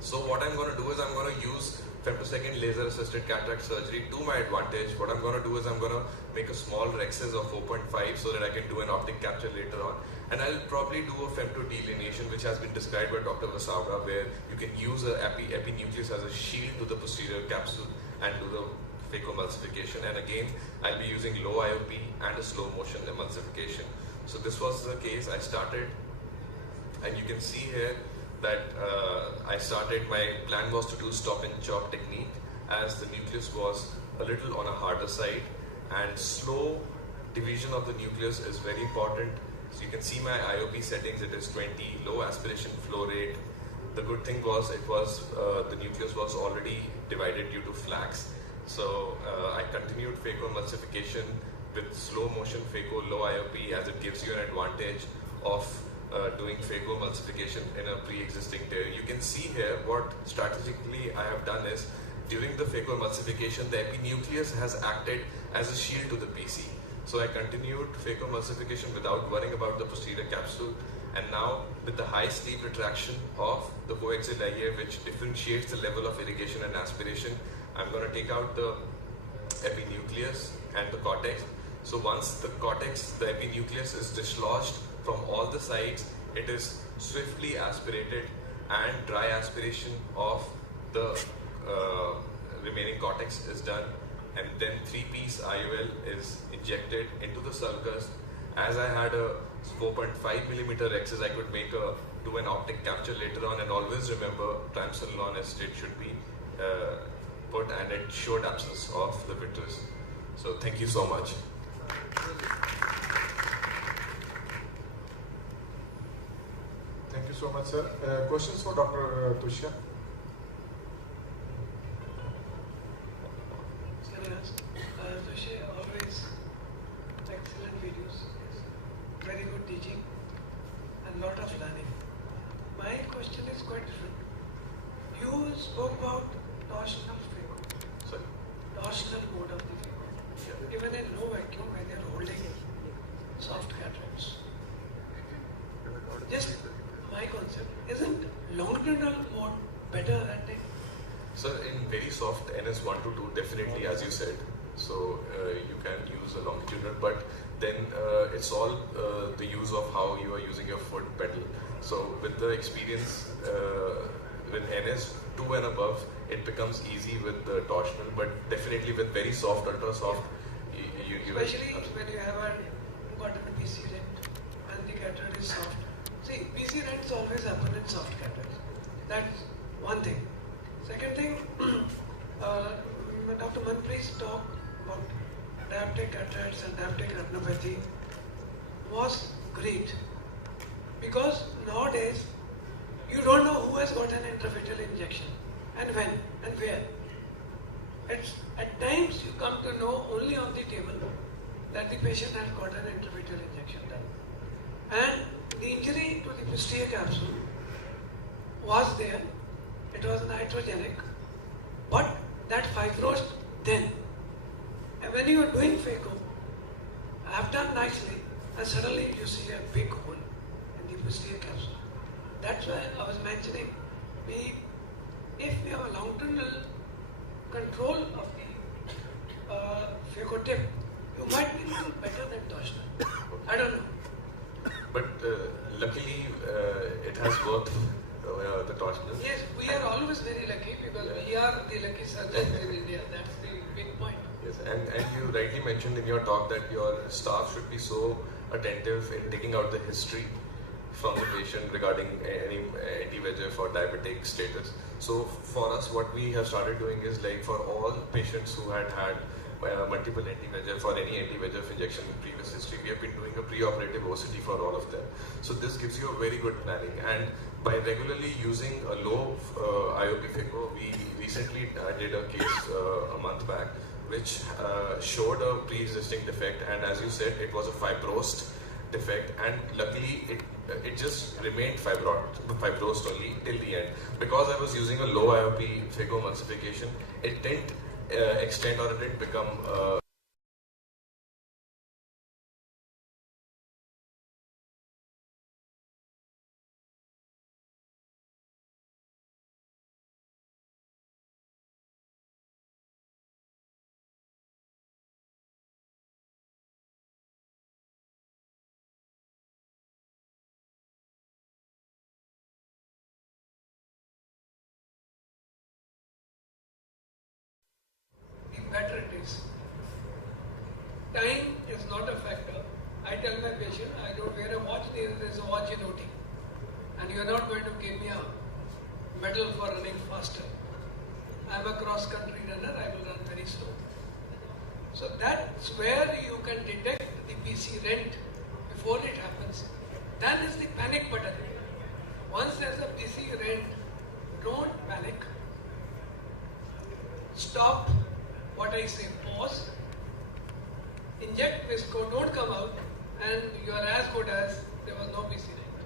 So what I'm going to do is I'm going to use femtosecond laser assisted cataract surgery to my advantage. What I'm going to do is I'm going to make a small rexes of 4.5 so that I can do an optic capture later on. And I'll probably do a femto delineation, which has been described by Dr. Vasavra, where you can use a epinucleus as a shield to the posterior capsule and do the phacoemulsification. And again, I'll be using low IOP and a slow motion emulsification. So this was the case. I started, and you can see here that my plan was to do stop and chalk technique, as the nucleus was a little on a harder side, and slow division of the nucleus is very important. So you can see my IOP settings, it is 20, low aspiration flow rate. The good thing was the nucleus was already divided due to flax. So I continued phacoemulsification with slow motion phaco, low IOP, as it gives you an advantage of doing phacoemulsification in a pre-existing tear. You can see here what strategically I have done is, during the phacoemulsification, the epinucleus has acted as a shield to the PC. So I continued phacoemulsification without worrying about the posterior capsule, and now with the high sleeve retraction of the coaxial LIA, which differentiates the level of irrigation and aspiration, I'm going to take out the epinucleus and the cortex. So once the cortex, the epinucleus is dislodged from all the sides, it is swiftly aspirated, and dry aspiration of the remaining cortex is done, and then 3-piece IOL is injected into the sulcus. As I had a 4.5mm rexes, I could do an optic capture later on, and always remember triamcinolone acetate should be put, and it showed absence of the vitreous. So thank you so much. Thank you so much, sir. Questions for Dr. Tushya? Tushya, always excellent videos, very good teaching, and lot of learning. My question is quite different. You spoke about torsional phaco. Sorry? Torsional mode of the phaco. Even in low vacuum, when they are holding soft cataracts. Just my concept, isn't longitudinal mode better acting? So in very soft NS1 to 2, definitely, as you said. So you can use a longitudinal, but then it's all the use of how you are using your foot pedal. So with the experience with NS2 and above, it becomes easy with the torsional, but definitely with very soft, ultra soft, especially when you have gotten a PC rent and the cataract is soft. See, PC rents always happen in soft cataracts. That's one thing. Second thing, Dr. Manpreet's talk about diabetic cataracts and diabetic retinopathy was great, because nowadays you don't know who has got an intravitreal injection and when and where. At times you come to know only on the table that the patient has got an intravitreal injection done. And the injury to the posterior capsule was there, it was iatrogenic, but that fibrosed then. And when you are doing phaco, I have done nicely, and suddenly you see a big hole in the posterior capsule. That's why I was mentioning, if we have a longitudinal control of the phaco tip, you might be a little better than torsional. I don't know. But luckily, it has worked, the torsional. Yes, we are always very lucky, because we are the lucky surgeons in India. That's the big point. Yes, and you rightly mentioned in your talk that your staff should be so attentive in taking out the history from the patient regarding any anti-VEGF or diabetic status. So for us, what we have started doing is, like, for all patients who had multiple anti-VEGF or any anti-VEGF injection in previous history. We have been doing a pre-operative OCT for all of them. So this gives you a very good planning. And by regularly using a low IOP phaco, we recently did a case a month back which showed a pre-existing defect, and as you said, it was a fibrosed defect, and luckily it just remained fibrosed only till the end. Because I was using a low IOP phacoemulsification, it didn't extend or it didn't become better it is. Time is not a factor. I tell my patient, I don't wear a watch, there is a watch in OT. And you are not going to give me a medal for running faster. I am a cross-country runner, I will run very slow. So that's where you can detect the PC rent before it happens. Then is the panic button. Once there's a PC rent, don't panic. Stop. What I say, pause, inject visco, don't come out, and you are as good as there was no PC rent.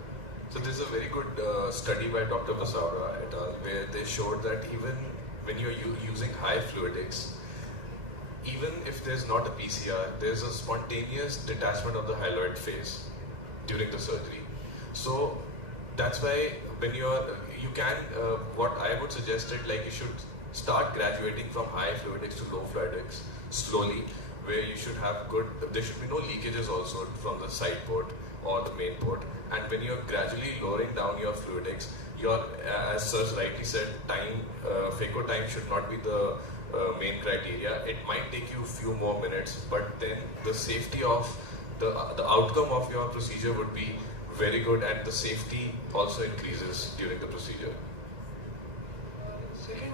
So this is a very good study by Dr. Vasaura et al. Where they showed that even when you're using high fluidics, even if there's not a PCR, there's a spontaneous detachment of the hyaloid phase during the surgery. So that's why when you can, what I would suggest it, like you should start graduating from high fluidics to low fluidics slowly, where you should have there should be no leakages also from the side port or the main port. And when you're gradually lowering down your fluidics, as Sir rightly said, phaco time should not be the main criteria. It might take you a few more minutes, but then the safety of the outcome of your procedure would be very good, and the safety also increases during the procedure. Second,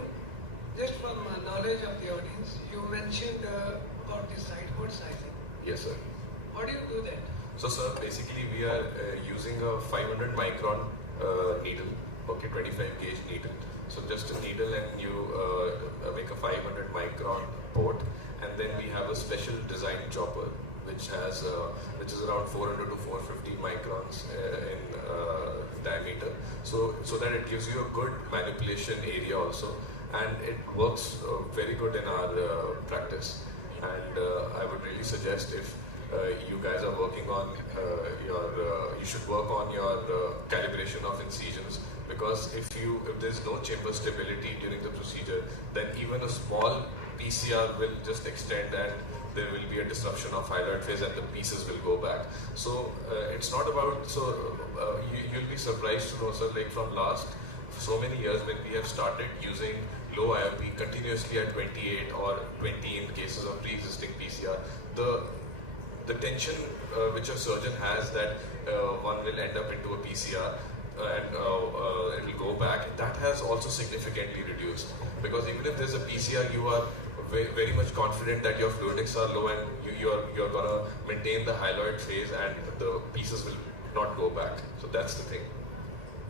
just from knowledge of the audience, you mentioned about the side port sizing. Yes, sir. How do you do that? So, sir, basically we are using a 500 micron needle, okay, 25 gauge needle. So just a needle, and you make a 500 micron port, and then we have a special design chopper which is around 400 to 450 microns in diameter. So that it gives you a good manipulation area also, and it works very good in our practice. And I would really suggest, if you guys are working on you should work on your calibration of incisions, because if there's no chamber stability during the procedure, then even a small PCR will just extend, and there will be a disruption of hyaloid phase, and the pieces will go back. So it's not about, you'll be surprised to know, sir, like from last so many years, when we have started using low IOP continuously at 28 or 20 in cases of pre-existing PCR, the tension which a surgeon has that one will end up into a PCR and it will go back, that has also significantly reduced. Because even if there's a PCR, you are very much confident that your fluidics are low, and you're going to maintain the hyaloid phase, and the pieces will not go back. So that's the thing.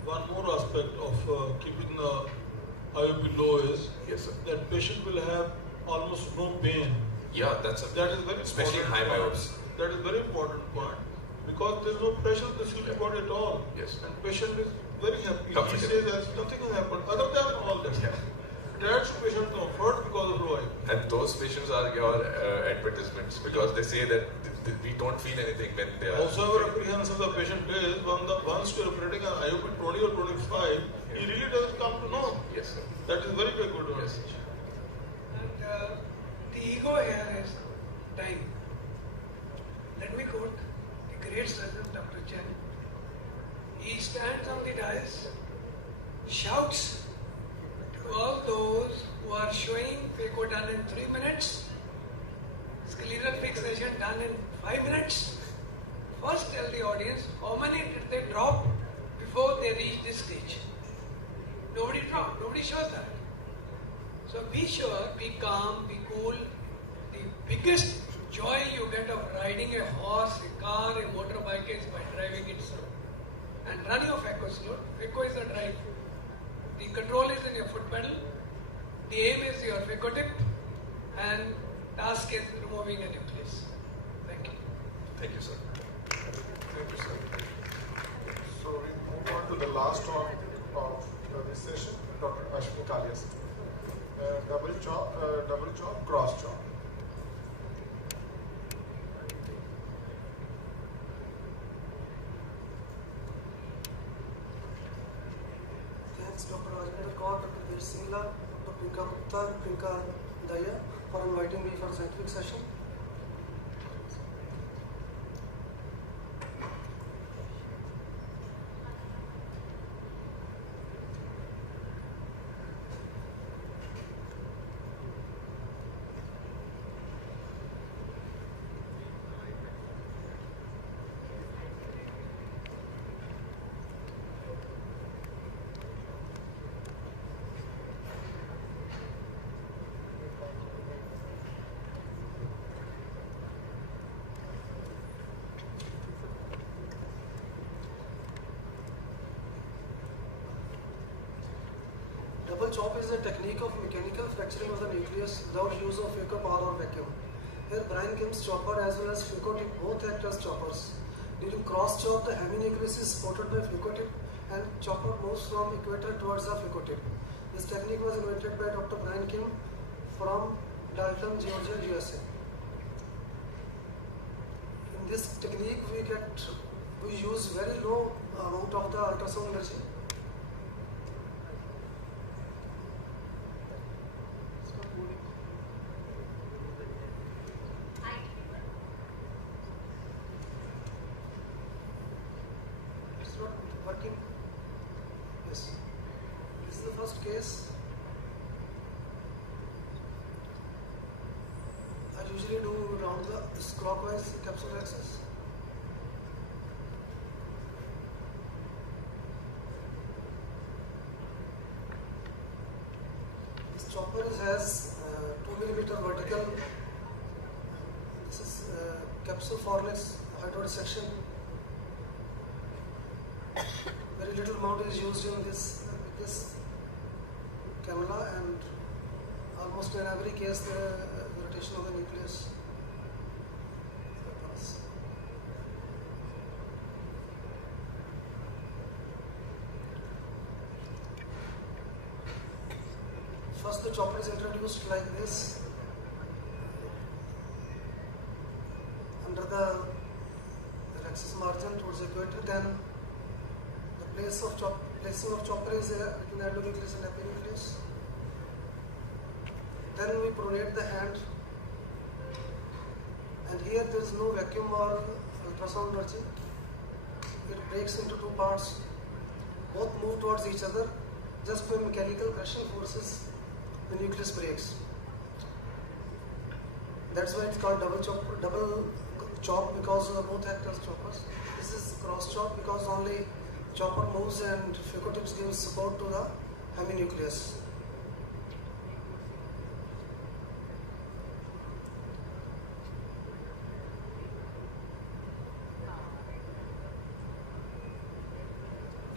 One more aspect of keeping the IOP low is, yes, sir, that patient will have almost no pain. Yeah, that is very especially high myopes. That is very important point, because there is no pressure in the ciliary body at all. Yes. And patient is very happy. He says that nothing has happened other than all that. Yeah. That's patient comfort because of low IOP. And those patients are your advertisements, because they say that we don't feel anything when they are. Also, our apprehension of the patient is, once you are operating an IOP 20 or 25, he really doesn't come to know. Yes, sir. That is very, very good. Yes. And the ego here is time. Let me quote the great surgeon, Dr. Chen. He stands on the dais, shouts to all those who are showing phaco done in 3 minutes, scleral fixation done in 5 minutes. First tell the audience how many did they drop before they reach this stage. Nobody dropped, nobody shows that. So be sure, be calm, be cool. The biggest joy you get of riding a horse, a car, a motorbike is by driving it slow. And running of echo slow. Echo is the drive. The control is in your foot pedal. The aim is your echo tip. And task is removing a nucleus. Thank you. Thank you, sir. Thank you, sir. So we move on to the last talk of this session, Dr. Ashwini Kalia. Double chop, cross chop. Thanks, Dr. Rajendra Kaur, Dr. Desh Singla, Dr. Pinka Gupta, Pinka Daya for inviting me for a scientific session. Double chop is a technique of mechanical fracturing of the nucleus without use of phaco power or vacuum. Here Brian Kim's chopper as well as phaco tip both act as choppers. During cross chop, the heminucleus is supported by phaco tip and chopper moves from equator towards the phaco tip. This technique was invented by Dr. Brian Kim from Dalton, Georgia, USA. In this technique, we use very low amount of the ultrasound energy. Working. Yes. This is the first case. I usually do round the clockwise capsule axis. This chopper has 2 mm vertical. This is capsule fornix hydrodissection. Very little amount is used in this cannula, and almost in every case the rotation of the nucleus occurs. First the chopper is introduced like this under the axis margin towards the equator, then placing of chopper is between the endonucleus and epinucleus. Then we pronate the hand, and here there is no vacuum or ultrasound energy. It breaks into two parts. Both move towards each other. Just by mechanical crushing forces, the nucleus breaks. That's why it's called double chop because both act as choppers. This is cross chop because only chopper moves and phaco tips give support to the heminucleus.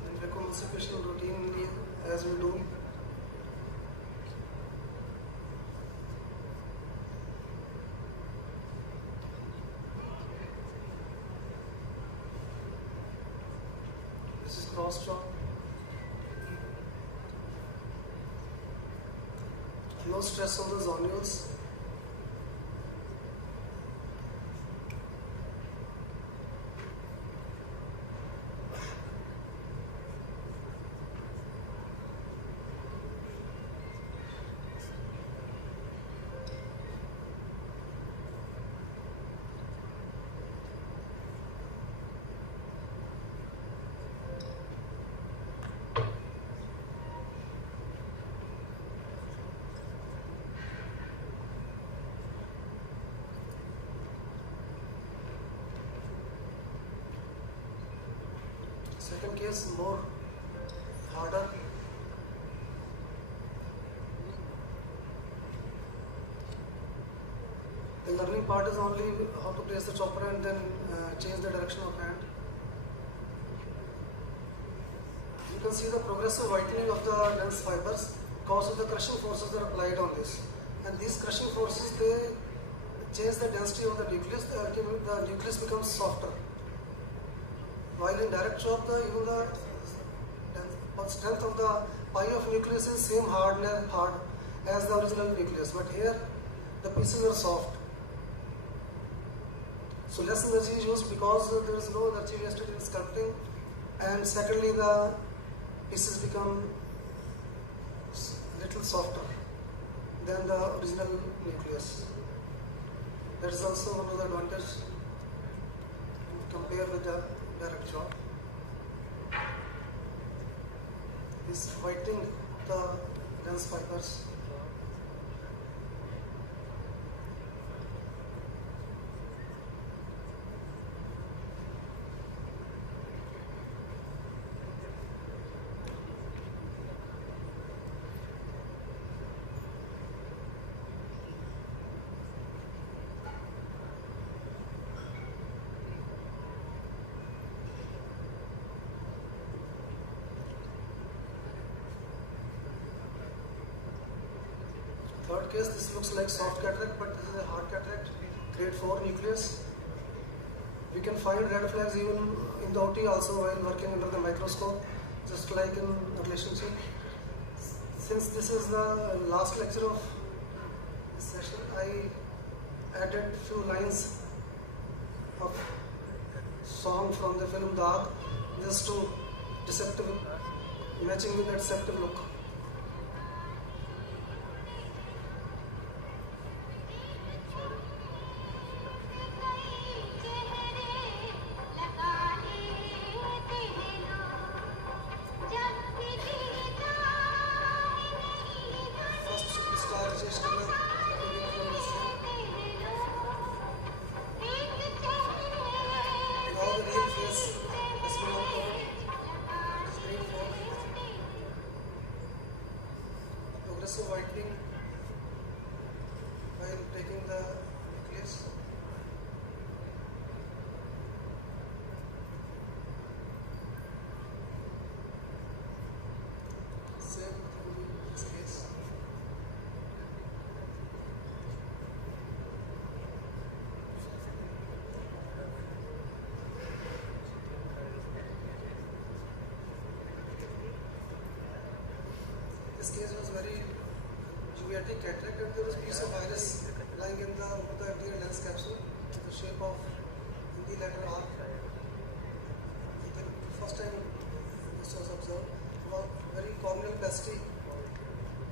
And vacuum dissipation routinely as we do. This is cross chop. No stress on the zonules. Second case more harder. The learning part is only how to place the chopper and then change the direction of hand. You can see the progressive whitening of the lens fibers because of the crushing forces that are applied on this. And these crushing forces, they change the density of the nucleus. The nucleus becomes softer. While in direct chop, even the strength of the pie of nucleus is same hard as the original nucleus. But here, the pieces are soft. So less energy is used because there is no energy wasted in sculpting, and secondly the pieces become little softer than the original nucleus. That is also one of the advantages compared with the direct chop. Is whitening the lens fibers. Third case, this looks like soft cataract, but this is a hard cataract, grade 4 nucleus. We can find red flags even in the OT also while working under the microscope, just like in relationship. Since this is the last lecture of this session, I added few lines of song from the film Daag, just to matching with that deceptive look. Progressive whitening while breaking the nucleus. Same thing in this case. This case was very uveitic cataract, and there was a piece of iris lying in the anterior lens capsule in the shape of the letter R. The first time this was observed, was very corneal opacity,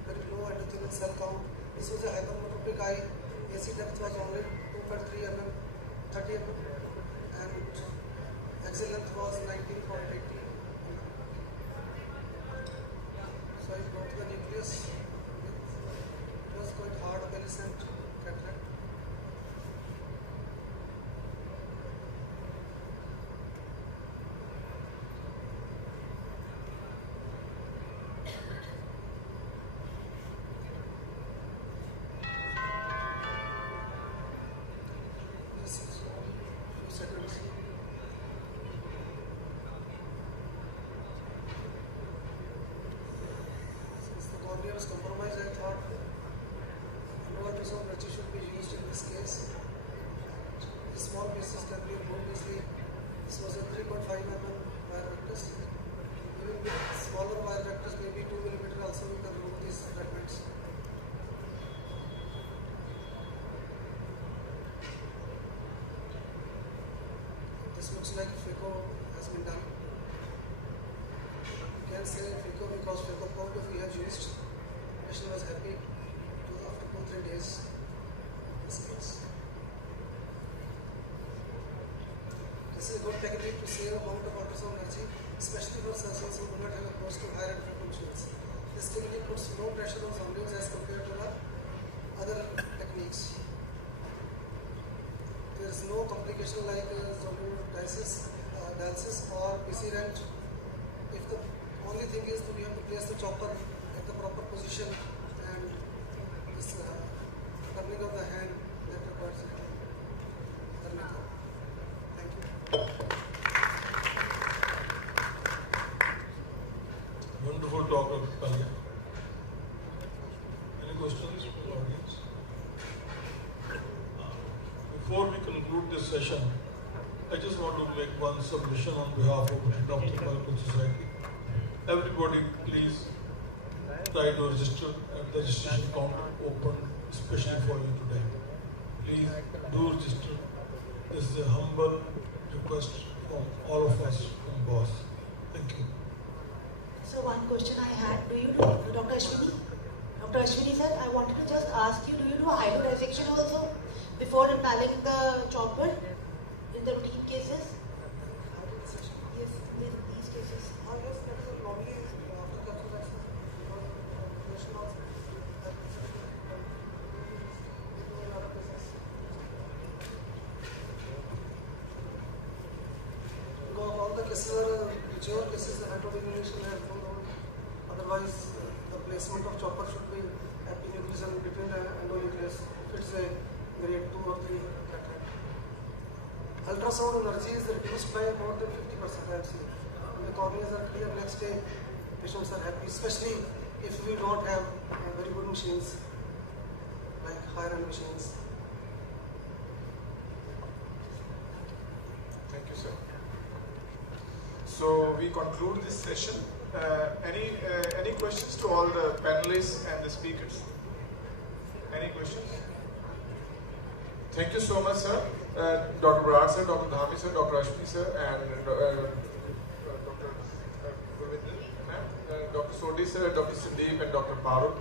very low endothelial cell count. This was a hypermetropic eye. AC depth was only 2.3 mm, 30 mm, and axial length was 19.80 mm. So I brought the nucleus. It was quite hard, periscent cataract. This is few seconds. Since the cornea was compromised, I thought no ultrasound retro should be used in this case. The small pieces can be removed easily. This was a 3.5 mm wire rectus. Even with smaller wire rectus, maybe 2 mm also, we can remove these fragments. This looks like phaco has been done. You can say phaco because phaco powder we have used. Patient was happy after 2-3 days. This case. This is a good technique to save amount of ultrasound energy, especially for surgeons who do not have approach to higher end machines. This technique puts no pressure on surroundings as compared to the other techniques. There is no complication like dialysis or PC rent. If the only thing is that you have to place the chopper the proper position and this turning of the hand that towards it. Thank you. Wonderful talk, Dr. Kalia. Any questions from the audience? Before we conclude this session, I just want to make one submission on behalf of Bathinda Ophthalmological Society. Everybody, please try to register at the registration counter open especially for you today. Please do register. This is a humble request from all of us from boss. Thank you. So one question I had, do you do, Dr. Ashwini? Dr. Ashwini sir, I wanted to just ask you, do you do hydrodissection also before impaling the chopper in the routine cases? Yes, in these cases. All the cases are mature cases, hydrodegradation has no role. Otherwise, the placement of chopper should be epinucleus between the endonucleus if it's a grade 2 or 3 cataract. Ultrasound energy is reduced by more than 50%, I see. When the corneas are clear next day, patients are happy, especially if we don't have very good machines, like higher end machines. Thank you, sir. So we conclude this session. Any questions to all the panelists and the speakers? Any questions? Thank you so much, sir. Dr. Brad sir, Dr. Dhami sir, Dr. Ashwini sir, and Dr. Govind, Dr. Sodhi sir, Dr. Sandeep, and Dr. Parul.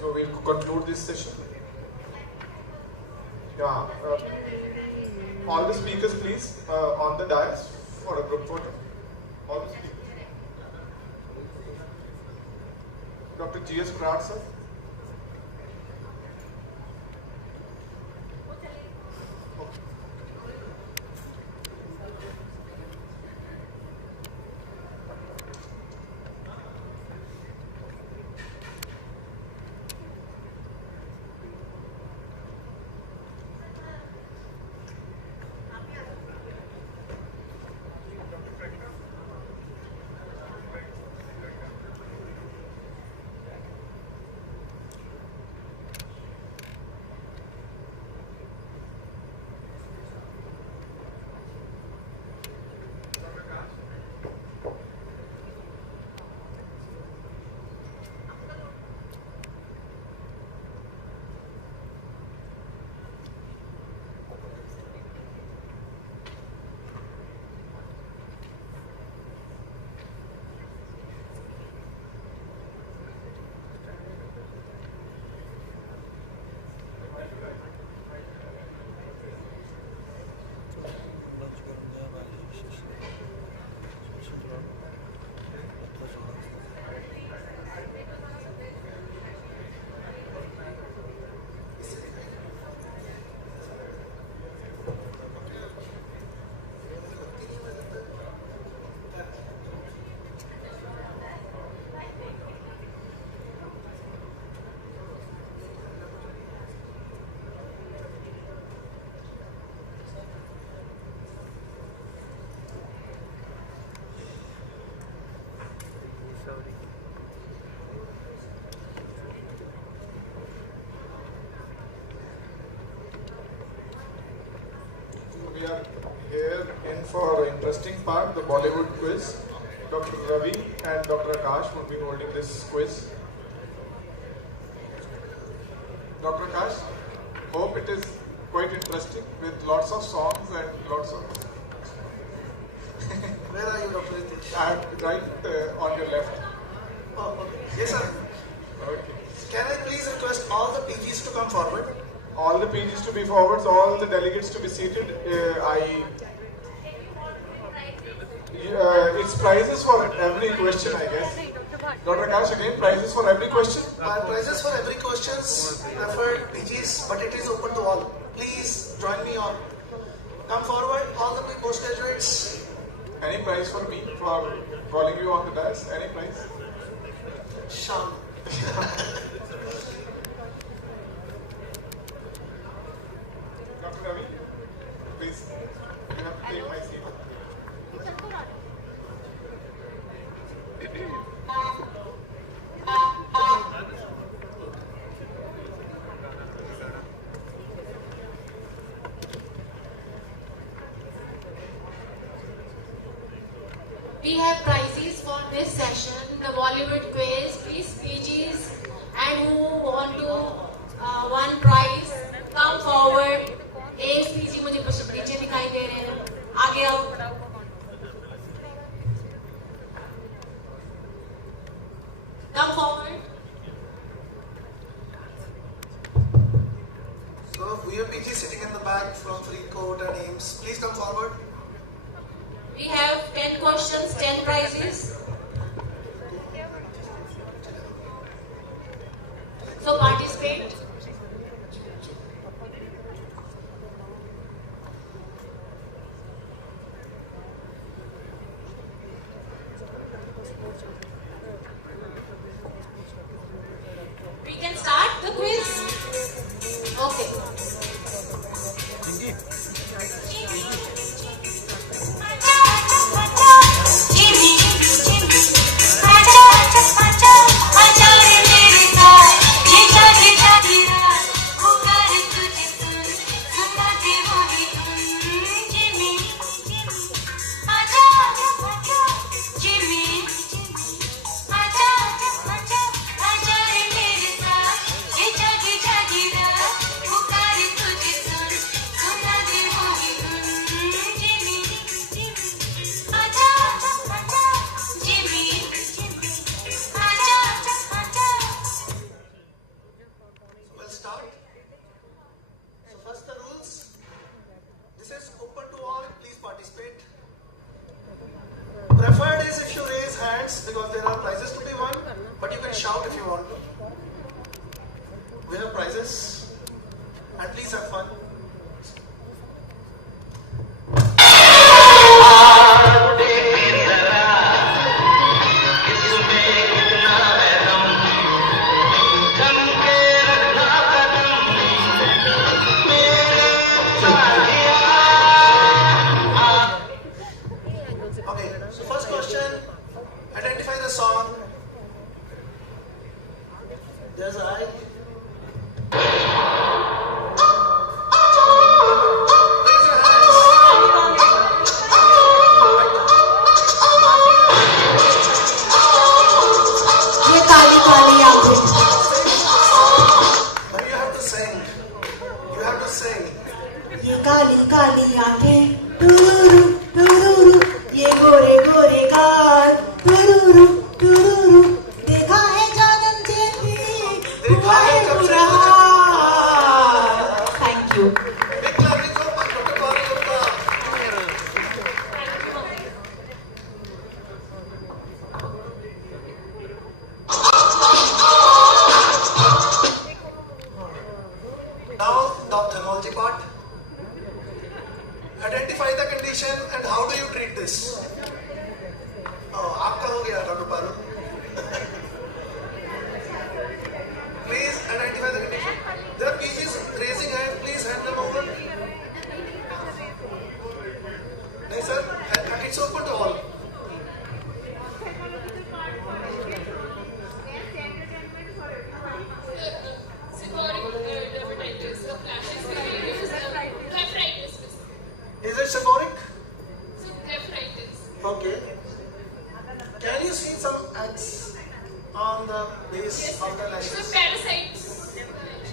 So we'll conclude this session. Yeah. All the speakers, please, on the dais for a group photo. All the speakers. Dr. G.S. Prat, sir. We are here in for an interesting part, the Bollywood quiz. Dr. Ravi and Dr. Akash will be holding this quiz. Dr. Akash, hope it is quite interesting with lots of songs and lots of... Where are you, Dr. Ritesh? I am right on your left. Oh, okay. Yes, sir. Okay. Can I please request all the PGs to come forward? All the PGs to be forwards, all the delegates to be seated. It's prizes for every question, I guess. Dr. Akash, again, prizes for every question? Prizes for every question referred PGs, but it is open to all. Please join me on. Come forward, all the postgraduates. Any prize for me for calling you on the dais? Any prize? Sham. Dr. this session, the Bollywood quiz. Please, PGs and who want to won prize, come forward. एक PG मुझे पीछे दिखाई दे रहे हैं, आगे आओ. Come forward. So, VMPG sitting in the back from Freecourt and AIMS, please come forward. We have 10 questions, 10 prizes. So participate. We can start the quiz. Okay. Because there are prizes to be won, but you can shout if you want to. We have prizes, and please have fun. Okay, so first question. Identify the song. There's I. Raise your hands. ये काली काली आंखें. Now you have to sing. You have to sing. ये काली काली आंखें. टुरुरु टुरुरु. ये गोरे गोरे गाल. टुरुरु टुरुरु. देखा है जानन जेबी. हुआ है बुरा. Thank you. Now the ophthalmology part. Identify the condition and how do you treat this? आपका हो गया doctor Paru. Please identify the condition. There are PGs raising hand. Please hand them over. No sir, it's open to all. Is it seborrheic? Okay. Can you see some X on the base of the lashes? Parasites.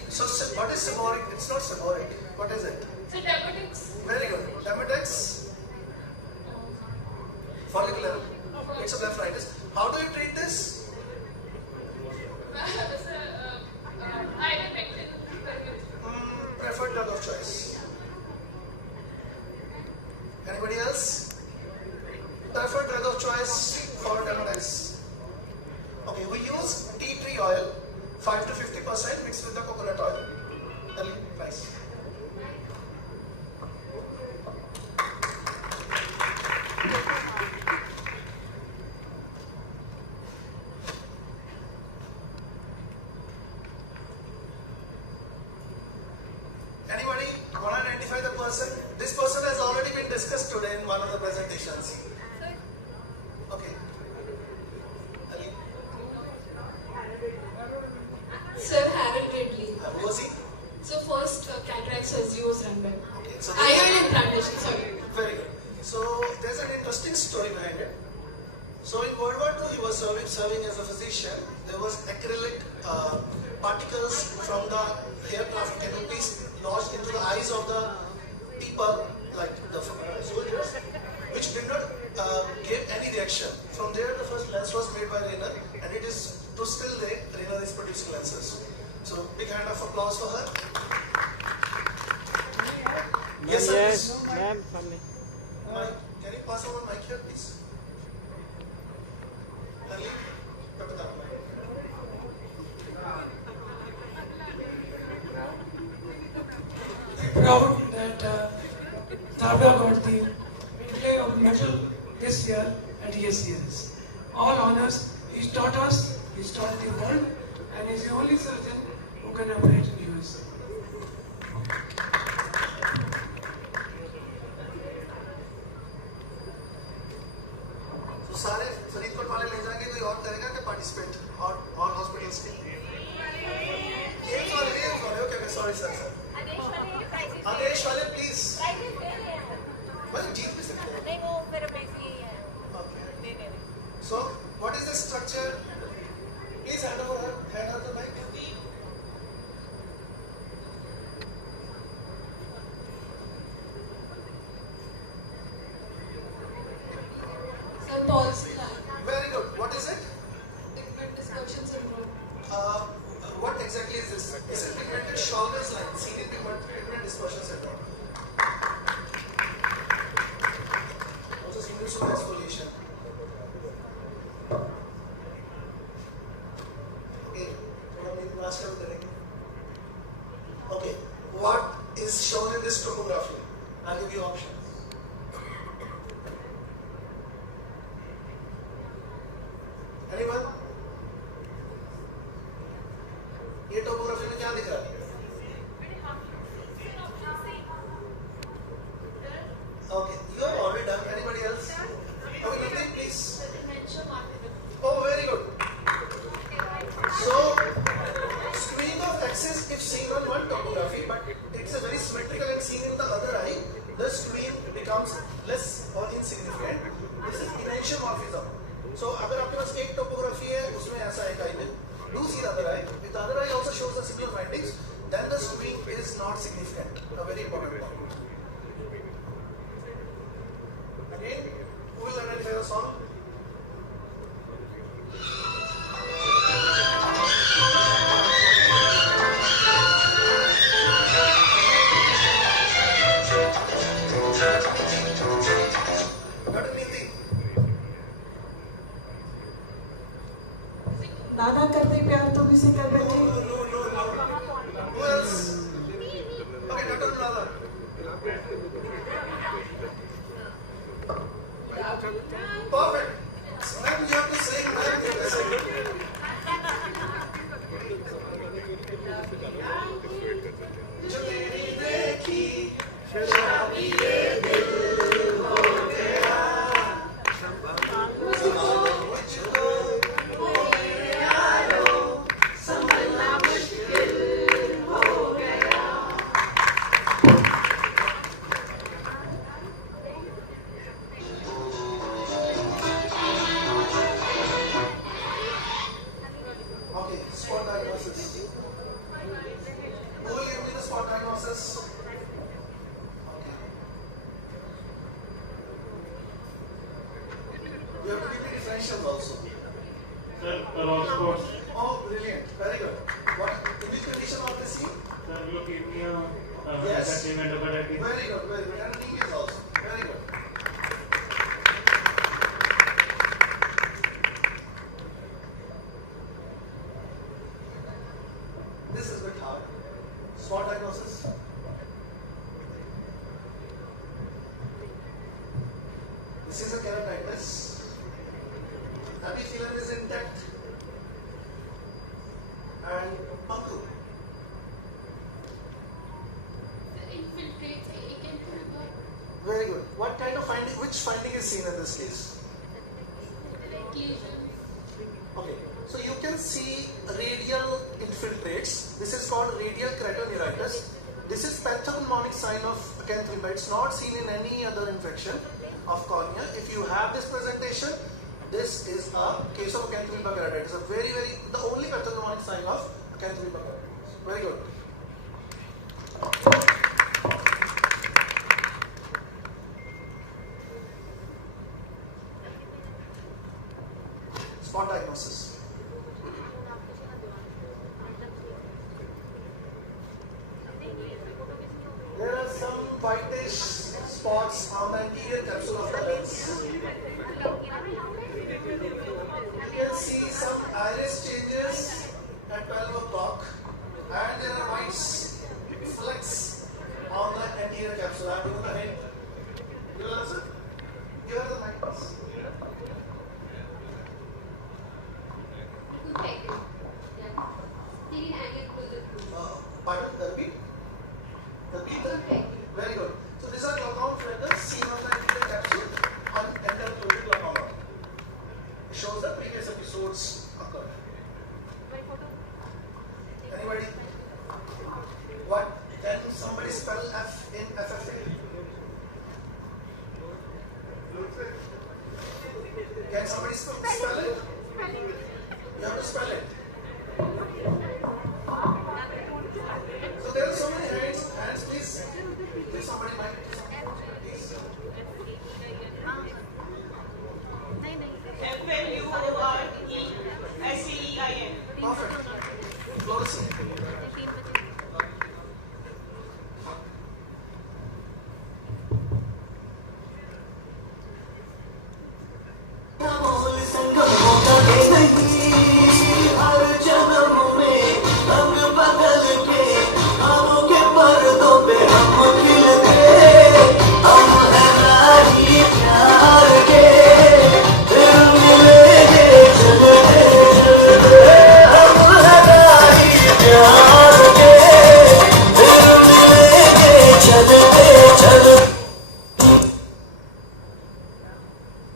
So what is seborrheic? It's not seborrheic. What is it? Dermatitis. Very good. Dermatitis. Follicular. It's a blepharitis. How do you treat this? Ivermectin. Preferred drug of choice. Anybody else? Preferred drug of choice for dermatitis. Okay, we use tea tree oil, 5 to 50% mixed with the coconut oil. Tell me price. examination, there was acrylic particles from the aircraft canopies lodged into the eyes of the people, like the soldiers, which did not give any reaction. From there, the first lens was made by Rayner, and it is to still date, Rayner is producing lenses. So, big hand of applause for her. Yes, sir. Yes, ma'am, from me. Mike, can you pass on the mic here, please? Ali, proud that Tavia got the medal this year at ESCS. All honors. He taught us, he taught the world, and is the only surgeon who can operate in US. तो सारे फरीदकोट वाले ले जाएंगे, कोई और करेगा क्या participate और हॉस्पिटल्स के गेम्स वाले ओके सॉरी सर आदेश वाले प्लीज भाई जीत भी सकते हैं नहीं वो मेरा पैसे ही है okay so what is the structure please hand over the mic Very good. What is it? Pigment dispersion syndrome. What exactly is this? Is it pigmented Schauger's line? Seen in pigment dispersion syndrome. Also seen in solar exfoliation. Okay. Last time करेंगे. Okay. What is shown in this topography? I'll give you options. Anyone? ये topography में क्या दिख रहा है? Okay, you have already done. Anybody else? Okay, Nandini, please. Oh, very good. So, screening of axis if seen on one topography, but it's a very symmetrical and seen in the other eye, the screen becomes less or insignificant. This is enantiomorphism. So, अगर आपके पास एक topography है, उसमें ऐसा एक eye में, do see the other eye. If the other eye also shows the similar findings, then the screen is not significant. A very important point. Again, who will identify the song? नाना करते प्यार तुम इसे कर बैठे Who else? Okay, Dr. Nada. Perfect. Ma'am, you have to sing. Ma'am, you have to sing. जो तेरी देखी शराबी ये दिल हो गया मुझको ओ मेरे यारो संभलना मुश्किल हो गया Okay, spot diagnosis. Who will give me the spot diagnosis? Okay. You have to give me differentials also. Sir, rock spots. Oh, brilliant. Very good. What? In which condition of the scene? Sir, leukemia, Yes. active endocarditis. Very good, very good. And anemia also. Very good. This is a bit hard. SWOT diagnosis. This is a keratitis. Epithelium is intact. And puncture. Very good. What kind of finding, which finding is seen in this case? Okay, so you can see radial infiltrates. This is called radial keratoneuritis. This is pathognomonic sign of acanthamoeba. It's not seen in any other infection of cornea. If you have this presentation, This is a case of cantilever keratitis. A the only pathognomonic sign of cantilever keratitis. Very good. Spot diagnosis. There are some whitish spots on the anterior capsule of the lens. You can see some iris changes at 12 o'clock, and there are white flecks on the anterior capsule. I'm giving the hint. You will answer? Here are the whites. Pardon, the repeat? The repeat? Very good. So these are glaucoma flares seen on the anterior capsule on endophthalmic glaucoma. It shows the previous episodes occurred. Anybody? What? Can somebody spell F in FFA? Can somebody spell it? You have to spell it. So there are so many hands, please. Give somebody mic. Please. FLUORESEIN. Perfect. Close.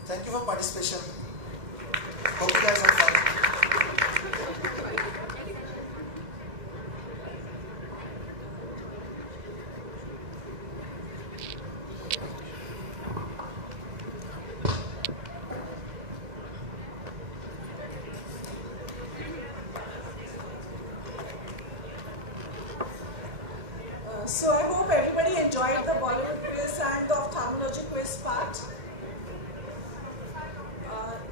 Thank you for participation. Hope you guys have fun. So I hope everybody enjoyed the Bollywood quiz and the ophthalmology quiz part.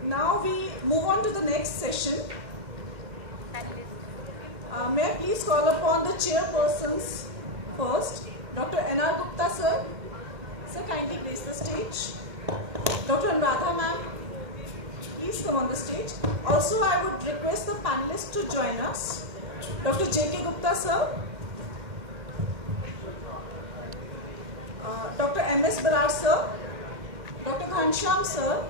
Now we move on to the next session. May I please call upon the chairpersons first. Dr. N.R. Gupta sir. Sir, kindly grace the stage. Dr. Anuradha ma'am, please come on the stage. Also, I would request the panelists to join us. Dr. J.K. Gupta sir. Dr. M.S. Barar sir, Dr. Ghanshyam sir,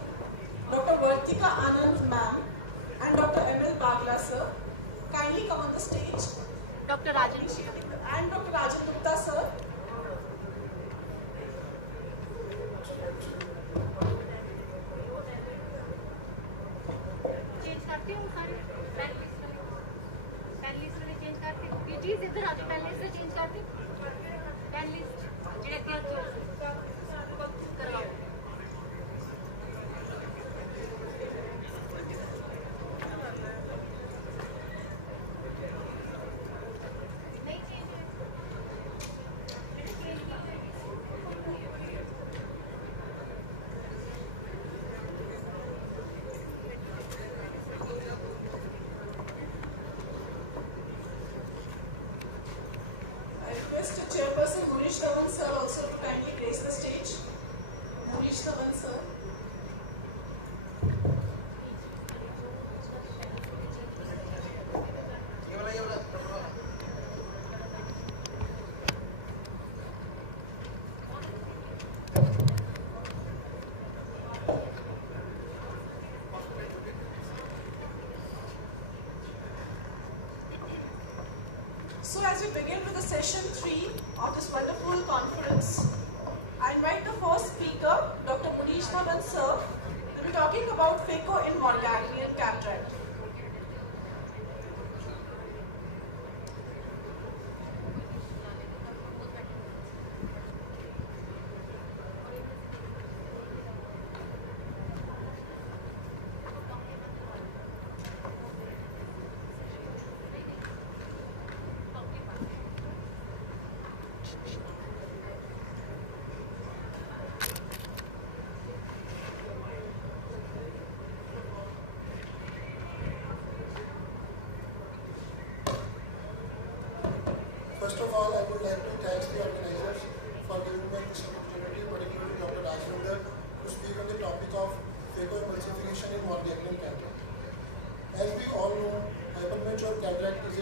Dr. Vartika Anand ma'am, and Dr. M.L. Bagla sir. Kindly come on the stage. Dr. Rajan. And Dr. Rajan Gupta sir. Change करते हूँ सारे panelist वाले change करते हैं please इधर आ जाओ panelist से change करते पैनलिस्ट ਜਿਹੜੇ ਅੱਗੇ ਕਰਵਾਓ Chairperson Munish Dhawan sir also to kindly grace the stage. Munish Dhawan sir. So as we begin with the session 3 of this wonderful conference, I invite the first speaker, Dr. Munish Dhawan sir, to be talking about phaco in Morganian cataract.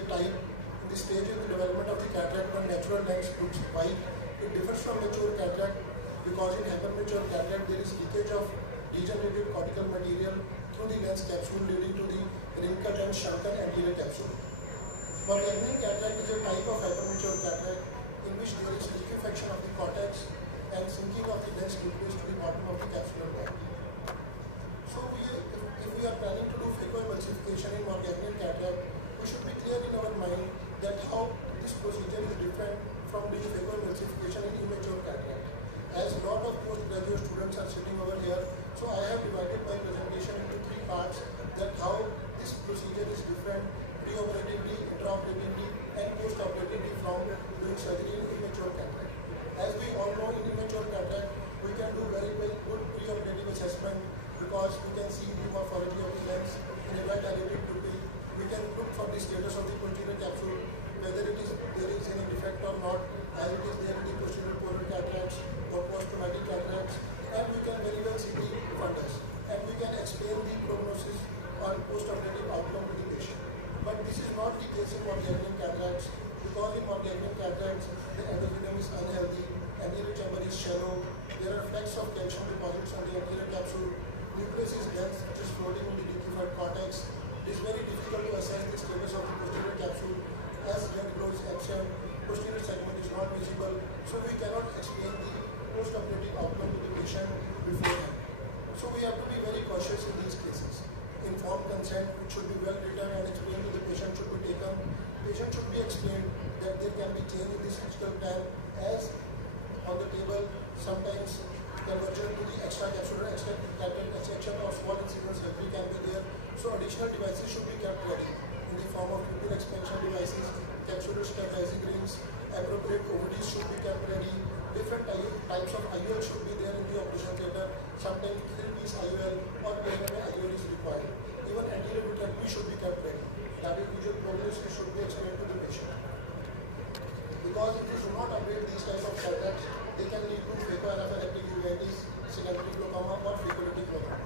type in the stage of the development of the cataract when natural lens looks white. It differs from mature cataract because in hypermature cataract there is leakage of degenerated cortical material through the lens capsule leading to the wrinkled and shrunken anterior capsule. Morgellonian cataract is a type of hypermature cataract in which there is liquefaction of the cortex and sinking of the lens nucleus to the bottom of the capsular wall. So if we are planning to do phacoemulsification in Morgellonian cataract, we should be clear in our mind that how this procedure is different from doing phacoemulsification in immature cataract. As a lot of postgraduate students are sitting over here, so I have divided my presentation into 3 parts, that how this procedure is different preoperatively, intraoperatively and postoperatively from doing surgery in immature cataract. As we all know, in immature cataract, we can do very good preoperative assessment because we can see the morphology of the lens in a well-dilated pupil. We can look for the status of the posterior capsule, whether there is any defect or not, as it is there in the posterior polar cataracts or post-traumatic cataracts, and we can very well see the fundus, and we can explain the prognosis or post-operative outcome to the patient. But this is not the case in Morgellonian cataracts, because in Morgellonian cataracts, the endothelium is unhealthy, anterior chamber is shallow, there are flecks of calcium deposits on the anterior capsule, nucleus is dense, which is floating in the liquefied cortex. It is very difficult to assess the status of the posterior capsule as lens grows absent, posterior segment is not visible, so we cannot explain the post-operative outcome to the patient beforehand. So we have to be very cautious in these cases. Informed consent, which should be well written and explained to the patient, should be taken. Patient should be explained that there can be change in the surgical plan, as on the table sometimes conversion to the extracapsular cataract extraction or small incision surgery can be there. So additional devices should be kept ready in the form of pupil expansion devices, capsular stabilizing rings, appropriate OVDs should be kept ready. Different types of IOL should be there in the operation theatre. Sometimes 3-piece IOL or whenever IOL is required. Even anterior vitrectomy should be kept ready. That is, visual prognosis should be explained to the patient. Because if you do not update these types of cataracts, they can lead to phacoanaphylaxis uveitis, secondary glaucoma or phacolytic glaucoma.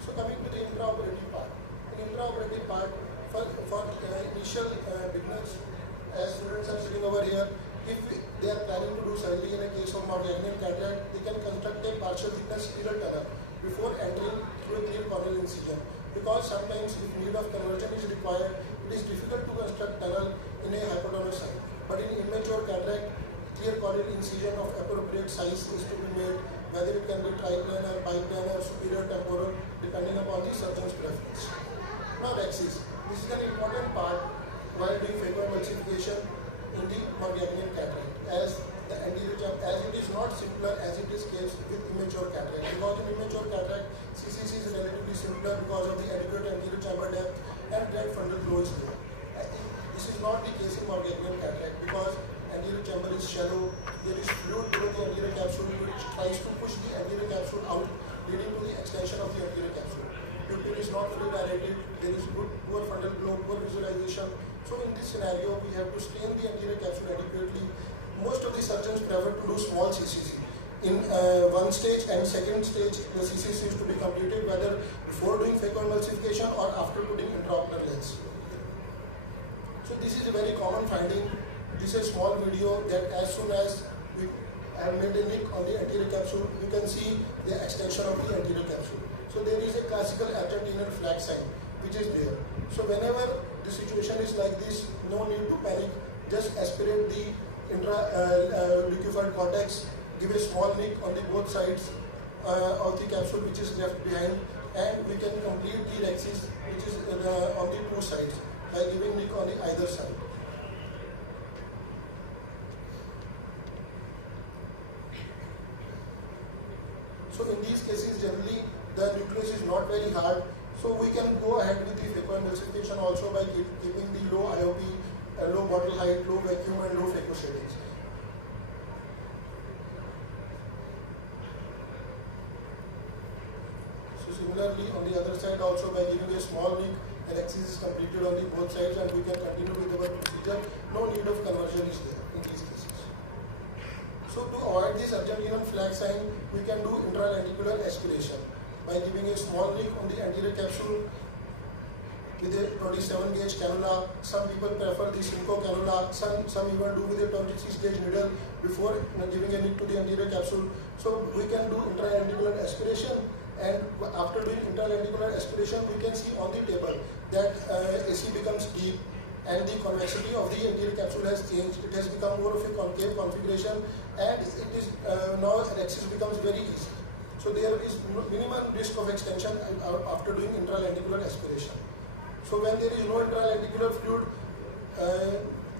So coming to the intraoperative part. In intraoperative part, for initial beginners, as students are sitting over here, if they are planning to do surgery in a case of Morgellonian cataract, they can construct a partial thickness spiral tunnel before entering through a clear corneal incision. Because sometimes if need of conversion is required, it is difficult to construct tunnel in a hypotonous site. But in immature cataract, clear corneal incision of appropriate size is to be made, whether it can be triplanar, biplanar, superior temporal, depending upon the surgeon's preference. Now rhexis. This is an important part while doing phacoemulsification in the Morgellonian cataract, as the anterior chamber, as it is not simpler as it is case with immature cataract. Because in immature cataract, CCC is relatively simpler because of the adequate anterior chamber depth and right frontal flow is there. This is not the case in Morgellonian cataract because anterior chamber is shallow, there is fluid below the anterior capsule which tries to push the anterior capsule out, leading to the extension of the anterior capsule. Pupil is not fully dilated, there is poor frontal flow, poor visualization. So in this scenario, we have to stain the anterior capsule adequately. Most of the surgeons prefer to do small CCC. In one stage and second stage, the CCC is to be completed whether before doing phacoemulsification or after putting intraocular lens. So this is a very common finding. This is a small video that as soon as we have made a nick on the anterior capsule, you can see the extension of the anterior capsule. So there is a classical abductinal flag sign which is there. So whenever the situation is like this, no need to panic. Just aspirate the liquefied cortex, give a small nick on the both sides of the capsule which is left behind, and we can complete the rhexis which is on the 2 sides by giving nick on the either side. So in these cases, generally the nucleus is not very hard, so we can go ahead with the phacoemulsification also by keeping the low IOP, low bottle height, low vacuum and low phaco shadings. So similarly on the other side also by giving a small nick, an axis is completed on the both sides and we can continue with our procedure. No need of conversion is there in these cases. So to avoid this Argentinian flag sign, we can do intralenticular aspiration by giving a small nick on the anterior capsule, with a 27 gauge cannula. Some people prefer the Simcoe cannula. Some even do with a 26 gauge needle before giving a nip to the anterior capsule. So we can do intralendicular aspiration, and after doing intralendicular aspiration, we can see on the table that AC becomes deep and the convexity of the anterior capsule has changed. It has become more of a concave configuration, and it is now an axis becomes very easy. So there is minimum risk of extension after doing intralendicular aspiration. So when there is no intralendicular fluid,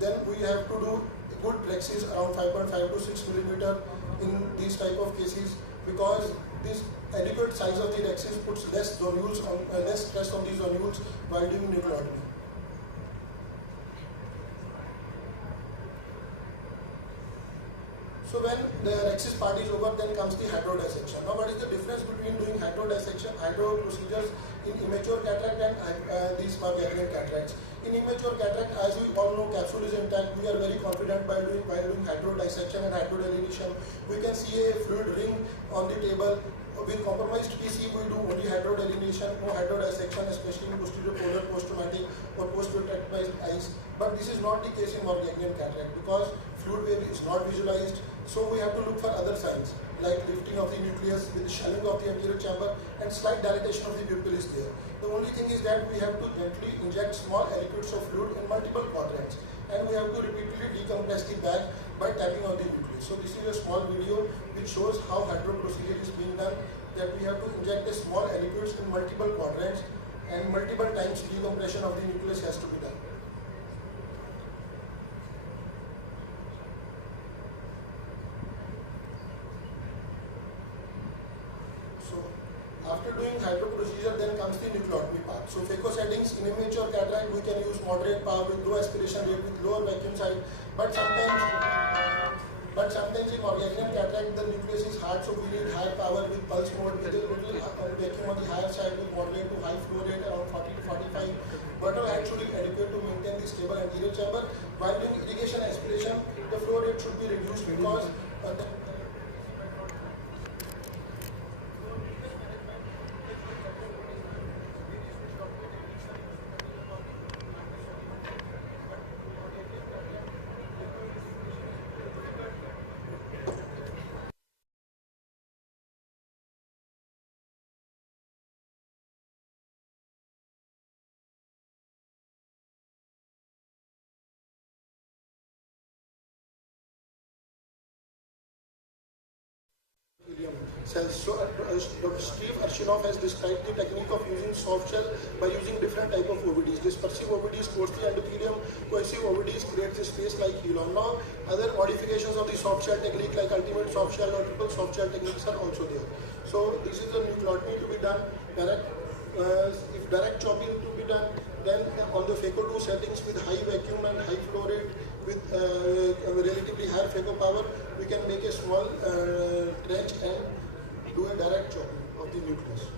then we have to do good rexes around 5.5 to 6 millimeter in these type of cases, because this adequate size of the rexes puts less zonules on less stress on these zonules while doing nucleotomy. So when the rexis part is over, then comes the hydrodissection. Now what is the difference between doing hydro procedures in immature cataract and these Ganglion cataracts? In immature cataract, as we all know, capsule is intact. We are very confident while doing hydrodissection and hydrodelineation. We can see a fluid ring on the table. With compromised PC, we do only hydrodelineation, no hydrodissection, especially in posterior polar, post-traumatic or post-retractile eyes. But this is not the case in Ganglion cataract, because fluid wave is not visualized. So we have to look for other signs like lifting of the nucleus with shelling of the anterior chamber and slight dilatation of the pupil is there. The only thing is that we have to gently inject small aliquots of fluid in multiple quadrants, and we have to repeatedly decompress the bag by tapping on the nucleus. So this is a small video which shows how hydro procedure is being done, that we have to inject a small aliquots in multiple quadrants and multiple times decompression of the nucleus has to be done. After doing hydro procedure, then comes the nucleotomy part. So phaco settings in immature cataract, we can use moderate power with low aspiration rate with lower vacuum side, but sometimes in Ganglion cataract the nucleus is hard, so we need high power with pulse mode with a little vacuum on the higher side with moderate to high flow rate around 40 to 45. Buttle height should be adequate to maintain the stable anterior chamber. While doing irrigation aspiration, the flow rate should be reduced because cells. So Dr. Steve Arshinoff has described the technique of using soft shell by using different type of OVDs. Dispersive OVDs coats the endothelium, cohesive OVDs creates a space like helon. Now other modifications of the soft shell technique like ultimate soft shell or triple soft shell techniques are also there. So this is the nucleotomy to be done. If direct chopping to be done, then on the phaco 2 settings with high vacuum and high flow rate with relatively higher phaco power, we can make a small trench and do a direct chopping of the nucleus.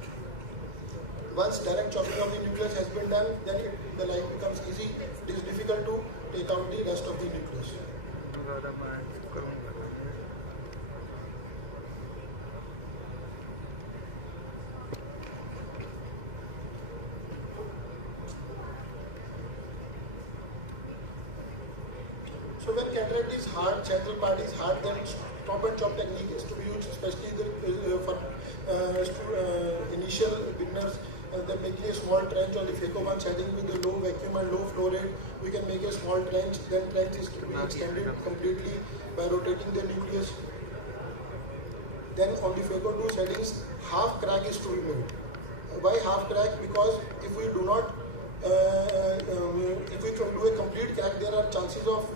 Once direct chopping of the nucleus has been done, then the life becomes easy. It is difficult to take out the rest of the nucleus. So when cataract is hard, central part is hard, then stop and chop technique is to be used, especially for initial beginners. Then making a small trench on the phaco 1 setting with the low vacuum and low flow rate, we can make a small trench. Then trench is to be extended completely by rotating the nucleus. Then on the phaco 2 settings, half crack is to be made. Why half crack? Because if we do not if we can do a complete crack, there are chances of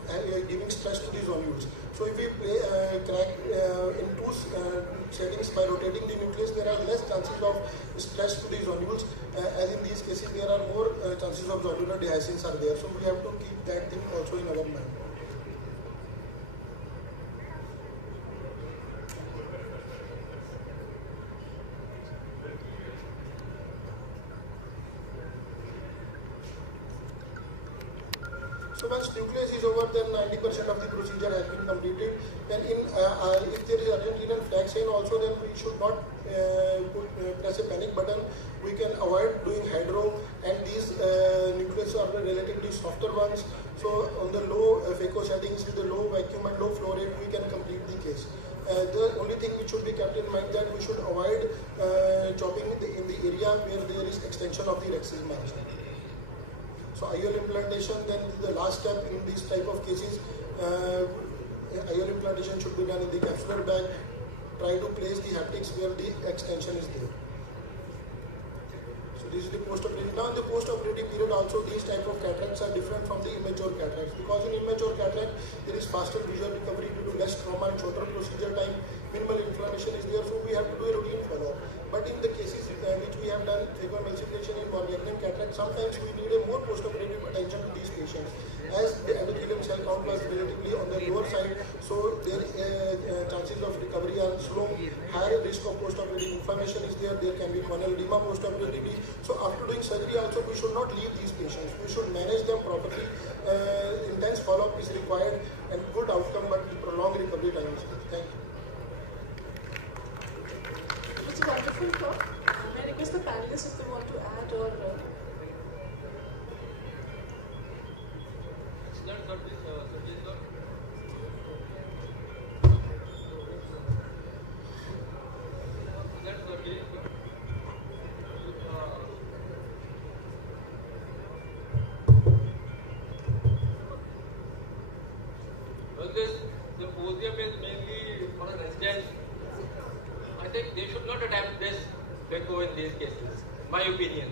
giving stress to the zonules. So if we play crack in 2 settings by rotating the nucleus, there are less chances of stress to the zonules. As in these cases, there are more chances of zonular dehiscence are there. So we have to keep that thing also in our mind. So once nucleus is over, then 90% of the procedure has been completed. Then if there is urgent renal flag sign also, then we should not press a panic button. We can avoid doing hydro and these nucleus are relatively softer ones. So on the low phaco settings with the low vacuum and low flow rate, we can complete the case. The only thing which should be kept in mind that we should avoid chopping in the area where there is extension of the rexis margin. So IOL implantation, then the last step in these type of cases, IOL implantation should be done in the capsular bag. Try to place the haptics where the extension is there. So this is the post-operative. Now in the post-operative period also, these type of cataracts are different from the immature cataracts, because in immature cataract there is faster visual recovery due to less trauma and shorter procedure time. Minimal inflammation is there, so we have to do a routine follow-up. But in the cases which we have done phacoemulsification in Morgellons cataract, sometimes we need a more post-operative attention to these patients, as the endothelium cell count was relatively on the lower side, so their chances of recovery are slow. Higher risk of post-operative inflammation is there. There can be corneal edema post-operatively. So after doing surgery also, we should not leave these patients. We should manage them properly. Intense follow-up is required and good outcome, but prolonged recovery time is there. Thank you. It's a wonderful talk. May I request the panelists if they want to add or... The symposium is mainly for the residents. I think they should not attempt this phaco in these cases, my opinion.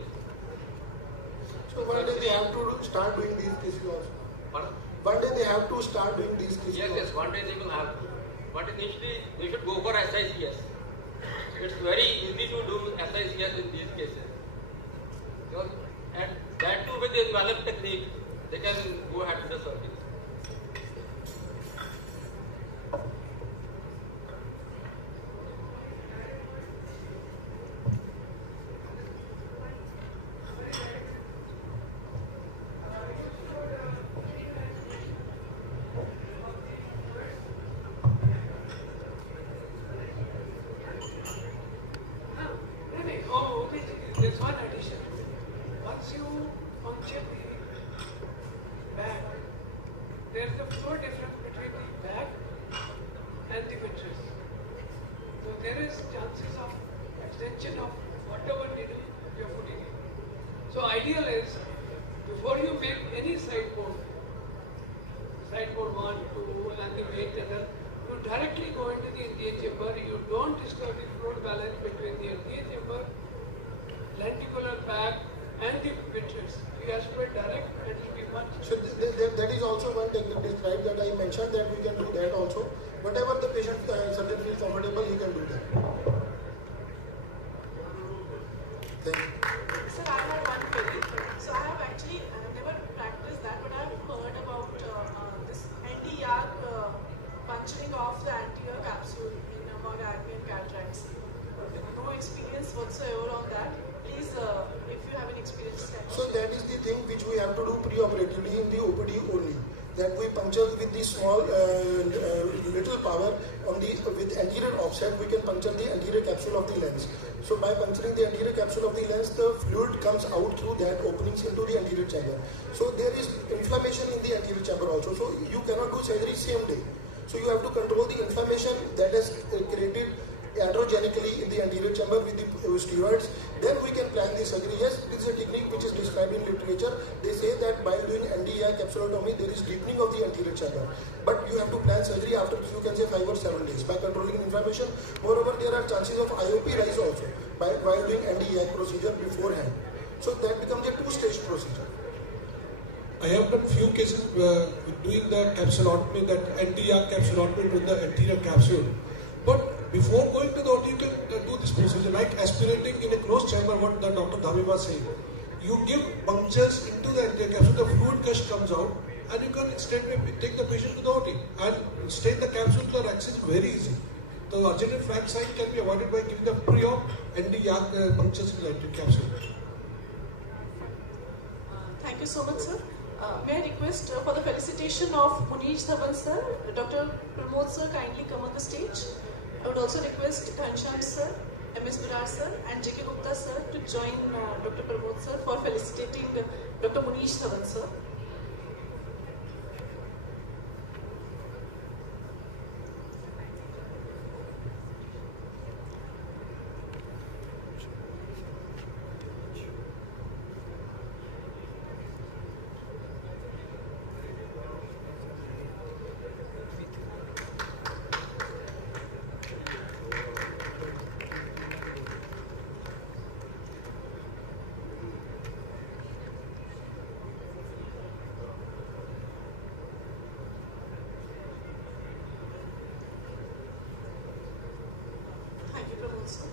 So one day they have to start doing these cases also. Pardon? One day they have to start doing these cases. Yes, one day they will have to. But initially they should go for SICS. It's very easy to do SICS in these cases. And that too with the envelope technique, they can go ahead with the surgery. There's one addition. Once you puncture the bag, there's a flow difference between the bag and the vitreous. So there is chances of extension of whatever needle you're putting in. So ideal is, before you make any side board 1, 2 and the main tunnel, you directly go into the anterior chamber. You don't disturb the fluid balance between the anterior chamber, lenticular bag and the vitreous. You aspirate direct and it will be much. So that is also one technique described that I mentioned, that we can do that also. Whatever the patient surgeon feels comfortable, he can do that. Thank you. Sir, I have one query. So I have actually never practiced that, but I have heard about this anti-YAG puncturing of the anterior capsule in Morgellons cataracts. No experience whatsoever on that. Please, if you have any experience. So that is the thing which we have to do pre-operatively in the OPD only. That we puncture with the small little power on the with anterior offset. We can puncture the anterior capsule of the lens. So by puncturing the anterior capsule of the lens, the fluid comes out through that openings into the anterior chamber. So there is inflammation in the anterior chamber also. So you cannot do surgery same day. So you have to control the inflammation that is created androgenically in the anterior chamber with the steroids. Then we can plan the surgery. Yes, this is a technique which is described in literature. They say that by doing NDI capsulotomy, there is deepening of the anterior chamber. But you have to plan surgery after, you can say, 5 or 7 days by controlling inflammation. Moreover, there are chances of IOP rise also while doing NDI procedure beforehand. So that becomes a 2-stage procedure. I have done few cases with doing the capsulotomy, that NDR capsulotomy with the anterior capsule. But before going to the OT, you can do this procedure like aspirating in a closed chamber, what the Dr. Dhabi was saying. You give punctures into the anterior capsule, the fluid gush comes out, and you can take the patient to the OT and stain the capsule to the rexis very easy. The urgent flag sign can be avoided by giving the pre-op NDR punctures in the anterior capsule. Thank you so much, sir. May I request for the felicitation of Munish Dhawan sir, Dr. Pramod sir, kindly come on the stage. I would also request Ghanshyam sir, MS Virar sir and JK Gupta sir to join Dr. Pramod sir for felicitating Dr. Munish Savan sir. Thank you, Pramod sir.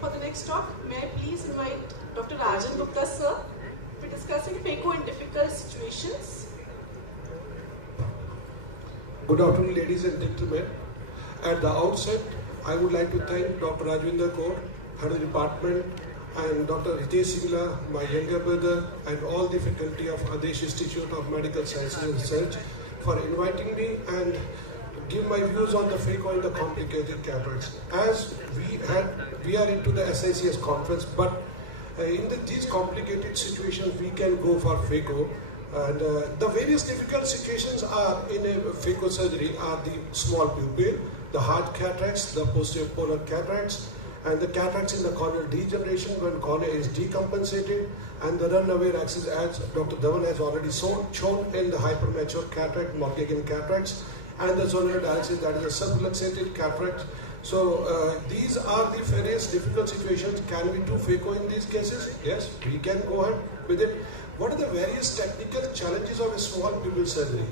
For the next talk, may I please invite Dr. Rajan Gupta sir to be discussing FACO in difficult situations. Good afternoon, ladies and gentlemen. At the outset, I would like to thank Dr. Rajvinder Kaur, head of the department, and Dr. Hitesh Singla, my younger brother, and all the faculty of Adesh Institute of Medical Sciences and Research for inviting me and give my views on the FACO and the complicated cataracts. As we are into the SICS conference, but in these complicated situations, we can go for FACO. And the various difficult situations are in a FACO surgery are the small pupil, the hard cataracts, the posterior polar cataracts, and the cataracts in the corneal degeneration when cornea is decompensated, and the runaway axis, as Dr. Dhawan has already shown in the hypermature cataract, Morgagin cataracts, and the zonal dialysis, that is a subluxated cataract. So these are the various difficult situations. Can we do FACO in these cases? Yes, we can go ahead with it. What are the various technical challenges of a small pupil surgery?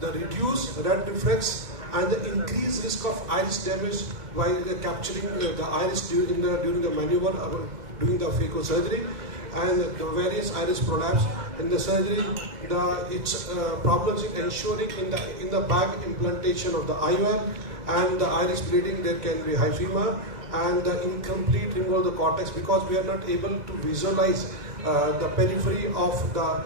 The reduced red reflex and the increased risk of iris damage while capturing the iris during the maneuver doing the FACO surgery, and the various iris prolapse in the surgery, its problems in ensuring in the bag implantation of the IOL and the iris bleeding. There can be hyphema and the incomplete removal of the cortex because we are not able to visualize the periphery of the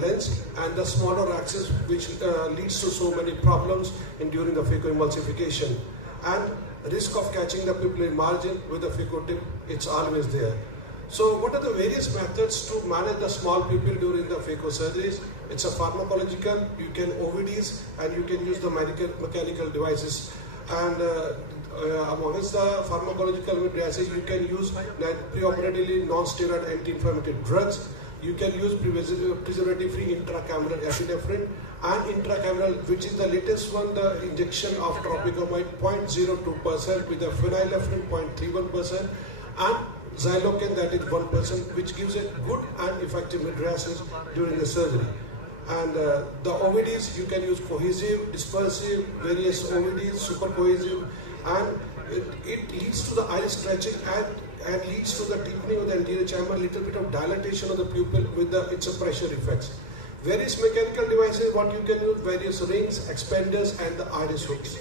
lens and the smaller axis, which leads to so many problems during the FACO emulsification. And risk of catching the pupillary margin with the FACO tip, it's always there. So what are the various methods to manage the small pupil during the FACO surgeries? It's a pharmacological, you can OVDs, and you can use the mechanical devices. And amongst the pharmacological devices, you can use preoperatively non-steroid anti-inflammatory drugs. You can use preservative-free intracameral epinephrine and intracameral, which is the latest one, the injection of tropicamide 0.02% with the phenylephrine 0.31% and xylocaine, that is 1%, which gives a good and effective mydriasis during the surgery. And the OVDs, you can use cohesive, dispersive, various OVDs, super cohesive, and it leads to the iris stretching and leads to the deepening of the anterior chamber, a little bit of dilatation of the pupil with its pressure effects. Various mechanical devices, what you can use, various rings, expanders, and the iris hooks.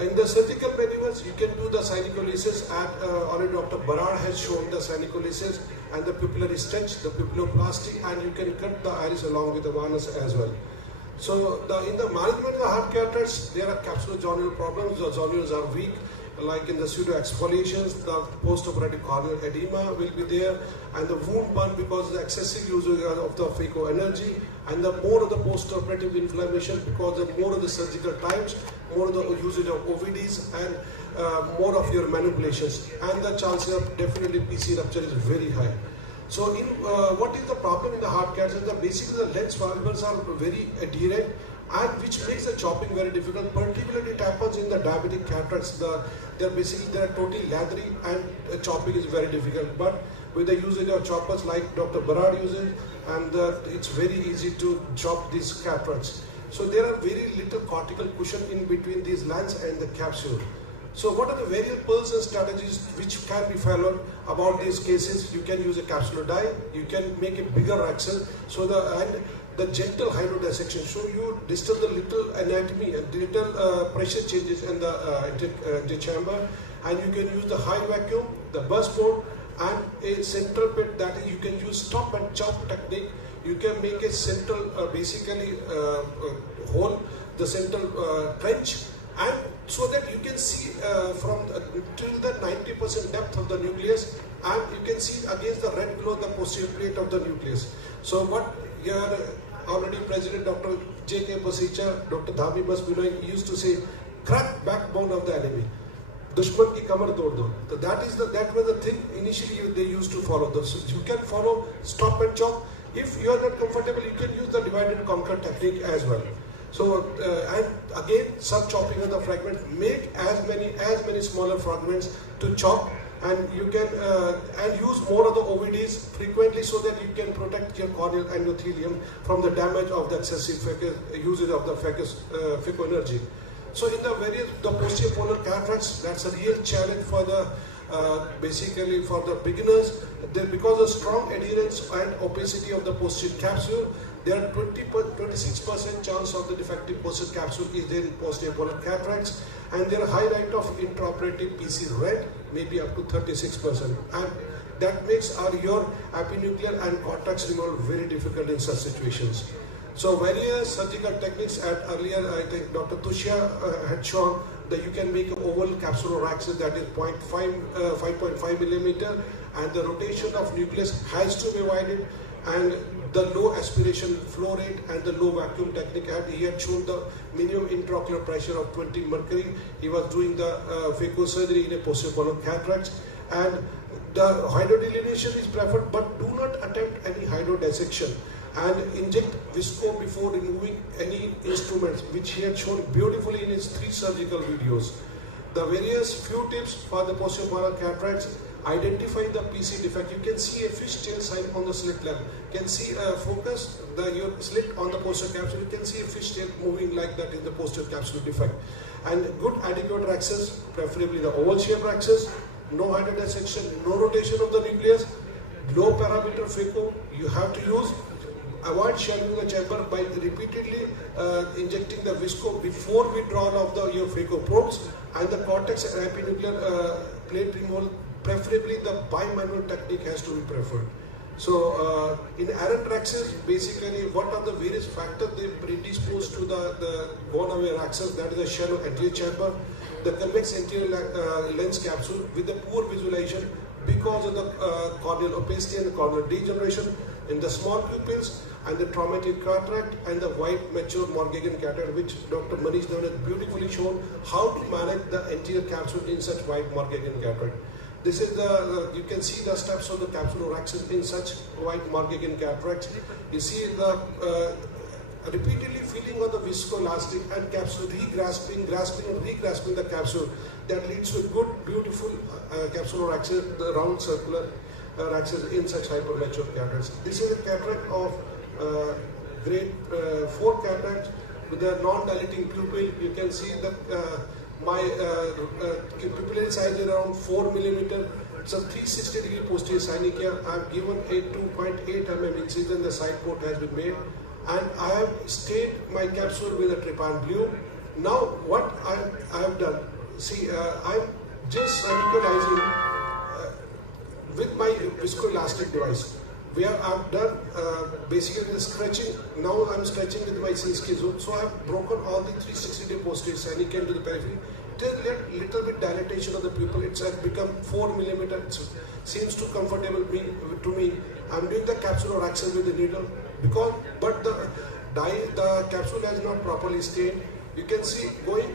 In the surgical maneuvers, you can do the synecholysis, and already Dr. Barad has shown the synecholysis and the pupillary stretch, the pupilloplasty, and you can cut the iris along with the varnish as well. So in the management of the hard cataracts, there are capsulozonular problems. The zonules are weak, like in the pseudo-exfoliations, the post-operative corneal edema will be there, and the wound burn because of the excessive use of the FACO energy, and the more of the post-operative inflammation because the more of the surgical types, more of the usage of OVDs, and more of your manipulations, and the chances of definitely PC rupture is very high. So what is the problem in the hard cataracts? Basically the lens fibers are very adherent, and which makes the chopping very difficult. Particularly it happens in the diabetic cataracts. They're totally leathery, and chopping is very difficult. But with the usage of choppers like Dr. Barad uses, and it's very easy to chop these cataracts. So there are very little cortical cushion in between these lens and the capsule. So what are the various pearls and strategies which can be followed about these cases? You can use a capsular dye, you can make a bigger axis, so the gentle hydrodissection, so you disturb the little anatomy and little pressure changes in the chamber, and you can use the high vacuum, the burst port, and a central pit, that is, you can use stop and chop technique. You can make a central hole. the central trench, and so that you can see till the 90% depth of the nucleus, and you can see against the red glow the posterior plate of the nucleus. So what your already President Dr. J.K. Basicha, Dr. Dhami Basbinoy used to say, crack backbone of the enemy. Dushman ki kamar tod do. So that was the thing initially they used to follow. So you can follow stop and chop. If you are not comfortable, you can use the divide and conquer technique as well. So and again, sub-chopping of the fragment. Make as many smaller fragments to chop, and you can and use more of the OVDs frequently so that you can protect your corneal endothelium from the damage of the excessive usage of the phaco energy. So in the posterior polar cataracts, that's a real challenge for the basically for the beginners. Because of strong adherence and opacity of the posterior capsule, there are 26% chance of the defective posterior capsule is there in posterior polar cataracts, and there are high rate of intraoperative PC red, maybe up to 36%, and that makes your epinuclear and cortex removal very difficult in such situations. So various surgical techniques earlier, I think Dr. Tushya had shown that you can make an oval capsuloraxis that is 5.5 millimeter, and the rotation of nucleus has to be widened, and the low aspiration flow rate and the low vacuum technique. He had shown the minimum intraocular pressure of 20 mercury. He was doing the phaco surgery in a posterior polar cataract, and the hydrodelineation is preferred, but do not attempt any hydrodissection, and inject visco before removing any instruments, which he had shown beautifully in his 3 surgical videos. The various few tips for the posterior polar cataracts: identify the PC defect. You can see a fishtail sign on the slit lamp. You can see focus your slit on the posterior capsule. You can see a fishtail moving like that in the posterior capsule defect. And good adequate raxes, preferably the oval shape raxes, no hydrodissection, no rotation of the nucleus, low parameter phaco you have to use. Avoid shadowing the chamber by repeatedly injecting the visco before withdrawal of your phaco probes, and the cortex and epinuclear plate removal. Preferably the bimanual technique has to be preferred. So in errant raxes, basically what are the various factors they predispose to the gone away raxes? That is the shallow anterior chamber, the convex anterior lens capsule with the poor visualization because of the corneal opacity and corneal degeneration in the small pupils, and the traumatic cataract and the white mature Morgagin cataract, which Dr. Manish Dhawan has beautifully shown how to manage the anterior capsule in such white Morgagin cataract. This is you can see the steps of the capsuloraxis in such white Morgagin cataracts. You see the repeatedly feeling of the viscoelastic and capsule grasping and regrasping the capsule. That leads to a good, beautiful capsuloraxis, the round circular raxis in such hypermature cataracts. This is a cataract of grade 4 cataract with a non-dilating pupil. You can see that my pupillary size is around 4 millimeter. It's a 360 degree posterior synechia. I have given a 2.8 mm incision. The side port has been made, and I have stained my capsule with a trypan blue. Now what I have done, see, I'm just radicalizing with my viscoelastic device, where I've done basically the stretching. Now I'm stretching with my Sinski zone. So I've broken all the 360 degree posterior synechia into the periphery. Till little bit dilatation of the pupil. It's become 4 millimeter. It seems too comfortable to me. I'm doing the capsuloraxis with the needle but the capsule has not properly stained. You can see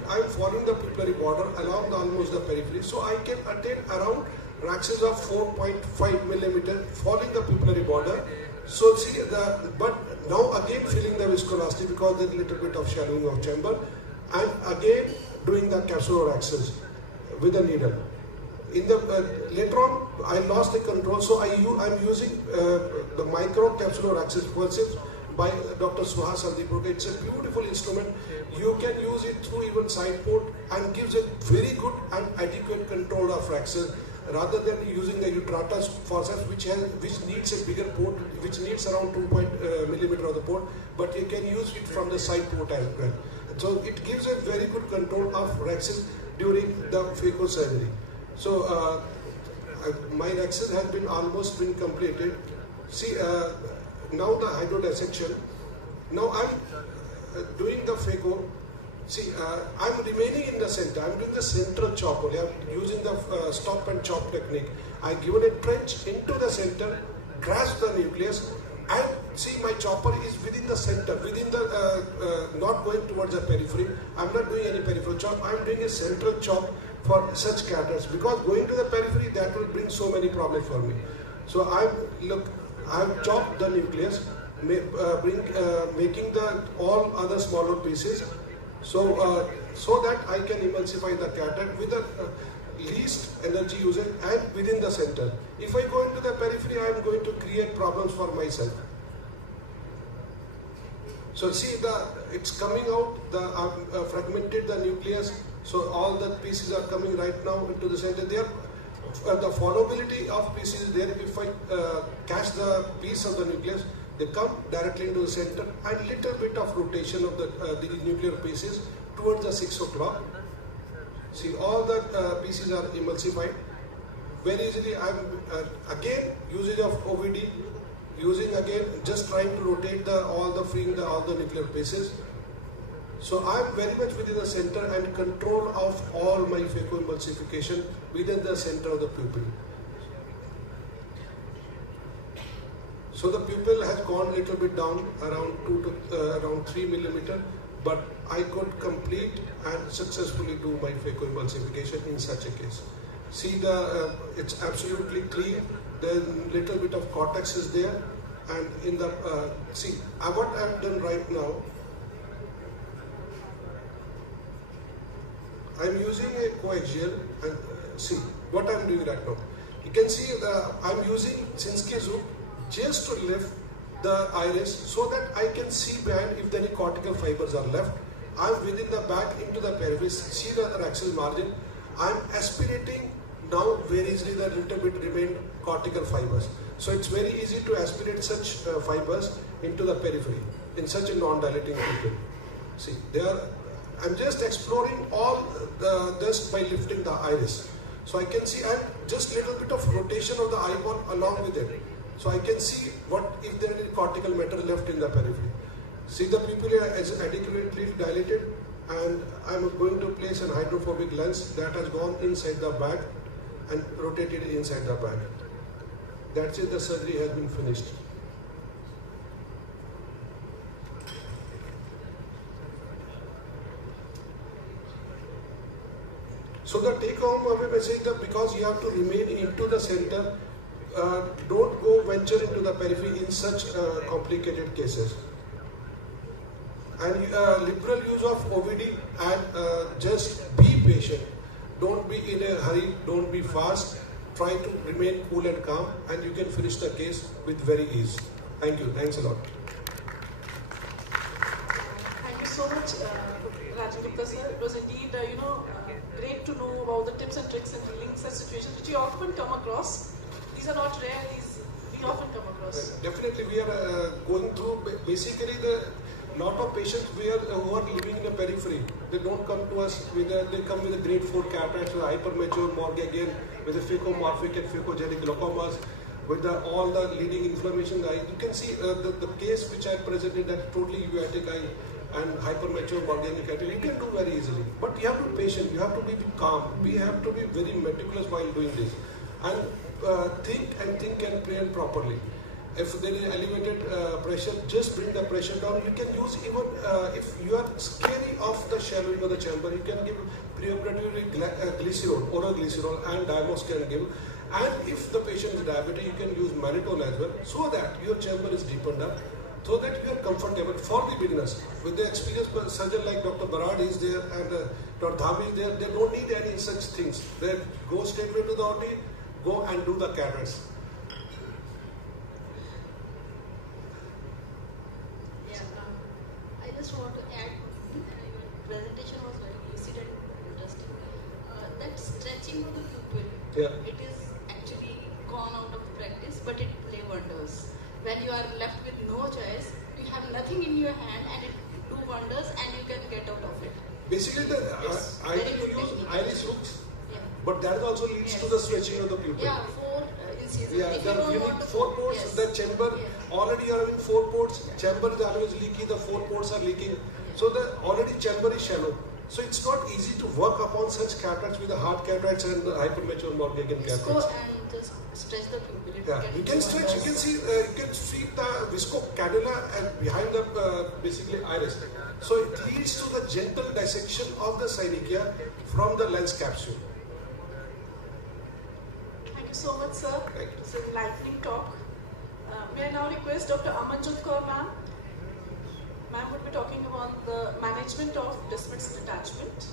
I'm following the pupillary border along almost the periphery, so I can attain around raxis of 4.5 millimeter following the pupillary border. So see but now again filling the viscoelastic because there's a little bit of shallowing of chamber, and again doing the capsuloraxis with the needle. In the later on, I lost the control, so I'm using the micro capsuloraxis forceps by Dr. Suhas Aldipurka. It's a beautiful instrument. You can use it through even side port and gives a very good and adequate control of raxis, rather than using the Utratas forceps, which needs a bigger port, which needs around 2 millimeter of the port, but you can use it from the side port as well. So it gives a very good control of raxis during the phaco surgery. So my raxis has been almost completed. See, now the hydrodissection. Now I'm doing the phaco. See, I'm remaining in the center. I'm doing the central chop only. I'm using the stop and chop technique. I given a trench into the center, grasp the nucleus, and see my chopper is within the center, within the, not going towards the periphery. I'm not doing any peripheral chop. I'm doing a central chop for such cataracts, because going to the periphery, that will bring so many problems for me. So I've chopped the nucleus, making the all other smaller pieces, so that I can emulsify the cataract with the least energy usage and within the center. If I go into the periphery, I am going to create problems for myself. So see, it's coming out, I've fragmented the nucleus, so all the pieces are coming right now into the center. There, the followability of pieces is there. If I catch the piece of the nucleus, they come directly into the center, and little bit of rotation of the nuclear pieces towards the 6 o'clock. See, all the pieces are emulsified. Very easily, I'm again usage of OVD, using again, just trying to rotate all the nuclear pieces. So I'm very much within the center and control of all my phacoemulsification within the center of the pupil. So the pupil has gone a little bit down, around 3 millimeter, but I could complete and successfully do my phacoemulsification in such a case. See, it's absolutely clean. Then little bit of cortex is there, and in the see, what I've done right now, I'm using a coaxial, and see what I'm doing right now. You can see I'm using Sinskey zoom just to lift the iris so that I can see behind if any cortical fibers are left. I'm within the back into the pelvis, see the axial margin. I'm aspirating now very easily the little bit remained cortical fibers. So it's very easy to aspirate such fibers into the periphery in such a non-dilating pupil. See, I'm just exploring all just by lifting the iris. So I can see, and just little bit of rotation of the eyeball along with it. So I can see if there is any cortical matter left in the periphery. See, the pupil is adequately dilated, and I'm going to place an hydrophobic lens that has gone inside the bag and rotated inside the bag. That's it, the surgery has been finished. So the take home away message that because you have to remain into the center, don't go venture into the periphery in such complicated cases. And liberal use of OVD, and just be patient. Don't be in a hurry, don't be fast. Try to remain cool and calm, and you can finish the case with very ease. Thank you. Thanks a lot. Thank you so much, Rajan Gupta sir. It was indeed, great to know about the tips and tricks in dealing with such situations which you often come across. These are not rare, we often come across. Definitely, we are going through basically lot of patients who are living in the periphery. They don't come to us they come with a grade 4 cataracts, with hypermature Morgagin, with the phacomorphic and phacogenic glaucomas, with all the leading inflammation. You can see the case which I presented, that totally uveitic eye and hypermature Morgaginic cataract, you can do very easily. But you have to be patient, you have to be calm, we have to be very meticulous while doing this. And think and plan properly. If there is elevated pressure, just bring the pressure down. You can use even, if you are scary of the shallowing of the chamber, you can give preoperatively glycerol, oral glycerol, and Diamos can give. And if the patient is diabetic, you can use mannitol as well, so that your chamber is deepened up, so that you are comfortable for the beginners. With the experienced surgeon like Dr. Barad is there and Dr. Dhami is there, they don't need any such things. They go straight away to the OT, go and do the cataracts. I just want to add, your presentation was very lucid and interesting. That stretching of the pupil, it is actually gone out of practice, but it play wonders. When you are left with no choice, you have nothing in your hand and it do wonders and you can get out of it. Basically, I can use iris hooks, but that also leads to the stretching of the pupil. Yeah, 4 incisions. Yeah, you need 4 ports, the chamber, already you are having 4 ports, chamber is always leaky, the 4 ports are leaking. So the already chamber is shallow. So it's not easy to work upon such cataracts with the hard cataracts and the hypermature Morghian cataracts. Visco and just stretch the pupil. Yeah, you can stretch. You can see. You can feed the visco cannula and behind the basically iris. So it leads to the gentle dissection of the synechiae from the lens capsule. Thank you so much, sir. It's an enlightening talk. May I now request Dr. Amanjot Kaur ma'am? Ma'am would be talking about the management of Descemet's detachment.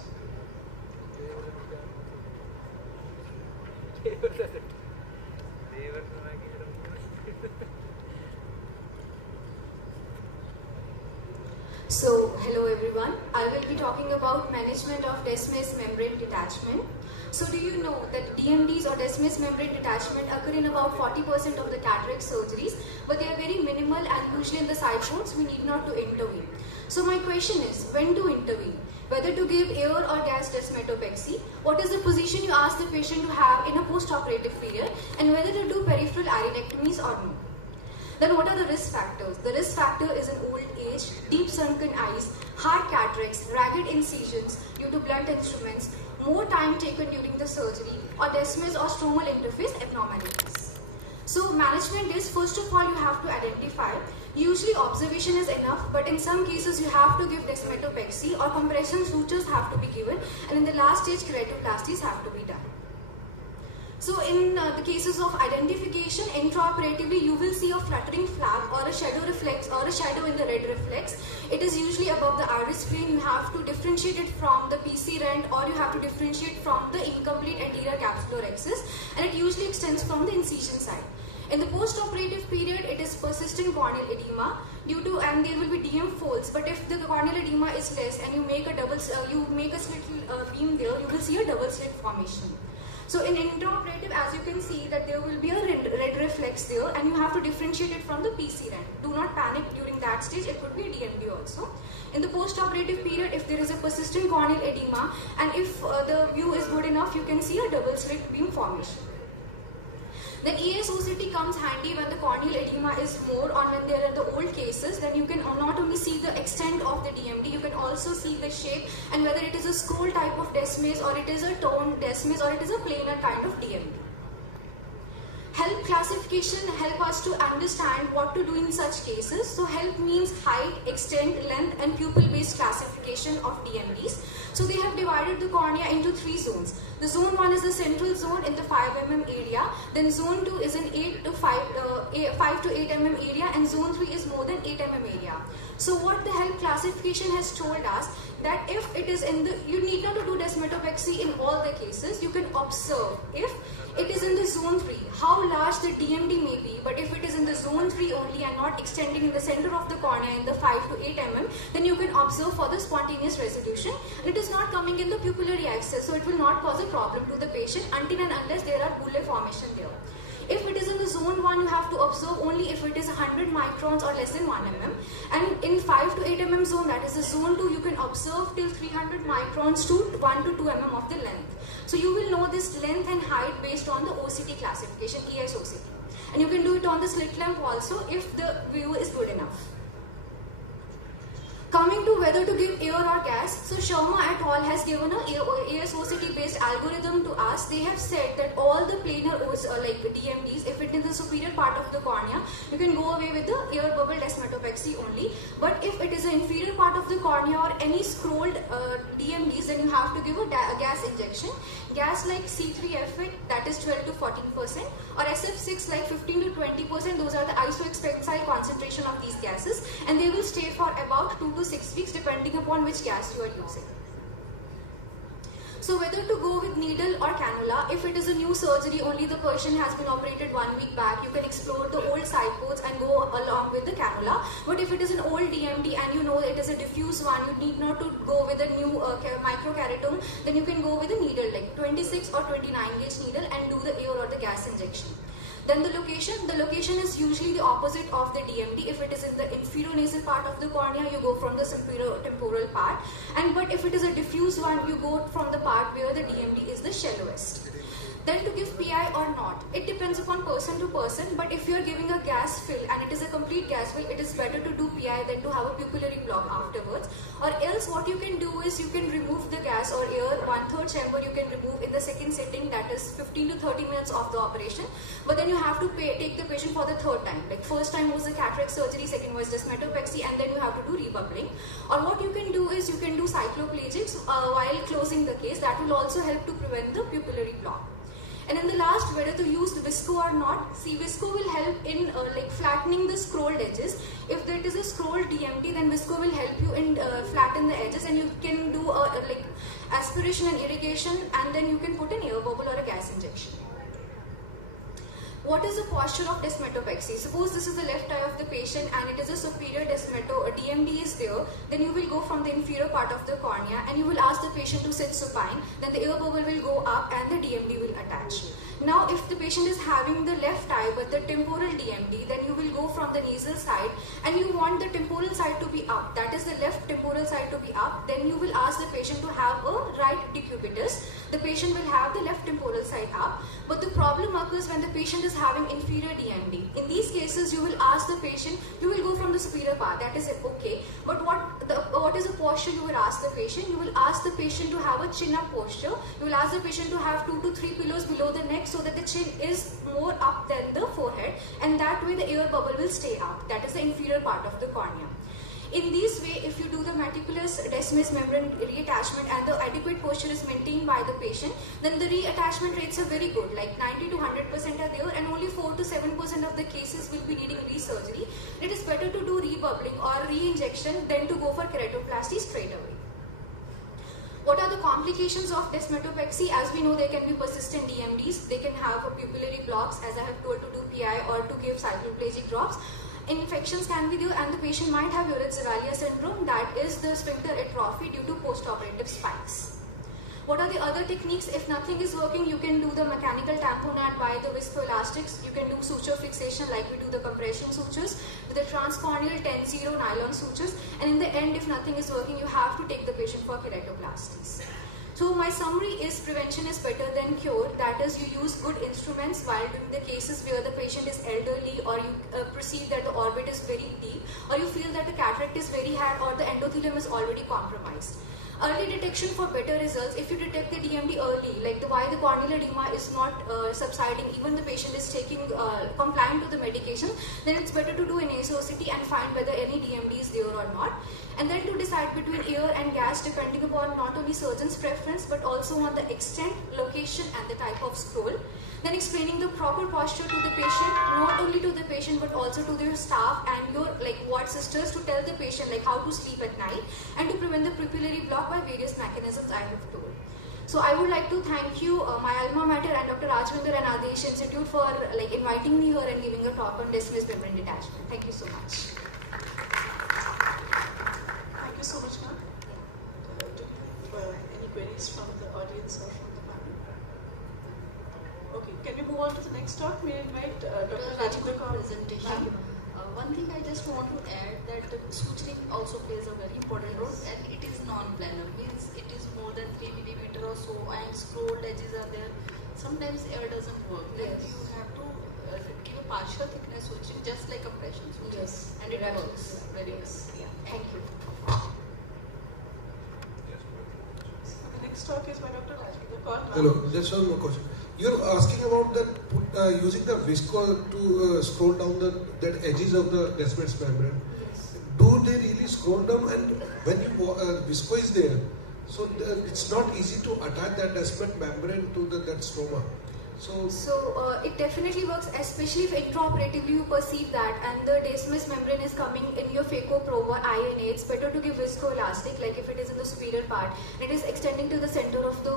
So, hello everyone. I will be talking about management of Descemet's membrane detachment. So, do you know that DMDs or Descemet's membrane detachment occur in about 40% of the cataract surgeries, but they are very minimal and usually in the side shots we need not to intervene. So, my question is, when to intervene? Whether to give air or gas descemetopexy, what is the position you ask the patient to have in a post-operative period, and whether to do peripheral arenectomies or no. Then what are the risk factors? The risk factor is an old age, deep sunken eyes, hard cataracts, ragged incisions due to blunt instruments, more time taken during the surgery, or Descemet's or stromal interface abnormalities. So management is, first of all, you have to identify. Usually observation is enough, but in some cases you have to give descemetopexy or compression sutures have to be given, and in the last stage keratoplasties have to be done. So in the cases of identification, intraoperatively you will see a fluttering flap or a shadow reflex or a shadow in the red reflex. It is usually above the iris plane. You have to differentiate it from the PC rent, or you have to differentiate from the incomplete anterior capsular axis, and it usually extends from the incision side. In the post-operative period, it is persistent corneal edema and there will be DM folds. But if the corneal edema is less and you make a slit beam there, you will see a double slit formation. So in intraoperative, as you can see that there will be a red reflex there, and you have to differentiate it from the PC rent. Do not panic during that stage, it could be a DMD also. In the post-operative period, if there is a persistent corneal edema and if the view is good enough, you can see a double slit beam formation. Then ESOCT comes handy when the corneal edema is more, or when they are in the old cases. Then you can not only see the extent of the DMD, you can also see the shape and whether it is a scroll type of Descemet's or it is a toned Descemet's or it is a planar kind of DMD. HELP classification help us to understand what to do in such cases. So HELP means height, extent, length and pupil-based classification of DMDs. So they have divided the cornea into 3 zones. The zone 1 is the central zone in the 5 mm area. Then zone 2 is an 5 to 8 mm area, and zone 3 is more than 8 mm area. So what the HELP classification has told us that if it is in the, you need not to do descemetopexy in all the cases. You can observe if it is in the zone 3, how large the DMD may be, but if it is in the zone 3 only and not extending in the center of the cornea in the 5 to 8 mm, then you can observe for the spontaneous resolution. And it is not coming in the pupillary axis, so it will not cause a problem to the patient until and unless there are bullae formation there. If it is in the zone 1, you have to observe only if it is 100 microns or less than 1 mm. And in 5 to 8 mm zone, that is the zone 2, you can observe till 300 microns to 1 to 2 mm of the length. So you will know this length and height based on the OCT classification, ESOCT. And you can do it on the slit lamp also if the view is good enough. Coming to whether to give air or gas, so Sharma et al. Has given a ASOCT based algorithm to us. They have said that all the planar like DMDs, if it is the superior part of the cornea, you can go away with the air bubble descemetopexy only. But if it is the inferior part of the cornea or any scrolled DMDs, then you have to give a gas injection. Gas like C3F8, that is 12 to 14%, or SF6 like 15 to 20%, those are the isoextensile concentration of these gases, and they will stay for about 2 to 6 weeks depending upon which gas you are using. So whether to go with needle or cannula, if it is a new surgery, only the patient has been operated 1 week back, you can explore the old side ports and go along with the cannula. But if it is an old DMD and you know it is a diffuse one, you need not to go with a new microkeratome, then you can go with a needle like 26 or 29 gauge needle and do the air or the gas injection. Then the location is usually the opposite of the DMD. If it is in the inferionasal part of the cornea, you go from the temporal part. But if it is a diffuse one, you go from the part where the DMD is the shallowest. then to give PI or not. It depends upon person to person, but if you are giving a gas fill and it is a complete gas fill, it is better to do PI than to have a pupillary block afterwards. Or else what you can do is you can remove the gas or air, 1/3 chamber you can remove in the second sitting, that is 15 to 30 minutes of the operation. But then you have to take the patient for the third time. Like first time was the cataract surgery, second was desmetopexy, and then you have to do rebubbling. Or what you can do is you can do cycloplegics while closing the case. That will also help to prevent the pupillary block. And in the last, whether to use visco or not, see, visco will help in like flattening the scrolled edges. If it is a scrolled DMT, then visco will help you in flatten the edges, and you can do like aspiration and irrigation, and then you can put an air bubble or a gas injection. What is the posture of desmetopexy? Suppose this is the left eye of the patient and it is a superior desmeto, a DMD is there, then you will go from the inferior part of the cornea and you will ask the patient to sit supine, then the air bubble will go up and the DMD will attach. Now if the patient is having the left eye but the temporal DMD, then you will go from the nasal side and you want the temporal side to be up, that is the left temporal side to be up, then you will ask the patient to have a right decubitus. The patient will have the left temporal side up, but the problem occurs when the patient is having inferior DMD. In these cases, you will ask the patient, you will go from the superior part, that is okay, but what is the posture you will ask the patient? You will ask the patient to have a chin up posture. You will ask the patient to have 2 to 3 pillows below the neck so that the chin is more up than the forehead, and that way the air bubble will stay up. That is the inferior part of the cornea. In this way, if you do the meticulous Descemet's membrane reattachment and the adequate posture is maintained by the patient, then the reattachment rates are very good, like 90 to 100% are there, and only 4 to 7% of the cases will be needing resurgery. It is better to do rebubbling or re-injection than to go for keratoplasty straight away. What are the complications of desmetopexy? As we know, there can be persistent DMDs, they can have pupillary blocks, as I have told, to do PI or to give cycloplegic drops. Infections can be there and the patient might have Ehlers-Danlos syndrome, that is the sphincter atrophy due to post-operative spikes. What are the other techniques? If nothing is working, you can do the mechanical tamponade by the viscoelastics. You can do suture fixation like we do the compression sutures with the transcorneal 10-0 nylon sutures. And in the end, if nothing is working, you have to take the patient for keratoplasties. So my summary is prevention is better than cure. That is, you use good instruments while doing the cases where the patient is elderly or you perceive that the orbit is very deep or you feel that the cataract is very high or the endothelium is already compromised. Early detection for better results. If you detect the DMD early, like why the corneal edema is not subsiding, even the patient is taking compliant to the medication, then it's better to do an ASOCT and find whether any DMD is there or not. And then to decide between air and gas depending upon not only surgeon's preference but also on the extent, location and the type of scroll. Then explaining the proper posture to the patient, not only to the patient but also to their staff and your ward sisters to tell the patient how to sleep at night and to prevent the pupillary block by various mechanisms I have told. So I would like to thank you, my alma mater and Dr. Rajvinder and Adesh Institute for inviting me here and giving a talk on Descemet's membrane detachment. Thank you so much. Thank you so much, ma'am. Do you have any queries from the audience or from the panel? Okay, can we move on to the next talk? May I invite Dr. Rajvinder for presentation. One thing I just want to add that suturing also plays a very important role, and it is non-planar, means it is more than 3 mm or so and scrolled edges are there. Sometimes air doesn't work, then you have to give a partial thickness suturing just like compression suturing. Yes, and it works very well. Yeah. Thank you. So the next talk is by Dr. Rajvinder. Hello, just one more question. You're asking about that using the visco to scroll down that edges of the Descemet's membrane. Yes. Do they really scroll down? And when you visco is there, so it's not easy to attach that Descemet membrane to that stroma. So it definitely works, especially if intraoperatively you perceive that and the Descemet's membrane is coming in your phacoproba INA. It's better to give viscoelastic, like if it is in the superior part, it is extending to the center of the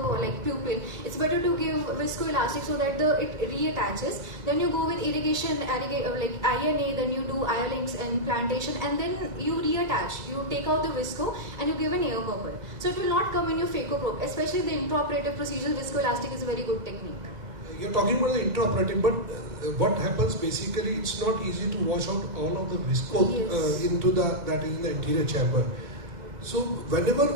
pupil. It's better to give viscoelastic so that it reattaches. Then you go with irrigation, INA, then you do ILX and plantation, and then you reattach. You take out the visco and you give an air bubble. So it will not come in your phacoprobe, especially the intraoperative procedure. Viscoelastic is a very good technique. You're talking about the intraoperative, but what happens basically, it's not easy to wash out all of the visco into in the anterior chamber. So whenever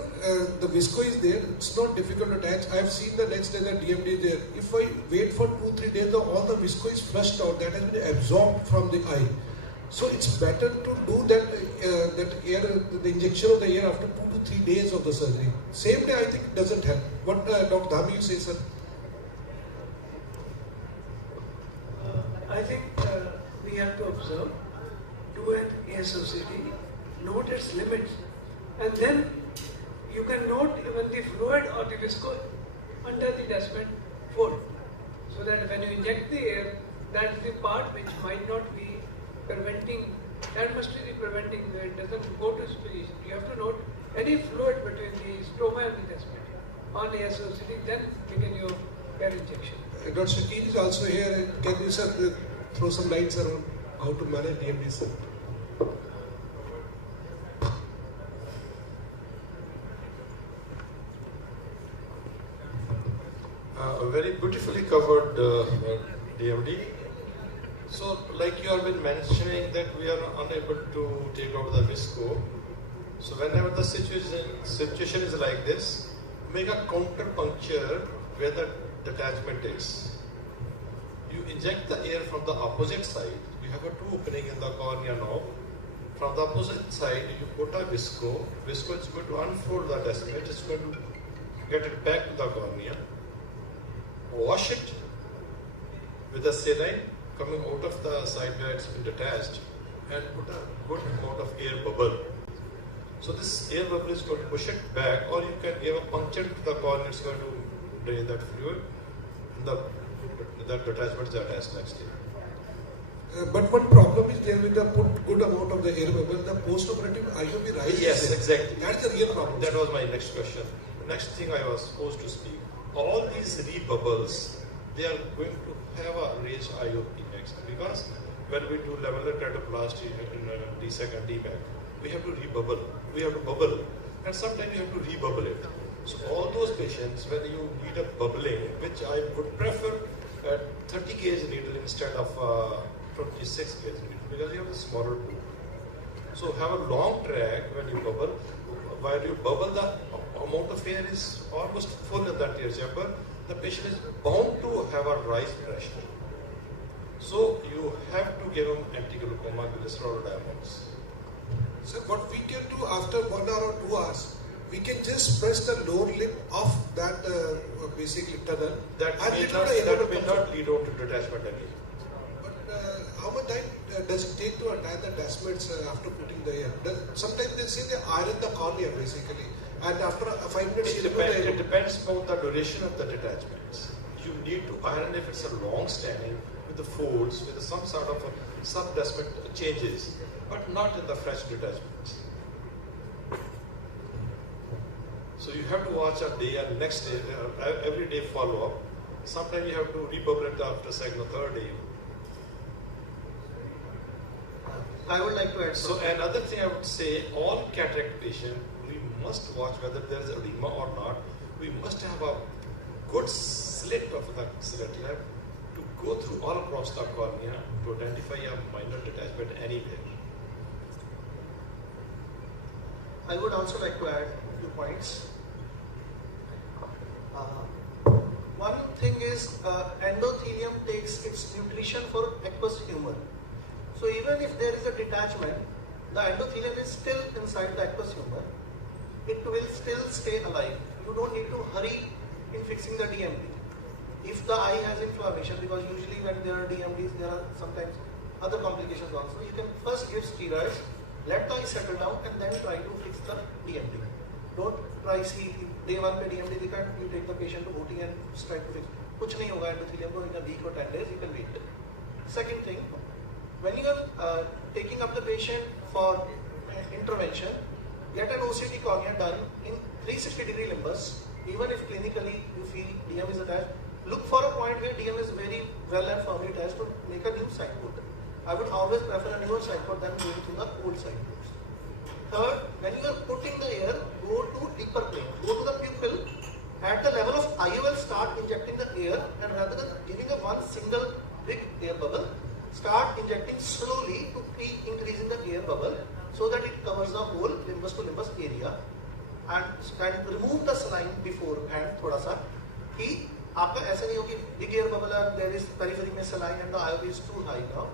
the visco is there, it's not difficult to attach. I have seen the next day the DMD is there. If I wait for 2-3 days, all the visco is flushed out. That has been absorbed from the eye. So it's better to do that the injection of the air after 2 to 3 days of the surgery. Same day, I think it doesn't help. What Dr. Dhami, you say, sir? I think we have to observe, do an ASOCT, note its limits, and then you can note even the fluid or the visco under the Descemet fold, so that when you inject the air, that is the part which might not be preventing, that must be the preventing, where it doesn't go to its position. You have to note any fluid between the stroma and the Descemet on ASOCT, then begin your air injection. Dr. Shakil is also here. Can you, sir, throw some lights around how to manage DMD, sir? Very beautifully covered DMD. So, like you have been mentioning that we are unable to take out the visco. So, whenever the situation is like this, make a counter puncture where the detachment is. You inject the air from the opposite side. You have a two opening in the cornea knob. From the opposite side, you put a visco. Visco is going to unfold the Descemet. It's going to get it back to the cornea. Wash it with a saline coming out of the side where it's been detached, and put a good amount of air bubble. So this air bubble is going to push it back, or you can give a puncture to the cornea. It's going to drain that fluid. That detachment is attached next day. But one problem is there with the good amount of the air bubble, the post-operative IOP rises. Yes, exactly. That's the real problem. That was my next question. The next thing I was supposed to speak. All these rebubbles, they are going to have a raised IOP next, because when we do lamellar keratoplasty in DSEC and DMAC, we have to rebubble. We have to bubble, and sometimes you have to rebubble it. So all those patients, when you need a bubbling, which I would prefer at 30 gauge needle instead of 26 gauge needle, because you have a smaller tube. So have a long track when you bubble. While you bubble, the amount of air is almost full in that air chamber. The patient is bound to have a rise pressure. So you have to give him anti-glaucoma glycerol diamonds. So what we can do after 1 hour or 2 hours, we can just press the lower lip of that basically tunnel. That may not lead on to detachment again. But how much time does it take to attach the Descemets after putting the air? Sometimes they say they iron the cornea basically, and after 5 minutes it depends on the duration of the detachments. You need to iron if it's a long standing with the folds, with some sort of sub-Descemet changes, but not in the fresh detachments. So you have to watch a day and next day, every day follow up. Sometimes you have to rebubble it after second or third day. I would like to add so another thing I would say, all cataract patients, we must watch whether there is edema or not. We must have a good slit of the slit lamp to go through all across the cornea to identify a minor detachment anywhere. I would also like to add 2 points. One thing is endothelium takes its nutrition for aqueous humor. So even if there is a detachment, the endothelium is still inside the aqueous humor. It will still stay alive. You don't need to hurry in fixing the DMD. If the eye has inflammation, because usually when there are DMDs, there are sometimes other complications also. You can first give steroids, let the eye settle down, and then try to fix the DMD. Don't try see day 1 पे DMD दिखा, you take the patient to OT and try to fix. कुछ नहीं होगा endothelium को in a week or 10 days, you can wait. Second thing, when you are taking up the patient for intervention, get an OCT cornea done in 360-degree limbus. Even if clinically you feel DM is attached, look for a point where DM is very well and firmly attached to make a new signboard. I would always prefer a newer signboard than going through the old signboards. Third, when you are putting the air, go to deeper plane. Go to the pupil. At the level of IOL, start injecting the air, and rather than giving a one single big air bubble, start injecting slowly to keep increasing the air bubble. so that it covers the whole limbus to limbus area, and remove the saline beforehand थोड़ा सा कि आपका ऐसा नहीं हो कि big air bubble and there is periphery में saline and the IOP is too high now.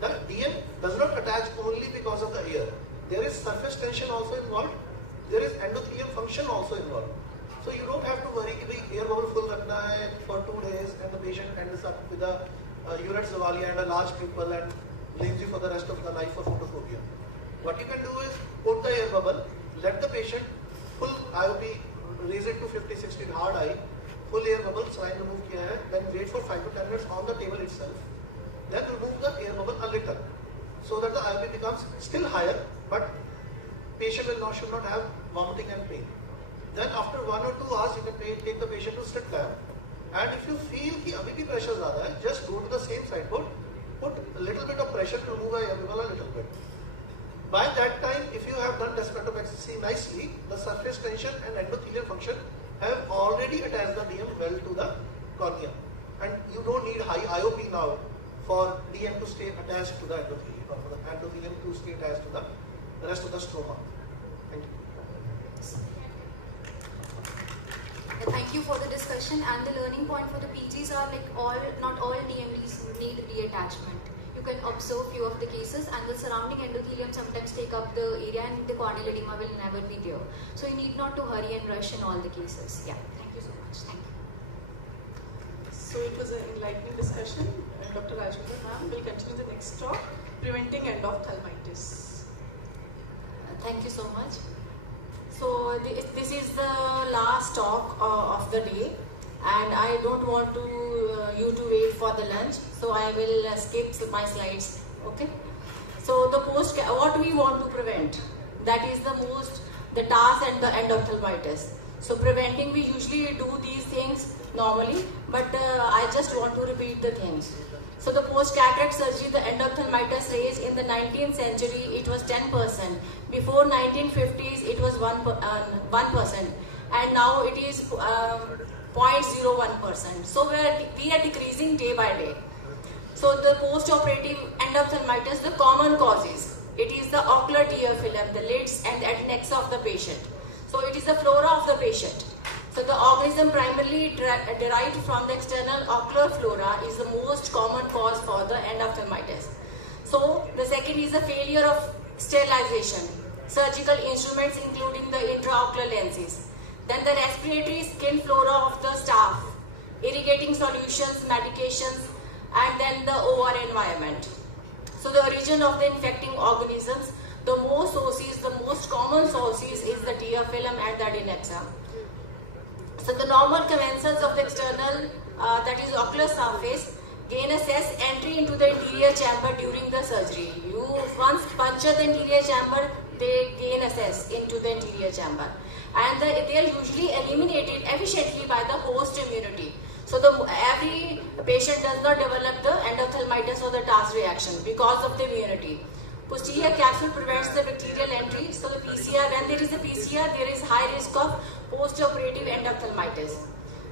The DM does not attach only because of the air. There is surface tension also involved. There is endothelium function also involved. So you don't have to worry that air bubble full rakna hai for 2 days and the patient ends up with a urate zavalia and a large pupil and blames you for the rest of the life for photophobia. What you can do is put the air bubble, let the patient full IOP, raise it to 50-60 hard eye, full air bubble, saline remove kiya hai, then wait for 5 to 10 minutes on the table itself. Then remove the air bubble a little so that the IOP becomes still higher, but patient should not have vomiting and pain. Then after 1 or 2 hours, you can take the patient to slit lamp. And if you feel that abhi bhi pressure zyada hai, just go to the same sideboard, put a little bit of pressure to remove the air bubble a little bit. By that time, if you have done desperatopaxy nicely, the surface tension and endothelial function have already attached the DM well to the cornea. And you don't need high IOP now for DM to stay attached to the endothelium, or for the endothelium to stay attached to the rest of the stroma. Thank you. Thank you for the discussion, and the learning point for the PGs are like not all DMDs need reattachment. You can observe few of the cases, and the surrounding endothelium sometimes take up the area and the corneal edema will never be there. So you need not to hurry and rush in all the cases. Yeah, thank you so much. Thank you. So it was an enlightening discussion. Dr. Rajendra ma'am will continue the next talk, preventing endophthalmitis. Thank you so much. So this is the last talk of the day, and I don't want you to wait for the lunch, so I will skip my slides. Okay. So what we want to prevent, that is the TAS and the endophthalmitis. So preventing, we usually do these things normally, but I just want to repeat the things. So the post-cataract surgery, the endophthalmitis rate in the 19th century, it was 10%. Before 1950s, it was 1%. And now it is 0.01%. So we are decreasing day by day. So the post-operative endophthalmitis, the common causes, it is the ocular tear film, the lids and the adnexa of the patient. So it is the flora of the patient. So the organism primarily derived from the external ocular flora is the most common cause for the endophthalmitis. So the second is the failure of sterilization, surgical instruments including the intraocular lenses. Then the respiratory skin flora of the staff, irrigating solutions, medications, and then the OR environment. So the origin of the infecting organisms, the most common sources is the tear film and the adnexa. So the normal commensals of the external, that is ocular surface, gain access entry into the interior chamber during the surgery. You once puncture the interior chamber, they gain access into the interior chamber. And they are usually eliminated efficiently by the host immunity. So every patient does not develop the endophthalmitis or the TAS reaction because of the immunity. Posterior capsule prevents the bacterial entry. So the PCR, when there is a PCR, there is high risk of post-operative endophthalmitis.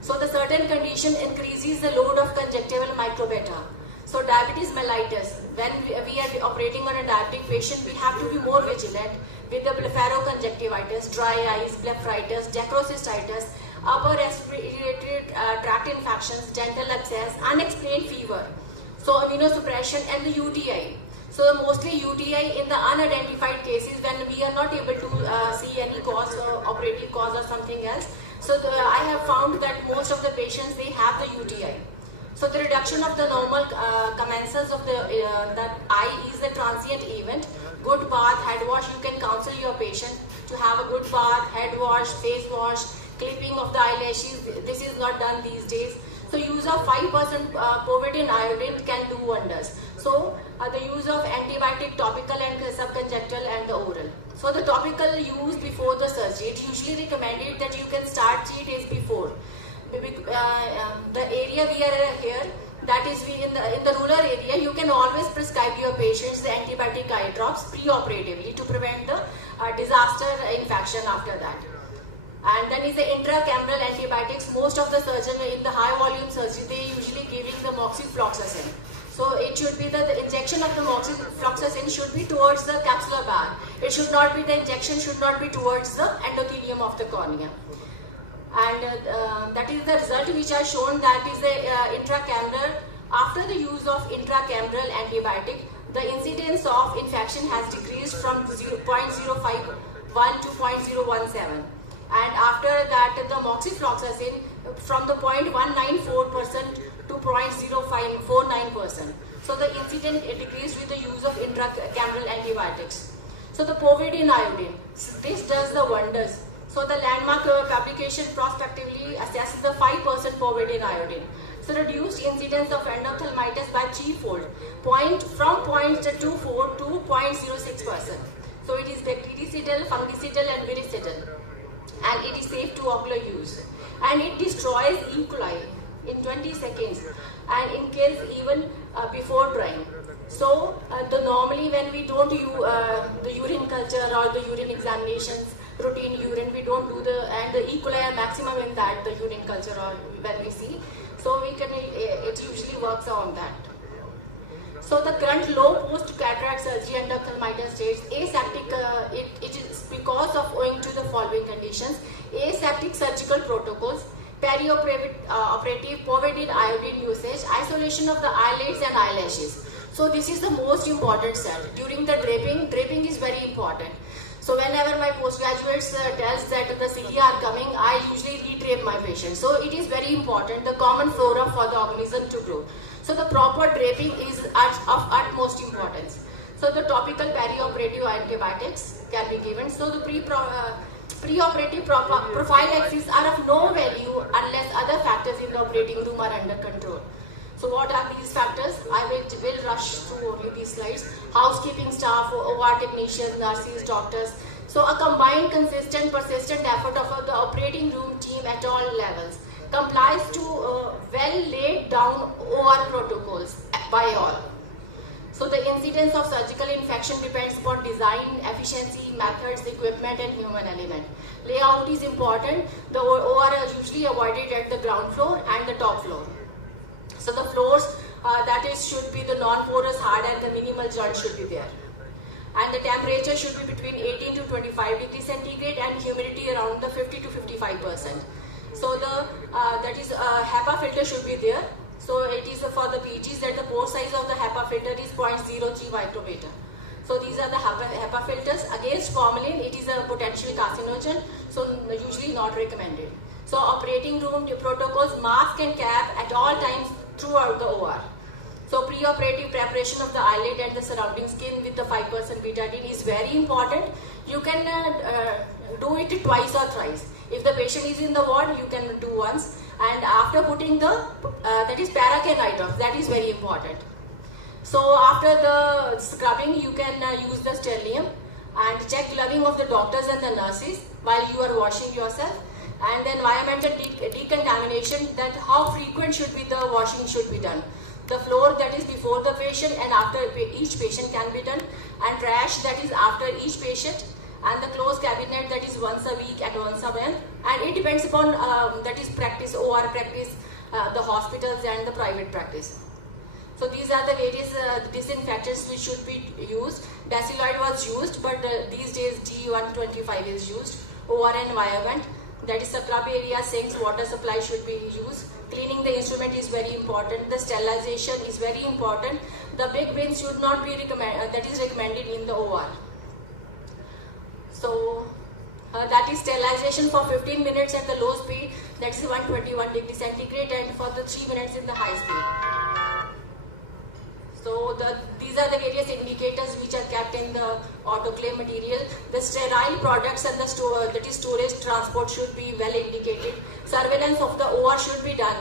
So the certain condition increases the load of conjunctival microbeta. So diabetes mellitus, when we are operating on a diabetic patient, we have to be more vigilant with the blepharoconjunctivitis, dry eyes, blepharitis, dacrocystitis, upper respiratory tract infections, dental abscess, unexplained fever. So immunosuppression and the UTI. So mostly UTI in the unidentified cases when we are not able to see any cause, operative cause or something else. So I have found that most of the patients, they have the UTI. So the reduction of the normal commensals of the eye is a transient event. Good bath, head wash, you can counsel your patient to have a good bath, head wash, face wash, clipping of the eyelashes. This is not done these days. So use of 5% povidone iodine can do wonders. So the use of antibiotic, topical and subconjunctival and the oral. So the topical use before the surgery, it's usually recommended that you can start 3 days before. The area we are here, that is in the rural area, you can always prescribe your patients the antibiotic eye drops pre-operatively to prevent the disaster infection after that. And then is the intracameral antibiotics. Most of the surgeons in the high volume surgery, they usually giving the moxifloxacin. So it should be the injection of the moxifloxacin should be towards the capsular bag. It should not be, the injection should not be towards the endothelium of the cornea. And that is the result which are shown, that is the intracameral. After the use of intracameral antibiotic, the incidence of infection has decreased from 0.051 to 0.017. And after that, the moxifloxacin from the 0.194% to 0.0549%. So the incidence decreased with the use of intracameral antibiotics. So the povidone iodine, this does the wonders. So the landmark publication prospectively assesses the 5% povidone iodine. So reduced incidence of endophthalmitis by threefold, from 0.24 to 0.06%. So it is bactericidal, fungicidal and viricidal, and it is safe to ocular use. And it destroys E. coli in 20 seconds and in kills even before drying. So normally when we don't use the urine culture or the urine examinations, routine urine, we don't do and the E. coli are maximum in that, the urine culture or when we see. So we can, it usually works on that. So the current low post-cataract surgery endophthalmitis states aseptic, it is because of owing to the following conditions: aseptic surgical protocols, perioperative povidone iodine usage, isolation of the eyelids and eyelashes. So this is the most important set. During the draping is very important. So whenever my postgraduates tells that the cilia are coming, I usually redrape my patients. So it is very important, the common flora for the organism to grow. So the proper draping is of utmost importance. So the topical perioperative antibiotics can be given. So the preoperative prophylaxis are of no value unless other factors in the operating room are under control. So what are these factors? I will rush through only these slides. Housekeeping staff, OR technicians, nurses, doctors. So a combined, consistent, persistent effort of the operating room team at all levels complies to well laid down OR protocols by all. So the incidence of surgical infection depends upon design, efficiency, methods, equipment and human element. Layout is important. The OR are usually avoided at the ground floor and the top floor. So the floors should be the non-porous hard and the minimal joint should be there. And the temperature should be between 18 to 25 degrees centigrade and humidity around the 50 to 55%. So the HEPA filter should be there. So it is for the PGs that the pore size of the HEPA filter is 0.03 micrometer. So these are the HEPA filters. Against formalin, it is a potential carcinogen, so usually not recommended. So operating room protocols, mask and cap at all times throughout the OR. So preoperative preparation of the eyelid and the surrounding skin with the 5% betadine is very important. You can do it twice or thrice. If the patient is in the ward, you can do once. And after putting the, that is parakenitox, that is very important. So after the scrubbing, you can use the sterlium and check gloving of the doctors and the nurses while you are washing yourself. And then environmental decontamination, that how frequent should be the washing should be done. The floor, that is before the patient and after each patient can be done. And trash, that is after each patient. And the closed cabinet, that is once a week and once a month. And it depends upon, that is practice, OR practice, the hospitals and the private practice. So these are the various disinfectants which should be used. Bacilloid was used, but these days G125 is used. OR environment, that is scrub area, sinks, water supply should be used. Cleaning the instrument is very important. The sterilization is very important. The big bins should not be recommended in the OR. So that is sterilization for 15 minutes at the low speed, that is 121 degrees centigrade, and for the 3 minutes in the high speed. So these are the various indicators which are kept in the autoclave material. The sterile products and the storage transport should be well indicated. Surveillance of the OR should be done.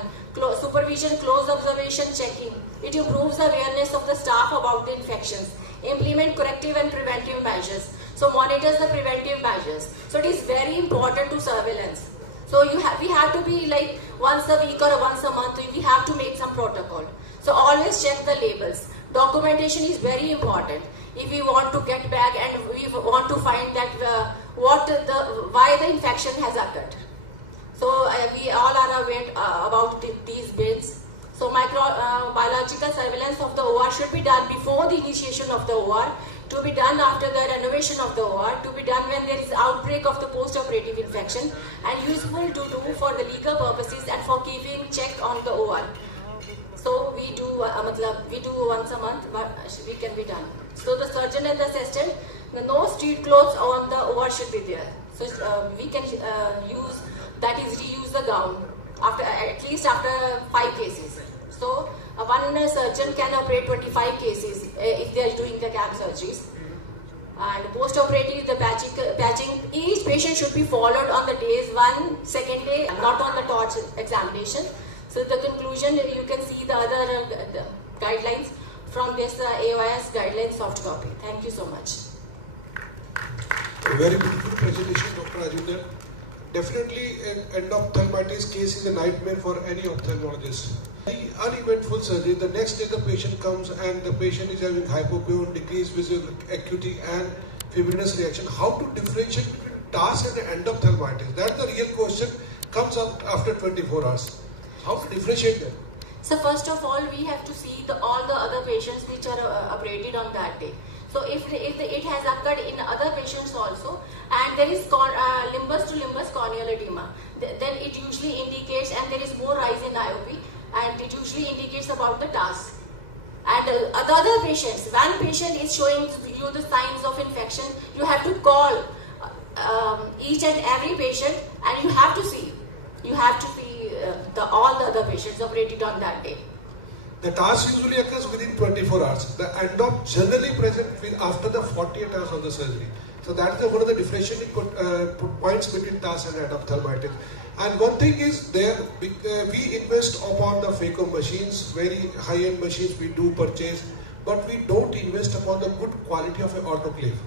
Supervision, close observation, checking. It improves the awareness of the staff about the infections. Implement corrective and preventive measures. So monitors the preventive measures. So it is very important to surveillance. So we have to be like once a week or once a month, we have to make some protocol. So always check the labels. Documentation is very important. If we want to get back and we want to find that why the infection has occurred. So we all are aware about these bins. So microbiological surveillance of the OR should be done before the initiation of the OR, to be done after the renovation of the OR, to be done when there is outbreak of the post-operative infection, and useful to do for the legal purposes and for keeping check on the OR. So we do once a month, but we can be done. So the surgeon and the assistant, no street clothes on the OR should be there. So we can reuse the gown at least after 5 cases. So one surgeon can operate 25 cases if they are doing the cap surgeries. And post-operative, the patching, each patient should be followed on the days 1, 2nd day, not on the torch examination. So the conclusion, you can see the other guidelines from this AOS guidelines soft copy. Thank you so much. A very beautiful presentation, Dr. Rajinder. Definitely an endophthalmitis case is a nightmare for any ophthalmologist. The uneventful surgery, the next day the patient comes and the patient is having hypopyon, decreased visual acuity and fibrinous reaction. How to differentiate between TAS and endophthalmitis? That's the real question, comes up after 24 hours. How to differentiate them? So first of all, we have to see all the other patients which are operated on that day. So if it has occurred in other patients also, and there is limbus to limbus corneal edema, then it usually indicates, and there is more rise in IOP, and it usually indicates about the TAS. And the other patients, when patient is showing you the signs of infection, you have to call each and every patient, and you have to see all the other patients operated on that day. The TAS usually occurs within 24 hours. The endop generally present after the 48 hours of the surgery. So that is one of the differentiating points between TAS and endophthalmitis. And one thing is there, we invest upon the phaco machines, very high-end machines we do purchase, but we don't invest upon the good quality of an autoclave.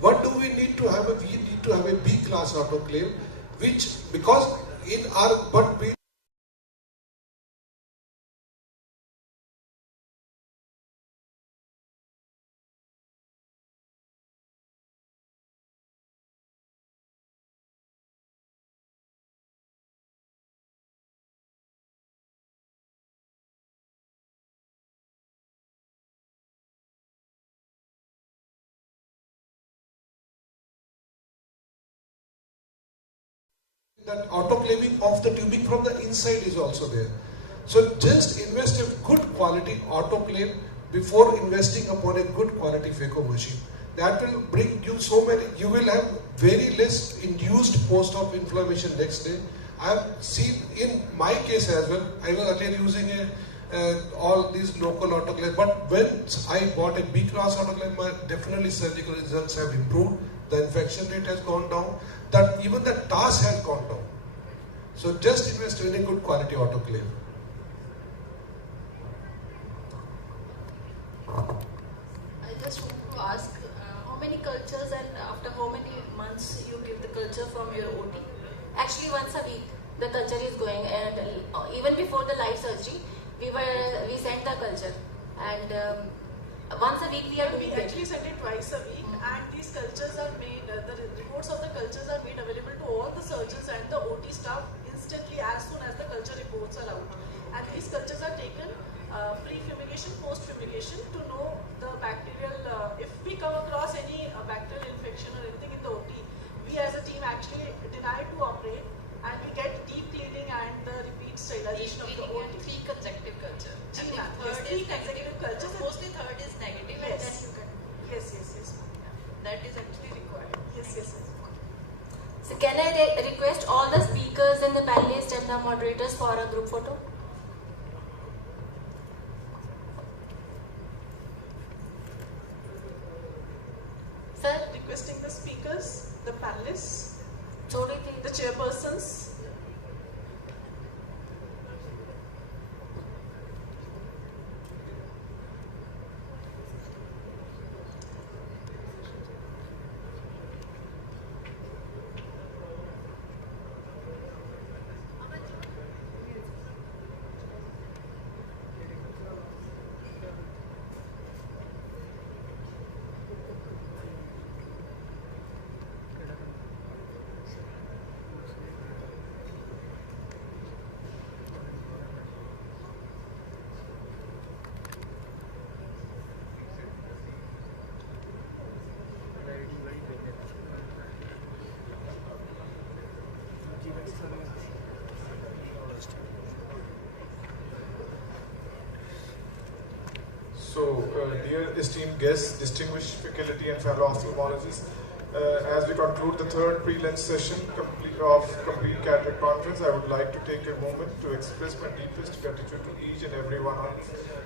What do we need to have? We need to have a B-class autoclave, which, because in our, but we that autoclaving of the tubing from the inside is also there. So just invest in good quality autoclave before investing upon a good quality phaco machine. That will bring you so many, you will have very less induced post-op inflammation next day. I have seen in my case as well, I was earlier using all these local autoclaves, but when I bought a B-class autoclave, my definitely surgical results have improved. The infection rate has gone down, that even the TAS has gone down. So just invest in a good quality autoclave. I just want to ask, how many cultures and after how many months you give the culture from your OT? Actually, once a week the culture is going, and even before the live surgery, we sent the culture, and once a week we are doing it. We actually send it twice a week, and these cultures are made, the reports of the cultures are made available to all the surgeons and the OT staff instantly as soon as the culture reports are out. And these cultures are taken pre-fumigation, post-fumigation to know the bacterial, if we come across any bacterial infection or anything in the OT, we as a team actually deny to operate, and we get deep cleaning and the repeat sterilization of the OT. 3 consecutive culture. Yes, 3 consecutive cultures. Mostly third is negative, yes. And then you can. Yes. That is actually required. Yes. So can I request all the speakers and the panelists and the moderators for a group photo? Sir, requesting the speakers, the panelists, the chairpersons. So, dear esteemed guests, distinguished faculty and fellow ophthalmologists, as we conclude the third pre-lunch session of Complete Cataract Conference, I would like to take a moment to express my deepest gratitude to each and every one of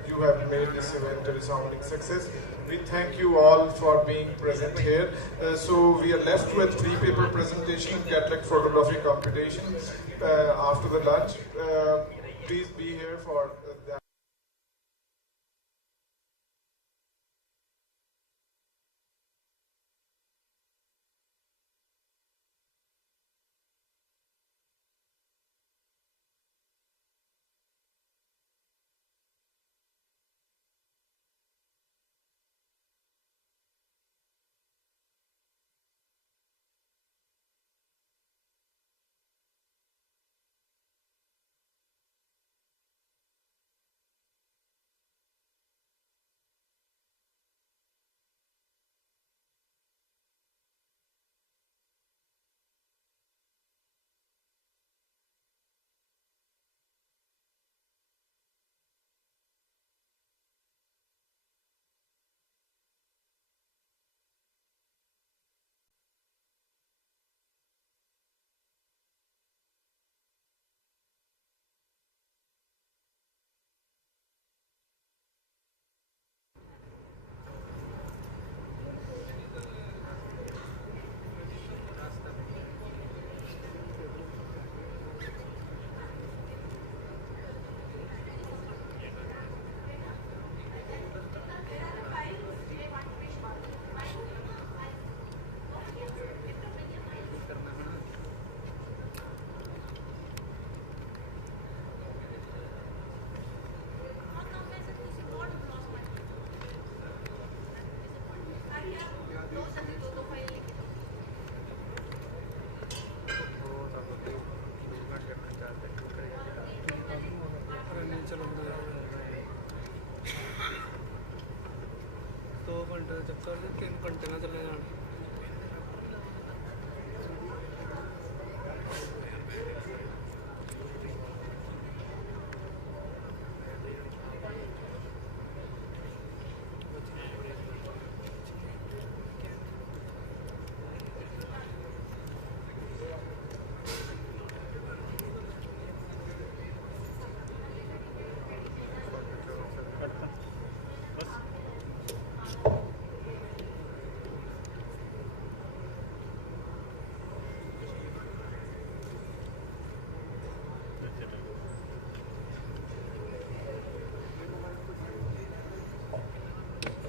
you who have made this event a resounding success. We thank you all for being present here. So we are left with 3 paper presentation, cataract photography competition after the lunch. Please be here for that. चक्कर से 3 घंटे में चले जाना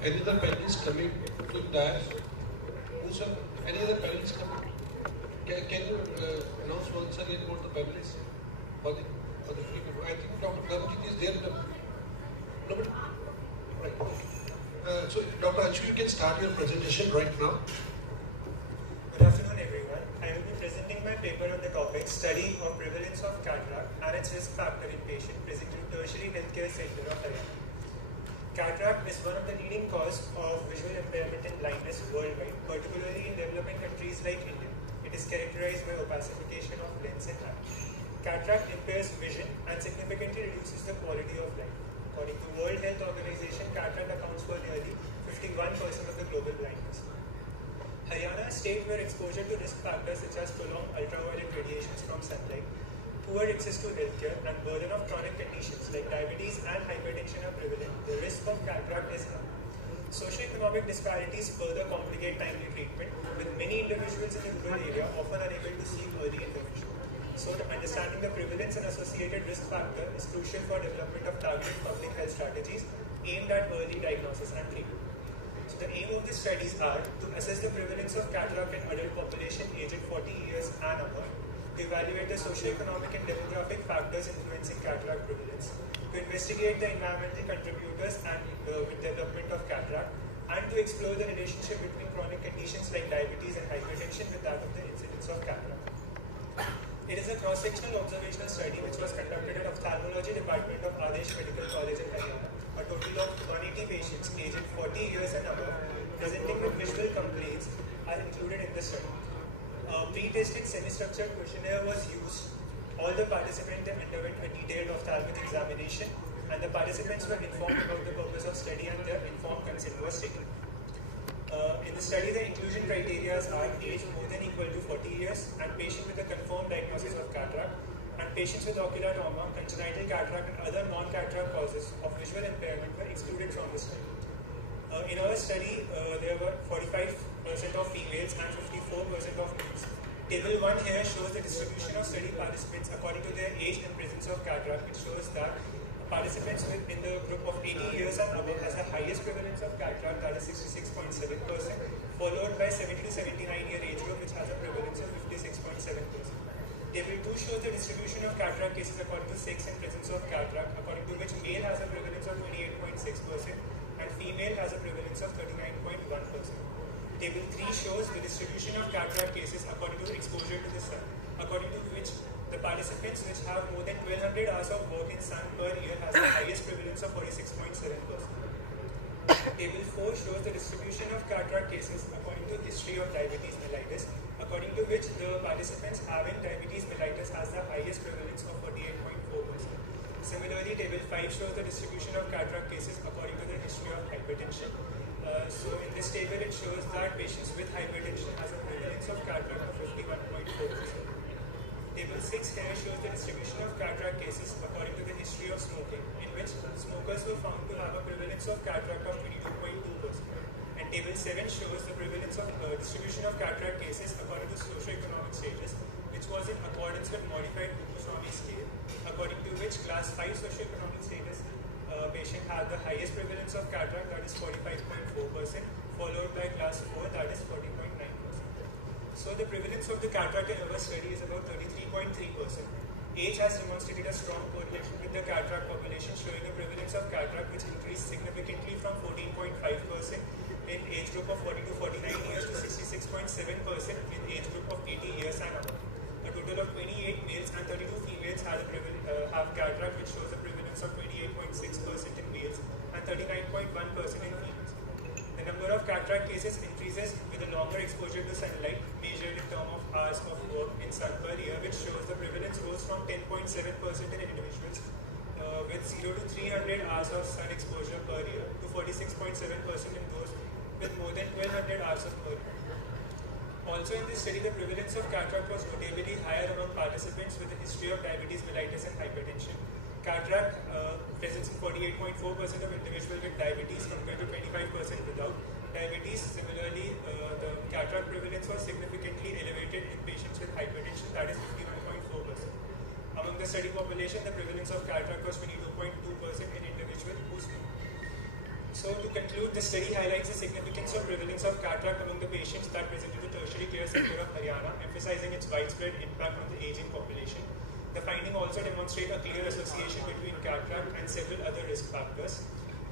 Any other panelists coming to the dais? Who's any other panelists coming? Can you announce once again about the panelists for the free people? I think Dr. Dharmjit is there. Nobody? Right. So Dr. Anshu, you can start your presentation right now. Good afternoon, everyone. I will be presenting my paper on the topic Study of Prevalence of Cataract and its Risk Factor in Patient Presented to Tertiary Healthcare Center of Haryana. Cataract is one of the leading causes of visual impairment and blindness worldwide, particularly in developing countries like India. It is characterized by opacification of lens and eye. Cataract impairs vision and significantly reduces the quality of life. According to World Health Organization, cataract accounts for nearly 51% of the global blindness. Haryana, a state where exposure to risk factors such as prolonged ultraviolet radiations from sunlight, poor access to healthcare, and burden of chronic conditions like diabetes and hypertension are prevalent, the risk of cataract is high. Socioeconomic disparities further complicate timely treatment, with many individuals in the rural area often unable to seek early intervention. So, understanding the prevalence and associated risk factor is crucial for development of targeted public health strategies aimed at early diagnosis and treatment. So, the aim of these studies are to assess the prevalence of cataract in adult population aged 40 years and above, to evaluate the socio-economic and demographic factors influencing cataract prevalence, to investigate the environmental contributors and with development of cataract, and to explore the relationship between chronic conditions like diabetes and hypertension with that of the incidence of cataract. It is a cross-sectional observational study which was conducted at Ophthalmology Department of Adesh Medical College in Haryana. A total of 180 patients aged 40 years and above presenting with visual complaints are included in the study. A pre-tested semi-structured questionnaire was used. All the participants underwent a detailed ophthalmic examination and the participants were informed about the purpose of study and their informed consent was taken. In the study, the inclusion criteria are age more than equal to 40 years and patient with a confirmed diagnosis of cataract and patients with ocular trauma, congenital cataract and other non-cataract causes of visual impairment were excluded from the study. In our study, there were 45% of females and 54% of males. Table 1 here shows the distribution of study participants according to their age and presence of cataract, which shows that participants in the group of 80 years and above has the highest prevalence of cataract, that is 66.7%, followed by 70 to 79 year age group, which has a prevalence of 56.7%. Table 2 shows the distribution of cataract cases according to sex and presence of cataract, according to which male has a prevalence of 28.6% and female has a prevalence of 39.1%. Table 3 shows the distribution of cataract cases according to exposure to the sun, according to which the participants which have more than 1200 hours of work in sun per year has the highest prevalence of 46.7%. Table 4 shows the distribution of cataract cases according to history of diabetes mellitus, according to which the participants having diabetes mellitus has the highest prevalence of 48.4%. Similarly, Table 5 shows the distribution of cataract cases according to the history of hypertension. So in this table, it shows that patients with hypertension has a prevalence of cataract of 51.4%. Table 6 here shows the distribution of cataract cases according to the history of smoking, in which smokers were found to have a prevalence of cataract of 22.2%. And Table 7 shows the prevalence of distribution of cataract cases according to socio-economic status, which was in accordance with modified Swami scale, according to which class 5 socio-economic status patient had the highest prevalence of cataract, that is 45.4%, followed by class 4, that is 40.9%. So the prevalence of the cataract in our study is about 33.3%. Age has demonstrated a strong correlation with the cataract population, showing a prevalence of cataract which increased significantly from 14.5% in age group of 40 to 49 years to 66.7% in age group of 80 years and above. A total of 28 males and 32 females have cataract, which shows a prevalence of 28.6% in males and 39.1% in females. The number of cataract cases increases with a longer exposure to sunlight, measured in terms of hours of work in sun per year, which shows the prevalence goes from 10.7% in individuals with 0 to 300 hours of sun exposure per year to 46.7% in those with more than 1200 hours of per year. Also in this study, the prevalence of cataract was notably higher among participants with a history of diabetes mellitus and hypertension. Cataract presents in 48.4% of individuals with diabetes compared to 25% without diabetes. Similarly, the cataract prevalence was significantly elevated in patients with hypertension, that is 51.4%. Among the study population, the prevalence of cataract was 22.2% in individuals who smoke. So to conclude, the study highlights the significance of prevalence of cataract among the patients that presented to tertiary care sector of Haryana, emphasizing its widespread impact on the aging population. The finding also demonstrates a clear association between cataract and several other risk factors.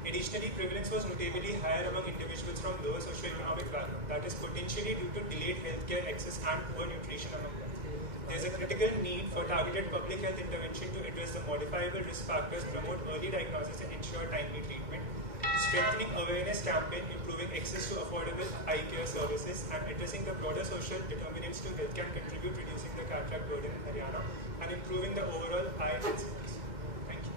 Additionally, prevalence was notably higher among individuals from lower socioeconomic background, that is potentially due to delayed healthcare access and poor nutrition among them. There is a critical need for targeted public health intervention to address the modifiable risk factors, promote early diagnosis and ensure timely treatment. Strengthening awareness campaign, improving access to affordable eye care services, and addressing the broader social determinants to health can contribute reducing the cataract burden in Haryana and improving the overall eye health service. Thank you.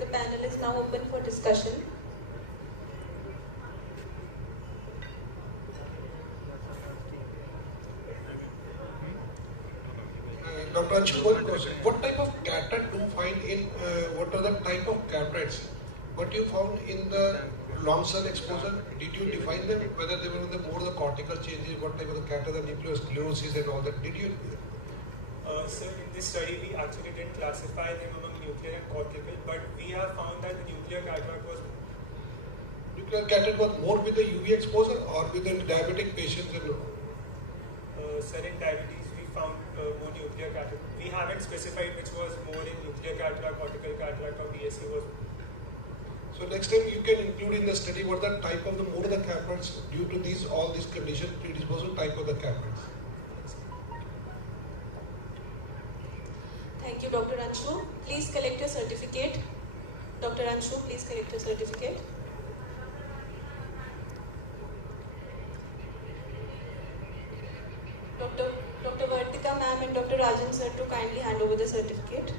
The panel is now open for discussion. Dr. Anshu, one question. What type of cataract do you find in, what are the type of cataracts? What you found in the long sun exposure, did you define them? Whether they were more the cortical changes, what type of the cataract, the nuclear sclerosis and all that, did you? So in this study, we actually didn't classify them among nuclear and cortical, but we have found that the nuclear cataract was more with the UV exposure or with the diabetic patients? Sir, in diabetes, we found more nuclear cataract. We haven't specified which was more in nuclear cataract, cortical cataract, or DSC was. So next time you can include in the study what the type of the more the cataracts due to these all these conditions predisposal type of the cataracts. Thank you, Dr. Anshu. Please collect your certificate. Dr. Anshu, please collect your certificate. Dr. Vartika ma'am and Dr. Rajan sir to kindly hand over the certificate.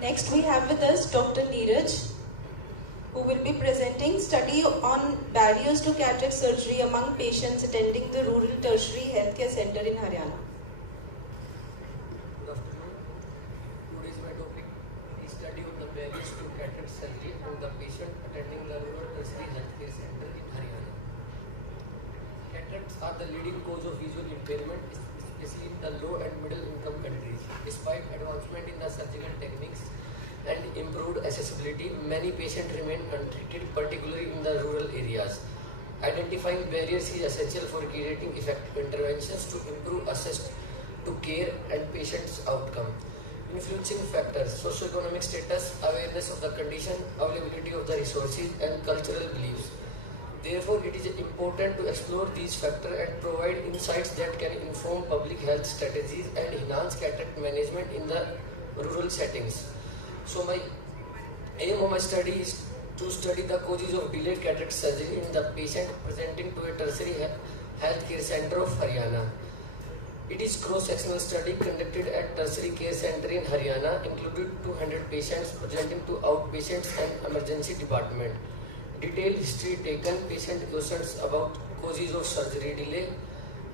Next we have with us Dr. Neeraj, who will be presenting study on barriers to cataract surgery among patients attending the rural tertiary healthcare center in Haryana. Good afternoon. Today's my topic is study on the barriers to cataract surgery among the patient attending the rural tertiary healthcare center in Haryana. Cataracts are the leading cause of visual impairment, especially in the low and middle income countries. Despite advancement in the surgical techniques and improved accessibility, many patients remain untreated, particularly in the rural areas. Identifying barriers is essential for creating effective interventions to improve access to care and patients' outcome. Influencing factors: socioeconomic status, awareness of the condition, availability of the resources, and cultural beliefs. Therefore, it is important to explore these factors and provide insights that can inform public health strategies and enhance cataract management in the rural settings. So my aim of my study is to study the causes of delayed cataract surgery in the patient presenting to a tertiary healthcare center of Haryana. It is cross-sectional study conducted at tertiary care center in Haryana, included 200 patients presenting to outpatients and emergency department. Detailed history taken, patient questions about causes of surgery delay,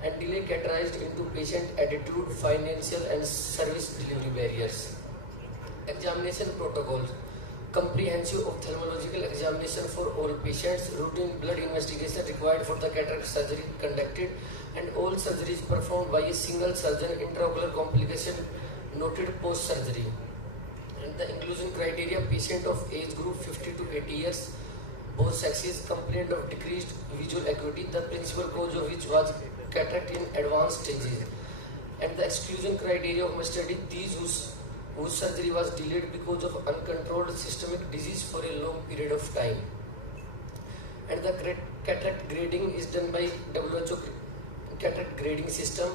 and delay categorized into patient attitude, financial and service delivery barriers. Examination protocols: comprehensive ophthalmological examination for all patients, routine blood investigation required for the cataract surgery conducted, and all surgeries performed by a single surgeon, intraocular complication noted post-surgery. And the inclusion criteria: patient of age group 50 to 80 years, both sexes, complained of decreased visual acuity, the principal cause of which was cataract in advanced stages. And the exclusion criteria of my study: these whose surgery was delayed because of uncontrolled systemic disease for a long period of time. And the cataract grading is done by WHO cataract grading system.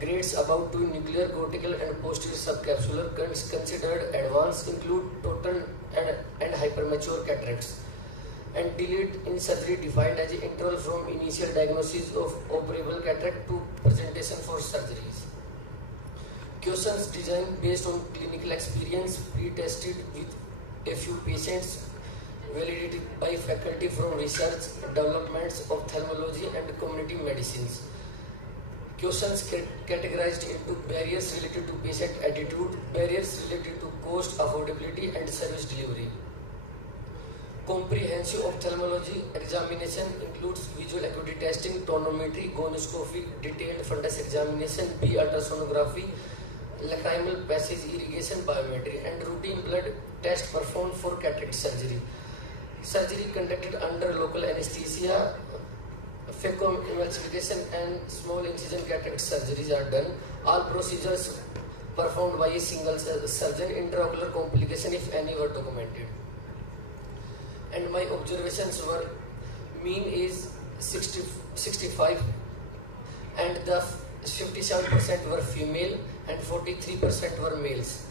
Grades above 2 nuclear, cortical and posterior subcapsular considered advanced include total and hypermature cataracts. And delayed in surgery defined as an interval from initial diagnosis of operable cataract to presentation for surgeries. Questions designed based on clinical experience, pre-tested with a few patients, validated by faculty from research, developments, ophthalmology and community medicines. Questions categorized into barriers related to patient attitude, barriers related to cost, affordability and service delivery. Comprehensive ophthalmology examination includes visual acuity testing, tonometry, gonioscopy, detailed fundus examination, B ultrasonography, lacrimal passage irrigation biometry, and routine blood test performed for cataract surgery. Surgery conducted under local anesthesia, phacoemulsification and small incision cataract surgeries are done. All procedures performed by a single surgeon, intraocular complication if any were documented. And my observations were: mean is 65 and the 57% were female and 43% were males,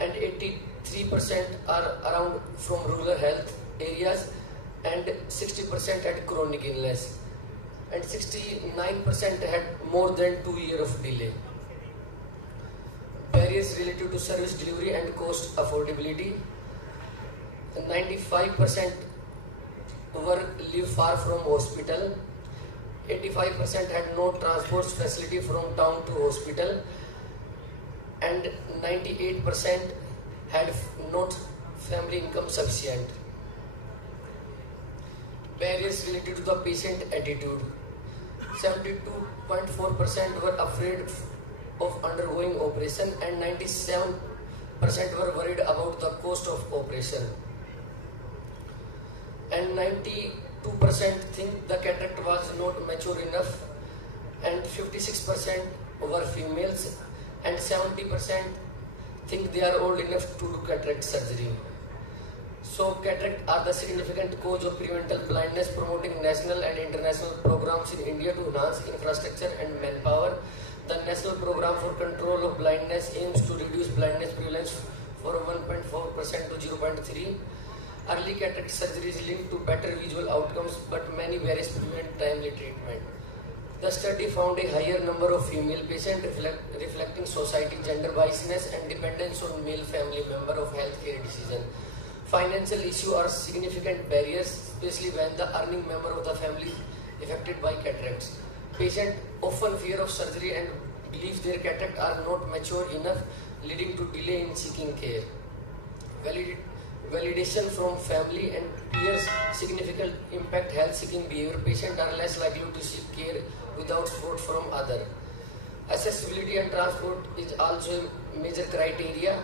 and 83% are around from rural health areas, and 60% had chronic illness, and 69% had more than 2 years of delay. Barriers related to service delivery and cost affordability: 95% live far from hospital, 85% had no transport facility from town to hospital, and 98% had not family income sufficient. Barriers related to the patient attitude: 72.4% were afraid of undergoing operation, and 97% were worried about the cost of operation, and 2% think the cataract was not mature enough, and 56% were females, and 70% think they are old enough to do cataract surgery. So cataract are the significant cause of preventable blindness, promoting national and international programs in India to enhance infrastructure and manpower. The National Program for Control of Blindness aims to reduce blindness prevalence from 1.4% to 0.3. Early cataract surgery is linked to better visual outcomes, but many barriers prevent timely treatment. The study found a higher number of female patients reflecting society gender biasness and dependence on male family member of healthcare decision. Financial issues are significant barriers, especially when the earning member of the family is affected by cataracts. Patients often fear of surgery and believe their cataracts are not mature enough, leading to delay in seeking care. Validation from family and peers significant impact health-seeking behavior. Patients are less likely to seek care without support from others. Accessibility and transport is also a major criteria.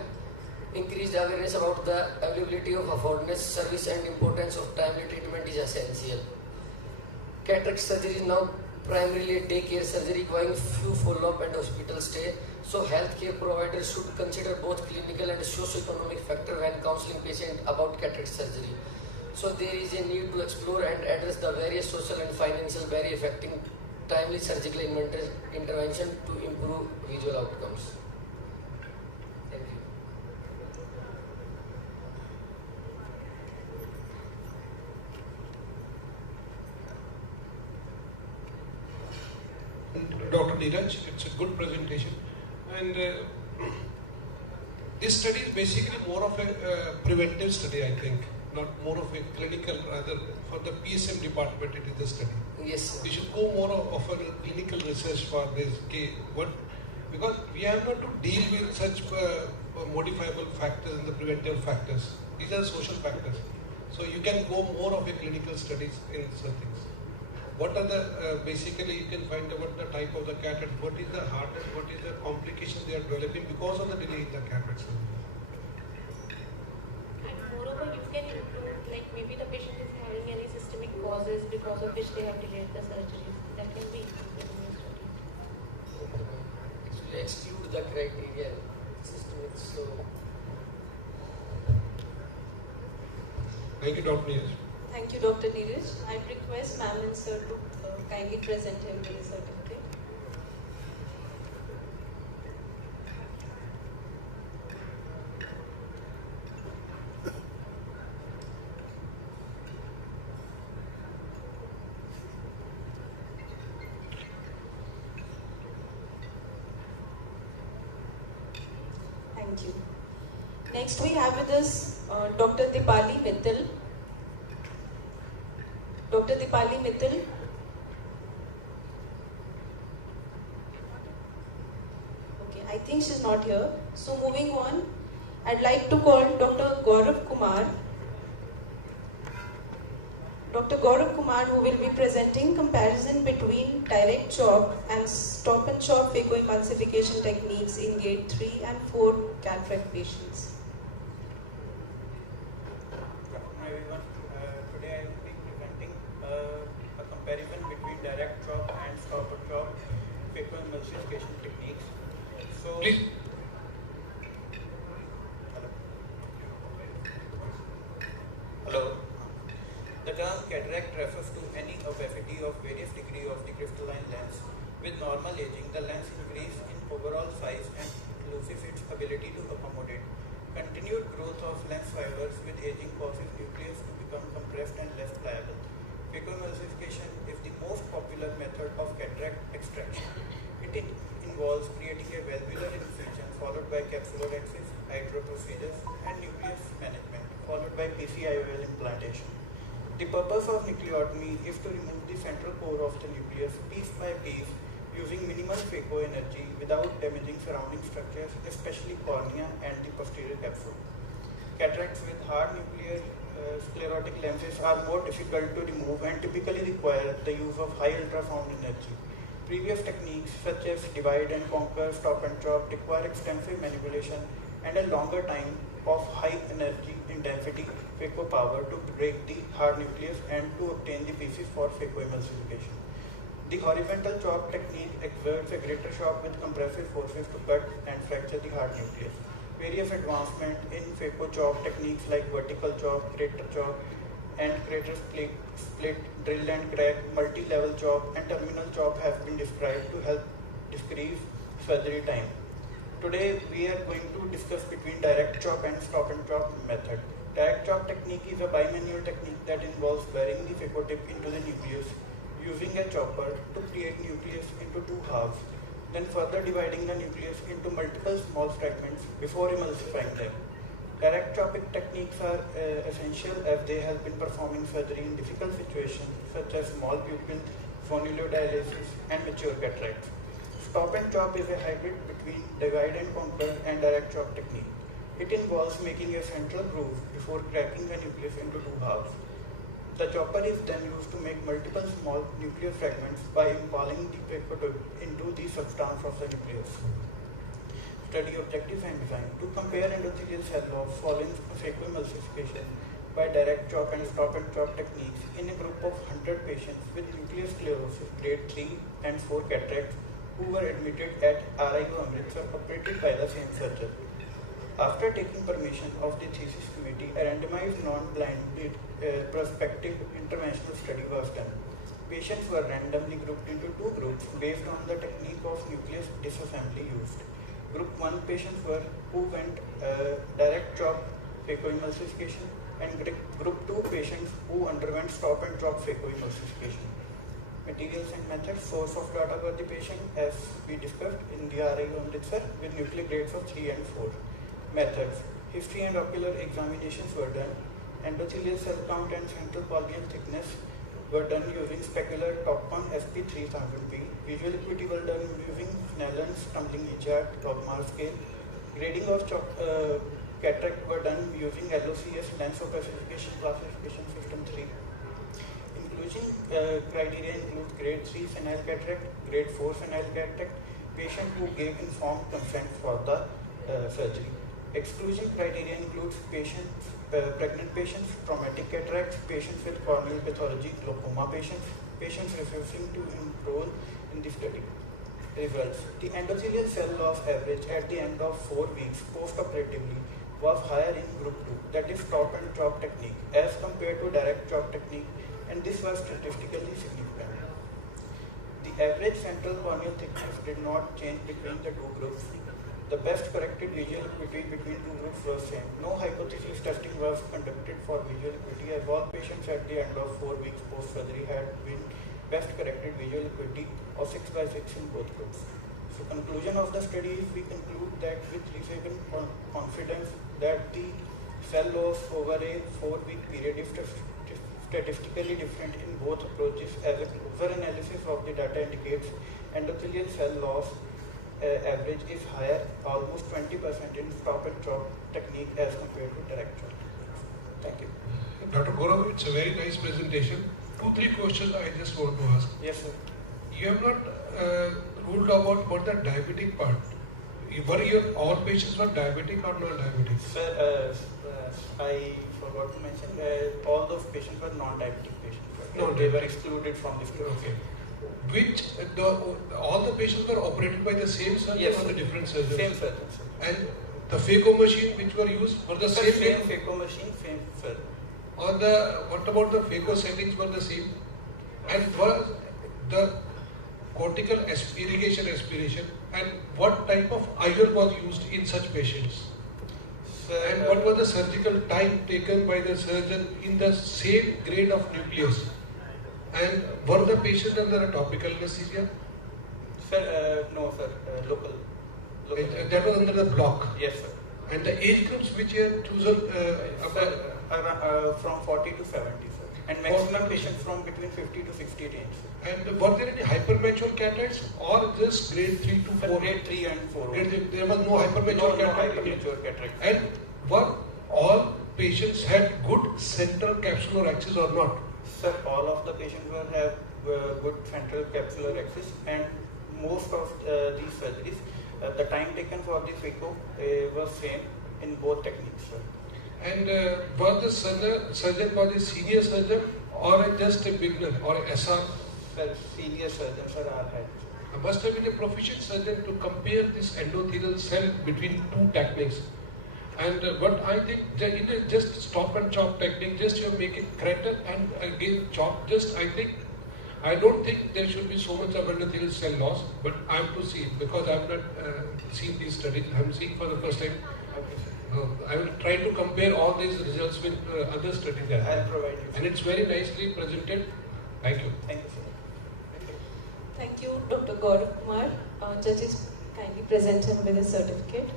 Increased awareness about the availability of affordable service and importance of timely treatment is essential. Cataract surgery is now primarily a daycare surgery requiring few follow-up and hospital stay. So healthcare providers should consider both clinical and socio-economic factors when counseling patients about cataract surgery. So there is a need to explore and address the various social and financial barriers affecting timely surgical intervention to improve visual outcomes. Thank you. Dr. Neeraj, it's a good presentation, and this study is basically more of a preventive study, I think, not more of a clinical. Rather, for the PSM department, it is a study. Yes. We should go more of a clinical research for this case, because we have not to deal with such modifiable factors and the preventive factors. These are social factors. So you can go more of a clinical studies in such things. What are the, basically you can find out the type of the cataract, what is the hardness, what is the complication they are developing because of the delay in the cataract surgery. And moreover, you can include, like maybe the patient is having any systemic causes because of which they have delayed the surgeries. That can be included in your study. Actually exclude the criteria systemic, so. Thank you, Dr. Neeraj. Thank you, Dr. Neeraj. I request Ma'am and Sir to kindly present him with the certificate. Thank you. Next we have with us Dr. Dipali Mittal. Dr. Dipali Mittal. Okay, I think she's not here. So moving on, I'd like to call Dr. Gaurav Kumar. Dr. Gaurav Kumar, who will be presenting comparison between direct chop and stop and chop phacoemulsification techniques in grade 3 and 4 cataract patients. Everyone, today I will be presenting a comparison between direct chop and stop and chop phacoemulsification techniques. So, please. Hello. The term cataract refers to any opacity of various degree of the crystalline lens. With normal aging, the lens increases in overall size and loses its ability to accommodate. Continued growth of lens fibers with aging causes nucleus to become compressed and less pliable. Phacoemulsification is the most popular method of cataract extraction. It involves creating a valvular incision followed by capsulorhexis, hydro procedures, and nucleus management followed by PCIOL implantation. The purpose of nucleotomy is to remove the central core of the nucleus piece by piece using minimal phaco energy without damaging surrounding structures, especially cornea and the posterior capsule. Cataracts with hard nuclear sclerotic lenses are more difficult to remove and typically require the use of high ultrasound energy. Previous techniques such as divide and conquer, stop and chop require extensive manipulation and a longer time of high energy intensity phaco power to break the hard nucleus and to obtain the pieces for phacoemulsification. The horizontal chop technique exerts a greater shock with compressive forces to cut and fracture the hard nucleus. Various advancements in phaco chop techniques like vertical chop, crater chop, and crater split, drill and crack, multi-level chop, and terminal chop have been described to help decrease surgery time. Today we are going to discuss between direct chop and stop and chop method. Direct chop technique is a bimanual technique that involves burying the phaco tip into the nucleus using a chopper to create nucleus into two halves, then further dividing the nucleus into multiple small fragments before emulsifying them. Direct chopping techniques are essential as they help in performing surgery in difficult situations such as small pupils, phonolodialysis, and mature cataracts. Stop and chop is a hybrid between divide and conquer and direct chop technique. It involves making a central groove before cracking the nucleus into two halves. The chopper is then used to make multiple small nuclear fragments by impaling the phaco tip into the substance of the nucleus. Study objectives and design. To compare endothelial cell loss following phacoemulsification by direct chop and stop and chop techniques in a group of 100 patients with nuclear sclerosis grade 3 and 4 cataracts who were admitted at RIU Amritsar operated by the same surgeon. After taking permission of the thesis committee, a randomized non-blinded prospective interventional study was done. Patients were randomly grouped into two groups based on the technique of nucleus disassembly used. Group 1 patients were who went direct chop phacoemulsification, and group 2 patients who underwent stop and chop phacoemulsification. Materials and methods. Source of data were the patient as we discussed in the RIU Amritsar with nuclear grades of 3 and 4. Methods. History and ocular examinations were done. Endothelial cell count and central corneal thickness were done using specular Topcon SP3000P. Visual acuity were done using Snellen's tumbling chart, Logmar scale. Grading of cataract were done using LOCS lens opacification classification system 3. Inclusion criteria include grade 3 senile cataract, grade 4 senile cataract, patient who gave informed consent for the surgery. Exclusion criteria includes patients, pregnant patients, traumatic cataracts, patients with corneal pathology, glaucoma patients, patients refusing to enroll in the study. Results. The endothelial cell loss average at the end of 4 weeks post-operatively was higher in group 2, that is stop and chop technique, as compared to direct chop technique, and this was statistically significant. The average central corneal thickness did not change between the two groups. The best corrected visual acuity between two groups was same. No hypothesis testing was conducted for visual acuity as all patients at the end of 4 weeks post-surgery had been best corrected visual acuity of 6/6 in both groups. So conclusion of the study is we conclude that with reasonable confidence that the cell loss over a 4-week period is statistically different in both approaches as a closer analysis of the data indicates endothelial cell loss average is higher, almost 20% in stop and chop technique as compared to direct chop. Thank you. Dr. Gaurav, it's a very nice presentation. 2-3 questions I just want to ask. Yes, sir. You have not ruled out about the diabetic part. Were all patients were diabetic or non-diabetic? Sir, I forgot to mention all those patients were non-diabetic patients. They were excluded from this group. Okay. All the patients were operated by the same surgeon, yes, or the different surgeons? Same surgeon, sir. And the phaco machine which were used were the same? Same phaco machine, same surgeon. What about the phaco settings were the same? And was the cortical irrigation aspiration, and what type of IOL was used in such patients? And what was the surgical time taken by the surgeon in the same grade of nucleus? And were the patients under a topical anesthesia? Sir, no, sir, local. That was under the block? Yes, sir. And the age groups which you have chosen? From 40 to 70, sir. And maximum patients from between 50 to 60 range. And were there any hypermature cataracts or just grade 3 to 4? Grade 3 and 4. There was no hypermature cataract? No hypermature cataract. And were all patients had good central capsular axis or not? Sir, all of the patients have good central capsular axis, and most of these surgeries, the time taken for the phaco was same, in both techniques, sir. And was the surgeon was a senior surgeon or just a beginner or a SR? Sir, senior surgeons are had. Must have been a proficient surgeon to compare this endothelial cell between two techniques. And what I think, in a just stop and chop technique, just you make it crater and again chop, I don't think there should be so much of endothelial cell loss, but I have to see it because I have not seen these studies. I am seeing for the first time. I will try to compare all these results with other studies. I'll provide you. And it's very nicely presented. Thank you. Thank you, sir. Thank you, Dr. Gaurav Kumar. Judges, kindly present him with his certificate.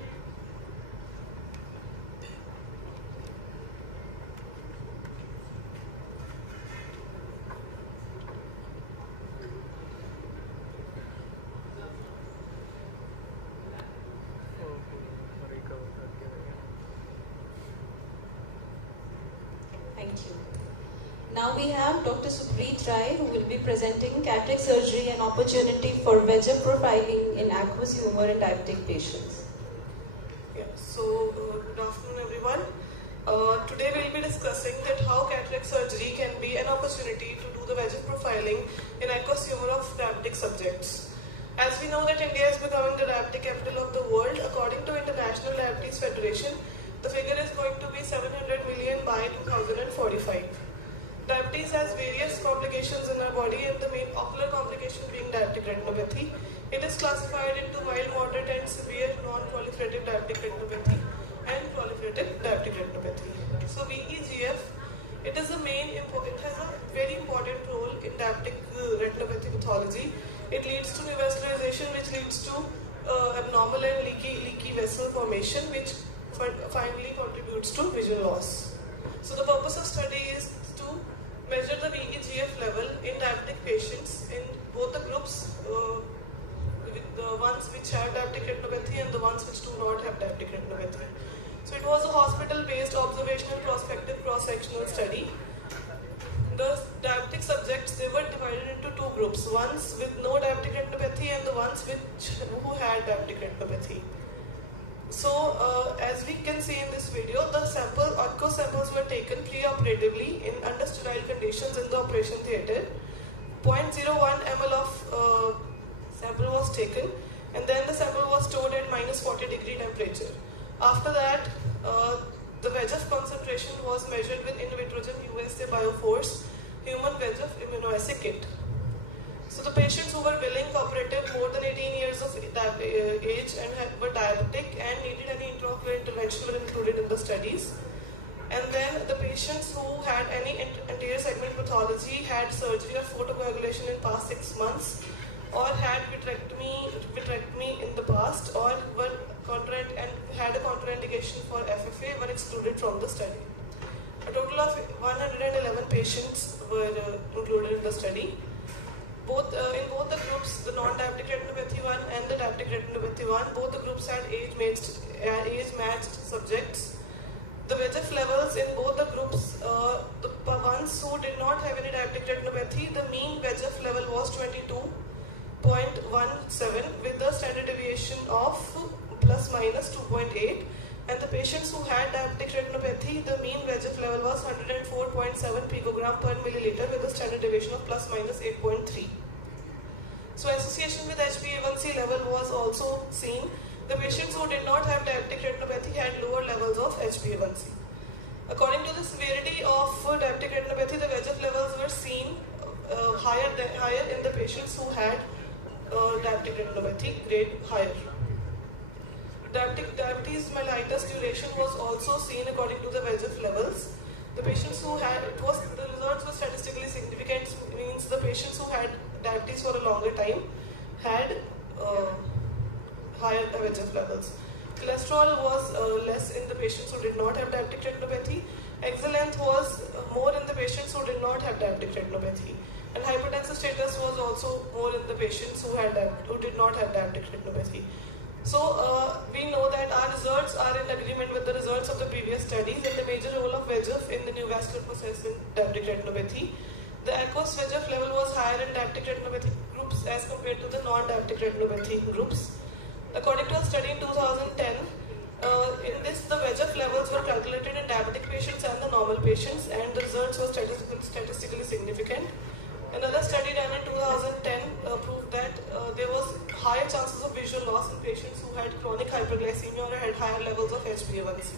Thank you. Now we have Dr. Supreet Rai, who will be presenting cataract surgery and opportunity for VEGF profiling in aqueous humor and diabetic patients. Yeah, so good afternoon everyone. Today we will be discussing that how cataract surgery can be an opportunity to do the VEGF profiling in aqueous humor of diabetic subjects. As we know that India is becoming the diabetic capital of the world, according to International Diabetes Federation, the figure is going to be 700 million by 2045. Diabetes has various complications in our body, and the main ocular complication being diabetic retinopathy. It is classified into mild, moderate and severe non-proliferative diabetic retinopathy and proliferative diabetic retinopathy. So VEGF, it has a very important role in diabetic retinopathy pathology. It leads to neovascularization, which leads to abnormal and leaky vessel formation, which finally contributes to vision loss. So the purpose of study is to measure the VEGF level in diabetic patients in both the groups, with the ones which have diabetic retinopathy and the ones which do not have diabetic retinopathy. So it was a hospital-based observational prospective cross-sectional study. The diabetic subjects, they were divided into two groups, ones with no diabetic retinopathy and the ones who had diabetic retinopathy. So, as we can see in this video, the aqueous samples were taken pre-operatively in under sterile conditions in the operation theatre. 0.01 ml of sample was taken, and then the sample was stored at -40° temperature. After that, the VEGF concentration was measured with in vitrogen USA Bioforce human VEGF immunoassay kit. So the patients who were willing, cooperative, more than 18 years of age and were diabetic and needed any intraocular intervention were included in the studies. And then the patients who had any anterior segment pathology, had surgery or photocoagulation in past 6 months, or had vitrectomy in the past, or were and had a contraindication for FFA, were excluded from the study. A total of 111 patients were included in the study. In both the groups, the non-diabetic retinopathy one and the diabetic retinopathy one, both the groups had age-matched subjects. The VEGF levels in both the groups, the ones who did not have any diabetic retinopathy, the mean VEGF level was 22.17 with the standard deviation of ±2.8, and the patients who had diabetic retinopathy, the mean VEGF level was 104.7 picogram per milliliter with a standard deviation of ±8.3. So association with HbA1c level was also seen. The patients who did not have diabetic retinopathy had lower levels of HbA1c. According to the severity of diabetic retinopathy, the VEGF levels were seen higher in the patients who had diabetic retinopathy, grade higher. Diabetes mellitus duration was also seen according to the VEGF levels. The patients who had, the results were statistically significant, means the patients who had diabetes for a longer time had higher VEGF levels. Cholesterol was less in the patients who did not have diabetic retinopathy. Axial length was more in the patients who did not have diabetic retinopathy. And hypertensive status was also more in the patients who did not have diabetic retinopathy. So we know that our results are in agreement with the results of the previous studies and the major role of VEGF in the neovascular process in diabetic retinopathy. The aqueous VEGF level was higher in diabetic retinopathy groups as compared to the non-diabetic retinopathy groups. According to a study in 2010, In this, the VEGF levels were calculated in diabetic patients and the normal patients, and the results were statistically significant. Another study done in 2010 proved that there was higher chances of visual loss in patients who had chronic hyperglycemia or had higher levels of HbA1c.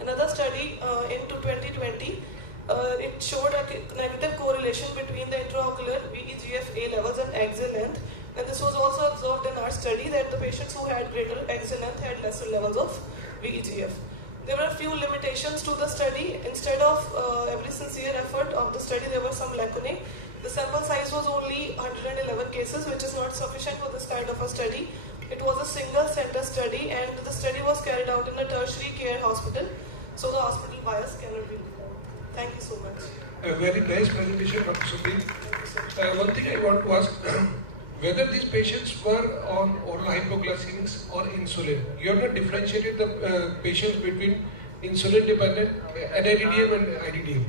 Another study in 2020, it showed a negative correlation between the intraocular VEGF-A levels and axial length, and this was also observed in our study that the patients who had greater axial length had lesser levels of VEGF. There were a few limitations to the study. Instead of every sincere effort of the study, there were some lacunae. The sample size was only 111 cases, which is not sufficient for this kind of a study. It was a single center study, and the study was carried out in a tertiary care hospital, so the hospital bias cannot be removed. Thank you so much. A very nice presentation, Dr. Supreet. One thing I want to ask, whether these patients were on oral hypoglycemics or insulin. You have not differentiated the patients between insulin dependent, NIDDM and IDDM.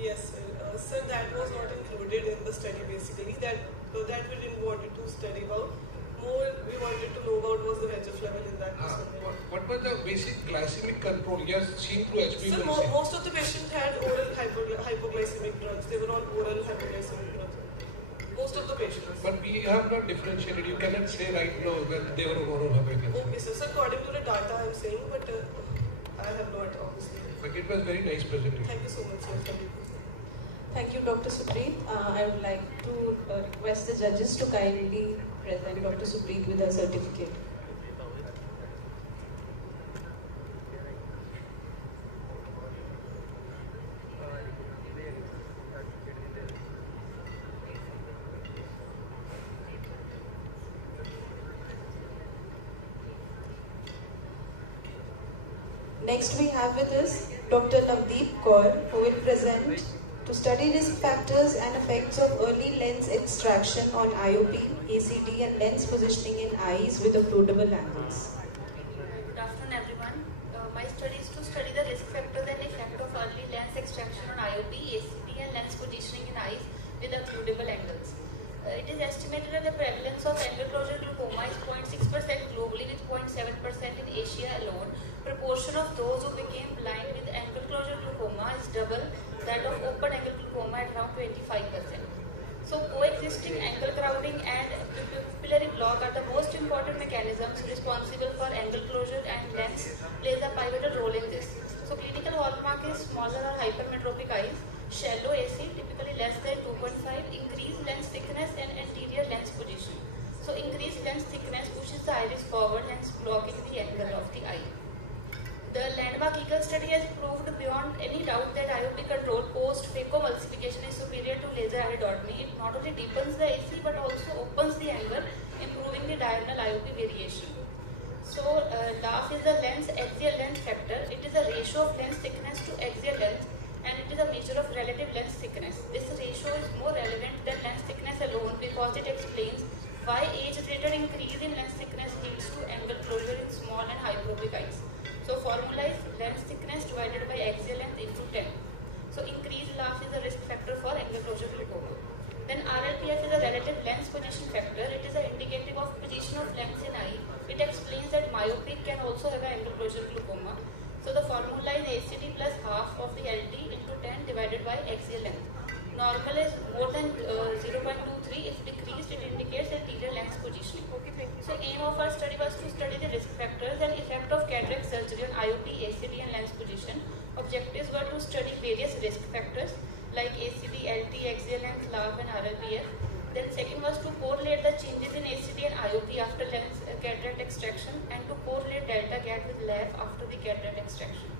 Yes, sir, that was not included in the study basically. That we didn't want to study about. More we wanted to know about was the VEGF level in that person. What was the basic glycemic control? Yes, seen through HbA1c. So most of the patients had oral hypoglycemic drugs. They were on oral hypoglycemic drugs. Most of the patients. But we have not differentiated. You cannot say right now that they were on oral hypoglycemic. Okay, sir. So according to the data I am saying, but I have not obviously. But it was very nice presentation. Thank you so much, sir. Thank you, Dr. Supreet. I would like to request the judges to kindly present Dr. Supreet with a certificate. Next we have with us Dr. Navdeep Kaur, who will present to study risk factors and effects of early lens extraction on IOP, ACD and lens positioning in eyes with occludable angles. Good afternoon everyone. My study is to study the risk factors and effect of early lens extraction on IOP, ACD and lens positioning in eyes with occludable angles. It is estimated that the prevalence of angle closure glaucoma is 0.6% globally with 0.7% in Asia alone. Proportion of those who became blind with angle closure glaucoma is double that of open angle glaucoma at around 25%. So coexisting angle crowding and pupillary block are the most important mechanisms responsible for angle closure, and lens plays a pivotal role in this. So clinical hallmark is smaller or hypermetropic eyes, shallow AC, typically less than 2.5, increased lens thickness and anterior lens position. So increased lens thickness pushes the iris forward, hence blocking the angle of the eye. The landmark Eagle study has proved beyond any doubt that IOP control post-phacoemulsification is superior to laser iridotomy. It not only deepens the AC but also opens the angle, improving the diagonal IOP variation. So LAF is the lens axial length factor. It is a ratio of lens thickness to axial length, and it is a measure of relative lens thickness. This ratio is more relevant than lens thickness alone because it explains why age-related increase in lens thickness leads to angle closure in small and hyperopic eyes. So formula is lens thickness divided by axial length into 10. So increased LAF is a risk factor for angle closure glaucoma. Then RLPF is a relative lens position factor. It is an indicative of position of lens in eye. It explains that myopic can also have an angle closure glaucoma. So the formula is ACD plus half of the LT into 10 divided by axial length. Normal is more than 0.23. If decreased, it indicates anterior lens positioning. So aim of our study was to study the risk factors and effect of cataract surgery on IOP, ACD and lens position. Objectives were to study various risk factors like ACD, LT, axial length, LAF and RLPF. Then second was to correlate the changes in ACD and IOP after lens cataract extraction, and to correlate delta gap with LAF after the cataract extraction.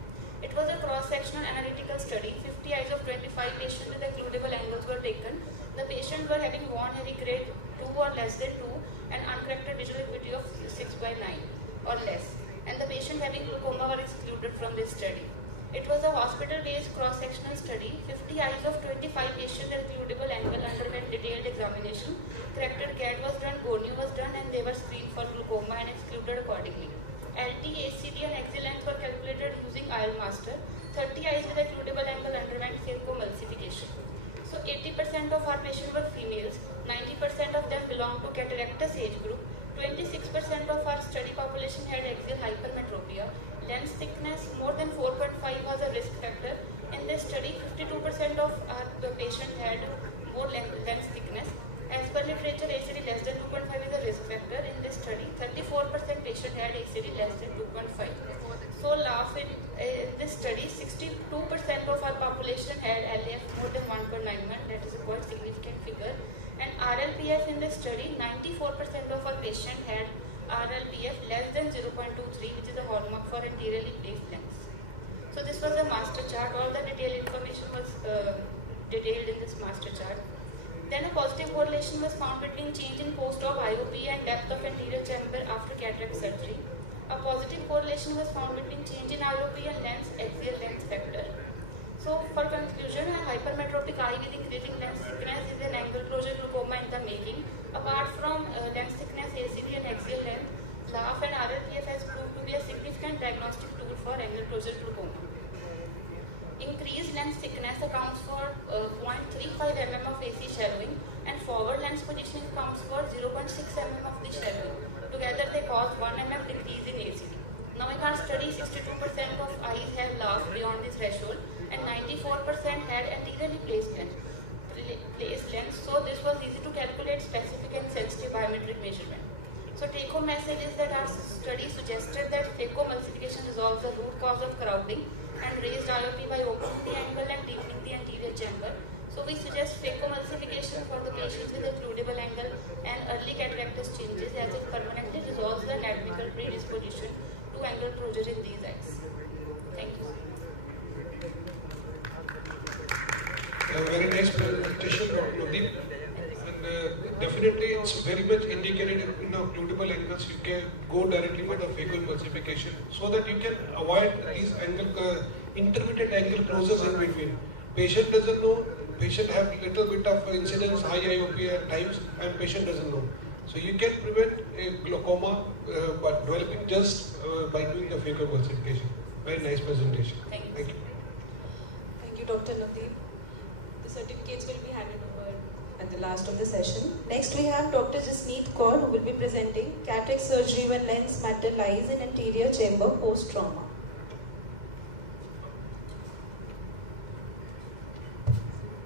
It was a cross-sectional analytical study. 50 eyes of 25 patients with occludable angles were taken. The patients were having one Harry grade 2 or less than 2 and uncorrected visual acuity of 6/9 or less. And the patient having glaucoma were excluded from this study. It was a hospital-based cross-sectional study. 50 eyes of 25 patients with occludable angle underwent detailed examination. Corrected GAD was done, GONIO was done, and they were screened for glaucoma and excluded accordingly. LT, ACD and axial length were calculated using AIMSR. 30 eyes with occludable angle underwent phacoemulsification. So 80% of our patients were females, 90% of them belonged to cataractous age group, 26% of our study population had axial hypermetropia, lens thickness more than 4.5 was a risk factor. In this study, 52% of the patient had more lens thickness. As per literature, ACD less than 2.5 is a risk factor. In this study, 34% patient had ACD less than 2.5. So, in this study, 62% of our population had LAF more than 1.91. That is a quite significant figure. And RLPF in this study, 94% of our patient had RLPF less than 0.23, which is a hallmark for anteriorly placed lens. So this was a master chart. All the detailed information was detailed in this master chart. Then a positive correlation was found between change in post-op IOP and depth of anterior chamber after cataract surgery. A positive correlation was found between change in IOP and lens axial length factor. So for conclusion, a hypermetropic eye with increasing lens thickness is an angle closure glaucoma in the making. Apart from lens thickness, ACD and axial length, LAF and RLPF has proved to be a significant diagnostic tool for angle closure glaucoma. Increased lens thickness accounts for 0.35 mm of AC shallowing, and forward lens positioning accounts for 0.6 mm of the shallowing. Together they cause 1 mm decrease in ACD. Now in our study, 62% of eyes have LAF beyond this threshold, and 94% had anteriorly placed lens. So this was easy to calculate specific and sensitive biometric measurement. So take home message is that our study suggested that phacoemulsification resolves the root cause of crowding and raised IOP by opening the angle and deepening the anterior chamber. So we suggest phacoemulsification for the patients with occludable angle and early cataractus changes, as it permanently resolves the anatomical predisposition to angle closure in these eyes. Thank you. Very nice presentation, Dr. Nadeep. And definitely it's very much indicated in occludable angles. You can go directly with the phacoemulsification so that you can avoid these intermittent angle closures in between. Patient doesn't know, patient have little bit of incidence, high IOP at times, and patient doesn't know. So you can prevent a glaucoma by developing just by doing the phacoemulsification. Very nice presentation. Thank you. Thank you, Dr. Nadeep. The certificates will be handed over at the last of the session. Next we have Dr. Jasneet Kaur, who will be presenting cataract surgery when lens matter lies in anterior chamber post-trauma.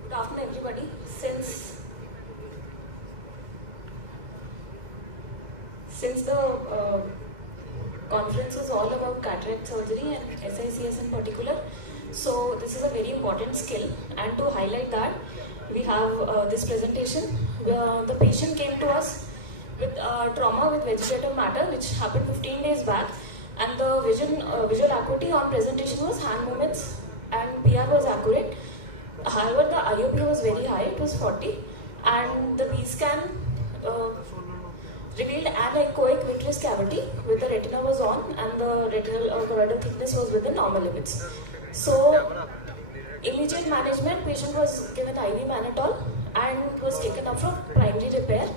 Good afternoon, everybody. Since the conference is all about cataract surgery and SICS in particular, so this is a very important skill, and to highlight that, we have this presentation. The patient came to us with trauma with vegetative matter, which happened 15 days back, and the visual acuity on presentation was hand movements and PR was accurate. However, the IOP was very high, it was 40, and the B scan revealed anechoic vitreous cavity with the retina was on and the retinal choroidal thickness was within normal limits. So, immediate management, patient was given IV mannitol and was taken up for primary repair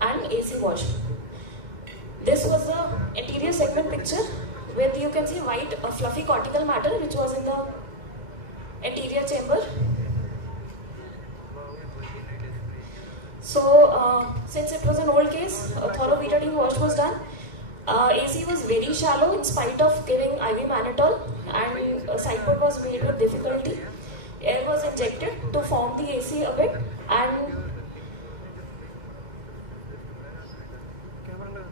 and AC wash. This was the anterior segment picture where you can see white fluffy cortical matter which was in the anterior chamber. So, since it was an old case, a thorough betadine wash was done. AC was very shallow in spite of giving IV mannitol, and side port was made with difficulty. Air was injected to form the AC a bit, and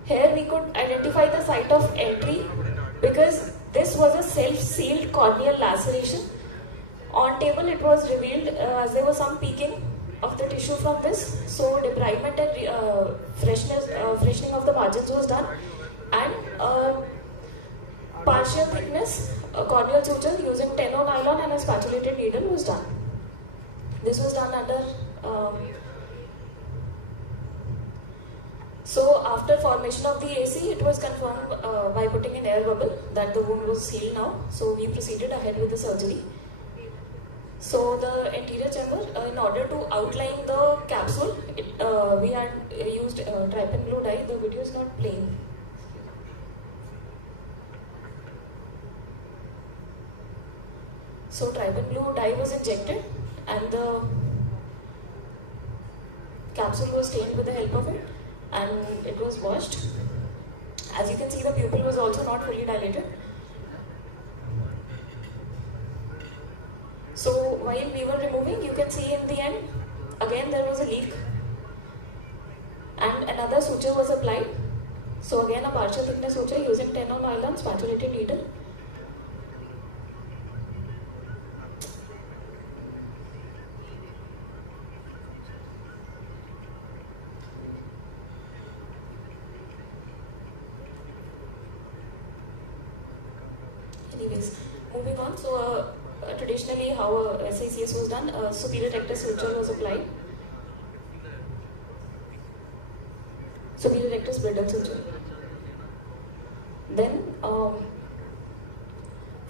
here we could identify the site of entry because this was a self-sealed corneal laceration. On table it was revealed as there was some peaking of the tissue from this, so debridement and freshening of the margins was done, and partial thickness corneal suture using 10-0 nylon and a spatulated needle was done. This was done under so after formation of the AC, it was confirmed by putting an air bubble that the wound was sealed now, so we proceeded ahead with the surgery. So the anterior chamber, in order to outline the capsule, we had used trypan blue dye. The video is not playing. So trypan blue dye was injected and the capsule was stained with the help of it and it was washed. As you can see, the pupil was also not fully dilated. So while we were removing, you can see in the end, again there was a leak and another suture was applied. So again a partial thickness suture using 10 on oil on spatulated needle. Anyways, moving on. So traditionally how SICS was done, superior rectus suture was applied. Superior rectus bridle suture. Then 4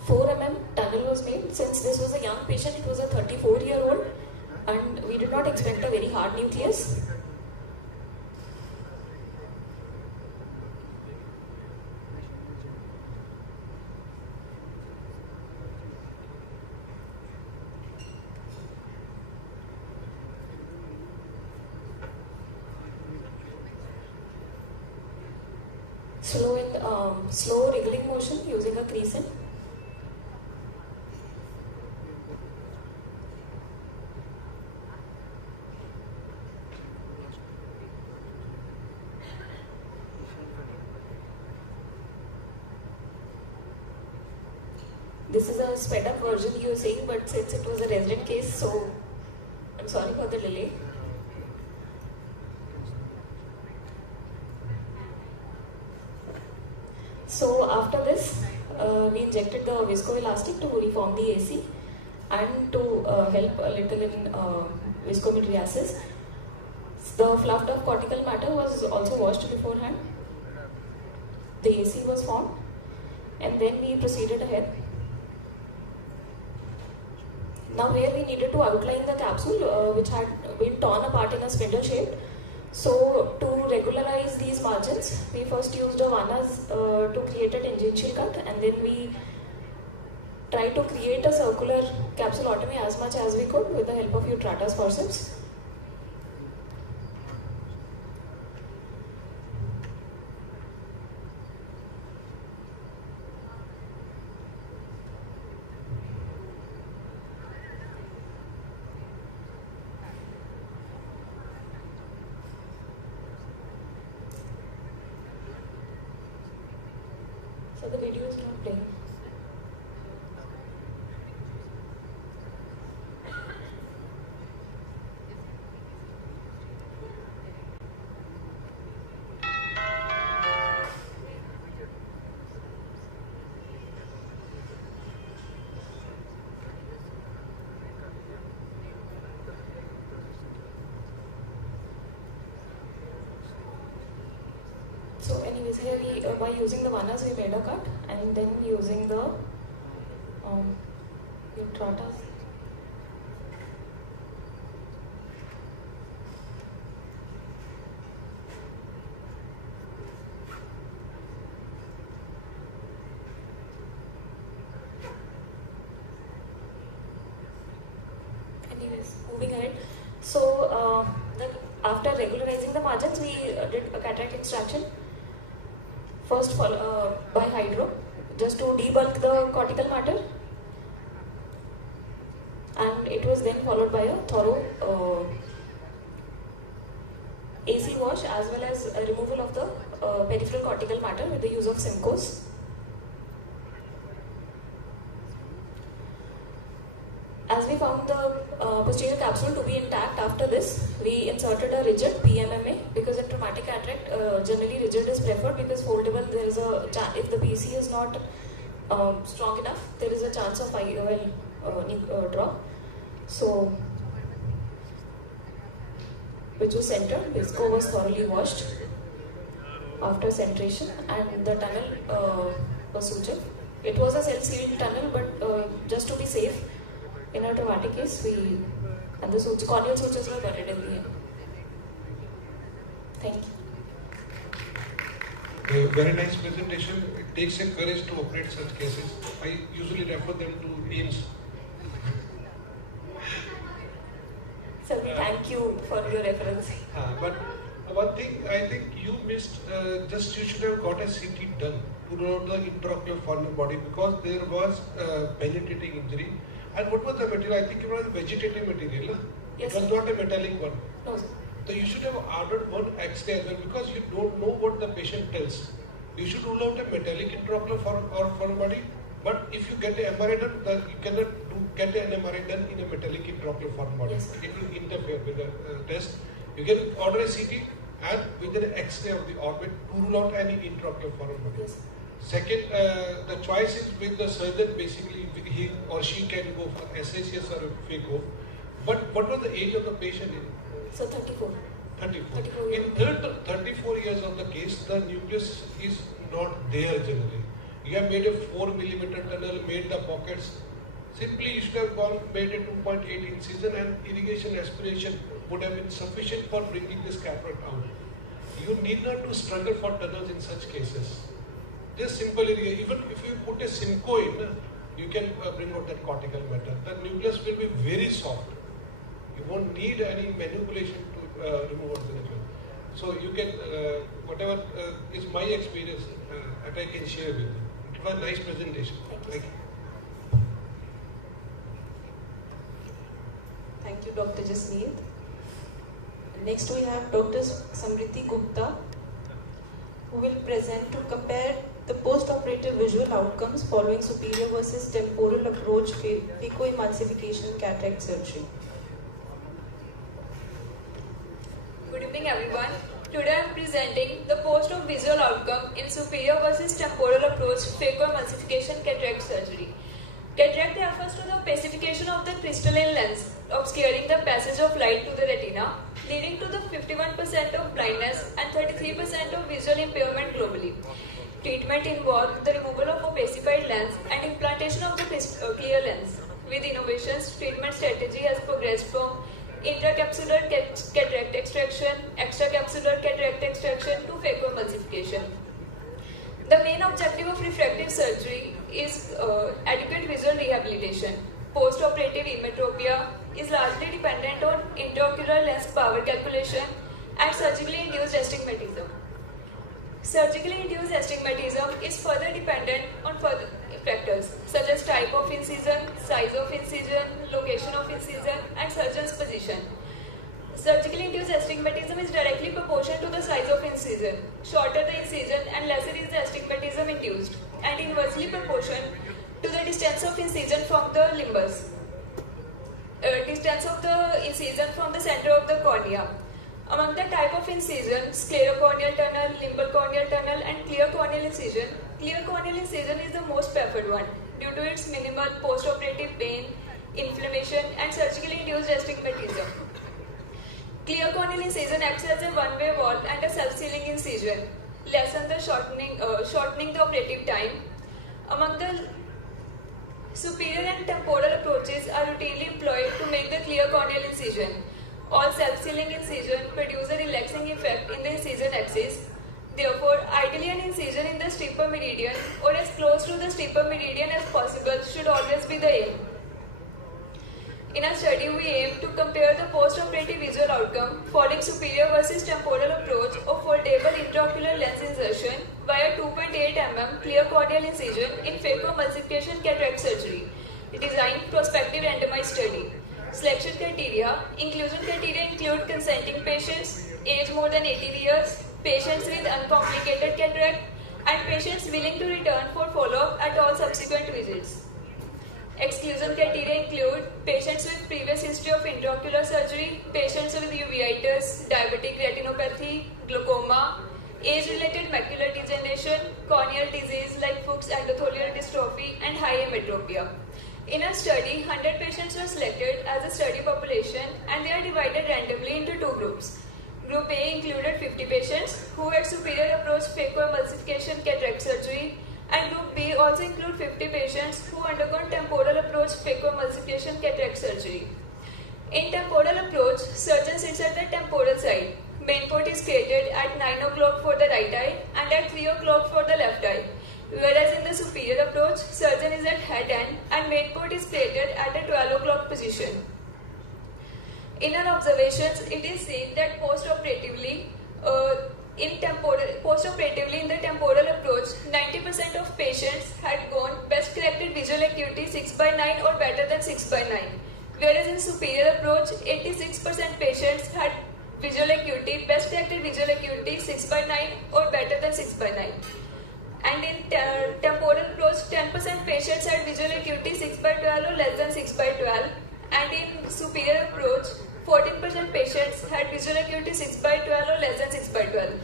mm tunnel was made. Since this was a young patient, it was a 34-year-old, and we did not expect a very hard nucleus. Slow wriggling motion using a crescent. This is a sped up version you are seeing, but since it was a resident case, so I'm sorry for the delay. So after this, we injected the viscoelastic to reform the AC and to help a little in viscomydriasis. The fluffed up cortical matter was also washed beforehand. The AC was formed, and then we proceeded ahead. Now where we needed to outline the capsule, which had been torn apart in a spindle shape. So to regularize these margins, we first used a vanas to create a tangential cut, and then we tried to create a circular capsulotomy as much as we could with the help of Utratas forceps. So the video is not playing. So anyways, here we, by using the vanas, we made a cut, and then using the Utratas. Anyways, moving ahead. So after regularizing the margins, we did a cataract extraction. First by hydro, just to debulk the cortical matter, and it was then followed by a thorough AC wash as well as a removal of the peripheral cortical matter with the use of Simcoes. As we found the posterior capsule to be intact after this, we inserted a rigid PMMA, because in traumatic cataract, generally rigid is preferred because foldable, there is a if the PC is not strong enough, there is a chance of IOL drop. So, which was centered, visco was thoroughly washed after centration, and the tunnel was sutured. It was a self-sealed tunnel, but just to be safe, in a traumatic case, and the corneal sutures were buried in the end. Thank you. Very nice presentation. It takes a courage to operate such cases. I usually refer them to AIMS. So thank you for your reference. But one thing I think you missed, just you should have got a CT done to know the intraocular form of body, because there was penetrating injury. And what was the material? I think it was a vegetative material. Yes, it was not a metallic one. No, sir. So you should have ordered one X-ray as well, because you don't know what the patient tells. You should rule out a metallic intraocular foreign body. But if you get an MRI done, you cannot get an MRI done in a metallic intraocular foreign body. Yes, it will interfere with the test. You can order a CT and with an X-ray of the orbit to rule out any intraocular foreign body. Yes. Second, the choice is with the surgeon. Basically, he or she can go for SACS or FACO. But what was the age of the patient? So 34. 34. In 34 years of the case, the nucleus is not there generally. You have made a 4 millimeter tunnel, made the pockets. Simply, you should have made a 2.8 incision, and irrigation aspiration would have been sufficient for bringing this cataract out. You need not to struggle for tunnels in such cases. Just simple irrigation. Even if you put a Simcoe in, you can bring out that cortical matter. The nucleus will be very soft. You won't need any manipulation to remove all the nucleus. So you can, whatever is my experience that I can share with you. It was a nice presentation. Thank you. Thank you, Dr. Jasmeet. Next we have Dr. Samriti Gupta, who will present to compare the post-operative visual outcomes following superior versus temporal approach phacoemulsification cataract surgery. Good evening, everyone. Today I am presenting the post-op visual outcome in superior versus temporal approach phacoemulsification cataract surgery. Cataract refers to the pacification of the crystalline lens, obscuring the passage of light to the retina, leading to the 51% of blindness and 33% of visual impairment globally. Treatment involved the removal of opacified lens and implantation of the clear lens. With innovations, treatment strategy has progressed from intracapsular cataract extraction, extracapsular cataract extraction to phacoemulsification. The main objective of refractive surgery is adequate visual rehabilitation. Post-operative emmetropia is largely dependent on intraocular lens power calculation and surgically induced astigmatism. Surgically induced astigmatism is further dependent on further factors such as type of incision, size of incision, location of incision, and surgeon's position. Surgically induced astigmatism is directly proportional to the size of incision. Shorter the incision and lesser is the astigmatism induced, and inversely proportional to the distance of incision from the limbus. Distance of the incision from the center of the cornea. Among the type of incision, sclerocorneal tunnel, limbal corneal tunnel, and clear corneal incision, clear corneal incision is the most preferred one due to its minimal post-operative pain, inflammation, and surgically induced astigmatism. Clear corneal incision acts as a one-way valve and a self-sealing incision, lessen the shortening the operative time. Among the superior and temporal approaches are routinely employed to make the clear corneal incision. All self-sealing incision produce a relaxing effect in the incision axis. Therefore, ideally an incision in the stipper meridian or as close to the stipper meridian as possible should always be the aim. In our study, we aim to compare the post-operative visual outcome following superior versus temporal approach of foldable intraocular lens insertion via 2.8 mm clear corneal incision in phacoemulsification cataract surgery, designed prospective randomized study. Selection criteria. Inclusion criteria include consenting patients, age more than 18 years, patients with uncomplicated cataract, and patients willing to return for follow-up at all subsequent visits. Exclusion criteria include patients with previous history of intraocular surgery, patients with uveitis, diabetic retinopathy, glaucoma, age-related macular degeneration, corneal disease like Fuchs endothelial dystrophy, and high emmetropia. In a study, 100 patients were selected as a study population and they are divided randomly into two groups. Group A included 50 patients who had superior approach phacoemulsification cataract surgery, and Group B also include 50 patients who undergone temporal approach phacoemulsification cataract surgery. In temporal approach, surgeon sits at the temporal side. Main port is created at 9 o'clock for the right eye and at 3 o'clock for the left eye. Whereas in the superior approach, surgeon is at head end and main port is created at the 12 o'clock position. In our observations, it is seen that post-operatively, Postoperatively, in the temporal approach, 90% of patients had gone best corrected visual acuity 6/9 or better than 6/9. Whereas in superior approach, 86% patients had visual acuity, best corrected visual acuity 6/9 or better than 6/9. And in temporal approach, 10% patients had visual acuity 6/12 or less than 6/12. And in superior approach, 14% patients had visual acuity 6/12 or less than 6/12.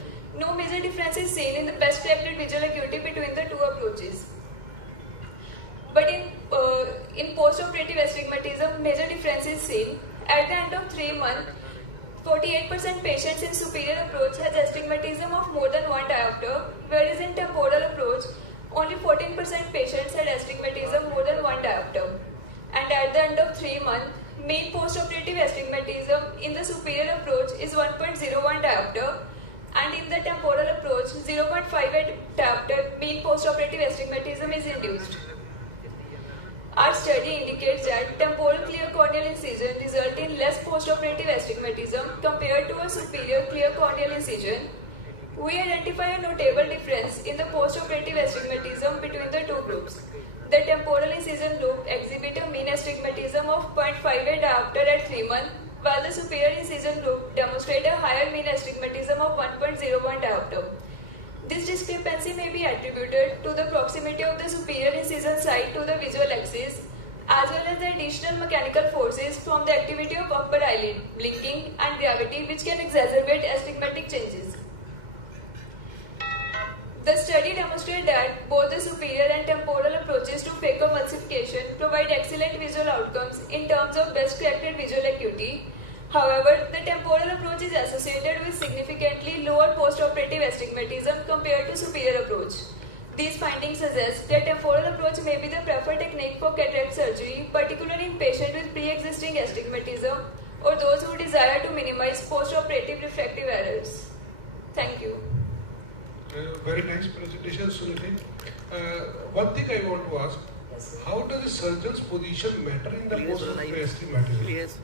No major difference is seen in the best corrected visual acuity between the two approaches. But in post-operative astigmatism, major difference is seen. At the end of 3 months, 48% patients in superior approach has astigmatism of more than 1 diopter, whereas in temporal approach, only 14% patients had astigmatism more than 1 diopter. And at the end of 3 months, mean post-operative astigmatism in the superior approach is 1.01 diopter, and in the temporal approach, 0.58 diopter mean post-operative astigmatism is induced. Our study indicates that temporal clear corneal incision result in less post-operative astigmatism compared to a superior clear corneal incision. We identify a notable difference in the post-operative astigmatism between the two groups. The temporal incision group exhibit a mean astigmatism of 0.58 diopter at 3 months, while the superior incision group demonstrate a higher mean astigmatism of 1.01 diopter. This discrepancy may be attributed to the proximity of the superior incision site to the visual axis, as well as the additional mechanical forces from the activity of upper eyelid, blinking and gravity, which can exacerbate astigmatic changes. The study demonstrated that both the superior and temporal approaches to phacoemulsification provide excellent visual outcomes in terms of best corrected visual acuity. However, the temporal approach is associated with significantly lower post-operative astigmatism compared to superior approach. These findings suggest that temporal approach may be the preferred technique for cataract surgery, particularly in patients with pre-existing astigmatism or those who desire to minimize post-operative refractive errors. Thank you. Very nice presentation, Suniti. One thing I want to ask, how does the surgeon's position matter in the post-operative astigmatism?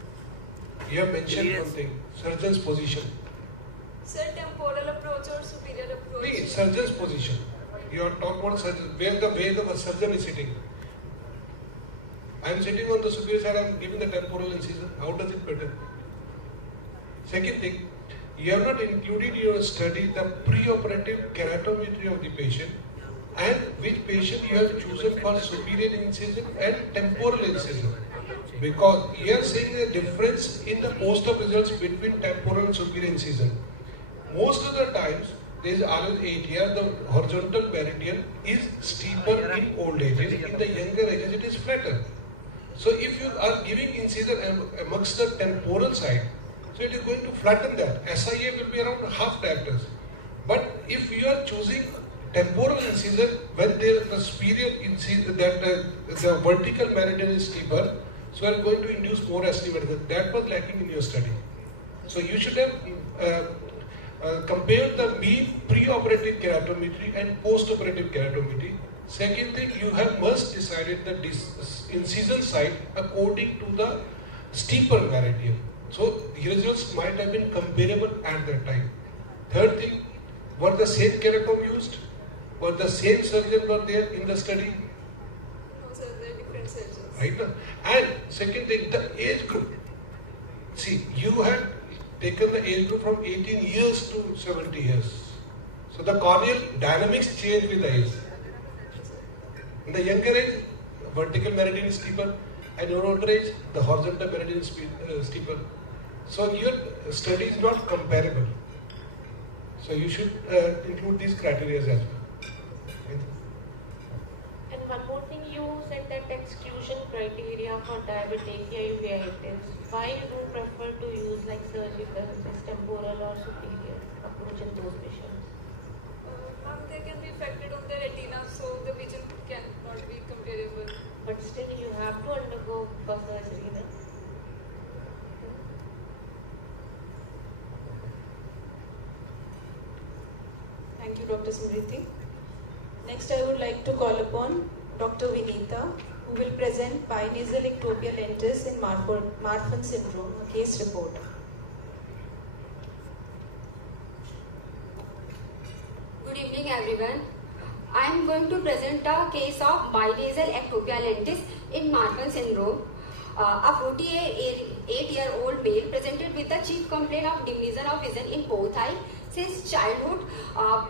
You have mentioned one thing, surgeon's position. Sir, temporal approach or superior approach? Please, surgeon's position. You are talking about surgeon, where the surgeon is sitting. I am sitting on the superior side, I am giving the temporal incision. How does it matter? Second thing, you have not included in your study the pre-operative keratometry of the patient and which patient you have chosen for superior incision and temporal incision. Because you are seeing a difference in the post-op results between temporal and superior incision. Most of the times, there is always ATR, the horizontal meridian is steeper in old ages, in the younger ages it is flatter. So if you are giving incision amongst the temporal side, so it is going to flatten that. SIA will be around half diopters. But if you are choosing temporal incision when the superior incision, the vertical meridian is steeper, so you are going to induce more astigmatism. That was lacking in your study. So you should have compared the mean pre-operative keratometry and post-operative keratometry. Second thing, you have must decided the incision site according to the steeper meridian. So the results might have been comparable at that time. Third thing, were the same keratome used? Were the same surgeon were there in the study? No, sir, they are different surgeons. Right now. And second thing, the age group. See, you had taken the age group from 18 years to 70 years. So the corneal dynamics change with the age. In the younger age, vertical meridian is steeper, and in older age, the horizontal meridian is steeper. So your study is not comparable. So you should include these criteria as well. And one more thing, you said that exclusion criteria for diabetic uveitis. Why you don't prefer to use like surgical, temporal or superior approach in those patients? Ma'am, they can be affected on the retina, so the vision cannot be comparable. But still, you have to undergo for surgery, no? Thank you, Dr. Smriti. Next, I would like to call upon Dr. Vinita, who will present binasal ectopia lentis in Marfan syndrome, a case report. Good evening everyone. I am going to present a case of binasal ectopia lentis in Marfan syndrome. A 48-year-old male presented with the chief complaint of diminution of vision in both eyes since childhood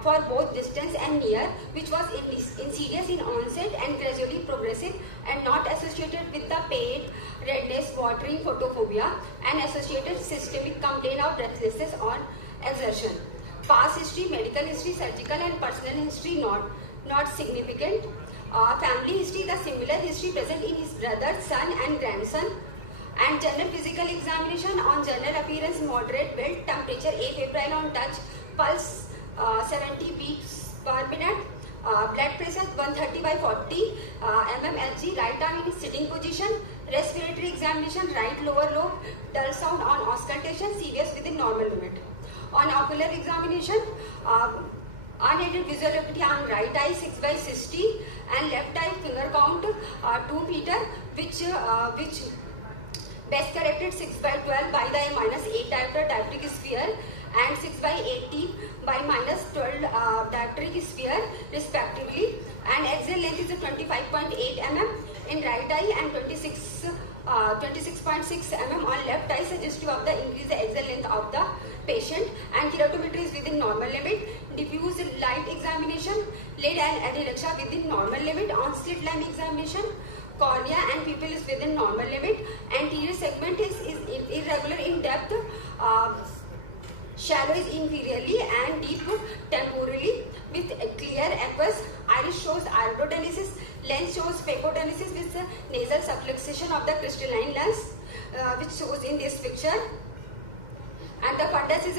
for both distance and near, which was insidious in onset and gradually progressive and not associated with the pain, redness, watering, photophobia, and associated systemic complaint of breathlessness on exertion. Past history, medical history, surgical and personal history not significant. Family history, the similar history present in his brother, son and grandson. And general physical examination on general appearance, moderate build, temperature afebrile on touch, pulse 70 beats per minute, blood pressure 130 by 40 mmHg, right arm in sitting position, respiratory examination, right lower lobe, dull sound on auscultation, serious within normal limit. On ocular examination, unaided visual acuity on right eye 6 by 60 and left eye finger count 2 meter, which best corrected 6 by 12 by the -8 diopter dioptric sphere and 6 by 80 by -12 dioptric sphere respectively, and axial length is 25.8 mm in right eye and 26.6 mm on left eye, suggestive of the increased axial length of the patient, and keratometry is within normal limit. Diffuse light examination, lid and adrexia within normal limit. On slit lamp examination, cornea and pupil is within normal limit. Anterior segment is irregular in depth, shallow is inferiorly and deep temporally with clear aqueous. Iris shows iridogenesis, lens shows phacogenesis with nasal subluxation of the crystalline lens, which shows in this picture. And the fundus is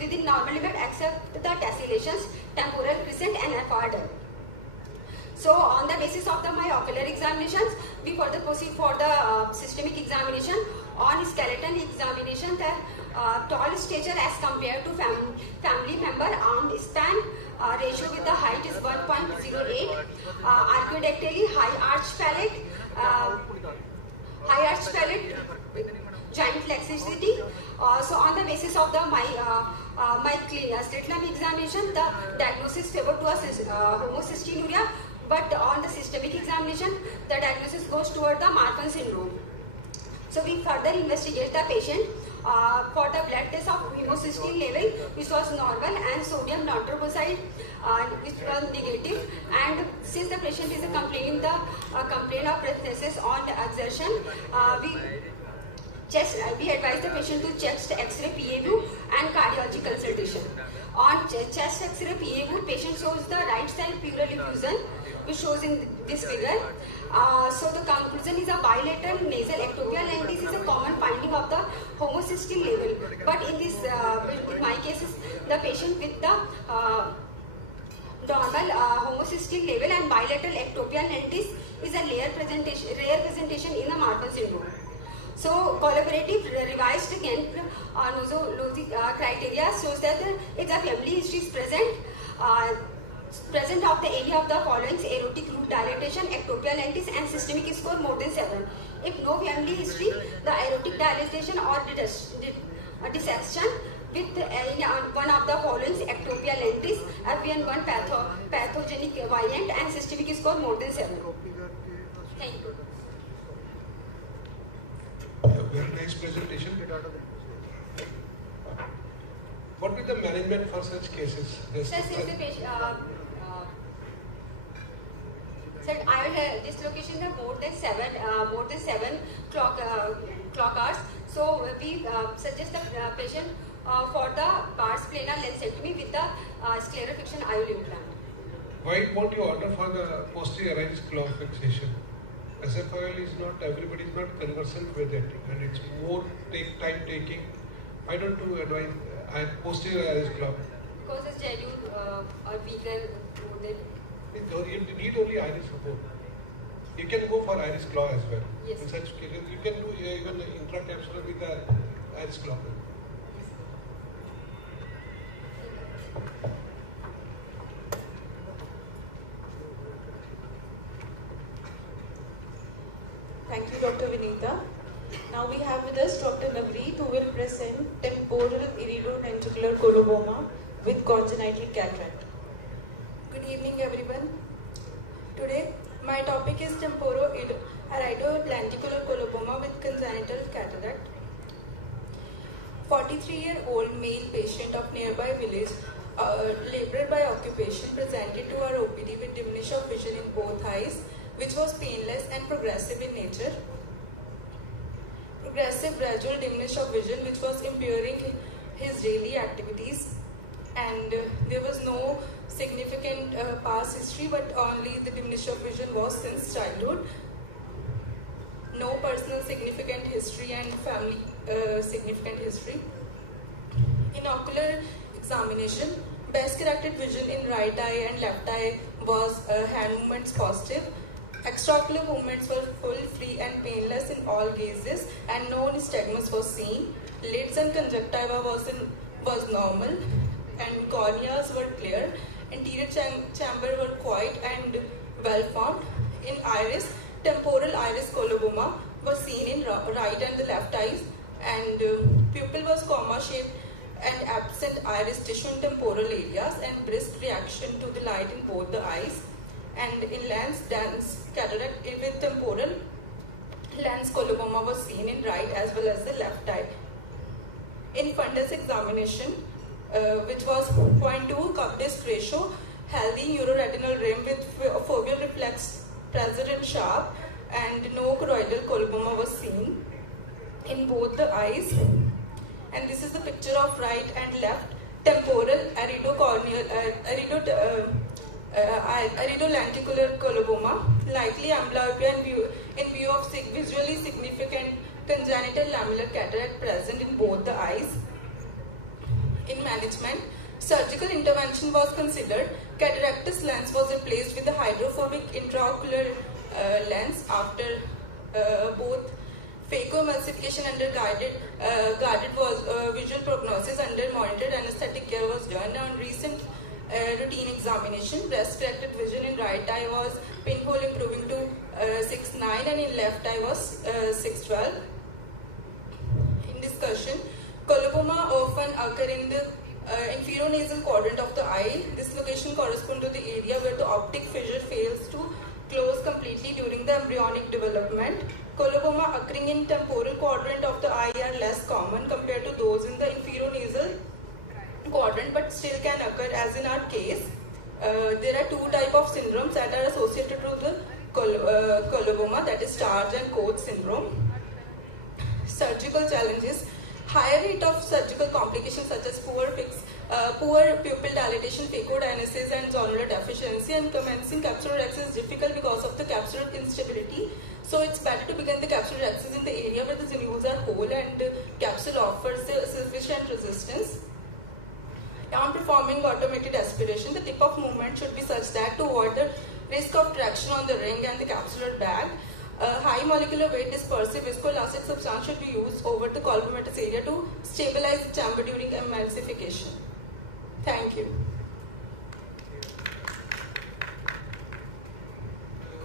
within normal limit except the tessellations, temporal crescent and apharder. So on the basis of my ocular examinations, we further proceed for the systemic examination. On skeletal examination, the tall stature as compared to family member, arm span ratio with the height is 1.08, arquidactyly, high arch palate, joint flexicity. So on the basis of my slit lamp examination, the diagnosis favored to us is homocystinuria, but on the systemic examination, the diagnosis goes toward the Marfan syndrome. So we further investigate the patient for the blood test of homocysteine level, which was normal, and sodium nitroprusside, which was negative. And since the patient is complaining of breathlessness on exertion, we advise the patient to chest X-ray PA view and cardiology consultation. On chest X-ray PA view, patient shows the right side pleural effusion, which shows in this figure. So the conclusion is a bilateral nasal ectopia lentis is a common finding of the homocysteine level. But in this, in my cases, the patient with the normal homocysteine level and bilateral ectopia lentis is a rare presentation in the Marfan syndrome. So collaborative revised again nosology criteria shows that if the family history is present of any of the following: aortic root dilatation, ectopia lentis, and systemic score more than 7. If no family history, the aortic dilatation or dissection with one of the following: ectopia lentis, FBN1 pathogenic variant, and systemic score more than 7. Thank you. Very nice presentation. What will the management for such cases? Sir, since the patient, sir, I will have dislocation more than 7 clock hours. So we suggest the patient for the pars plana lensectomy with the sclerofiction IOL implant. Why won't you order for the posterior iris claw fixation? SFIL is not, everybody is not conversant with it, and it's more time taking. Why don't you advise posterior iris claw? Because it's genuine or weaker more than. You need only iris support. You can go for iris claw as well. Yes. In such cases, you can do even intracapsular with the iris claw. Thank you, Dr. Vinita. Now we have with us Dr. Navreet, who will present temporal iridoventricular coloboma with congenital cataract. Good evening, everyone. Today, my topic is temporoarteriolenticular coloboma with congenital cataract. 43-year-old male patient of nearby village, laborer by occupation, presented to our OPD with diminution of vision in both eyes, which was painless and progressive in nature. Progressive gradual diminution of vision, which was impairing his daily activities, and there was no significant past history, but only the diminution of vision was since childhood. No personal significant history and family significant history. In ocular examination, best corrected vision in right eye and left eye was hand movements positive. Extraocular movements were full, free and painless in all gazes, and no nystagmus was seen. Lids and conjunctiva was normal, and corneas were clear. Anterior chamber were quiet and well formed. In iris, temporal iris coloboma was seen in right and the left eyes, and pupil was comma shaped and absent iris tissue in temporal areas, and brisk reaction to the light in both the eyes. And in lens dense cataract with temporal lens coloboma was seen in right as well as the left eye. In fundus examination, which was 0.2 cup disc ratio, healthy neuroretinal rim with foveal reflex present and sharp, and no choroidal coloboma was seen in both the eyes. And this is the picture of right and left temporal iridolenticular coloboma, likely amblyopia in view of visually significant congenital lamellar cataract present in both the eyes. In management, surgical intervention was considered. Cataractus lens was replaced with a hydrophobic intraocular lens after both phacoemulsification under guided visual prognosis under monitored anesthetic care was done. On recent routine examination, breast corrected vision in right eye was pinhole improving to 6.9 and in left eye was 6.12. In discussion, coloboma often occur in the inferonasal quadrant of the eye. This location corresponds to the area where the optic fissure fails to close completely during the embryonic development. Coloboma occurring in temporal quadrant of the eye are less common compared to those in the inferonasal quadrant, but still can occur, as in our case. There are two types of syndromes that are associated with the coloboma, that is Starch and Coats syndrome. Surgical challenges: higher rate of surgical complications such as poor pupil dilatation, phacodynesis and zonular deficiency, and commencing capsulorhexis is difficult because of the capsular instability. So it's better to begin the capsulorhexis in the area where the zonules are whole and capsule offers sufficient resistance. On performing automated aspiration, the tip of movement should be such that to avoid the risk of traction on the ring and the capsular bag, high molecular weight dispersive viscoelastic substance should be used over the colpomatous area to stabilize the chamber during emulsification. Thank you.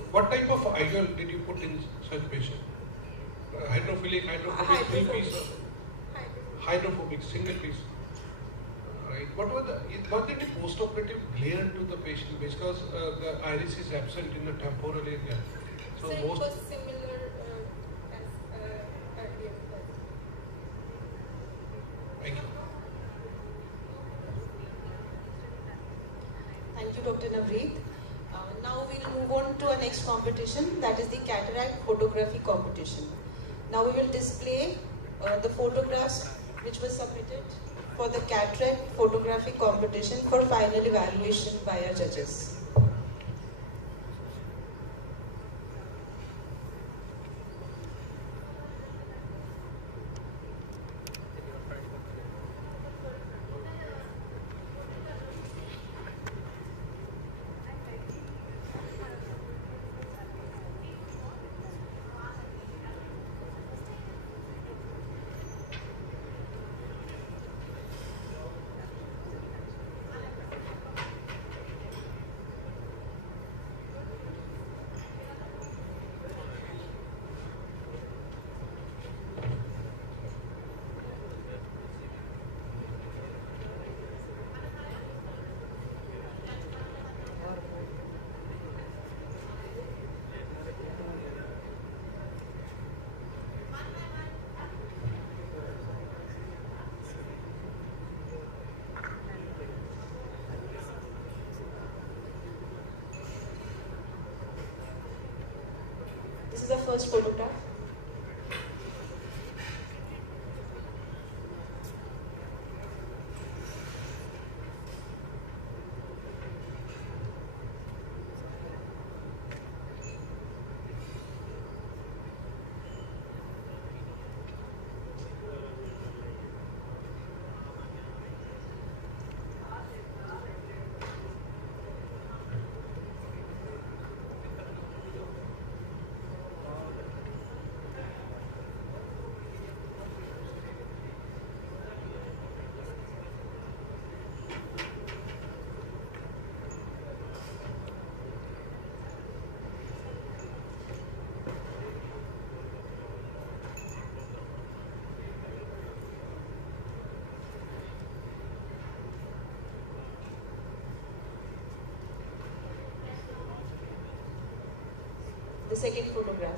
What type of ideal did you put in such patient? Hydrophobic, three piece, hydrophobic, single piece. Right. What was the post-operative glare to the patient, because the iris is absent in the temporal area? So it most was similar as earlier. Thank you. Thank you, Dr. Navreet. Now we'll move on to our next competition, that is the cataract photography competition. Now we will display the photographs which were submitted for the cataract photography competition for final evaluation by our judges. first photograph. The second photograph.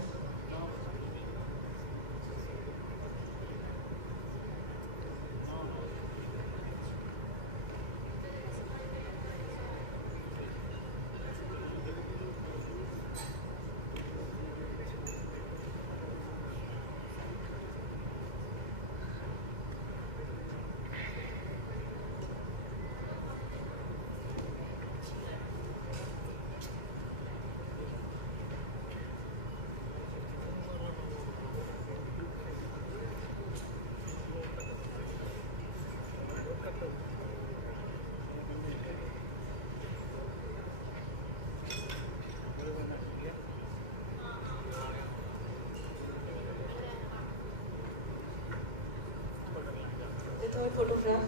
The third photograph.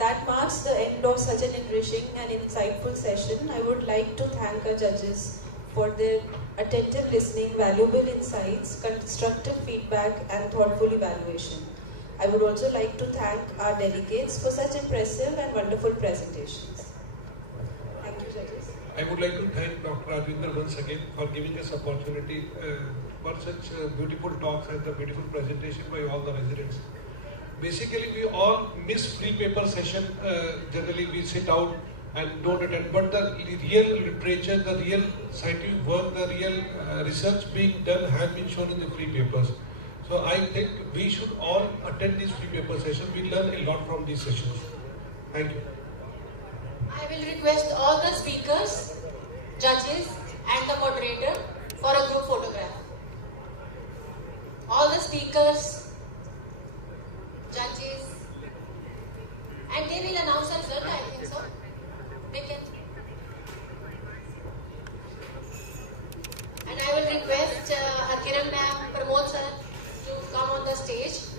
That marks the end of such an enriching and insightful session. I would like to thank our judges for their attentive listening, valuable insights, constructive feedback and thoughtful evaluation. I would also like to thank our delegates for such impressive and wonderful presentations. Thank you, judges. I would like to thank Dr. Rajendra once again for giving us opportunity for such beautiful talks and the beautiful presentation by all the residents. Basically, we all miss free paper session. Generally, we sit out and don't attend. But the real literature, the real scientific work, the real research being done has been shown in the free papers. So I think we should all attend this free paper session. We learn a lot from these sessions. Thank you. I will request all the speakers, judges and the moderator for a group photograph. All the speakers, judges, and they will announce the result, I think so. They can. And I will request Harkiran ma'am, Pramod sir to come on the stage.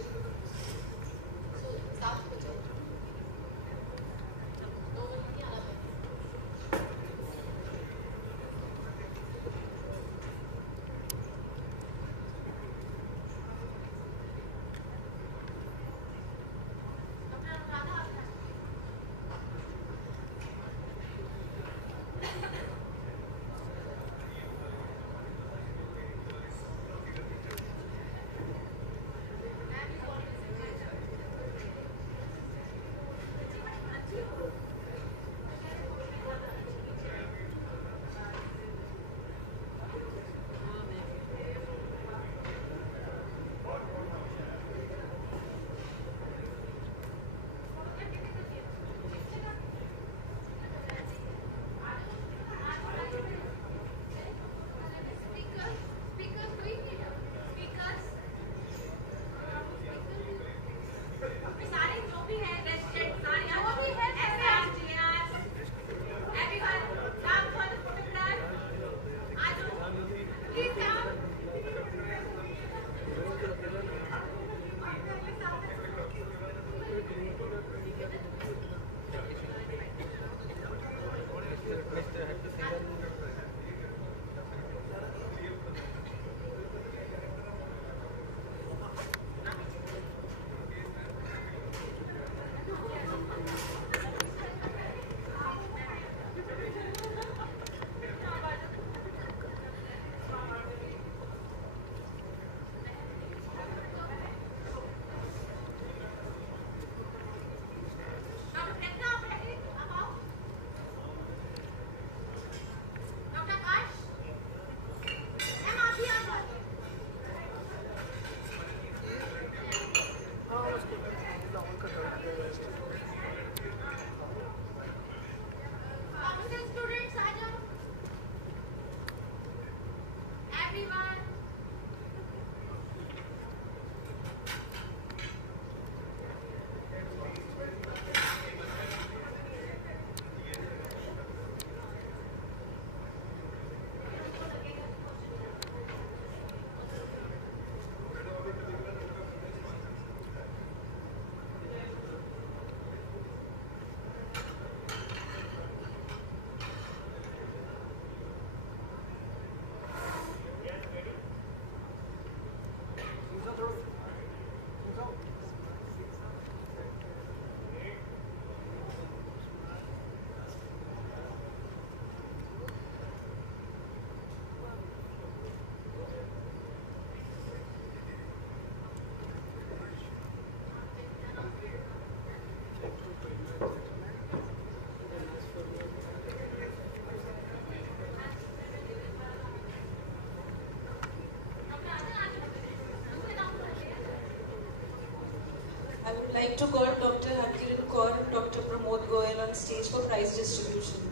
I would like to call Dr. Harkiran Kaur and Dr. Pramod Goyal on stage for prize distribution.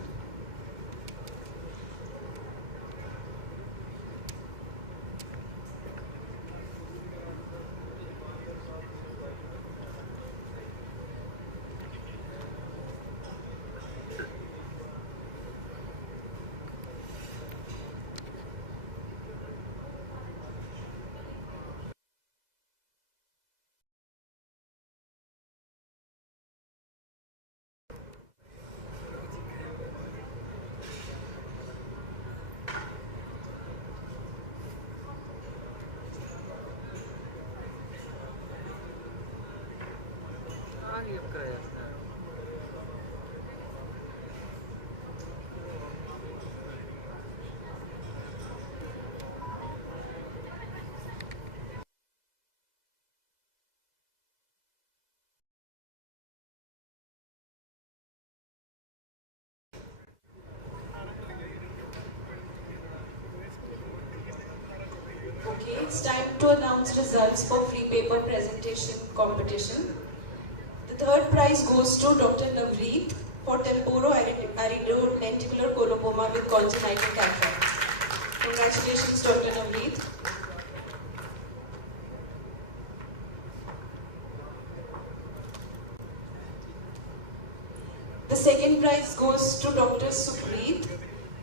it's time to announce results for free paper presentation competition. The third prize goes to Dr. Navreet for temporoaridolenticular coloboma with congenital cataract. Congratulations, Dr. Navreet. The second prize goes to Dr. Supreet,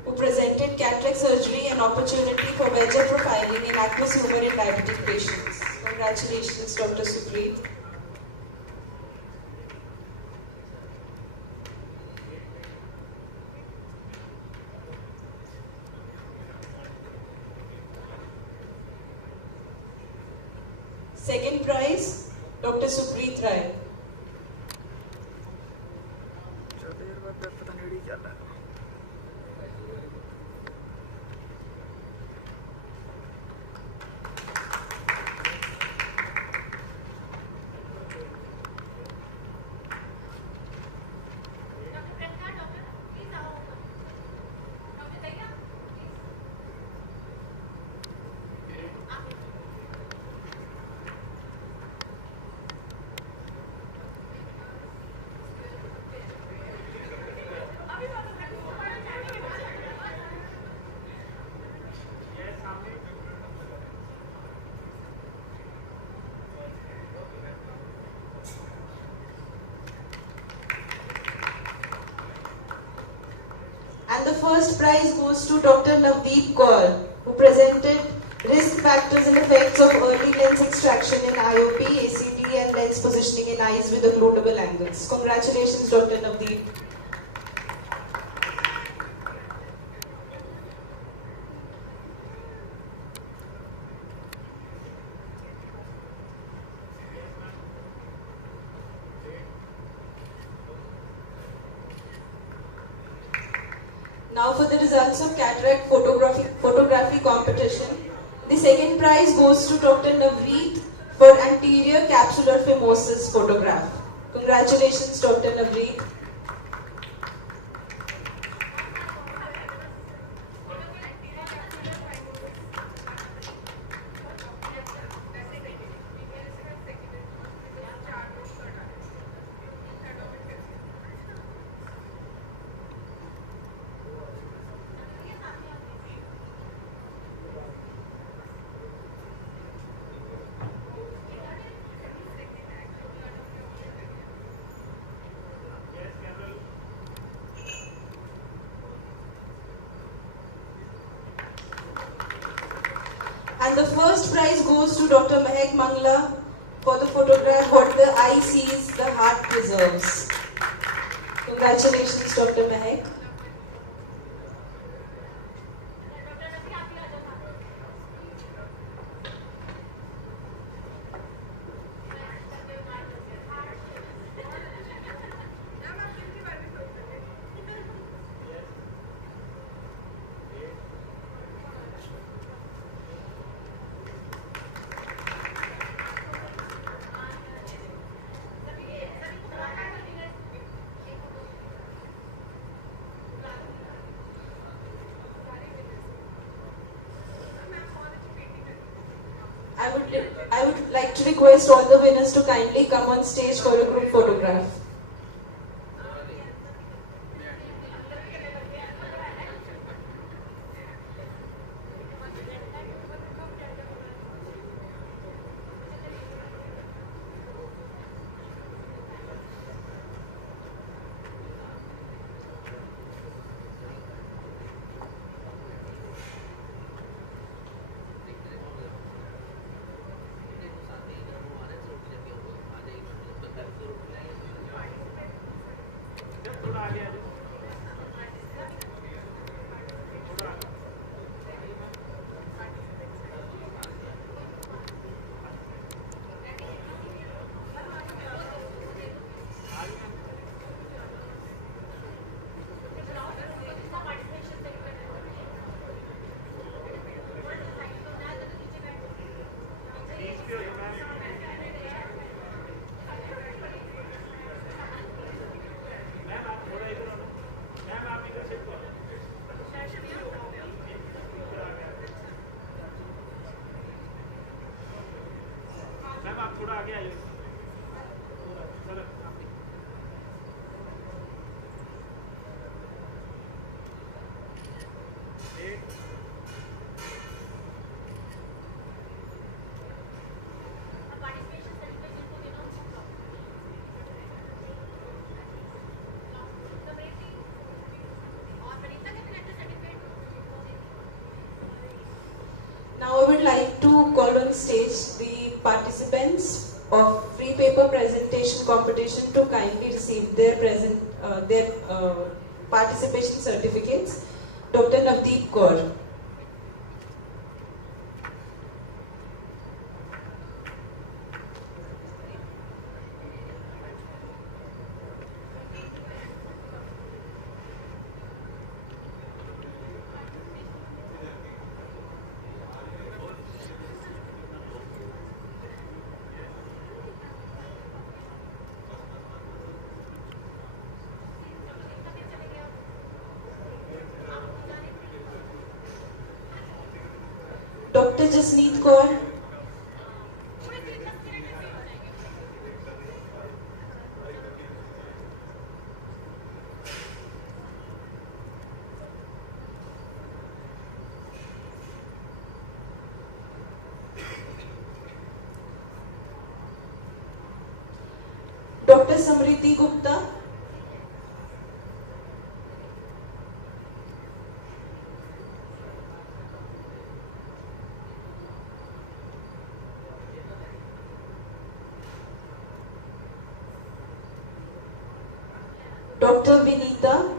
who presented cataract surgery and opportunity for VEGF profiling in aqueous humor in diabetic patients. Congratulations, Dr. Supreet. Second prize, Dr. Supreet Rai. And the first prize goes to Dr. Navdeep Kaur, who presented risk factors and effects of early lens extraction in IOP, ACT and lens positioning in eyes with occludable angles. Congratulations, Dr. Navdeep. Now for the results of cataract photography competition. The second prize goes to Dr. Navreet for anterior capsular phimosis photograph. Congratulations, Dr. Navreet. And the first prize goes to Dr. Mehak Mangla for the photograph What the Eye Sees, the Heart Preserves. Congratulations, Dr. Mehak. I would like to request all the winners to kindly come on stage for a group photograph. stage the participants of free paper presentation competition to kindly receive their participation certificates. Dr. Navdeep Kaur. Dr. Jasneet Kaur. Dr. Samriti Gupta. Dr. Vinita.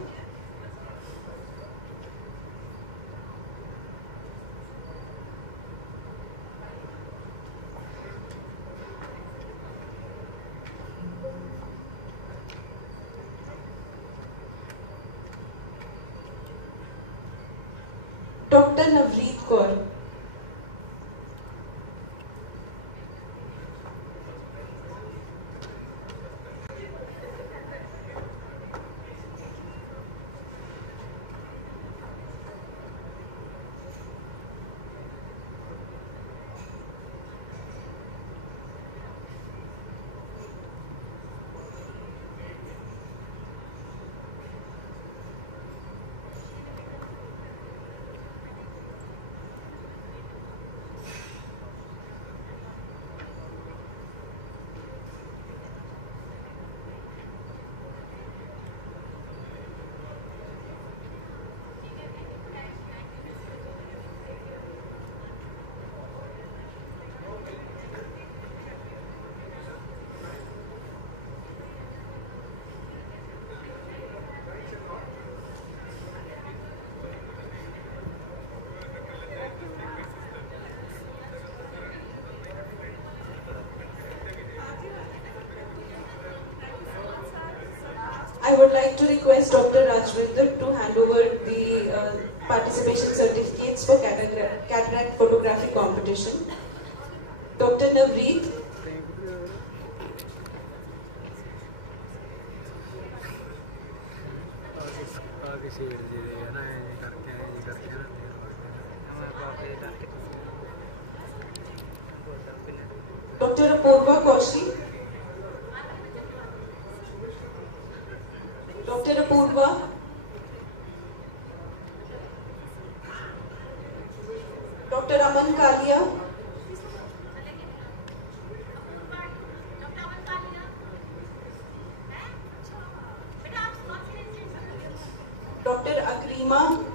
Dr. Navreet Kaur. I would like to request Dr. Rajwinder to hand over the participation certificates for cataract photography competition. Dr. Navreet. Dr. Apurva Kaushik. Dr. Apurva. Dr. Aman Kalia. Dr. Agrima.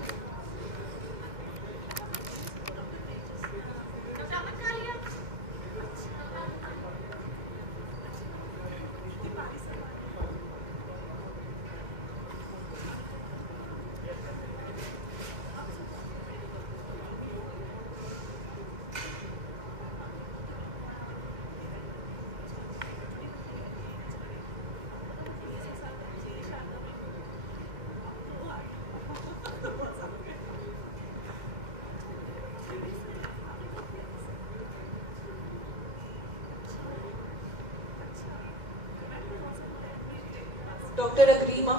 Dr. Agrima.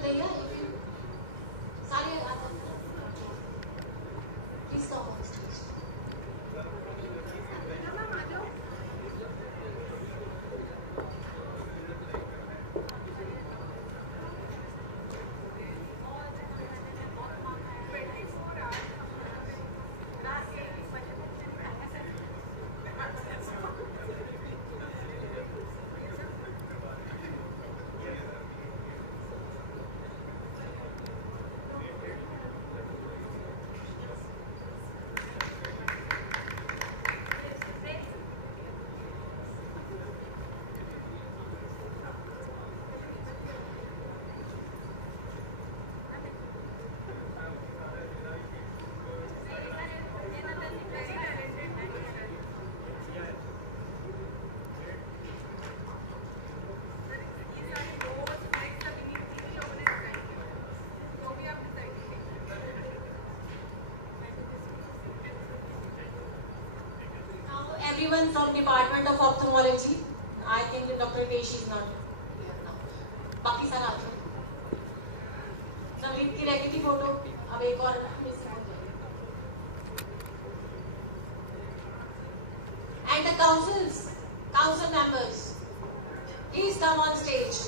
Dr. Daya, if you... Sorry, please come on stage. Everyone from Department of Ophthalmology. I think Dr. Adesh is not here now. बाकी सारा आ जाओ. नवनीत की रह गई थी photo. अब एक और मिसिंग हो जाएगी. And the council members, please come on stage.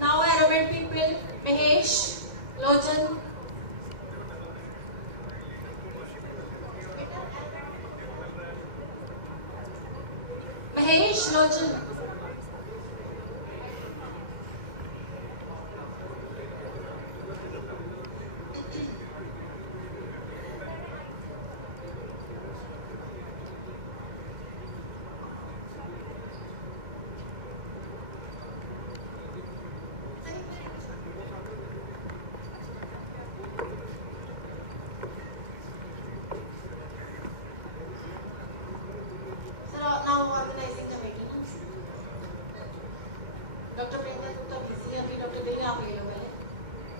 Now aerobic people, Mahesh, Lochan. Mahesh, Lochan. Dr. Priyanka Gupta busy है अभी. Dr. Daya आप available है.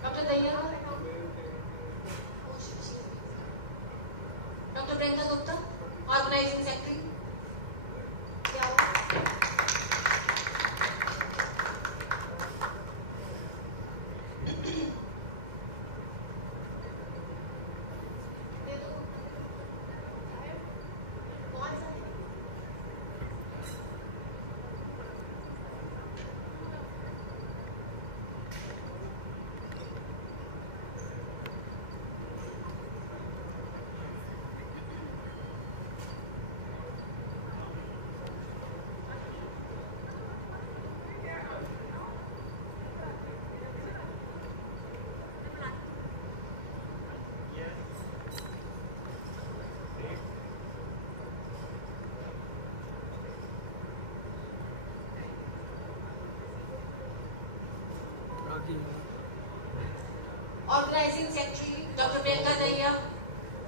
Dr. Daya. Dr. Priyanka Gupta, organizing secretary. Organizing Secretary Dr. Priyanka Daya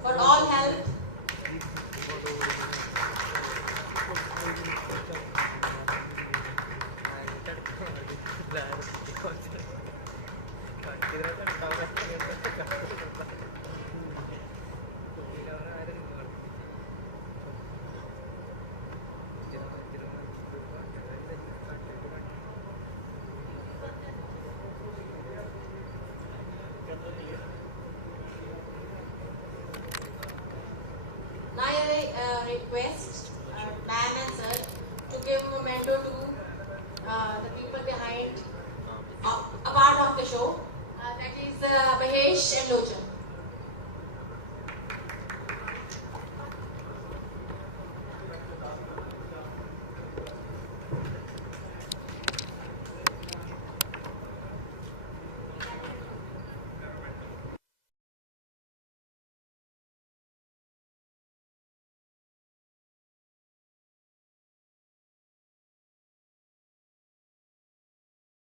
for all help.